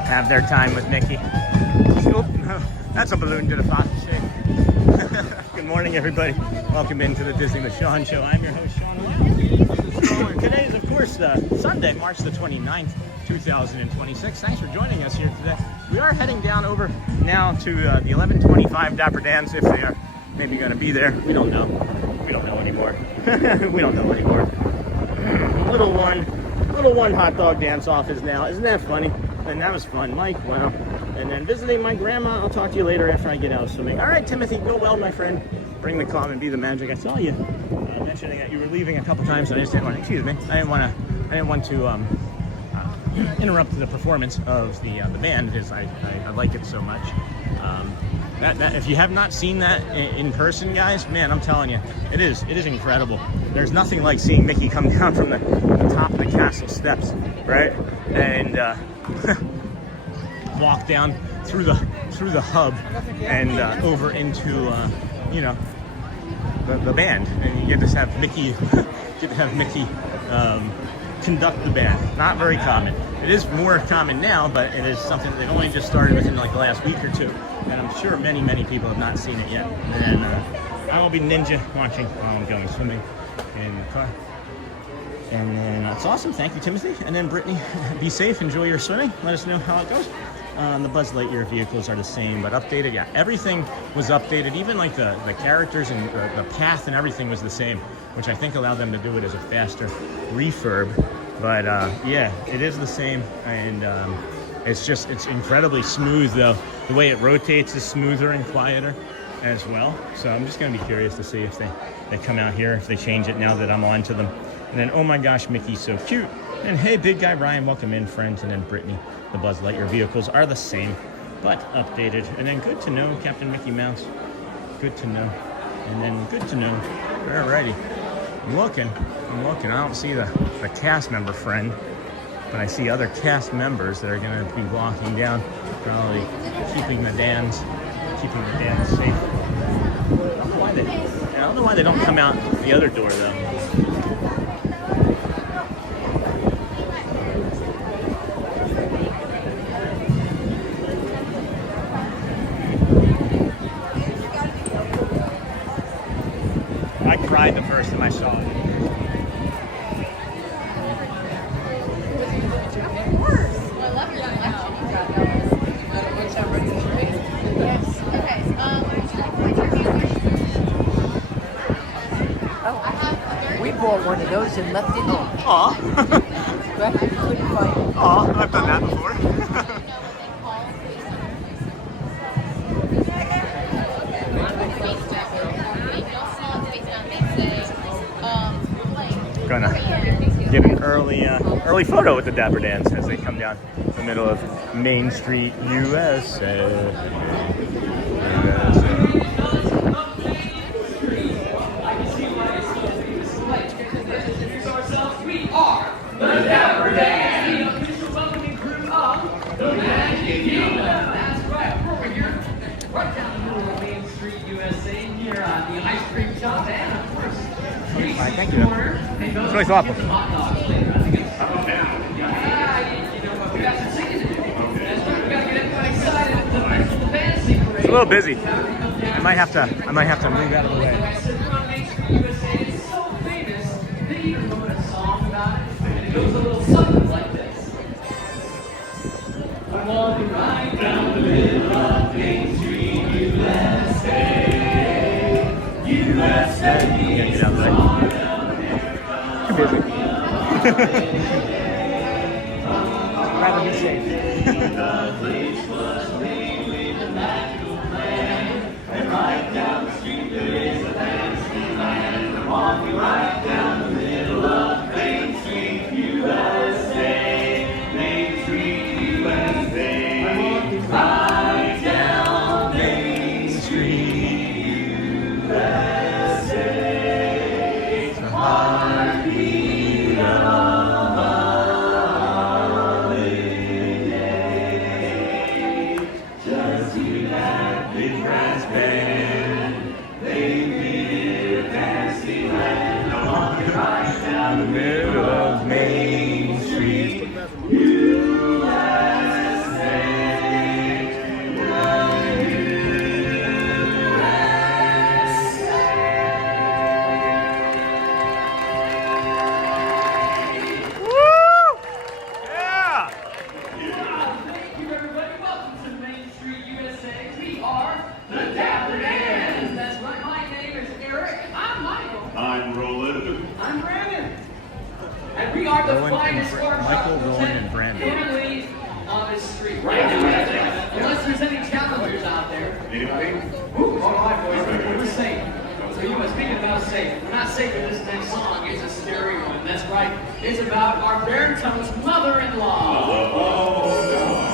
Have their time with Mickey. Oh, that's a balloon to the faucet shape. Good morning, everybody. Welcome into the Disney with Sean show. I'm your host, Sean. Today is, of course, Sunday, March the 29th, 2026. Thanks for joining us here today. We are heading down over now to the 1125 Dapper Dans, if they are maybe going to be there. We don't know. We don't know anymore. We don't know anymore. Little one hot dog dance off is now. Isn't that funny? And that was fun. Mike, wow. And then visiting my grandma. I'll talk to you later after I get out of swimming. All right, Timothy, go well, my friend. Bring the calm and be the magic. I saw you mentioning that you were leaving a couple times, and I just didn't want to, excuse me, I didn't want to interrupt the performance of the band, because I like it so much. That if you have not seen that in person, guys, man, I'm telling you, it is incredible. There's nothing like seeing Mickey come down from the top of the castle steps, right, and walk down through the hub and over into you know, the band, and you get to have Mickey conduct the band. Not very common. It is more common now, but it is something that they've only just started within like the last week or two, and I'm sure many people have not seen it yet. And I will be ninja watching while I'm going swimming in the car. And then that's awesome. Thank you, Timothy. And then Brittany, be safe. Enjoy your swimming. Let us know how it goes. The Buzz Lightyear vehicles are the same, but updated. Yeah, everything was updated. Even like the characters and the path and everything was the same, which I think allowed them to do it as a faster refurb. But yeah, it is the same, and it's incredibly smooth though. The way it rotates is smoother and quieter as well. So I'm just gonna be curious to see if they come out here, if they change it now that I'm on to them. And then, oh my gosh, Mickey's so cute. And hey, big guy Brian, welcome in, friends. And then Brittany, the Buzz Lightyear vehicles are the same, but updated. And then good to know, Captain Mickey Mouse. Good to know. And then good to know. Alrighty. I'm looking. I don't see the cast member friend, but I see other cast members that are going to be walking down, probably keeping the Dans safe. I don't know why they don't come out the other door though. I cried the first time I saw it. We bought one of those and left it home. Aw. But we couldn't find it. Aw, I've done that before. Gonna get an early photo with the Dapper Dans as they come down the middle of Main Street, USA. We are the Dapper Dans, the welcoming crew of the Magic Kingdom. That's right, we're over here, right down the middle of Main Street, USA, near the ice cream shop, and of course, Thank you. It's really thoughtful. It's a little busy. I might have to move out of the way. It's so famous, they even wrote a song about it, and it goes a little something like this. I'm walking right down the middle of Main Street, USA. Get out of the way. Too busy. Rather be safe. Right down the street there is a fantasy land. I'm walking right down the middle of Main Street, USA. Main Street, USA. I'm walking right down Main Street, USA. It's the heartbeat of holiday. Just hear that big brass band. In the middle of Main Street, Michael, Rowan, and Brandon. Family on this street right now. Unless there's any challengers out there. Anybody? Ooh, all right, boys, we're safe. So you must think about safe. We're not safe with this next song. It's a scary one. That's right. It's about our baritone's mother-in-law. Oh, no.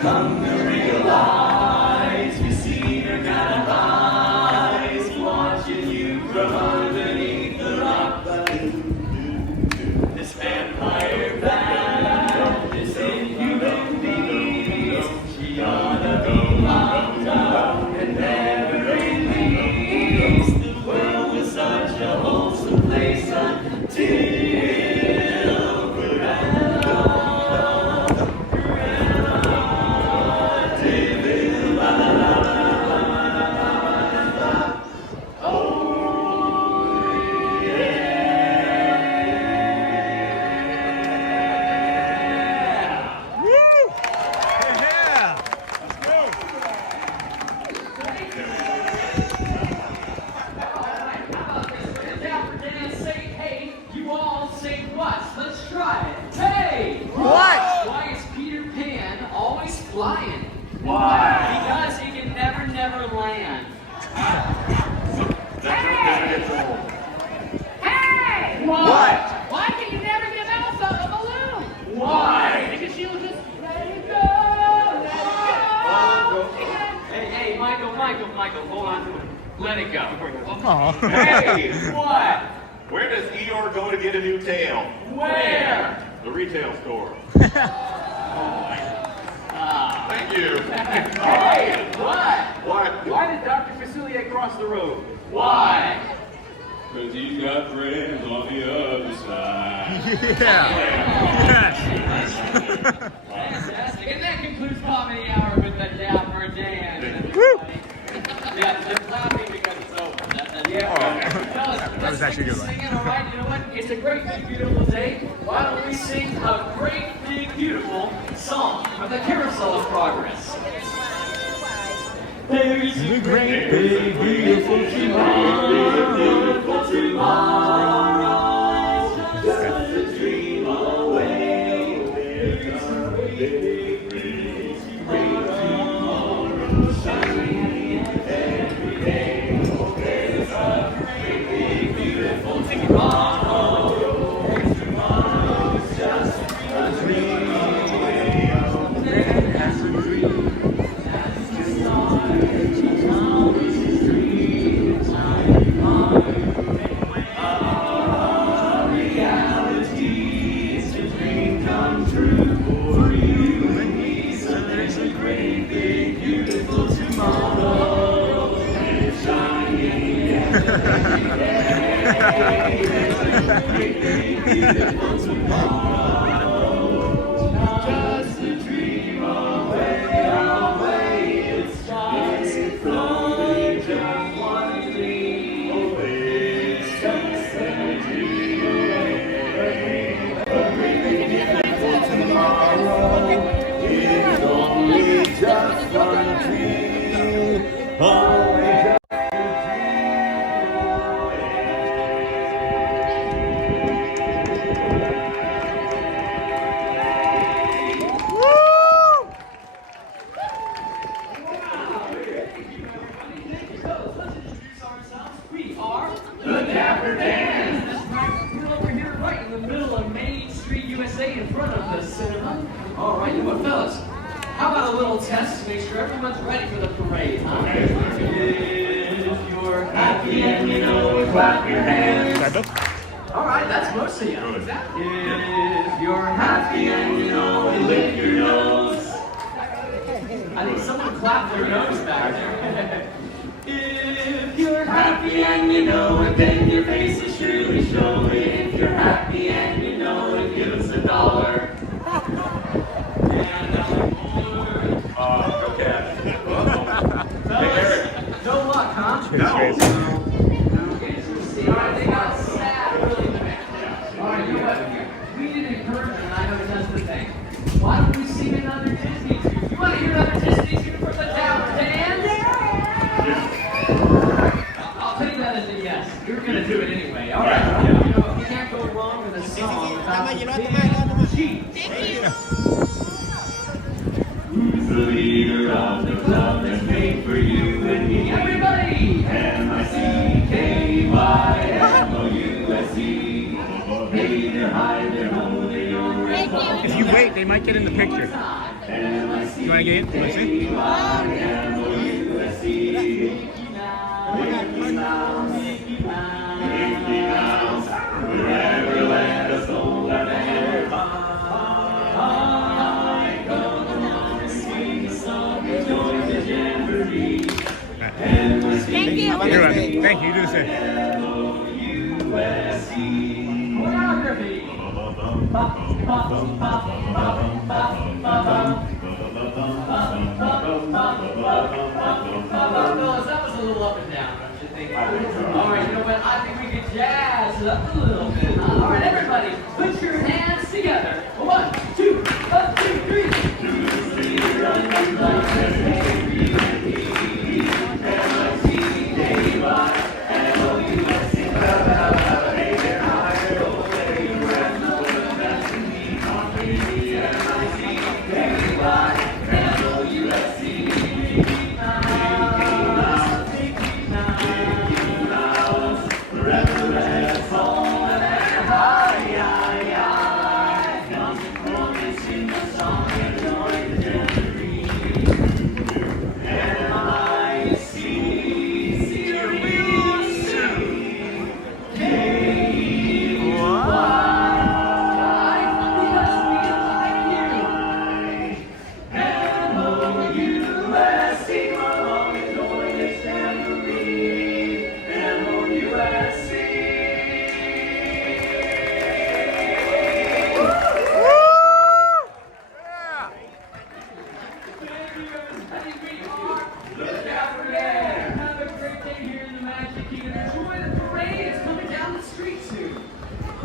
Come to realize you see her kind of eyes watching you from underneath the rock. This vampire bat, this inhuman beast, she ought to be locked up and never released. The world was such a wholesome place until Hey! What? Where does Eeyore go to get a new tail? Where? The retail store. Thank you. Hey! What? Why did Dr. Facilier cross the road? Why? Because he's got friends on the other side. Fantastic. And that concludes Comedy Hour with the Dapper Dans. Yeah, they're clapping because it's over. That was actually a good one. Singing, all right, you know what? It's a great, big, beautiful day. Why don't we sing a great, big, beautiful song from the Carousel of Progress? There's a great, big, beautiful tomorrow. Just a dream away. There's a great, big, great tomorrow shining every day. There's a great, big, beautiful tomorrow. Tomorrow's just a dream away. That's a dream. Just a dream away, it's just only just one dream away. It's just a dream away, a great beautiful tomorrow. It's only just one dream away. a little test to make sure everyone's ready for the parade, huh? If you're happy and you know it, clap your hands. All right, that's most of you. If you're happy and you know it, lift your nose. I think someone clapped their nose back there. If you're happy and you know it, then your face is surely showing. If you're happy and you know it, give us $1. No luck, huh? No. Okay, all right, they got sad really quick. All right, you know what? We need encouragement, and I know that's the thing. Why don't we sing another Disney tune? You want to hear another Disney tune for the Dapper Dans? I'll take that as a yes. You're going to do it anyway. All right. You know, you can't go wrong with a song without the cheese. Who's the leader of the club that's made for you and me? Everybody! MICKYMOUSE. Hey, they're high, they're low, they're young, they're tall. If you wait, they might get in the picture. You want to get in? You want to see? Mickey Mouse, Mickey Mouse, wherever let us hold our hand. Thank you. You're welcome. Thank you. Do the same. Choreography. Fellas, that was a little up and down, don't you think? All right, you know what? I think we could jazz it up a little bit. All right, everybody, put your hands together. 1, 2, 1, 2, 3.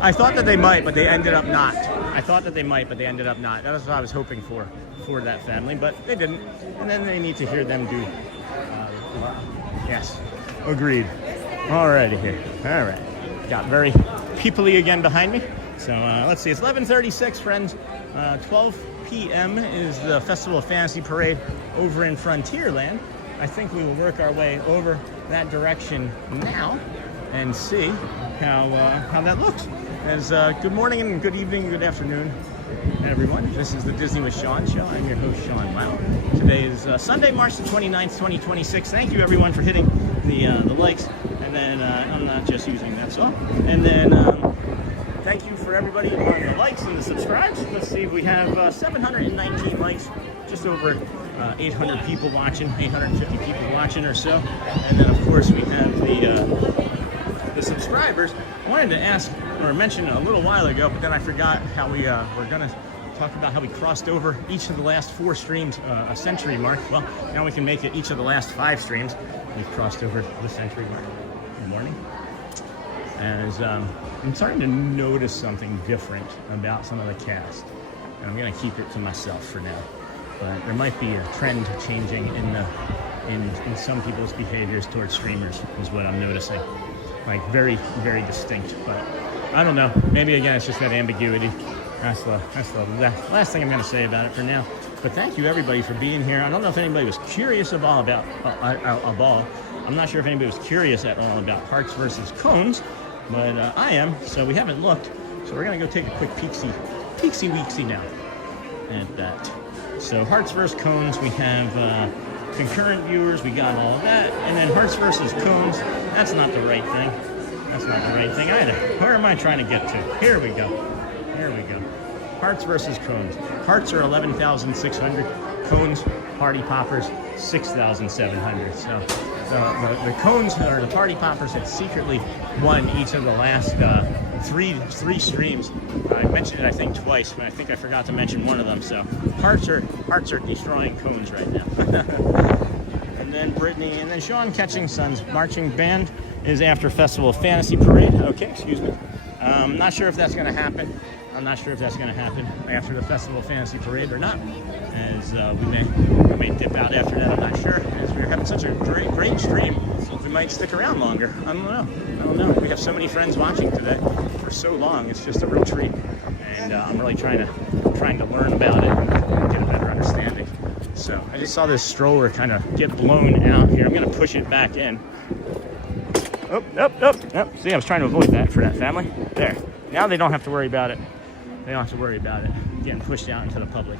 I thought that they might, but they ended up not. I thought that they might, but they ended up not. That was what I was hoping for that family, but they didn't. And then they need to hear them do. Yes, agreed. Alrighty here. All right, got very peoply again behind me. So let's see. It's 11:36, friends. 12 p.m. is the Festival of Fantasy Parade over in Frontierland. I think we will work our way over that direction now and see how that looks. As good morning and good evening, good afternoon, everyone. This is the Disney with Sean show. I'm your host, Sean Wow. Today is Sunday, March the 29th, 2026. Thank you, everyone, for hitting the likes. And then I'm not just using that song. And then thank you for everybody on the likes and the subscribes. Let's see, we have 719 likes, just over 800 people watching, 850 people watching or so. And then, of course, we have the subscribers. I wanted to ask or mention a little while ago, but then I forgot how we were going to talk about how we crossed over each of the last 4 streams a century mark. Well, now we can make it each of the last 5 streams. We've crossed over the century mark. Good morning. As I'm starting to notice something different about some of the cast, and I'm going to keep it to myself for now. But there might be a trend changing in some people's behaviors towards streamers, is what I'm noticing. Like very, very distinct. But I don't know. Maybe again, it's just that ambiguity. That's the last thing I'm going to say about it for now. But thank you everybody for being here. I don't know if anybody was curious at all about I'm not sure if anybody was curious at all about hearts versus cones, but I am. So we haven't looked. So we're going to go take a quick peeksy-weeksy now at that. So hearts versus cones, we have concurrent viewers, we got all of that. And then hearts versus cones, that's not the right thing. That's not the right thing either. Where am I trying to get to? Here we go. Here we go. Hearts versus cones. Hearts are 11,600. Cones, party poppers, 6,700. So the cones or the party poppers had secretly won each of the last three streams. I mentioned it I think twice, but I think I forgot to mention one of them. So hearts are destroying cones right now. And then Brittany and then Sean Catching Sun's marching band is after Festival of Fantasy Parade. Okay, excuse me. Not sure if that's going to happen. I'm not sure if that's going to happen after the Festival of Fantasy Parade or not. As we may dip out after that. I'm not sure. As we're having such a great stream, we might stick around longer. I don't know. We have so many friends watching today for so long. It's just a real treat, and I'm really trying to learn about it and get a better understanding. So I just saw this stroller kind of get blown out here. I'm going to push it back in. Oh. See, I was trying to avoid that for that family. There. Now they don't have to worry about it. They don't have to worry about it getting pushed out into the public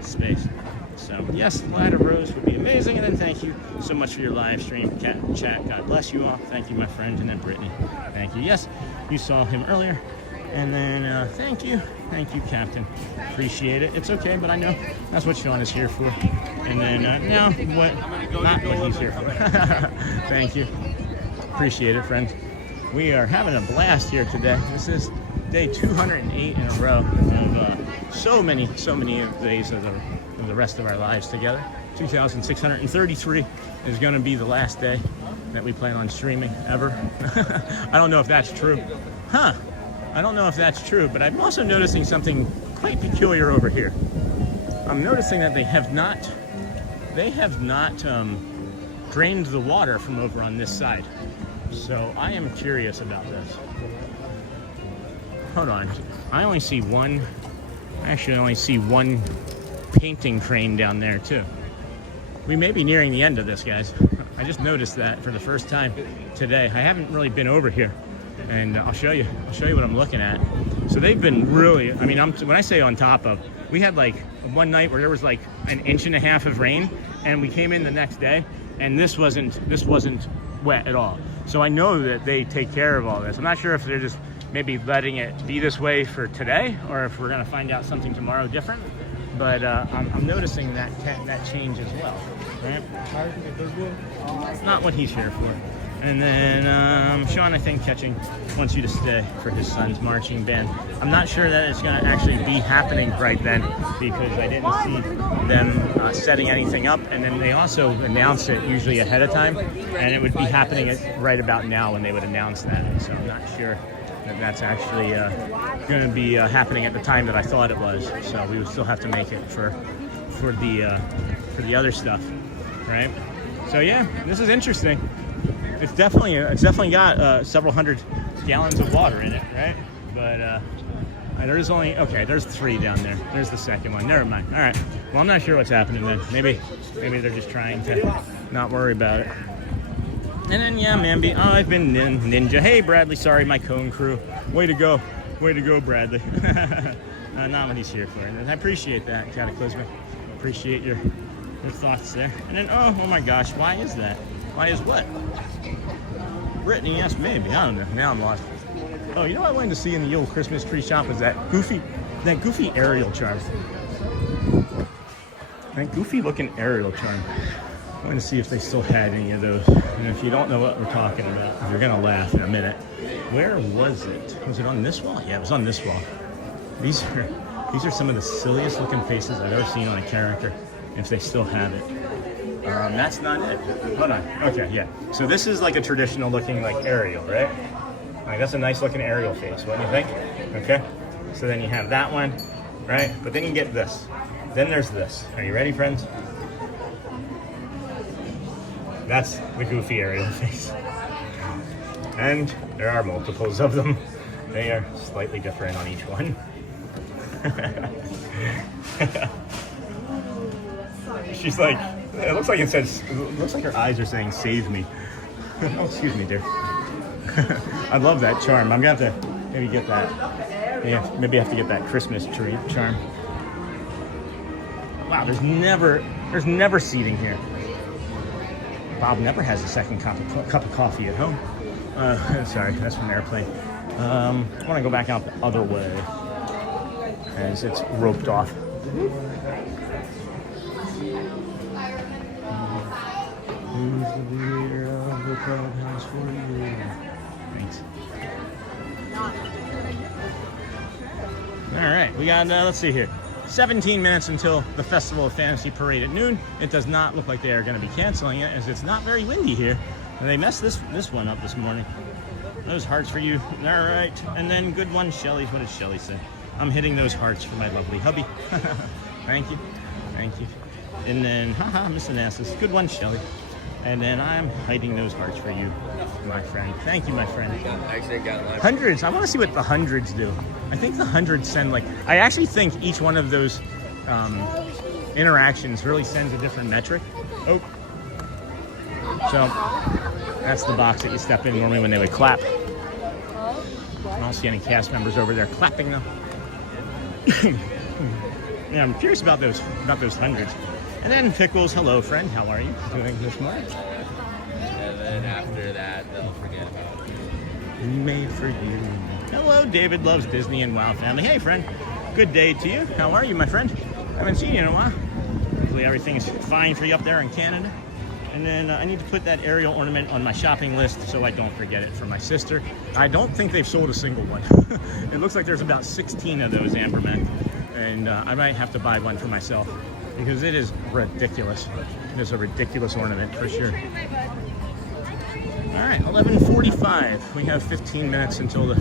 space. So yes, ladder rows would be amazing. And then thank you so much for your live stream chat. God bless you all. Thank you, my friend. And then Brittany, thank you. Yes, you saw him earlier. And then thank you, Captain. Appreciate it. It's okay, but I know that's what Sean is here for. And then now not what he's here for. Thank you. Appreciate it, friends. We are having a blast here today. This is day 208 in a row of so many of days of the rest of our lives together. 2,633 is going to be the last day that we plan on streaming ever. I don't know if that's true. I don't know if that's true, but I'm also noticing something quite peculiar over here. I'm noticing that they have not drained the water from over on this side. So I am curious about this. Hold on. I only see one painting crane down there too. We may be nearing the end of this, guys. I just noticed that for the first time today. I haven't really been over here, and I'll show you what I'm looking at. So they've been really, when I say on top of, we had like one night where there was like an inch and a half of rain, and we came in the next day, and this wasn't wet at all. So I know that they take care of all this. I'm not sure if they're just maybe letting it be this way for today, or if we're going to find out something tomorrow different. But I'm noticing that change as well. Right? That's not what he's here for. And then Sean, I think, wants you to stay for his son's marching band. I'm not sure that it's going to actually be happening right then, because I didn't see them setting anything up. And then they also announce it usually ahead of time, and it would be happening right about now when they would announce that. So I'm not sure that that's actually going to be happening at the time that I thought it was. So we would still have to make it for the other stuff, right? So yeah, this is interesting. It's definitely got several hundred gallons of water in it, right? But there's 3 down there. There's the second one. Never mind. All right. Well, I'm not sure what's happening then. Maybe they're just trying to not worry about it. And then yeah, Mambi. Oh, I've been ninja. Hey, Bradley. Sorry, my cone crew. Way to go, Bradley. Not what he's here for. And I appreciate that, Cataclysmic. Appreciate your thoughts there. And then oh my gosh, why is that? Why is what? Brittany, yes, maybe. I don't know. Now I'm lost. Oh, you know what I wanted to see in the old Christmas tree shop was that goofy aerial charm. That goofy looking aerial charm. I wanted to see if they still had any of those. And if you don't know what we're talking about, you're gonna laugh in a minute. Where was it? Was it on this wall? Yeah, it was on this wall. These are some of the silliest looking faces I've ever seen on a character, if they still have it. That's not it. Hold on. Okay, yeah. So this is like a traditional looking like aerial, right? Like that's a nice looking aerial face. What do you think? Okay. So then you have that one, right? But then you get this. Then there's this. Are you ready, friends? That's the goofy aerial face. And there are multiples of them. They are slightly different on each one. She's like, it looks like her eyes are saying, "Save me." Oh, excuse me, dear. I love that charm. I'm gonna have to maybe get that. Yeah, maybe I have to get that Christmas tree charm. Wow, there's never seating here. Bob never has a second cup of coffee at home. Sorry, that's from Airplane. I want to go back out the other way as it's roped off. Who's the leader of the clubhouse for you? Thanks. All right, we got, let's see here. 17 minutes until the Festival of Fantasy Parade at noon. It does not look like they are going to be canceling it as it's not very windy here. And they messed this one up this morning. Those hearts for you. All right. And then good one, Shelly. What did Shelly say? I'm hitting those hearts for my lovely hubby. Thank you. Thank you. And then, haha, Miss Anastas. Good one, Shelly. And then I'm hiding those hearts for you, my friend. Thank you, my friend. Hundreds. I want to see what the hundreds do. I think the hundreds send like, I actually think each one of those interactions really sends a different metric. Oh. So that's the box that you step in normally when they would clap. I don't see any cast members over there clapping though. Yeah, I'm curious about those hundreds. And then Pickles, hello friend, how are you doing this morning? And then after that, they'll forget about it. Made for you. Hello, David loves Disney and WoW family. Hey friend, good day to you. How are you, my friend? Haven't seen you in a while. Hopefully everything's fine for you up there in Canada. And then I need to put that aerial ornament on my shopping list so I don't forget it for my sister. I don't think they've sold a single one. It looks like there's about 16 of those Ambermen. And I might have to buy one for myself because it is ridiculous. It is a ridiculous ornament for sure. All right, 11:45. We have 15 minutes until the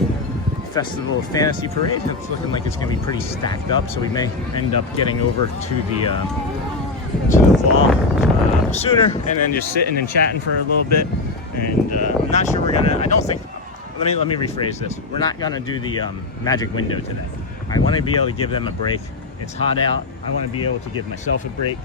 Festival of Fantasy Parade. It's looking like it's going to be pretty stacked up, so we may end up getting over to the wall sooner and then just sitting and chatting for a little bit. And I'm not sure we're gonna. I don't think. Let me rephrase this. We're not gonna do the magic window today. I want to be able to give them a break. It's hot out. I want to be able to give myself a break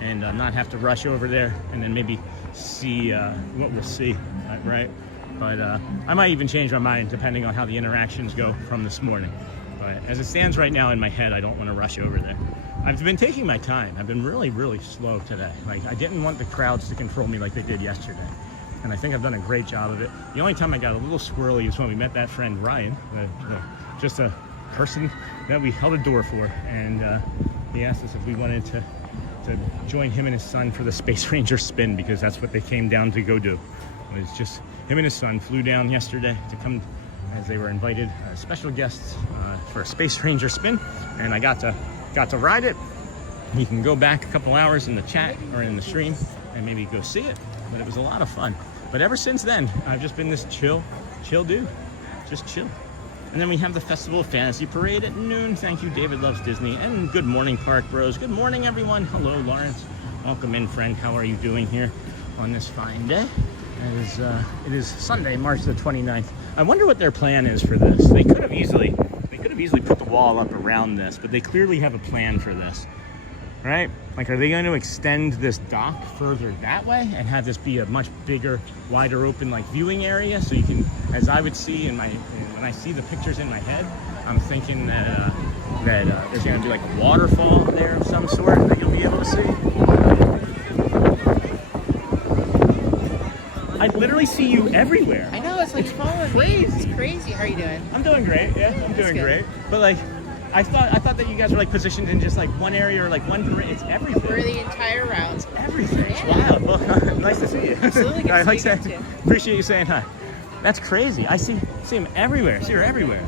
and not have to rush over there and then maybe see what we'll see, right? But I might even change my mind depending on how the interactions go from this morning. But as it stands right now in my head, I don't want to rush over there. I've been taking my time. I've been really, really slow today. Like, I didn't want the crowds to control me like they did yesterday. And I think I've done a great job of it. The only time I got a little squirrely was when we met that friend, Ryan, just a person that we held a door for. And he asked us if we wanted to join him and his son for the Space Ranger spin, because that's what they came down to go do. It was just him and his son flew down yesterday to come, as they were invited special guests for a Space Ranger spin, and I got to ride it. You can go back a couple hours in the chat or in the stream and maybe go see it, but it was a lot of fun. But ever since then, I've just been this chill dude, just chill. And then we have the Festival of Fantasy Parade at noon. Thank you, David Loves Disney. And good morning, Park Bros. Good morning, everyone. Hello, Lawrence. Welcome in, friend. How are you doing here on this fine day? It is Sunday, March the 29th. I wonder what their plan is for this. They could have easily put the wall up around this, but they clearly have a plan for this, right? Like, are they going to extend this dock further that way and have this be a much bigger, wider open, like, viewing area? So you can, as I would see when I see the pictures in my head, I'm thinking that there's going to be like a waterfall there of some sort that you'll be able to see. I literally see you everywhere. I know, it's like following me. It's crazy. How are you doing? I'm doing great. Yeah, I'm doing great. But like, I thought that you guys were like positioned in just like one area or like one parade. It's everything. We're the entire route. It's everything. It's wild. Well, nice to see you. Absolutely. I like that. Appreciate you saying hi. That's crazy. I see him everywhere. I see her everywhere.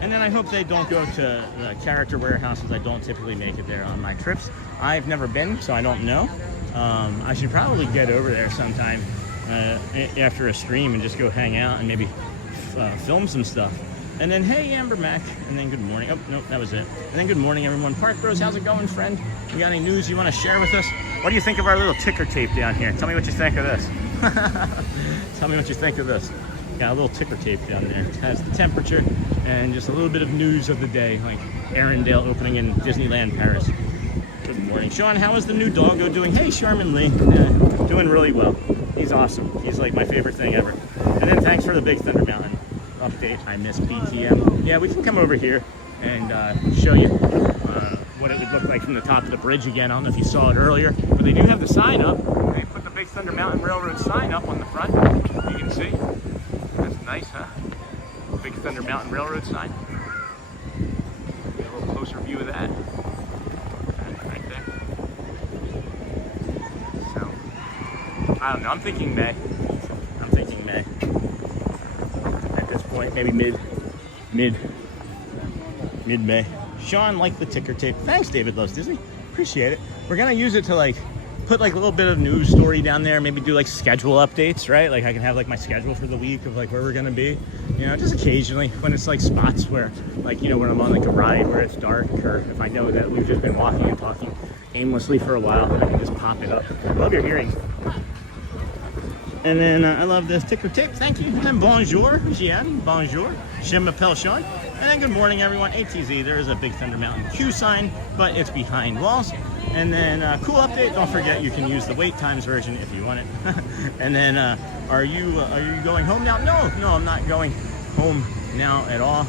And then I hope they don't go to the character warehouses. I don't typically make it there on my trips. I've never been, so I don't know. I should probably get over there sometime after a stream and just go hang out and maybe film some stuff. And then, hey, Amber Mac. And then good morning. Oh, no, that was it. And then good morning, everyone. Park Bros, how's it going, friend? You got any news you want to share with us? What do you think of our little ticker tape down here? Tell me what you think of this. Tell me what you think of this. Got a little ticker tape down there. It has the temperature and just a little bit of news of the day, like Arendelle opening in Disneyland Paris. Good morning. Sean, how is the new doggo doing? Hey, Sharman Lee. Doing really well. He's awesome. He's like my favorite thing ever. And then thanks for the Big Thunder Mountain update. I miss BTM. Yeah, we can come over here and show you what it would look like from the top of the bridge again. I don't know if you saw it earlier, but they do have the sign up. They put the Big Thunder Mountain Railroad sign up on the front. You can see. That's nice, huh? Big Thunder Mountain Railroad sign. Get a little closer view of that. Right there. So, I don't know. I'm thinking May. At this point, maybe mid-May. Sean liked the ticker tape. Thanks, David Loves Disney. Appreciate it. We're gonna use it to like put like a little bit of news story down there. Maybe do like schedule updates, right? Like I can have like my schedule for the week of like where we're gonna be. You know, just occasionally when it's like spots where like, you know, when I'm on like a ride where it's dark, or if I know that we've just been walking and talking aimlessly for a while, I can just pop it up. Love your hearing. And then I love this ticker tape. Thank you. And bonjour, Gian. Bonjour. Je m'appelle Sean. And then good morning, everyone. ATZ. There is a Big Thunder Mountain Q sign, but it's behind walls. And then cool update. Don't forget you can use the wait times version if you want it. And then are you going home now? No, I'm not going home now at all.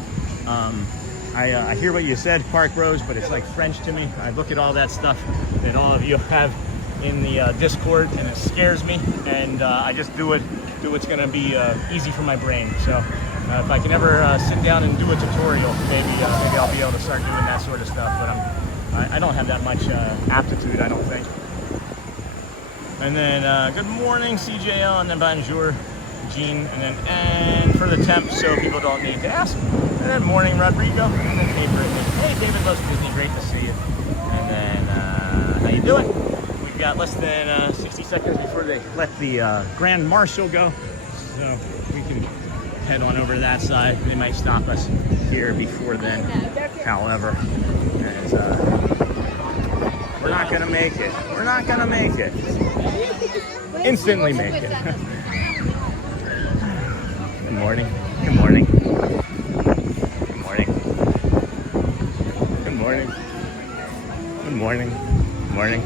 I hear what you said, Park Rose, but it's like French to me. I look at all that stuff that all of you have in the Discord, and it scares me, and I just do what's going to be easy for my brain. So if I can ever sit down and do a tutorial, maybe I'll be able to start doing that sort of stuff, but I don't have that much aptitude, I don't think. And then good morning, CJL, and then bonjour, Jean, and for the temp, so people don't need to ask. And then morning, Rodrigo, and then hey, Brittany. Hey, David Loves Disney, great to see you. And then how you doing? We've got less than 60 seconds before they let the Grand Marshal go, so we can head on over to that side. They might stop us here before then, however, as, we're not gonna make it. We're not gonna make it. Instantly make it. Good morning. Good morning. Good morning. Good morning. Good morning. Good morning.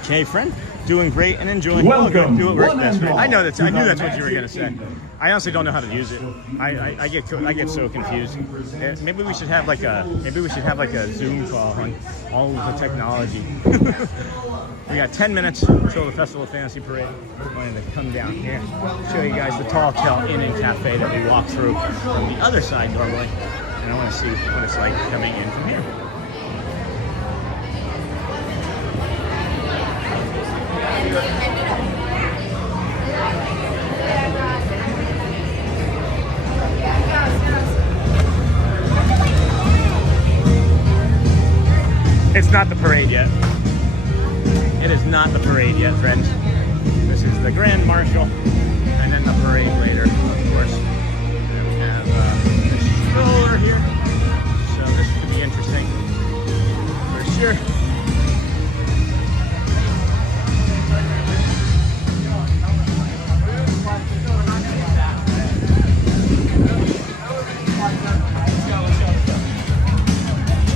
Okay, friend. Doing great and enjoying. Welcome. Do it work best. One and all I know that's. I knew to that's the what you were gonna say. I honestly don't know how to use it. I get so confused. Maybe we should have like a Zoom call on all of the technology. We got 10 minutes until the Festival of Fantasy Parade. I'm going to come down here, show you guys the Tall Tale Inn and Cafe that we walk through from the other side normally, and I want to see what it's like coming in from here. It's not the parade yet. It is not the parade yet, friends. This is the Grand Marshal, and then the parade later, of course. And we have the stroller here, so this should be interesting for sure.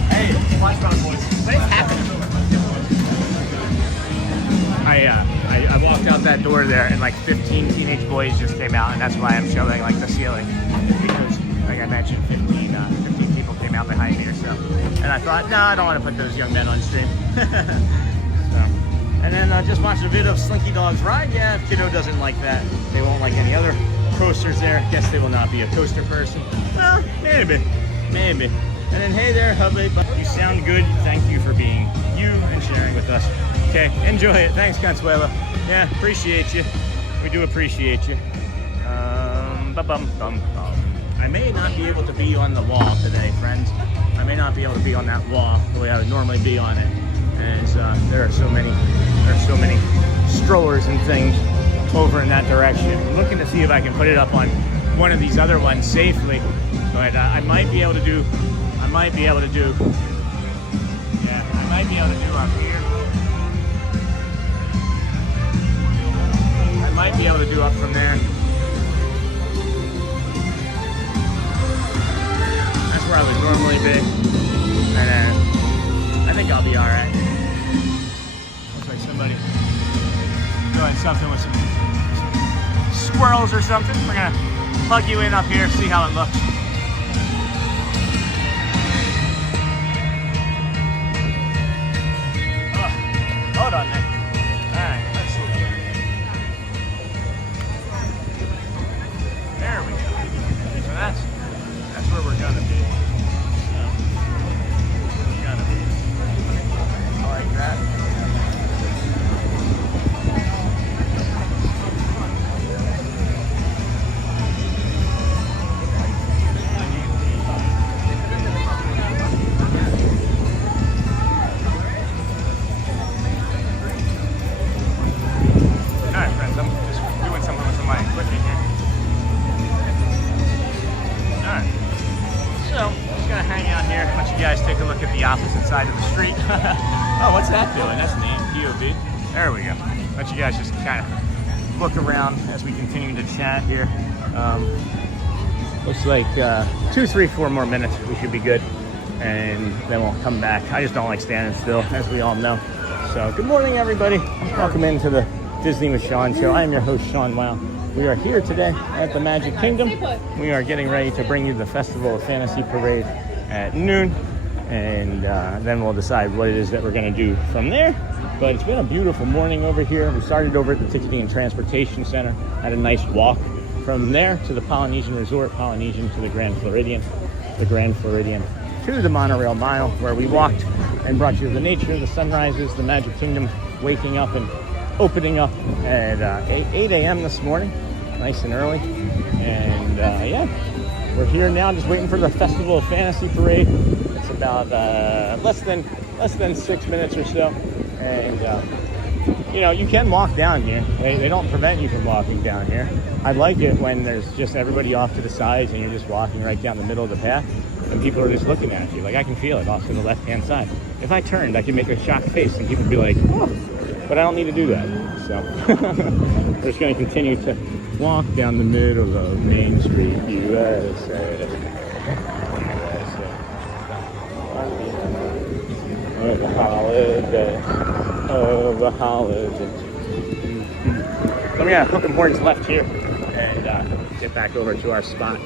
Hey, watch out, boys. What is happening? I walked out that door there, and like 15 teenage boys just came out, and that's why I'm showing like the ceiling, because like I mentioned, 15 people came out behind me or so, and I thought, no, I don't want to put those young men on stream. So, and then just watched a bit of Slinky Dog's ride. Yeah, if Kiddo doesn't like that, they won't like any other coasters there. Guess they will not be a coaster person. Well, maybe. And then hey there, hubby, you sound good. Thank you for being you and sharing with us. Okay, enjoy it. Thanks, Consuelo. Yeah, appreciate you. We do appreciate you. I may not be able to be on the wall today, friends. I may not be able to be on that wall the way I would normally be on it. And there are so many strollers and things over in that direction. I'm looking to see if I can put it up on one of these other ones safely. But I might be able to do up here. I might be able to do up from there. That's where I would normally be. And I think I'll be alright. Looks like somebody doing something with some squirrels or something. We're gonna plug you in up here, see how it looks. what's that doing? That's neat. POV. There we go. Let you guys just kind of look around as we continue to chat here. Looks like 2, 3, 4 more minutes. We should be good. And then we'll come back. I just don't like standing still, as we all know. So good morning, everybody. Welcome into the Disney with Sean show. I am your host, Sean Wow. We are here today at the Magic Kingdom. We are getting ready to bring you the Festival of Fantasy Parade at noon. And then we'll decide what it is that we're going to do from there. But it's been a beautiful morning over here. We started over at the Ticketing and Transportation Center. Had a nice walk from there to the Polynesian Resort, Polynesian to the Grand Floridian to the monorail mile, where we walked and brought you the nature, the sunrises, the Magic Kingdom waking up and opening up at 8 a.m. this morning, nice and early. And yeah, we're here now just waiting for the Festival of Fantasy Parade. It's about less than 6 minutes or so. And you know, you can walk down here. They don't prevent you from walking down here. I like it when there's just everybody off to the sides and you're just walking right down the middle of the path and people are just looking at you. Like, I can feel it off to the left-hand side. If I turned, I could make a shocked face and people would be like, oh, but I don't need to do that. So we're just going to continue to walk down the middle of Main Street, USA. Of a holiday. So we got hook 'em horns left here and get back over to our spot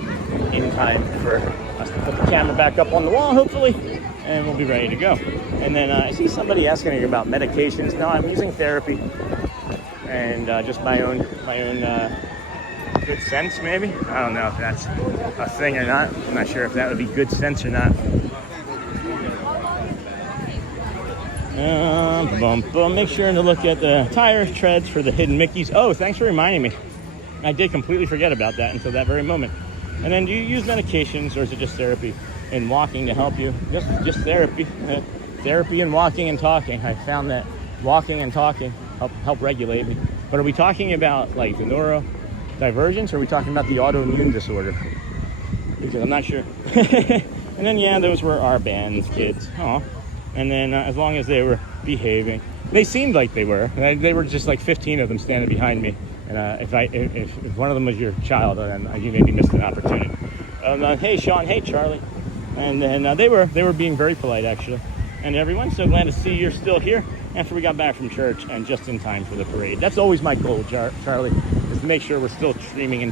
in time for us to put the camera back up on the wall, hopefully, and we'll be ready to go. And then I see somebody asking me about medications. No, I'm using therapy and just my own good sense, maybe. I don't know if that's a thing or not. I'm not sure if that would be good sense or not. Make sure to look at the tire treads for the hidden Mickeys. Oh, thanks for reminding me. I did completely forget about that until that very moment. And then do you use medications, or is it just therapy and walking to help you? Just therapy. Therapy and walking and talking. I found that walking and talking help regulate me. But are we talking about like the neurodivergence, or are we talking about the autoimmune disorder? Because I'm not sure. And then, yeah, those were our band's kids. Aw. And then as long as they were behaving, they seemed like they were. They were just like 15 of them standing behind me. And if one of them was your child, then you maybe missed an opportunity. Hey, Sean. Hey, Charlie. And then they were being very polite, actually. And everyone, so glad to see you're still here after we got back from church and just in time for the parade. That's always my goal, Charlie, is to make sure we're still streaming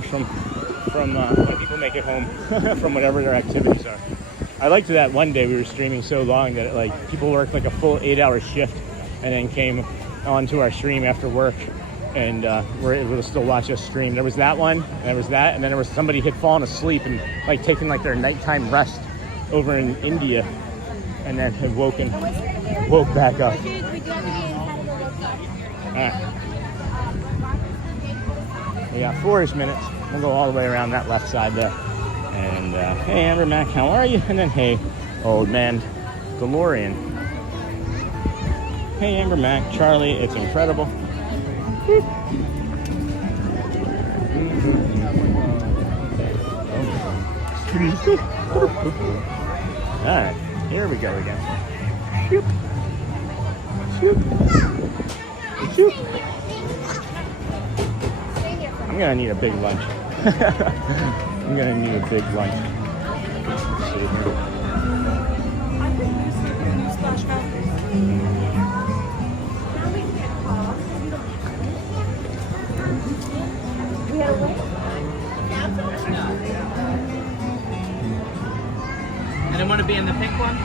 from when people make it home from whatever their activities are. I liked that one day we were streaming so long that people worked like a full 8-hour shift and then came onto our stream after work and were able to still watch us stream. There was that one, and there was that, and then there was somebody had fallen asleep and taken their nighttime rest over in India and then had woke back up. We got 4-ish minutes. We'll go all the way around that left side there. And hey, Amber Mac, how are you? And then hey, old man DeLorean. Hey, Amber Mac, Charlie, it's incredible. Alright, here we go again. Shoop. Shoop. Shoop. I'm gonna need a big lunch. I'm gonna need a big lunch. Let's see here. And I want to be in the pink one.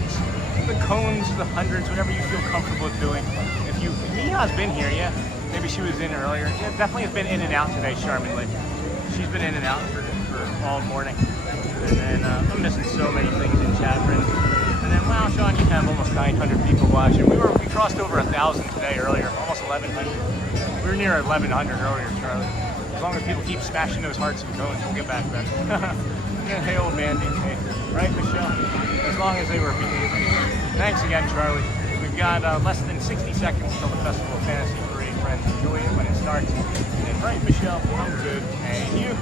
hearts, the cones, the hundreds, whatever you feel comfortable with doing. If Miha's been here, yeah. Maybe she was in earlier. Yeah, definitely has been in and out today, charmingly. She's been in and out for all morning. And then I'm missing so many things in chat rooms. And then, wow, Sean, you have almost 900 people watching. We crossed over 1,000 today earlier, almost 1,100. We were near 1,100 earlier, Charlie. As long as people keep smashing those hearts and cones, we'll get back better. Yeah, hey, old man, hey, right, Michelle? As long as they were behaving. Thanks again, Charlie. We've got less than 60 seconds till the Festival of Fantasy Parade. Friends, enjoy it when it starts. And then, right, Michelle, I'm good. And you?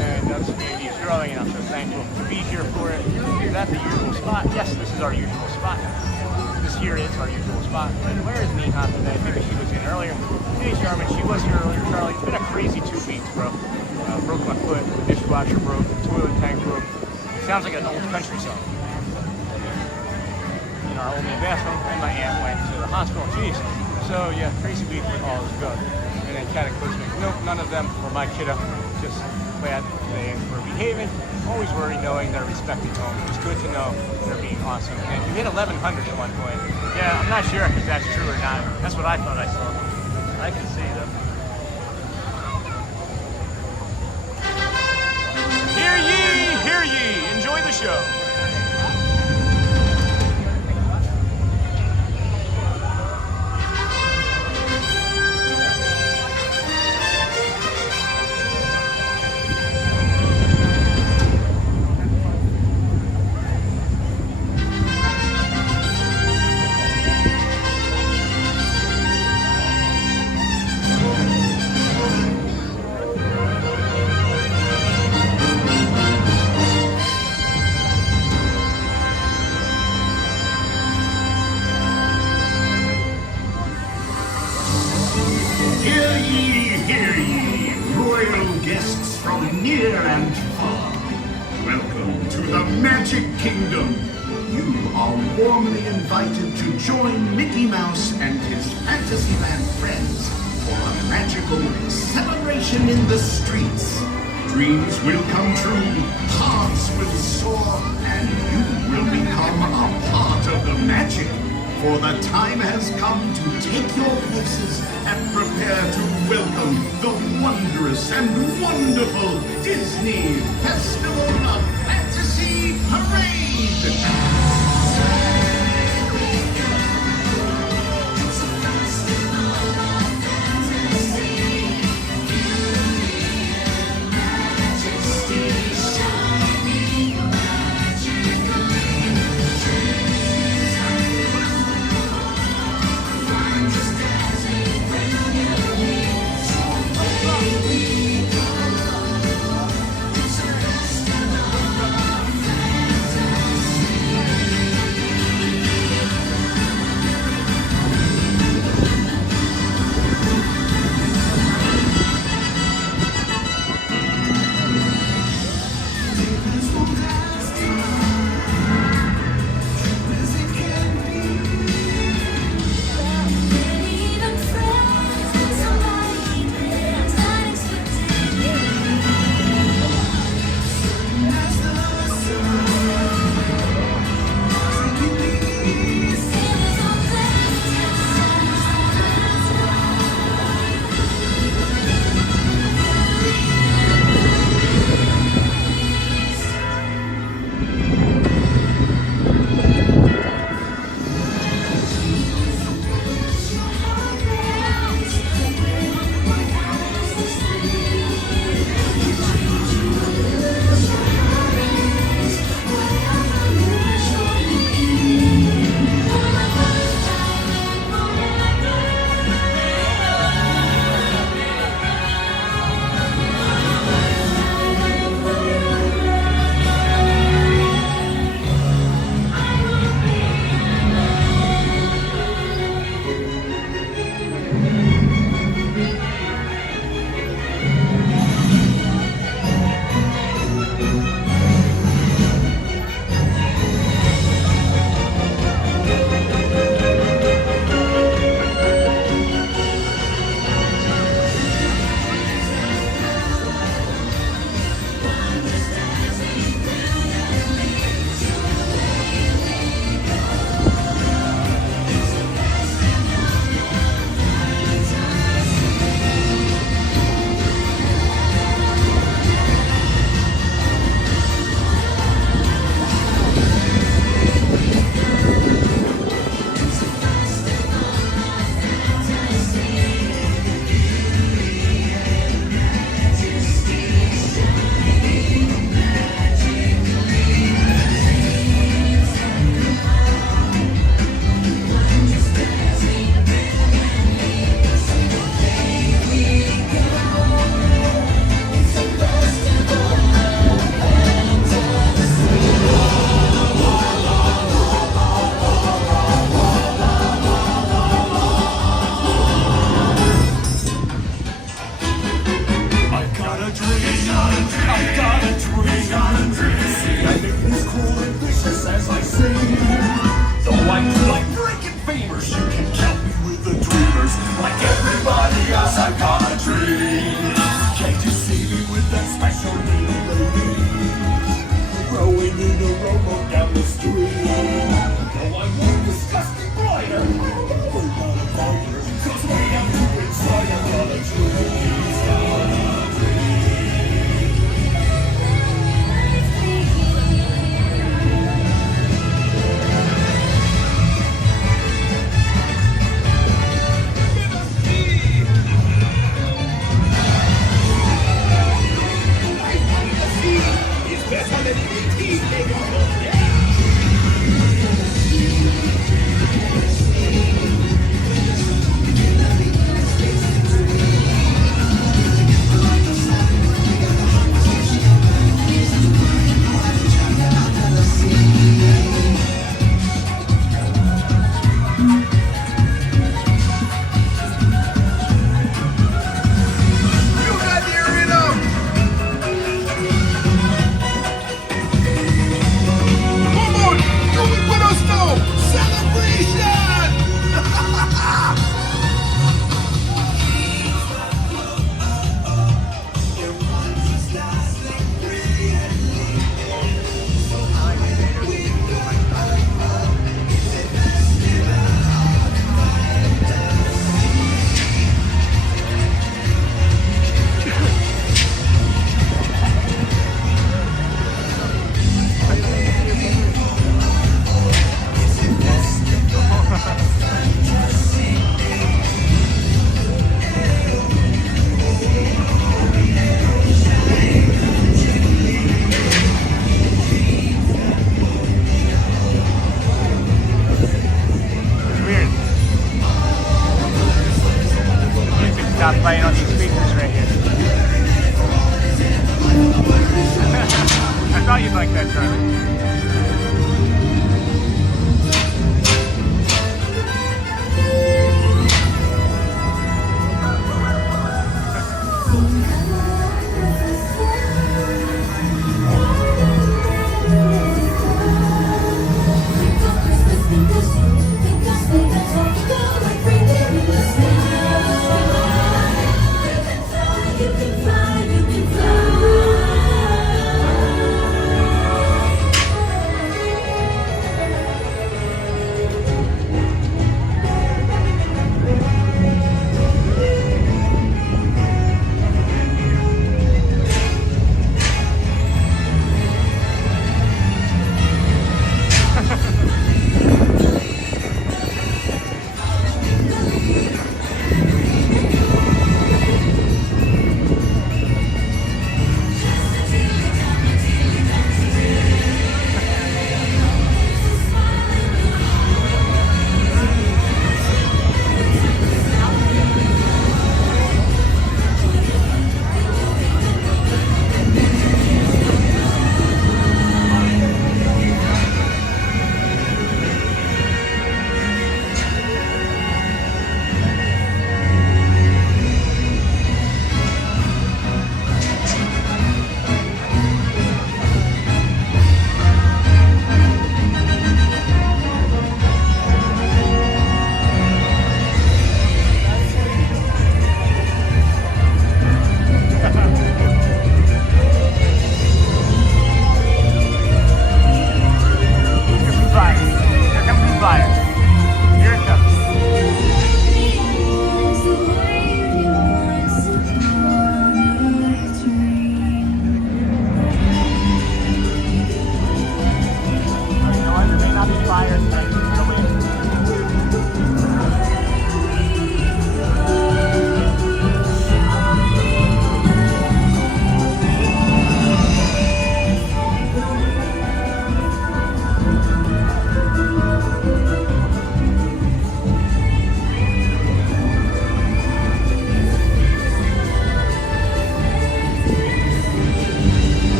And that's me. You're all, I'm so thankful to be here for it. Is that the usual spot? Yes, this is our usual spot. This here is our usual spot. And where is Miha today? Maybe she was in earlier. Hey, Charmin, she was here earlier, Charlie. It's been a crazy 2 weeks, bro. Broke my foot, the dishwasher broke, the toilet tank broke. It sounds like an old country song. In our old bathroom, and my aunt went to the hospital. Jeez. So, yeah, crazy week, all is good. And then cataclysmic. Nope, none of them were my kiddo. Just glad they were behaving. Always worry knowing they're respecting home. It's good to know they're being awesome. And you hit 1,100 at one point. Yeah, I'm not sure if that's true or not. That's what I thought I saw. I can see them. Hear ye, hear ye. Enjoy the show. Magic Kingdom. You are warmly invited to join Mickey Mouse and his Fantasyland friends for a magical celebration in the streets. Dreams will come true, hearts will soar, and you will become a part of the magic. For the time has come to take your places and prepare to welcome the wondrous and wonderful Disney Festival of Fantasy Parade! famers. You can count me with the dreamers. Like everybody else, I've got a dream. Can't you see me with that special little lady? Rowing in a rowboat down the street. Oh, I want this dusty brighter. We're gonna conquer, 'cause way down deep inside I've got a dream.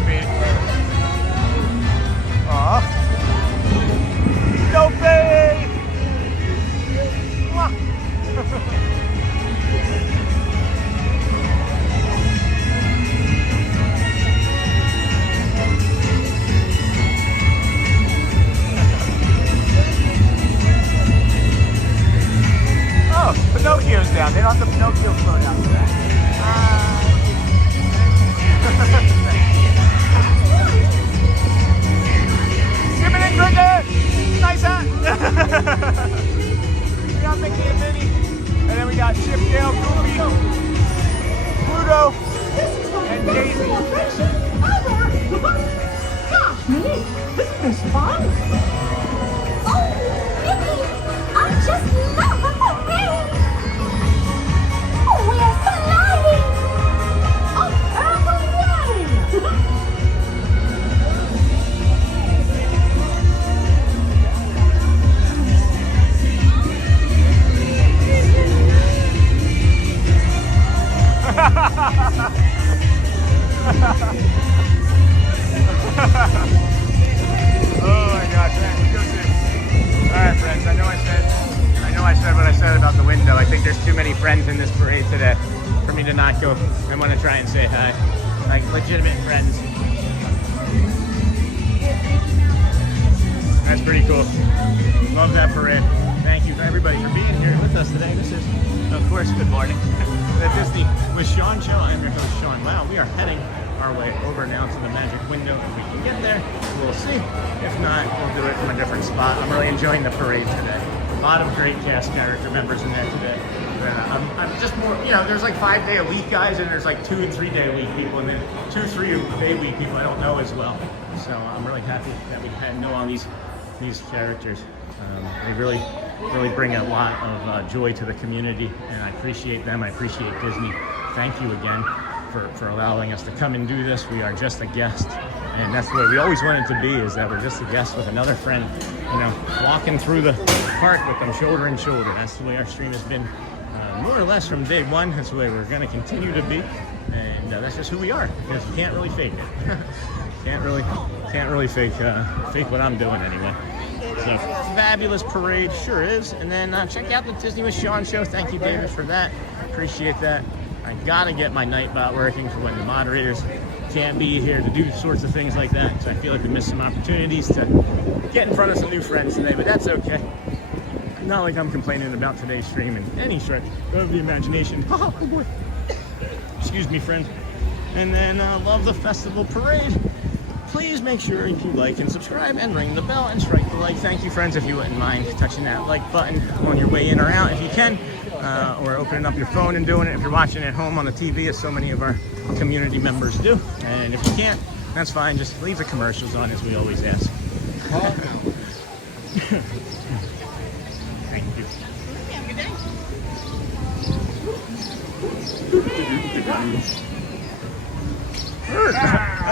baby. Aw. No baby. Oh, Pinocchio's down. They don't have the Pinocchio float out today. Give it in, Cricket! Nice hat! We got Mickey and Minnie. And then we got Chip, Dale, Goofy, Pluto, and Daisy. Gosh, Minnie, isn't this fun? Oh, Minnie, I just love the parade. Oh, we are flying on Purple Rain. Oh my gosh, man, go soon. Alright friends, I know I said what I said about the window. I think there's too many friends in this parade today for me to not go. I want to try and say hi. Like legitimate friends. That's pretty cool. Love that parade. Thank you for everybody for being here with us today. This is, of course, good morning. The Disney with Sean Show. I'm your host, Sean. Wow, we are heading our way over now to the Magic Window. If we can get there, we'll see. If not, we'll do it from a different spot. I'm really enjoying the parade today. A lot of great cast character members in there today. I'm just more, you know, there's like 5-day-a-week guys, and there's like 2- and 3-day-a-week people, and then 2- and 3-day-a-week people I don't know as well. So I'm really happy that we know all these characters. They really bring a lot of joy to the community, and I appreciate them. I appreciate Disney. Thank you again for allowing us to come and do this. We are just a guest, and that's the way we always wanted to be, is that we're just a guest with another friend, you know, walking through the park with them shoulder and shoulder. That's the way our stream has been more or less from day one. That's the way we're going to continue to be, and that's just who we are, because you can't really fake it. can't really fake what I'm doing anyway. So fabulous parade, sure is. And then check out the Disney with Sean show. Thank you, David, for that. Appreciate that. I gotta get my Nightbot working for when the moderators can't be here to do sorts of things like that. So I feel like we missed some opportunities to get in front of some new friends today, but that's okay. Not like I'm complaining about today's stream in any stretch of the imagination. Oh boy. Excuse me, friend. And then love the festival parade. Please make sure you like and subscribe and ring the bell and strike the like. Thank you, friends, if you wouldn't mind touching that like button on your way in or out if you can, or opening up your phone and doing it if you're watching at home on the TV, as so many of our community members do. And if you can't, that's fine. Just leave the commercials on, as we always ask. Thank you. Have a good day.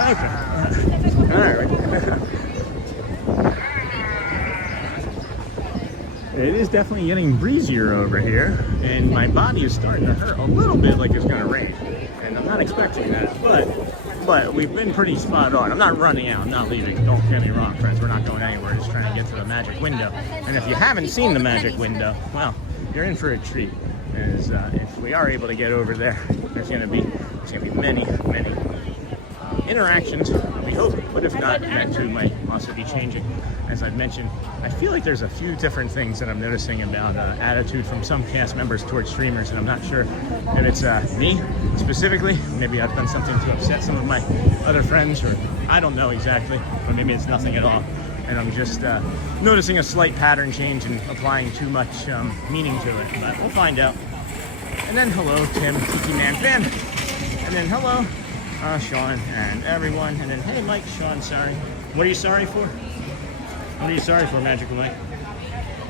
Okay. All right. It is definitely getting breezier over here, and my body is starting to hurt a little bit, like it's going to rain. And I'm not expecting that, but we've been pretty spot on. I'm not running out. I'm not leaving. Don't get me wrong, friends. We're not going anywhere. Just trying to get to the Magic Window. And if you haven't seen the Magic Window, well, you're in for a treat. As if we are able to get over there, there's going to be many interactions, we hope, but if not, that too might also be changing. As I've mentioned, I feel like there's a few different things that I'm noticing about attitude from some cast members towards streamers, and I'm not sure if it's me specifically. Maybe I've done something to upset some of my other friends, or I don't know exactly, or maybe it's nothing at all, and I'm just noticing a slight pattern change and applying too much meaning to it, but we'll find out. And then hello, Tim, Tiki Man Fan, and then hello, Sean and everyone, and then hey Mike, Sean, sorry. What are you sorry for? What are you sorry for, Magical Mike?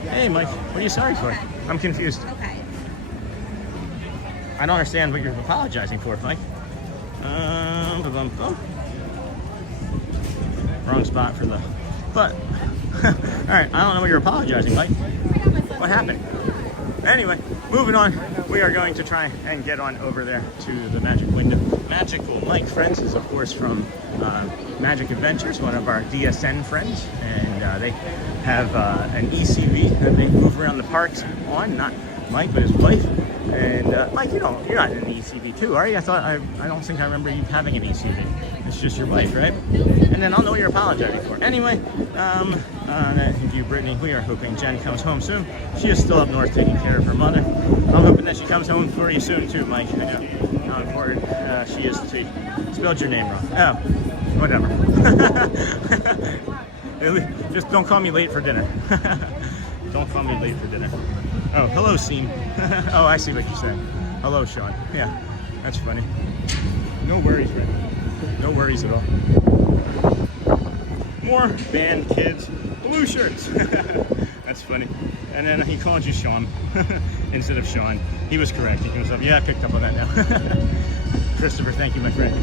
Hey Mike, what are you sorry for? I'm confused. Okay. I don't understand what you're apologizing for, Mike. Wrong spot for the, but, alright, I don't know what you're apologizing, Mike. What happened? Anyway, moving on, we are going to try and get on over there to the Magic Window. Magical Mike Friends is, of course, from Magic Adventures, one of our DSN friends, and they have an ECV that they move around the parks on. Not Mike, but his wife. And Mike, you're not in an ECV too, are you? I don't think I remember you having an ECV. It's just your wife, right? And then I'll know what you're apologizing for. Anyway, thank you, Brittany. We are hoping Jen comes home soon. She is still up north taking care of her mother. I'm hoping that she comes home for you soon too, Mike. I know how important she is to you. Spelled your name wrong. Oh, whatever. Just don't call me late for dinner. Don't call me late for dinner. Oh, hello, Seam. Oh, I see what you're saying. Hello, Sean. Yeah, that's funny. No worries, Red. No worries at all. More band kids, blue shirts. That's funny. And then he called you Sean instead of Sean. He was correct. He goes up. Yeah, I picked up on that now. Christopher, thank you, my friend.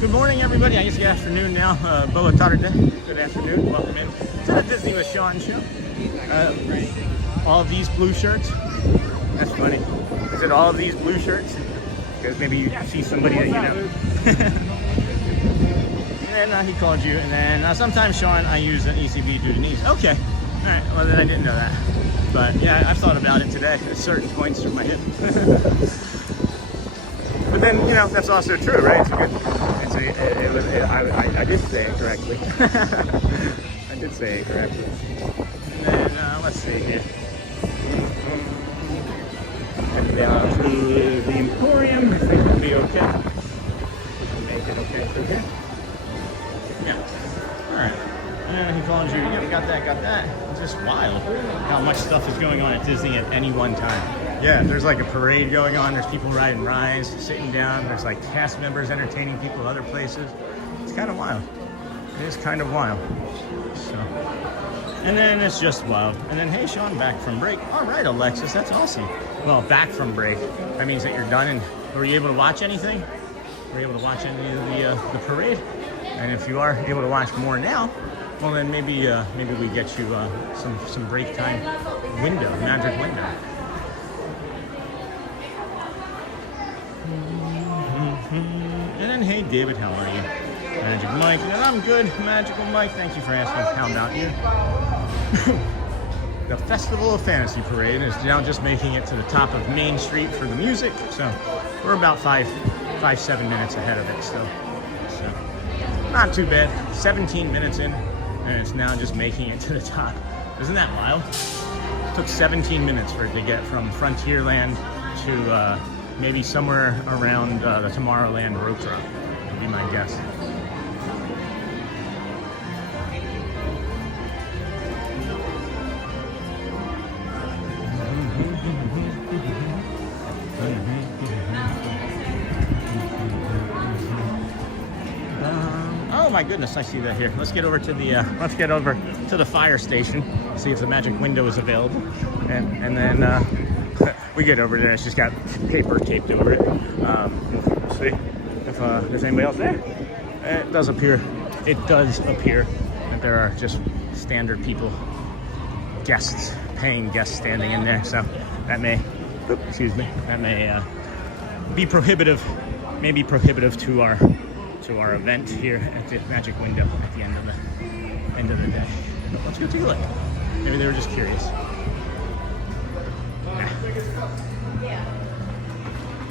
Good morning, everybody. I guess good afternoon now. Boa tarde. Good afternoon. Welcome in to the Disney with Sean show. All of these blue shirts. That's funny. Is it all of these blue shirts? Because maybe you see somebody that you know. And then he called you, and then sometimes, Sean, I use an ECV due to needs. Okay. All right. Well, then I didn't know that. But yeah, I've thought about it today at certain points through my hip. But then, you know, that's also true, right? I did say it correctly. I did say it correctly. And then, let's see here. Head down to the Emporium. I think we'll be okay. Make it okay through here. Yeah. Alright. And he called you. Yeah, got that. It's just wild how much stuff is going on at Disney at any one time. Yeah, there's like a parade going on. There's people riding rides, sitting down. There's like cast members entertaining people other places. It's kind of wild. It is kind of wild. So, and then it's just wild. And then, hey, Sean, back from break. All right, Alexis, that's awesome. Well, back from break. That means that you're done. And were you able to watch anything? Were you able to watch any of the parade? And if you are able to watch more now, well, then maybe we get you some break time window, magic window. And then, hey, David, how are you? Magic Mike, and I'm good. Magical Mike, thank you for asking. How about you? The Festival of Fantasy Parade is now just making it to the top of Main Street for the music, so we're about 7 minutes ahead of it. So not too bad. 17 minutes in, and it's now just making it to the top. Isn't that wild? It took 17 minutes for it to get from Frontierland to maybe somewhere around the Tomorrowland road trip, would be my guess. Oh my goodness, I see that here. Let's get over to the fire station, see if the magic window is available, and then we get over there. It's just got paper taped over it. See if there's anybody else there. It does appear that there are just standard people, guests, paying guests standing in there. So that may, that may be prohibitive. Maybe prohibitive to our event here at the magic window at the end of the day. But let's go take a look. Maybe they were just curious.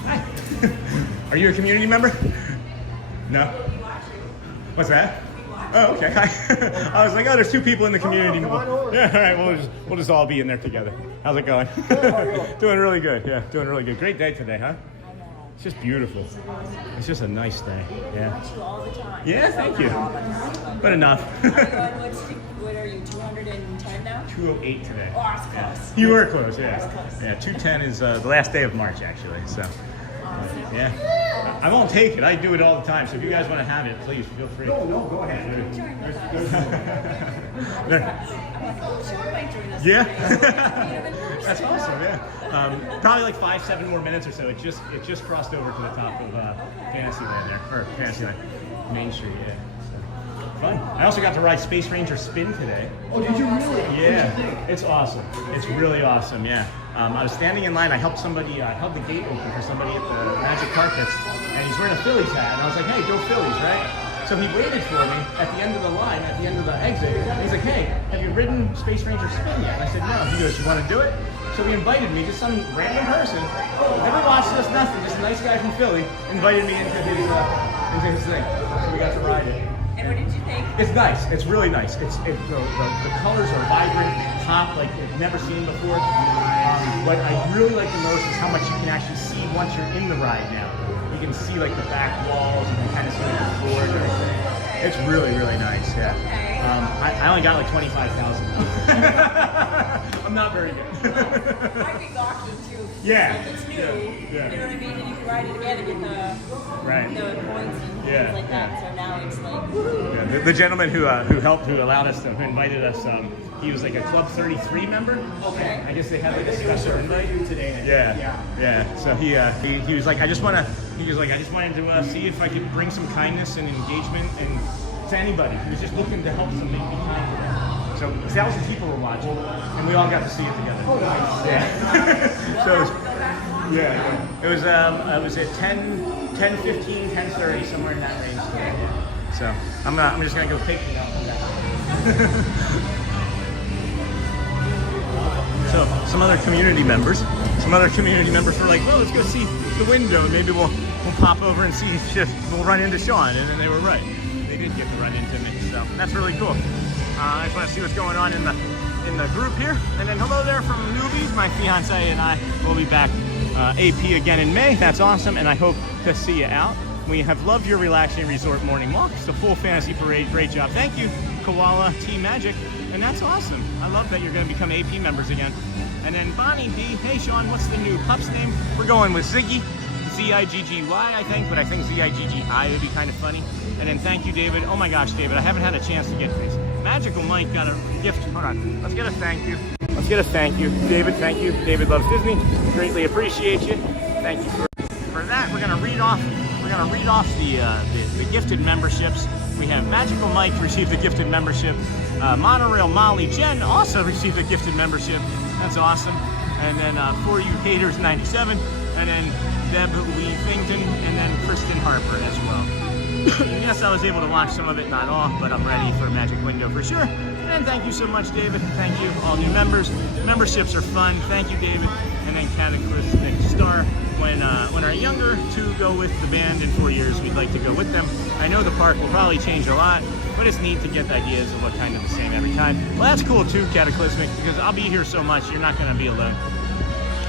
Hi. Are you a community member? No. What's that? Oh, okay. Hi. I was like, oh, there's 2 people in the community. Yeah, all right. We'll just all be in there together. How's it going? Doing really good. Yeah, doing really good. Great day today, huh? It's just beautiful. It's just a nice day. Yeah. Yeah, thank you. But enough. What are you, 210 now? 208 today. Oh, I was close. You were close, yeah. Yeah, 210 is the last day of March, actually. So, yeah. I won't take it. I do it all the time. So if you guys want to have it, please feel free. No, go ahead. Yeah. That's awesome. Yeah. Probably like 5-7 more minutes or so. It just crossed over to the top of Fantasyland there, or Fantasyland, Main Street. Yeah. So, fun. I also got to ride Space Ranger Spin today. Oh, did you really? Yeah. It's awesome. It's really awesome. Yeah. I was standing in line. I helped the gate open for somebody at the Magic Carpets. and he's wearing a Phillies hat, and I was like, hey, go Phillies, right? So he waited for me at the end of the line, at the end of the exit. And he's like, hey, have you ridden Space Ranger Spin yet? And I said, no. He goes, you want to do it? So he invited me, just some random person, never watched us, nothing, just a nice guy from Philly, invited me into his thing. So we got to ride it. And what did you think? It's nice. It's really nice. The colors are vibrant, pop like I've never seen before. What I really like the most is how much you can actually see once you're in the ride now. You can see like the back walls, you can kind of see like the floor and everything. It's really, really nice, yeah. I only got like 25,000. I'm not very good. Might be gawky too. Yeah. Like it's new. Yeah. You know what I mean? And you can ride it again and get the points and things like that. So now it's like. Yeah, the gentleman who allowed us, who invited us, he was like a Club 33 member. Okay. I guess they had like a special invite today. Yeah. So he was like, I just wanted to see if I could bring some kindness and engagement and to anybody. He was just looking to help somebody be kind to them. So 1,000 people were watching, and we all got to see it together. Oh, nice. Yeah. So it was at 10:15, 10:30, somewhere in that range. Yeah. So I'm just gonna go take it out. So some other community members were like, well, let's go see the window, and maybe we'll pop over and see if we'll run into Sean, and then they were right. They did get to run into me, so that's really cool. I just want to see what's going on in the group here, and then hello there from Newbies. My fiance and I will be back AP again in May. That's awesome, and I hope to see you out. We have loved your relaxing resort morning walk. It's a full fantasy parade. Great job. Thank you, Koala Team Magic. And that's awesome. I love that you're going to become AP members again. And then Bonnie D. Hey, Sean, what's the new pup's name? We're going with Ziggy. Z-I-G-G-Y, I think, but I think Z-I-G-G-I would be kind of funny. And then thank you, David. Oh my gosh, David, I haven't had a chance to get this. Magical Mike got a gift. Hold on. Let's get a thank you. Let's get a thank you. David, thank you. David loves Disney. Greatly appreciate you. Thank you for that. We're gonna read off the gifted memberships. We have Magical Mike received a gifted membership. Monorail Molly Jen also received a gifted membership. That's awesome. And then For You Haters 97, and then Deb Weavington, and then Kristen Harper as well. Yes, I was able to watch some of it, not all, but I'm ready for Magic Window for sure. And thank you so much, David. Thank you, all new members. Memberships are fun. Thank you, David. And then Cataclysmic Star. When our younger two go with the band in 4 years, we'd like to go with them. I know the park will probably change a lot, but it's neat to get the ideas of what kind of the same every time. Well, that's cool too, Cataclysmic, because I'll be here so much, you're not going to be alone.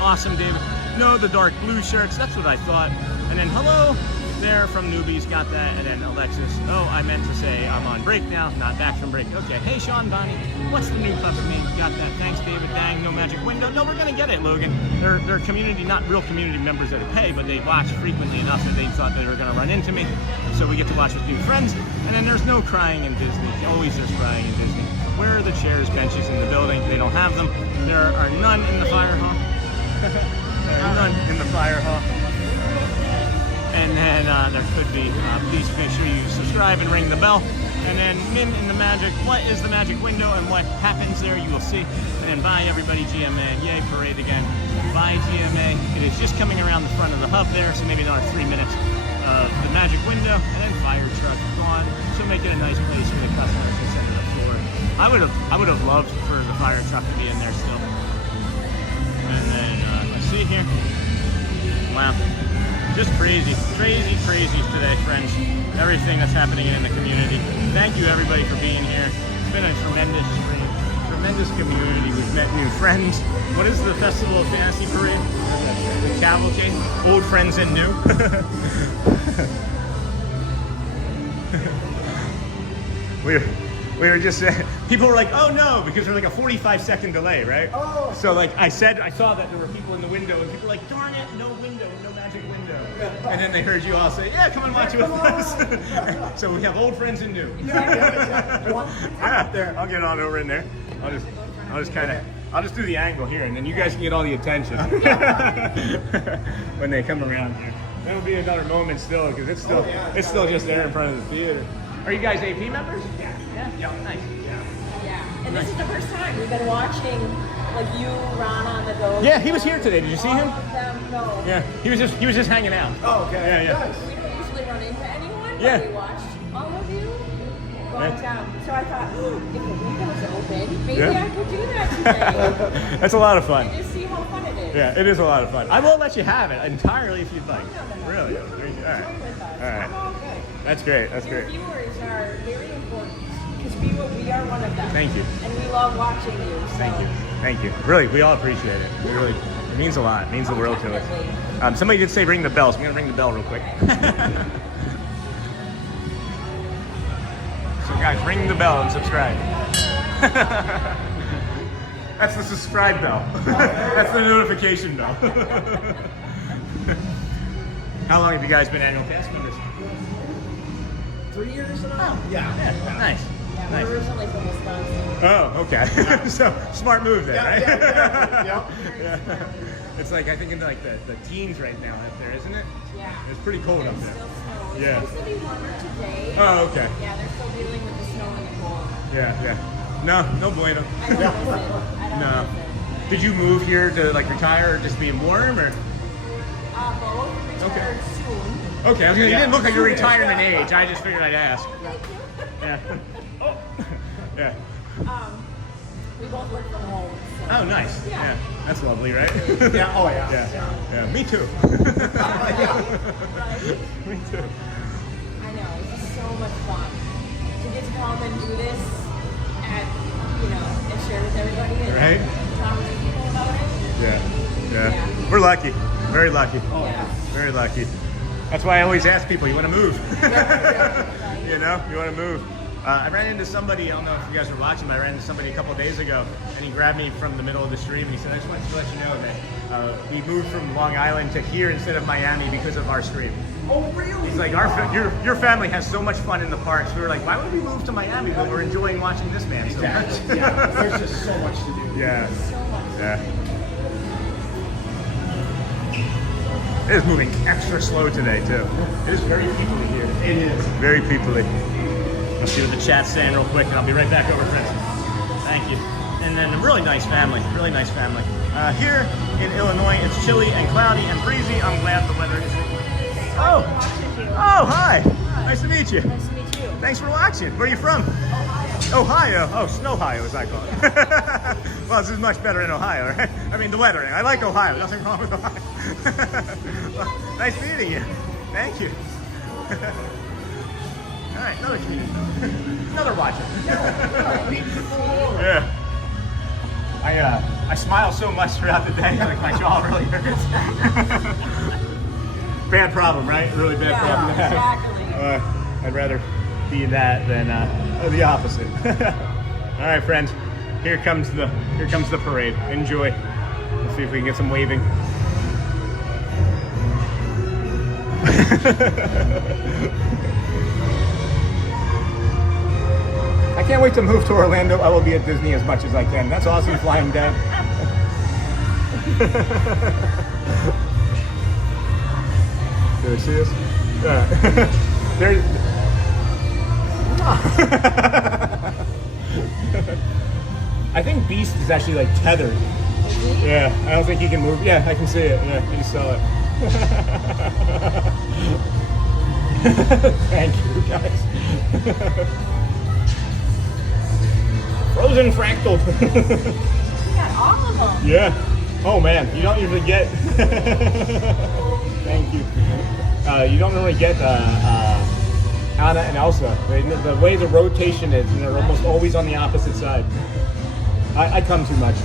Awesome, David. No, the dark blue shirts, that's what I thought. And then hello there from Newbies, got that. And then Alexis, oh, I meant to say I'm on break now, not back from break. Okay, hey Sean, Bonnie, what's the new pup's name? Got that. Thanks, David. Dang, no Magic Window. No, we're gonna get it, Logan. They're community, not real community members that pay, but they watch frequently enough that they thought they were gonna run into me. So we get to watch with new friends. And then there's no crying in Disney. Always there's crying in Disney. Where are the chairs, benches in the building? They don't have them. There are none in the fire hall. There are none in the fire hall. And then there could be, please make sure you subscribe and ring the bell. And then Min in the Magic, what is the Magic Window and what happens there, you will see. And then bye everybody, GMA, yay, parade again. Bye GMA, it is just coming around the front of the hub there, so maybe another 3 minutes of the Magic Window. And then fire truck gone, so make it a nice place for the customers to sit on the floor. I would have loved for the fire truck to be in there still. And then, let's see here. Wow. Just crazy today, friends. Everything that's happening in the community. Thank you, everybody, for being here. It's been a tremendous community. We've met new friends. What is the Festival of Fantasy Parade? The Cavalcade. Old friends and new. We were just people were like, oh no, because there's like a 45-second delay, right? Oh. So like I saw that there were people in the window, and people were like, darn it, no window, no Magic Window. And then they heard you all say, yeah, come and watch it with us. So we have old friends and new. Yeah, there. I'll get on over in there. I'll just do the angle here, and then you guys can get all the attention when they come around here. That'll be another moment still, because it's still just there in front of the theater. Are you guys AP members? Yeah. Yeah, nice. Yeah. And this is the first time we've been watching, like you, Ron on the go. Yeah, he was here today. Did you see him? No. Yeah, he was just hanging out. Oh, okay. Yeah. Nice. But we watched all of you. But, so I thought, if the window's open, maybe I could do that today. That's a lot of fun. And just see how fun it is. Yeah, it is a lot of fun. I will let you have it entirely if you'd like. No. Really? All right. All right. I'm all good. That's great. That's Your great. viewers are very important because we are one of them. Thank you. And we love watching you. So. Thank you. Thank you. Really, we all appreciate it. It means a lot. It means the world to us. Somebody did say ring the bell, so I'm going to ring the bell real quick. So guys, ring the bell and subscribe. That's the subscribe bell. That's the notification bell. How long have you guys been annual pass members? 3 years now? Oh, yeah. Nice. Yeah, Nice. we're originally from Wisconsin. Oh, okay. So smart move there, right? Yeah. Yeah. It's like I think in like the teens right now up there, isn't it? Yeah. It's pretty cold There's up there. still snow. It's Yeah. supposed to be warmer today. Oh, okay. Yeah, they're still dealing with the snow and the cold. Yeah. No bueno. I don't listen. I don't No. listen. Did you move here to like retire or just being warm or? Both retired soon. Okay, you didn't look like your retirement age. I just figured I'd ask. Thank you. Yeah. Oh. Yeah. We both work from home. So. Oh, nice. Yeah. That's lovely, right? Yeah. Oh, yeah. Yeah. Me too. Right? Me too. I know. It's just so much fun to get to come and do this and, and share with everybody and talk to people about it. Yeah. We're lucky. Very lucky. Yeah. Very lucky. That's why I always ask people, you want to move? You want to move. I ran into somebody, I don't know if you guys were watching, but I ran into somebody a couple of days ago, and he grabbed me from the middle of the stream, and he said, I just wanted to let you know that we moved from Long Island to here instead of Miami because of our stream. Oh, really? He's like, your family has so much fun in the parks. We were like, why would we move to Miami when we're enjoying watching this man so much? Yeah. There's just so much to do. Yeah. So much. Yeah. It is moving extra slow today, too. It is very peoply here. It is. Very peoply. I'll see what the chat's saying real quick, and I'll be right back over, friends. Thank you. And then a really nice family. Really nice family. Here in Illinois, it's chilly and cloudy and breezy. I'm glad the weather is... Oh! Oh, hi! Nice to meet you. Nice to meet you. Thanks for watching. Where are you from? Ohio. Oh, Snowhio, as I call it. Well, this is much better in Ohio, right? I mean, the weather. I like Ohio. Nothing wrong with Ohio. Well, nice meeting you. Thank you. All right, another comedian. Another watcher. Yeah. I smile so much throughout the day, like my jaw really hurts. Bad problem, right? Really bad problem to have. Exactly. I'd rather be that than the opposite. All right, friends. Here comes the parade. Enjoy. Let's see if we can get some waving. I can't wait to move to Orlando. I will be at Disney as much as I can. That's awesome flying down. Did I see this? There's... I think Beast is actually like tethered. Yeah, I don't think he can move. Yeah, I can see it. Yeah, I just saw it. Thank you, guys. Frozen Fractal. We got all of them. Yeah. Oh man, you don't usually get. Thank you. You don't really get Anna and Elsa. The way the rotation is, and they're almost always on the opposite side. I come too much.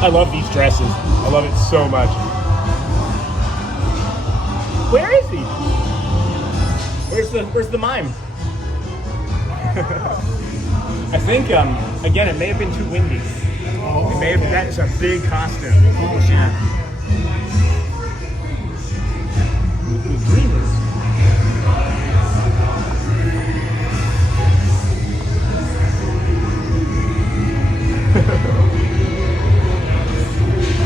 I love these dresses. I love it so much. Where is he? Where's the mime? I think again, it may have been too windy. It may have, that's a big costume. Oh yeah. The dreamers.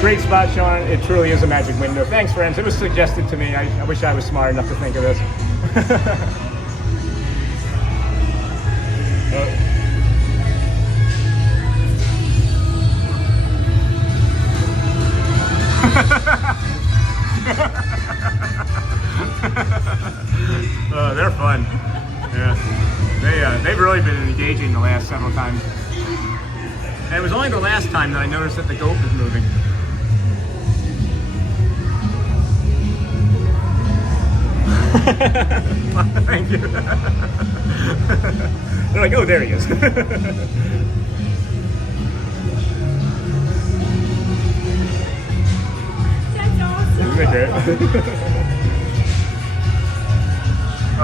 Great spot, Sean. It truly is a magic window. Thanks, friends. It was suggested to me. I wish I was smart enough to think of this. They're fun. Yeah, they've really been engaging the last several times. And it was only the last time that I noticed that the goat was moving. Thank you. They're like, oh, there he is. That's awesome. Isn't it great?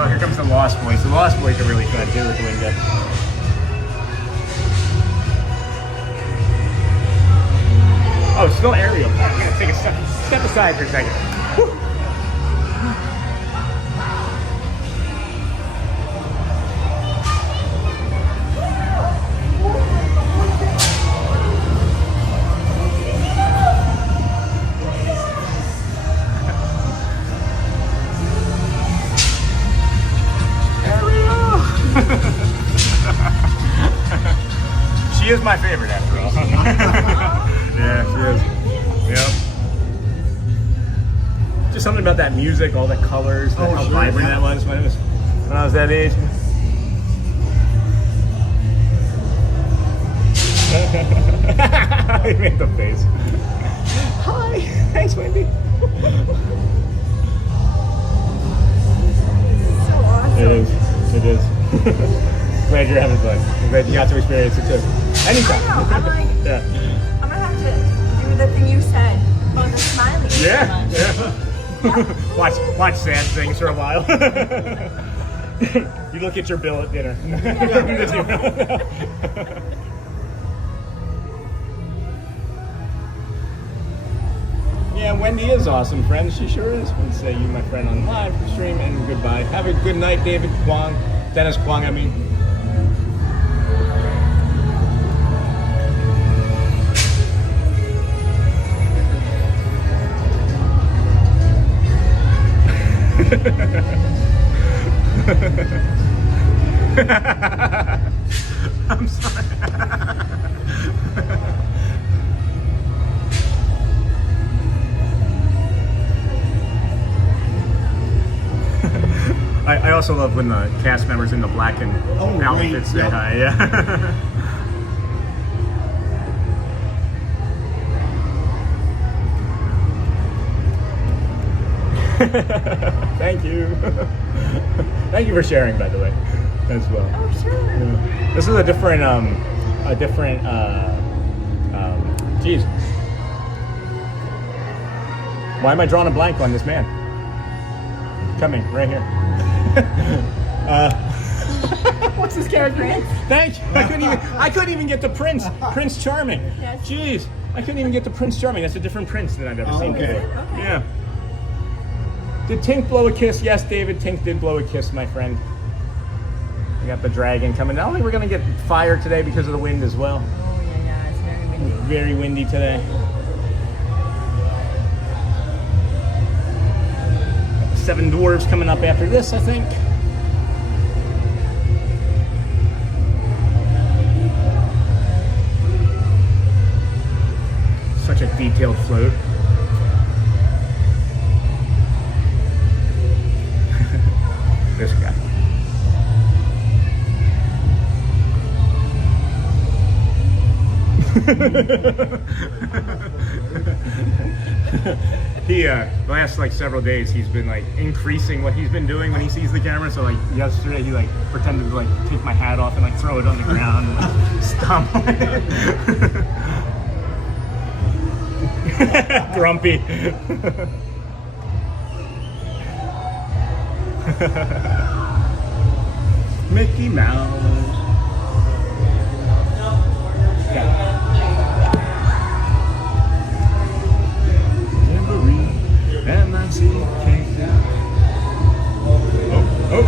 Oh, here comes the Lost Boys. The Lost Boys are really fun too with the winged up. Oh, it's still aerial. I'm gonna take a step aside for a second. Whew. She is my favorite after all. Yeah, she is. Yep. Just something about that music, all the colors, how vibrant that was when I was that age. I made the face. Hi, thanks, Wendy. So awesome. It is. It is. Glad you're having fun. I'm glad you got to experience it too. Anytime. I know. I'm like, Yeah. I'm gonna have to do the thing you said about the smiling. Yeah. Watch sad things for a while. You look at your bill at dinner. Yeah, Wendy is awesome, friends. She sure is. I want to say you, my friend, on live stream, and goodbye. Have a good night, David Kwong. Dennis Kwong, I mean. I'm sorry. I also love when the cast members in the black and outfits say hi. Yeah. Thank you. Thank you for sharing, by the way, as well. Oh, sure. Yeah. This is a different, geez. Why am I drawing a blank on this man? Coming, right here. What's his character name? Thank you. I couldn't even get the Prince. Prince Charming. Yes. Jeez. I couldn't even get the Prince Charming. That's a different Prince than I've ever seen before. Okay. Yeah. Did Tink blow a kiss? Yes, David. Tink did blow a kiss, my friend. We got the dragon coming. Not only we're going to get fire today because of the wind as well. Oh, yeah, it's very windy. Very windy today. Seven dwarves coming up after this, I think. Such a detailed float. This guy. He the last like several days he's been like increasing what he's been doing when he sees the camera. So like yesterday he like pretended to like take my hat off and like throw it on the ground and like, stomp on it. Grumpy. Mickey Mouse. Yeah. M-I-C-K. Oh.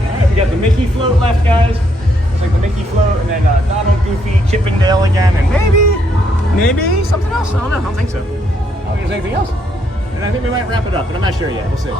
Alright, we got the Mickey float left, guys. It's like the Mickey float, and then Donald, Goofy, Chip and Dale again, and maybe something else. I don't think so. I don't think there's anything else. And I think we might wrap it up, but I'm not sure yet. We'll see.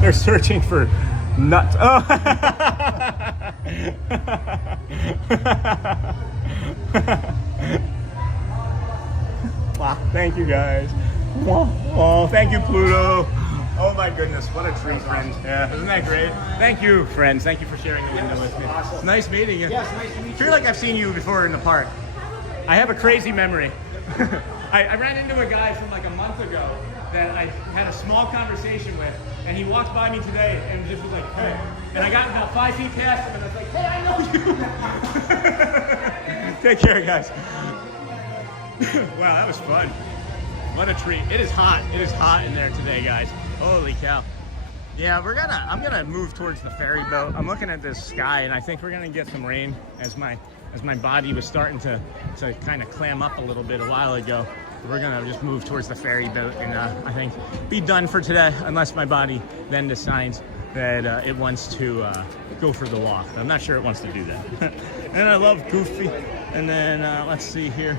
They're searching for nuts. Oh. Wow, thank you guys. Oh, thank you, Pluto. Oh my goodness, what a treat, friends. Yeah, isn't that great? Thank you, friends. Thank you for sharing the window with me. It's nice meeting you. Yes, nice to meet you. I feel like I've seen you before in the park. I have a crazy memory. I ran into a guy from like a month ago that I had a small conversation with, and he walked by me today and just was like, hey. And I got about 5 feet past him and I was like, hey, I know you. Take care, guys. Wow, that was fun. What a treat. It is hot. It is hot in there today, guys. Holy cow. Yeah, I'm gonna move towards the ferry boat. I'm looking at this sky and I think we're gonna get some rain as my body was starting to kind of clam up a little bit a while ago. We're gonna just move towards the ferry boat and I think be done for today, unless my body then decides that it wants to go for the walk. I'm not sure it wants to do that. And I love Goofy. And then let's see here.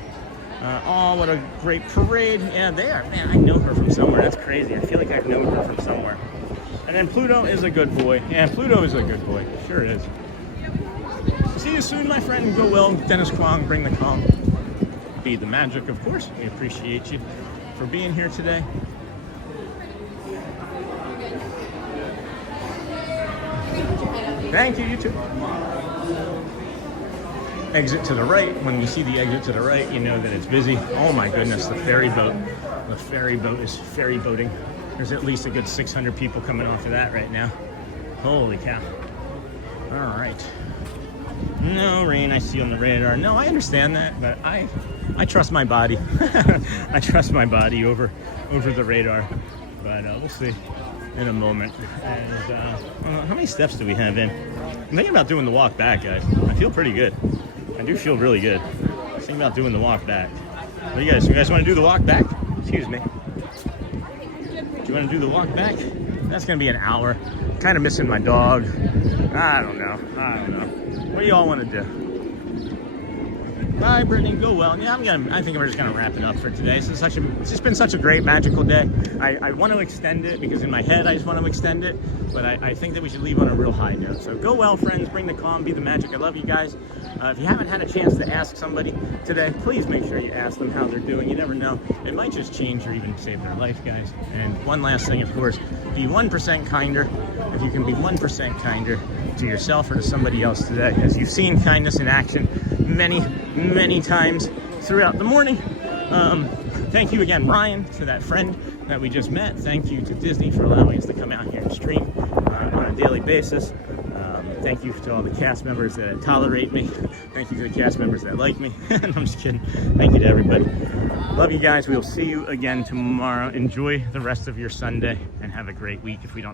Oh, what a great parade. Yeah, they are. Man, I know her from somewhere. That's crazy. I feel like I've known her from somewhere. And then Pluto is a good boy. Yeah, Pluto is a good boy. Sure is. See you soon, my friend. Go well. Dennis Kwong, bring the calm. Be the magic, of course. We appreciate you for being here today. Thank you, you too. Exit to the right. When you see the exit to the right, you know that it's busy. Oh my goodness, the ferry boat. The ferry boat is ferry boating. There's at least a good 600 people coming off of that right now. Holy cow. All right. No rain I see on the radar. No, I understand that, but I trust my body. I trust my body over the radar. But we'll see in a moment. And how many steps do we have in? I'm thinking about doing the walk back, guys. I feel pretty good. I do feel really good. I'm thinking about doing the walk back. What do you guys want to do the walk back? Excuse me. Do you want to do the walk back? That's going to be an hour. Kind of missing my dog. I don't know. What do y'all want to do? Bye, Brittany. Go well. Yeah, I think we're just gonna wrap it up for today. It's just been such a great magical day. I want to extend it because in my head I just want to extend it, but I think that we should leave on a real high note. So go well, friends. Bring the calm. Be the magic. I love you guys. If you haven't had a chance to ask somebody today, please make sure you ask them how they're doing. You never know. It might just change or even save their life, guys. And one last thing, of course, be 1% kinder. If you can be 1% kinder to yourself or to somebody else today, as you've seen kindness in action many times throughout the morning. Thank you again, Ryan, to that friend that we just met. Thank you to Disney for allowing us to come out here and stream on a daily basis. Thank you to all the cast members that tolerate me. Thank you to the cast members that like me. I'm just kidding. Thank you to everybody. Love you guys. We will see you again tomorrow. Enjoy the rest of your Sunday and have a great week if we don't